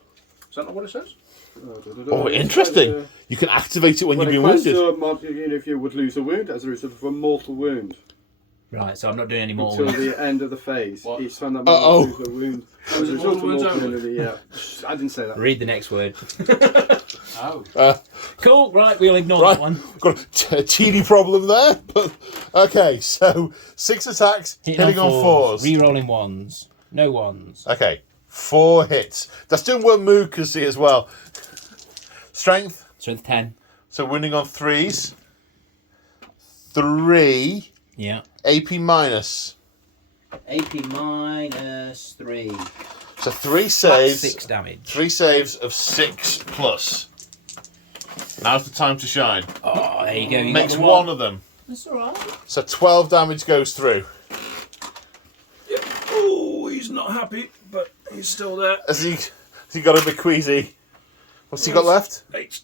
Is that not what it says? Oh, interesting. You can activate it when you've been wounded. If you would lose a wound as a result of a mortal wound. Right, so I'm not doing any more. Until the end of the phase. What? Each time that model loses a wound. As a result of wounds mortal only? wound. Yeah. I didn't say that. Read the next word. Oh. Cool, right, we'll ignore that one. Got a teeny problem there. But okay, so 6 attacks, hitting on 4s. Rerolling 1s. No 1s. Okay, 4 hits. That's doing what Moog can see as well. Strength, Strength 10. so wounding on 3s. 3. Yeah. AP minus. AP -3. So 3 That's saves. 6 damage. 3 saves of 6+. Now's the time to shine. Oh, there you go. You Makes got the 1 of them. That's alright. So 12 damage goes through. Oh, he's not happy, but he's still there. Has he got a bit queasy? What's he got left? 8.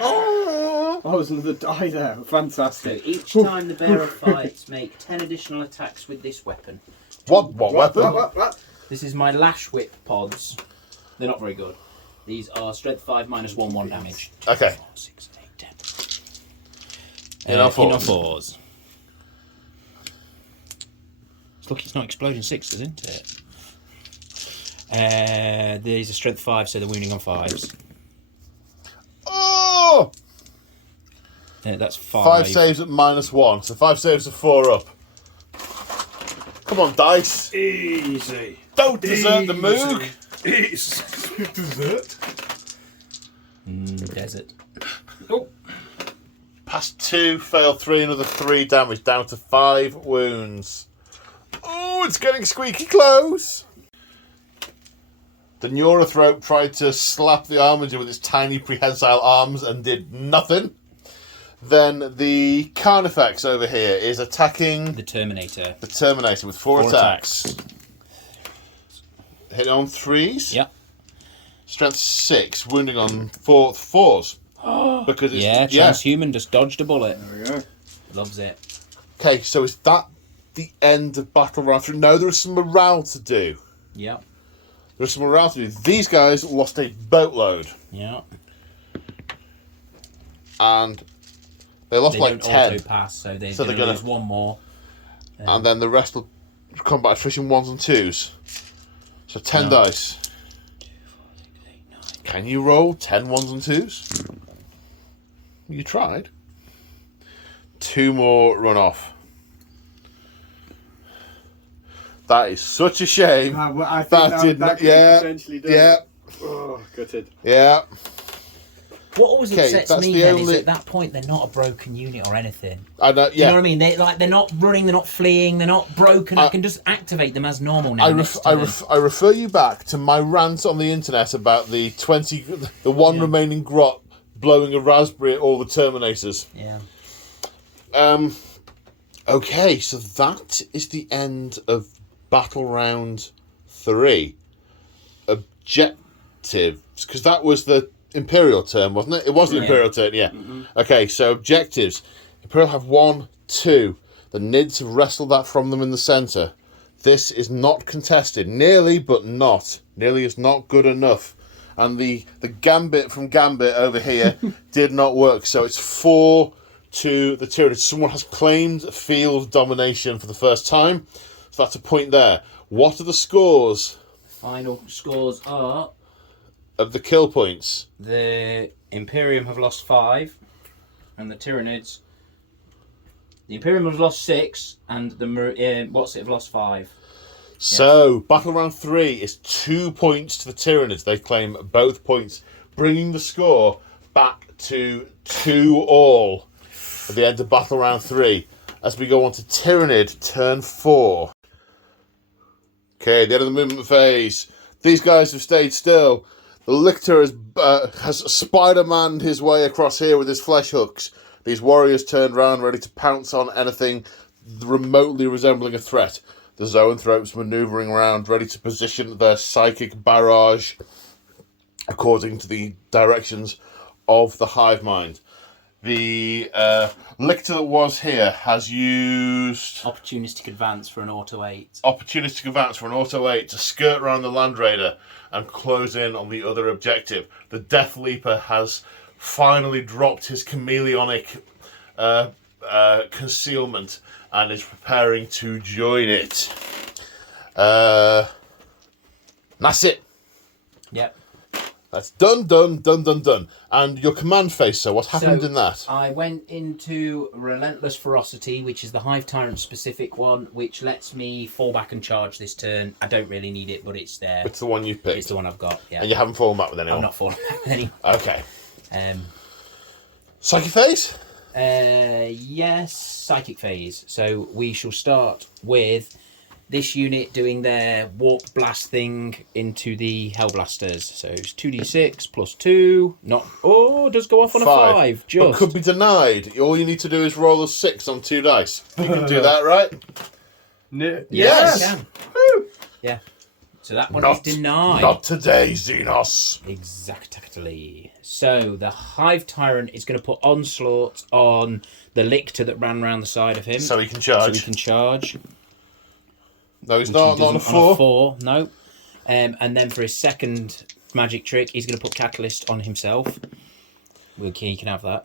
Oh, Oh, there's another die there. So Fantastic. each time the bearer fights, make 10 additional attacks with this weapon. what weapon? What? This is my Lash Whip pods. They're not very good. These are Strength 5 -1 damage. 2, Okay. 4, 6, 8, 10. In on 4s. In on 4s. It's lucky it's not exploding 6s, isn't it? These are Strength 5, so they're wounding on 5s. That's 5. 5 saves at -1, so 5 saves are 4 up. Come on, dice. Easy. Don't desert the Moog. Easy. Dessert. Desert. Oh. Pass 2, fail 3, another 3 damage, down to 5 wounds. Oh, it's getting squeaky close. The Neurathrope tried to slap the Armiger with its tiny prehensile arms and did nothing. Then the Carnifex over here is attacking The Terminator. the Terminator with 4 attacks. Hit on 3s. Yep. Strength 6, wounding on 4s. Because it's, Yeah, transhuman just dodged a bullet. There we go. Loves it. Okay, so is that the end of battle round 3? No, there is some morale to do. Yep. There's some morale to do. These guys lost a boatload. Yeah. And they lost They like don't 10. auto pass, so they're So going they're to gonna- lose one more. And then the rest will come by attrition 1s and 2s. So 10 No. dice. Can you roll 10 1s and 2s? You tried. 2 more run off. That is such a shame. Well, I think That that, did that not. could Yeah. potentially do Yeah. it. Oh, gutted. Yeah. What always Okay, upsets that's me the then only- is at that point they're not a broken unit or anything. I know. You know Yeah. what I mean? They're not running, they're not fleeing, they're not broken. I can just activate them as normal now. I refer you back to my rant on the internet about the one remaining grot blowing a raspberry at all the Terminators. Yeah. Okay, so that is the end of battle round 3. Objectives, because that was the Imperial turn, wasn't it? It was the Imperial turn, yeah. Okay, so objectives. Imperial have 1, 2. The Nids have wrestled that from them in the centre. This is not contested. Nearly, but not. Nearly is not good enough. And the Gambit from Gambit over here did not work. So it's 4 to the Tyranids. Someone has claimed field domination for the first time. So that's a point there. What are the scores Final scores are of the kill points? the Imperium have lost 5, and the Tyranids. The Imperium have lost 6, and the what's it have lost 5. So, battle round 3 is 2 points to the Tyranids. They claim both points, bringing the score back to 2-all at the end of battle round 3. As we go on to Tyranid, turn 4. Okay, the end of the movement phase. These guys have stayed still. The Lictor has Spider-Maned his way across here with his flesh hooks. These warriors turned round, ready to pounce on anything remotely resembling a threat. The Zoanthropes manoeuvring around, ready to position their psychic barrage according to the directions of the hive mind. The Lictor that was here has used Opportunistic advance for an auto 8. opportunistic advance for an auto 8 to skirt around the Land Raider and close in on the other objective. The Death Leaper has finally dropped his chameleonic concealment and is preparing to join it. That's it. Yep. That's done. And your command phase, so what happened So, in that? I went into Relentless Ferocity, which is the Hive Tyrant specific one, which lets me fall back and charge this turn. I don't really need it, but it's there. It's the one you picked. It's the one I've got, yeah. And you haven't fallen back with anyone? I'm not falling back with anyone. Okay. Psychic phase? Yes, Psychic Phase. So we shall start with this unit doing their warp blast thing into the Hellblasters. So it's 2d6 plus 2. Does go off on a 5. But Just. could be denied. All you need to do is roll a 6 on 2 dice. You can do that, right? Yes! I can. Yeah. So that one is denied. Not today, Xenos. Exactly. So the Hive Tyrant is going to put Onslaught on the Lictor that ran round the side of him. So he can charge. So he can charge. No, he's Which not. he Not on a doesn't on 4. No. And then for his second magic trick, he's going to put Catalyst on himself. He can have that.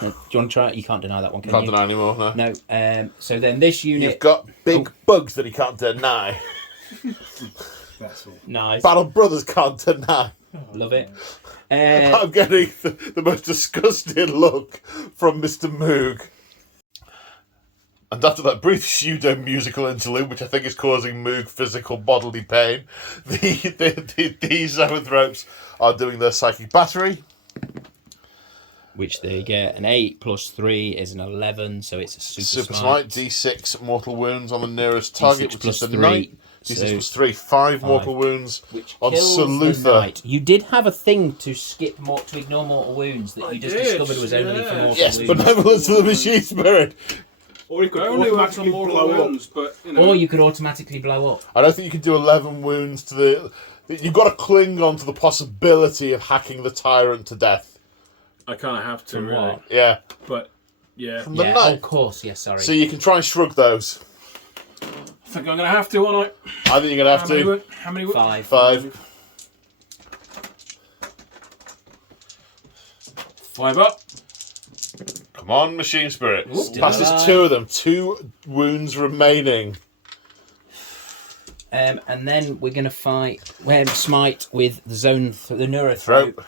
Do you want to try it? You can't deny that one, can Can't you? deny anymore, no. No. So then this unit... You've got big bugs that he can't deny. That's all. Nice. Battle Brothers can't deny. Love it. I'm getting the most disgusted look from Mr. Moog. And after that brief pseudo-musical interlude, which I think is causing Moog physical bodily these zoanthropes are doing their psychic battery. Which they get an 8 plus 3 is an 11, so it's a super Smite. D6 mortal wounds on the nearest target, which is the knight. D6 plus 3, 5 mortal wounds which on kills the Salutha. knight. You did have a thing to ignore mortal wounds that you just discovered was only for mortal Yes, wounds. benevolence of the machine spirit. Or you could Only works on automatically mortal blow wounds, but you know. Or you could automatically blow up. I don't think you can do 11 wounds to the... You've got to cling on to the possibility of hacking the tyrant to death. I kind of have to, From really. what? Yeah. But yeah, From the Yeah, knight. of course, yeah, sorry. So you can try and shrug those. I think I'm going to have to, aren't I think you're going to have to. How many? 5. 5. 5 up. Come on, machine spirit. Still Passes alive. 2 of them. 2 wounds remaining. And then we're going to smite with the neurothrope. Throat.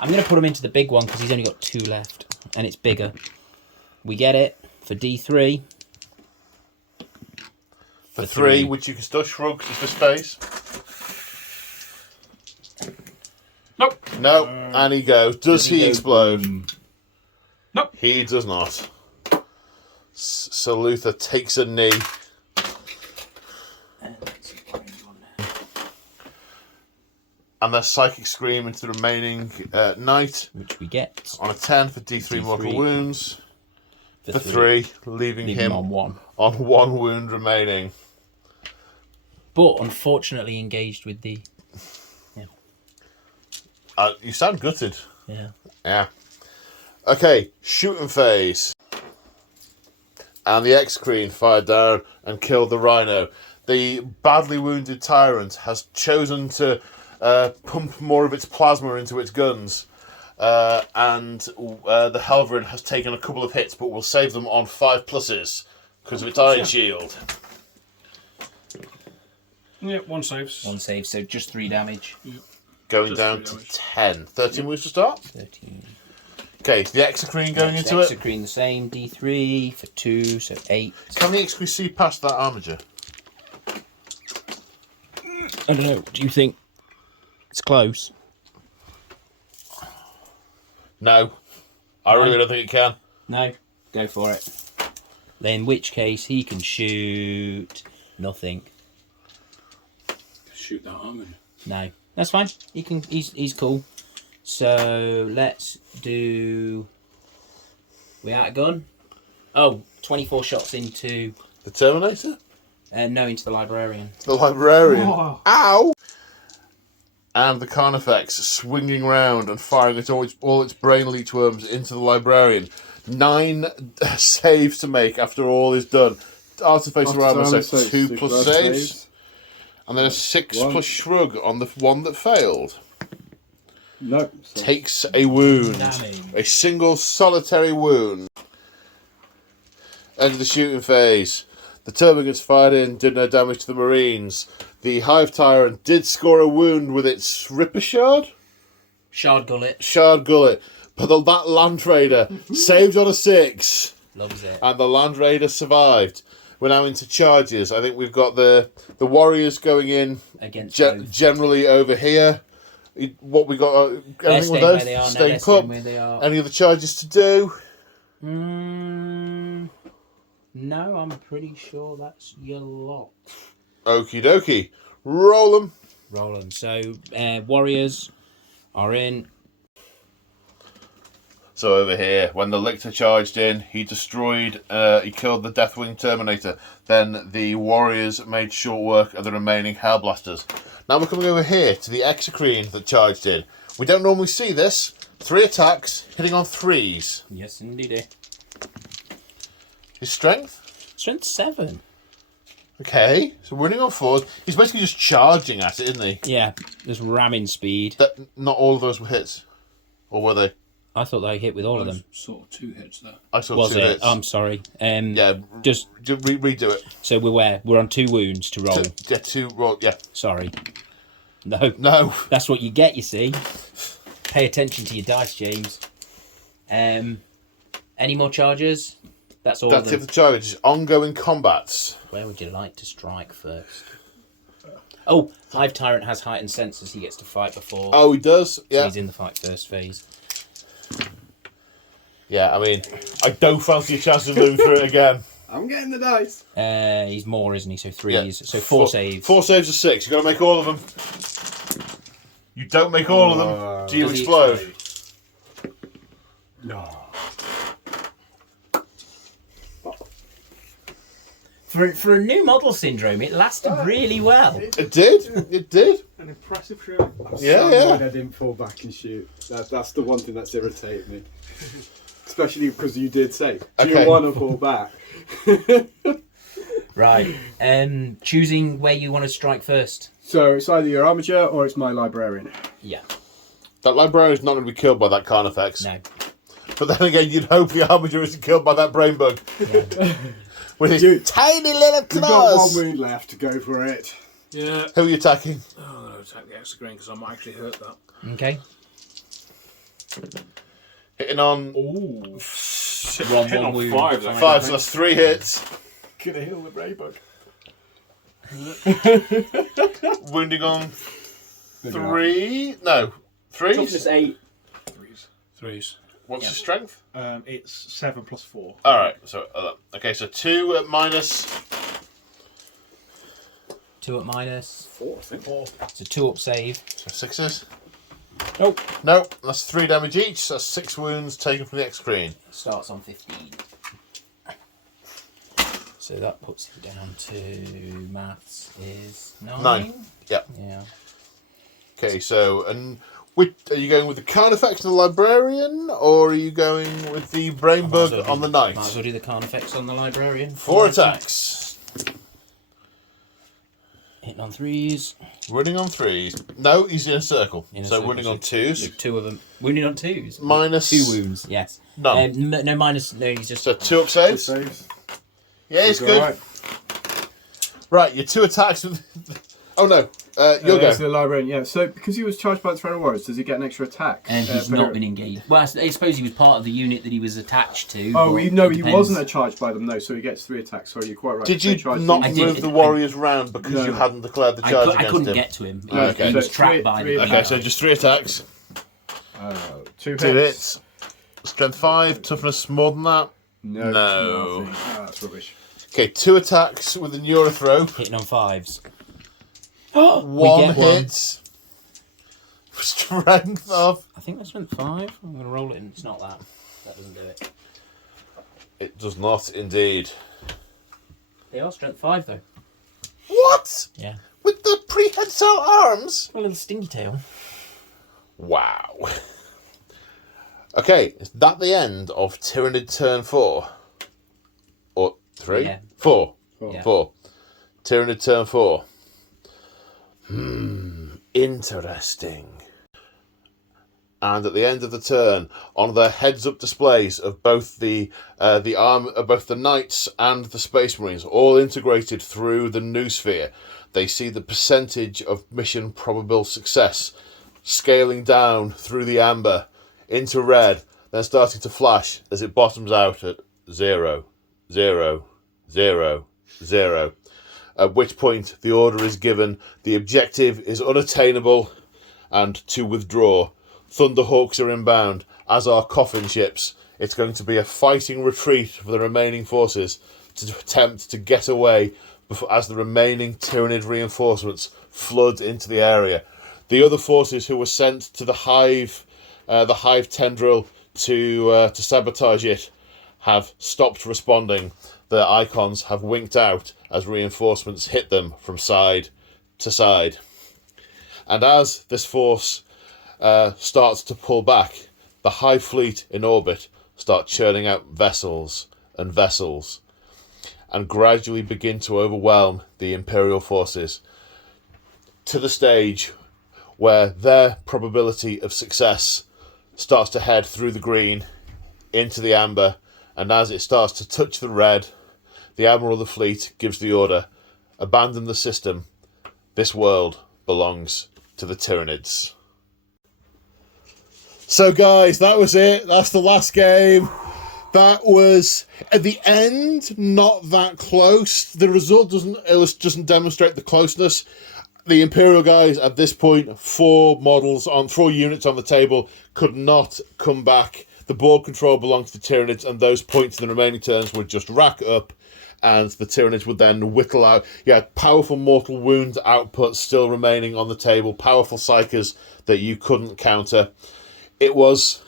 I'm going to put him into the big one because he's only got 2 left, and it's bigger. We get it for D3. For 3, which you can still shrug to his face. Nope. No, and he goes. Does he explode? Nope. He does not. Salutha takes a knee. And their psychic scream into the remaining knight. Which we get On a 10 for D3 mortal wounds. For 3, leaving him on 1. on 1 wound remaining. But unfortunately engaged with the... You sound gutted. Yeah. Yeah. Okay, shooting phase. And the X-Creen fired down and killed the Rhino. The badly wounded tyrant has chosen to pump more of its plasma into its guns. And the Helverin has taken a couple of hits, but will save them on 5 pluses because of its iron shield. Yeah, 1 saves. 1 save, so just 3 damage. Going Just down 3 to damage. 10. 13 moves to start. 13. Okay, the Exocrine going into it. Exocrine the same, D3 for 2, so 8. Can the Exocrine see past that armature? I don't know, do you think it's close? No. I really don't think it can. No, go for it. In which case he can shoot nothing. Shoot that armor. No, that's fine. He can. He's cool. So let's do. We out of gun. Oh, 24 shots into. The Terminator? No, into the librarian. The Librarian. Oh. Ow! And the Carnifex swinging round and firing at all its brain leech worms into the Librarian. 9 saves to make after all is done. Artifacer armor, so 2 plus saves. And then a 6 plus shrug on the one that failed. No. Takes a wound. Damage. A single solitary wound. End of the shooting phase. The Termagants fired in, did no damage to the Marines. The Hive Tyrant did score a wound with its Ripper Shard? Shard gullet. Shard Gullet. But that Land Raider saved on a 6. Loves it. And the Land Raider survived. We're now into charges. I think we've got the Warriors going in Against both. generally over here. What we got? They're Anything with staying those? where they are. No, Staying they're put. staying where they are. Any other charges to do? No, I'm pretty sure that's your lot. Okie dokie. Roll them. Roll them. So, warriors are in. So over here, when the Lictor charged in, he killed the Deathwing Terminator. Then the Warriors made short work of the remaining Hellblasters. Now we're coming over here to the Exocrine that charged in. We don't normally see this. 3 attacks, hitting on 3s. Yes, indeed. His strength? Strength 7. Okay, so running on 4. He's basically just charging at it, isn't he? Yeah, there's ramming speed. Not all of those were hits. Or were they? I thought they hit with all of them. Sort of 2 hits there. I saw Was 2 it? hits. I'm sorry. Yeah, Just redo it. so we're where? We're on 2 wounds to roll. Yeah, 2 roll. Yeah. Sorry. No. No. That's what you get, you see. Pay attention to your dice, James. Any more charges? That's all That's of it them. for charge. Ongoing combats. Where would you like to strike first? Oh, Hive Tyrant has heightened senses. He gets to fight before. Oh, he does? So Yeah. he's in the fight first phase. Yeah, I mean, I don't fancy a chance of moving through it again. I'm getting the dice. He's more, isn't he? So 3s. Yeah. So 4 saves. 4 saves are 6. You've got to make all of them. You don't make all of them. Do you Does he explode? No. For a new model syndrome, it lasted really well. It did. It did. An impressive show. Yeah, So yeah. annoyed I didn't fall back and shoot. That's the one thing that's irritated me. Especially because you did say, do Okay. you want to fall back? Right. Choosing where you want to strike first. So it's either your armature or it's my librarian. Yeah. That librarian's not going to be killed by that Carnifex. No. But then again, you'd hope the armature isn't killed by that brain bug. Yeah. With his You- tiny little You've got one claws. wound left to go for it. Yeah. Who are you attacking? Oh, I'm going to attack the extra green because I might actually hurt that. Okay. Hitting on Ooh. One on wound. 5. Then. 5, so that's 3 hits. Could have healed the brain bug. Wounding on 3. No, 3s. 8. 3s. What's your strength? It's 7 plus 4. Alright, so, okay, so 2 minus. 2 at minus. 4, I think. 4. It's a 2 up save. So 6s. Nope. No, that's 3 damage each. So that's 6 wounds taken from the X screen. Starts on 15. So that puts it down to maths is 9. 9. Yeah. Yeah. Okay, so and are you going with the Carnifex and the Librarian, or are you going with the Brain Bug on the Knight? Might as well do the Carnifex on the Librarian. 4 attacks. Hitting on 3s. Running on 3s. No, he's in a circle. In a So circle, running on so 2s. 2 of them. Wounding on 2s. Minus 2 wounds, yes. None. No, minus. No, he's just. So 2 up saves. Saves. Yeah, it's It's good. alright. Right, your 2 attacks with. Oh no, you'll That's go. the librarian, yeah. So because he was charged by the Tyranids Warriors, does he get an extra attack? And he's per- not been engaged. Well, I suppose he was part of the unit that he was attached to. Oh, but he it depends. wasn't charged by them, no, so he gets 3 attacks. Sorry, you're quite right. Did So he you charged not I three- did. move the warriors round because No, you no. hadn't declared the I, charge I against couldn't him? get to him. No, okay. He was so trapped three- by three the. Okay, so just 3 attacks. 2 2 hits. Strength 5, toughness more than that. No. No. nothing. Ah, that's rubbish. Okay, 2 attacks with a Neurothrow. Hitting on 5s. 1 get one. hit. Strength of. I think that's went 5. I'm going to roll it in. It's not that. That doesn't do it. It does not indeed. They are strength 5 though. What? Yeah. With the prehensile arms? A little stingy tail. Wow. Okay, is that the end of Tyranid turn 4? Or 3? Yeah. 4. Yeah. 4. Tyranid turn 4. Interesting. And at the end of the turn, on their heads-up displays of both the both the Knights and the Space Marines, all integrated through the noosphere, they see the percentage of mission probable success scaling down through the amber into red, then starting to flash as it bottoms out at 0, 0, 0, 0. At which point the order is given, the objective is unattainable, and to withdraw. Thunderhawks are inbound, as are coffin ships. It's going to be a fighting retreat for the remaining forces to attempt to get away as the remaining Tyranid reinforcements flood into the area. The other forces who were sent to the hive tendril to sabotage it have stopped responding. Their icons have winked out as reinforcements hit them from side to side. And as this force starts to pull back, the Hive fleet in orbit start churning out vessels and vessels and gradually begin to overwhelm the Imperial forces to the stage where their probability of success starts to head through the green into the amber, and as it starts to touch the red, the Admiral of the fleet gives the order, abandon the system. This world belongs to the Tyranids. So guys, that was it. That's the last game. That was, at the end, not that close. The result doesn't demonstrate the closeness. The Imperial guys, at this point, 4 units on the table, could not come back. The board control belonged to the Tyranids, and those points in the remaining turns would just rack up, and the Tyranids would then whittle out. You had powerful mortal wound output still remaining on the table, powerful psychers that you couldn't counter. It was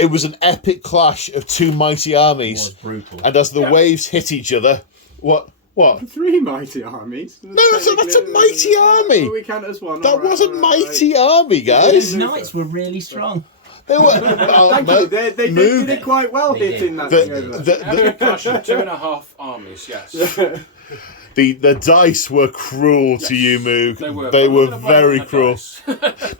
an epic clash of 2 mighty armies. It was brutal. And as the waves hit each other, what? 3 mighty armies? No, that's a mighty army. Well, we count as one. That was a mighty army, guys. The knights were really strong. They were. Thank you. They did it quite well hitting that thing over there. Epic clash of 2.5 armies, yes. The dice were cruel to you, Moog. They were very cruel.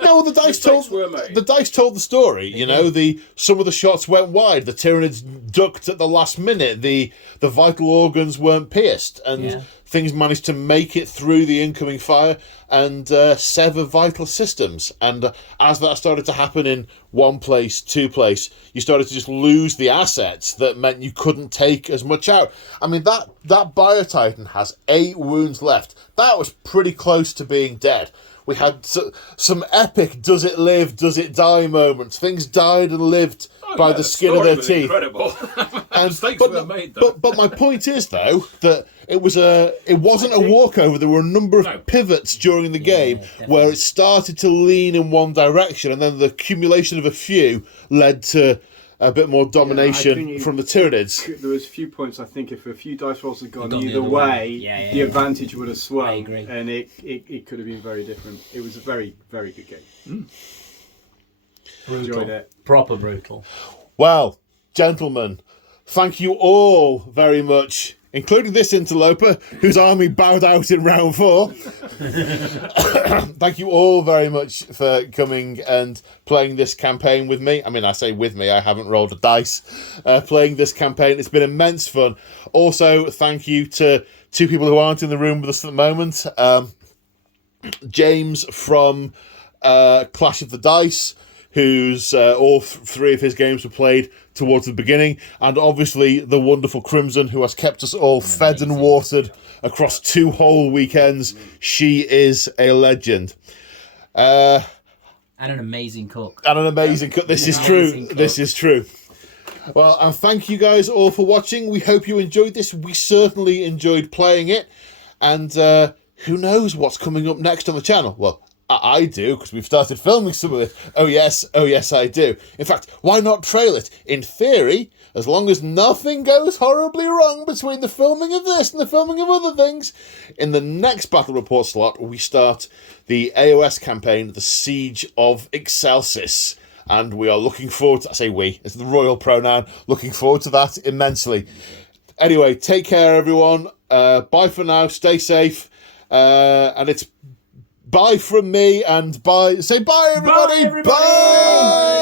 No, the dice told the story. You know, some of the shots went wide. The Tyranids ducked at the last minute. The vital organs weren't pierced, and things managed to make it through the incoming fire and sever vital systems. And as that started to happen in one place, 2 place, you started to just lose the assets that meant you couldn't take as much out. I mean, that Biotitan has 8 wounds left. That was pretty close to being dead. We had some epic does it live, does it die moments. Things died and lived by the skin of their teeth. Incredible. But my point is, though, that it wasn't a walkover. There were a number of pivots during the game where it started to lean in one direction, and then the accumulation of a few led to a bit more domination from the Tyranids. There was a few points, I think, if a few dice rolls had gone either way, the advantage would have swung. I agree. And it could have been very different. It was a very, very good game. Enjoyed it. Proper brutal. Well, gentlemen, thank you all very much, including this interloper, whose army bowed out in round 4. Thank you all very much for coming and playing this campaign with me. I mean, I say with me, I haven't rolled a dice playing this campaign. It's been immense fun. Also, thank you to 2 people who aren't in the room with us at the moment. James from Clash of the Dice, whose all 3 of his games were played towards the beginning, and obviously the wonderful Crimson, who has kept us all fed and watered across 2 whole weekends. She is a legend. And an amazing cook. This is true. This is true. Well, and thank you guys all for watching. We hope you enjoyed this. We certainly enjoyed playing it. And who knows what's coming up next on the channel? Well, I do, because we've started filming some of it. Oh yes, I do. In fact, why not trail it? In theory, as long as nothing goes horribly wrong between the filming of this and the filming of other things, in the next Battle Report slot, we start the AOS campaign, The Siege of Excelsis. And we are looking forward to, I say we, it's the royal pronoun, looking forward to that immensely. Anyway, take care, everyone. Bye for now, stay safe. And it's bye from me, and bye. Say bye, everybody. Bye, everybody. Bye.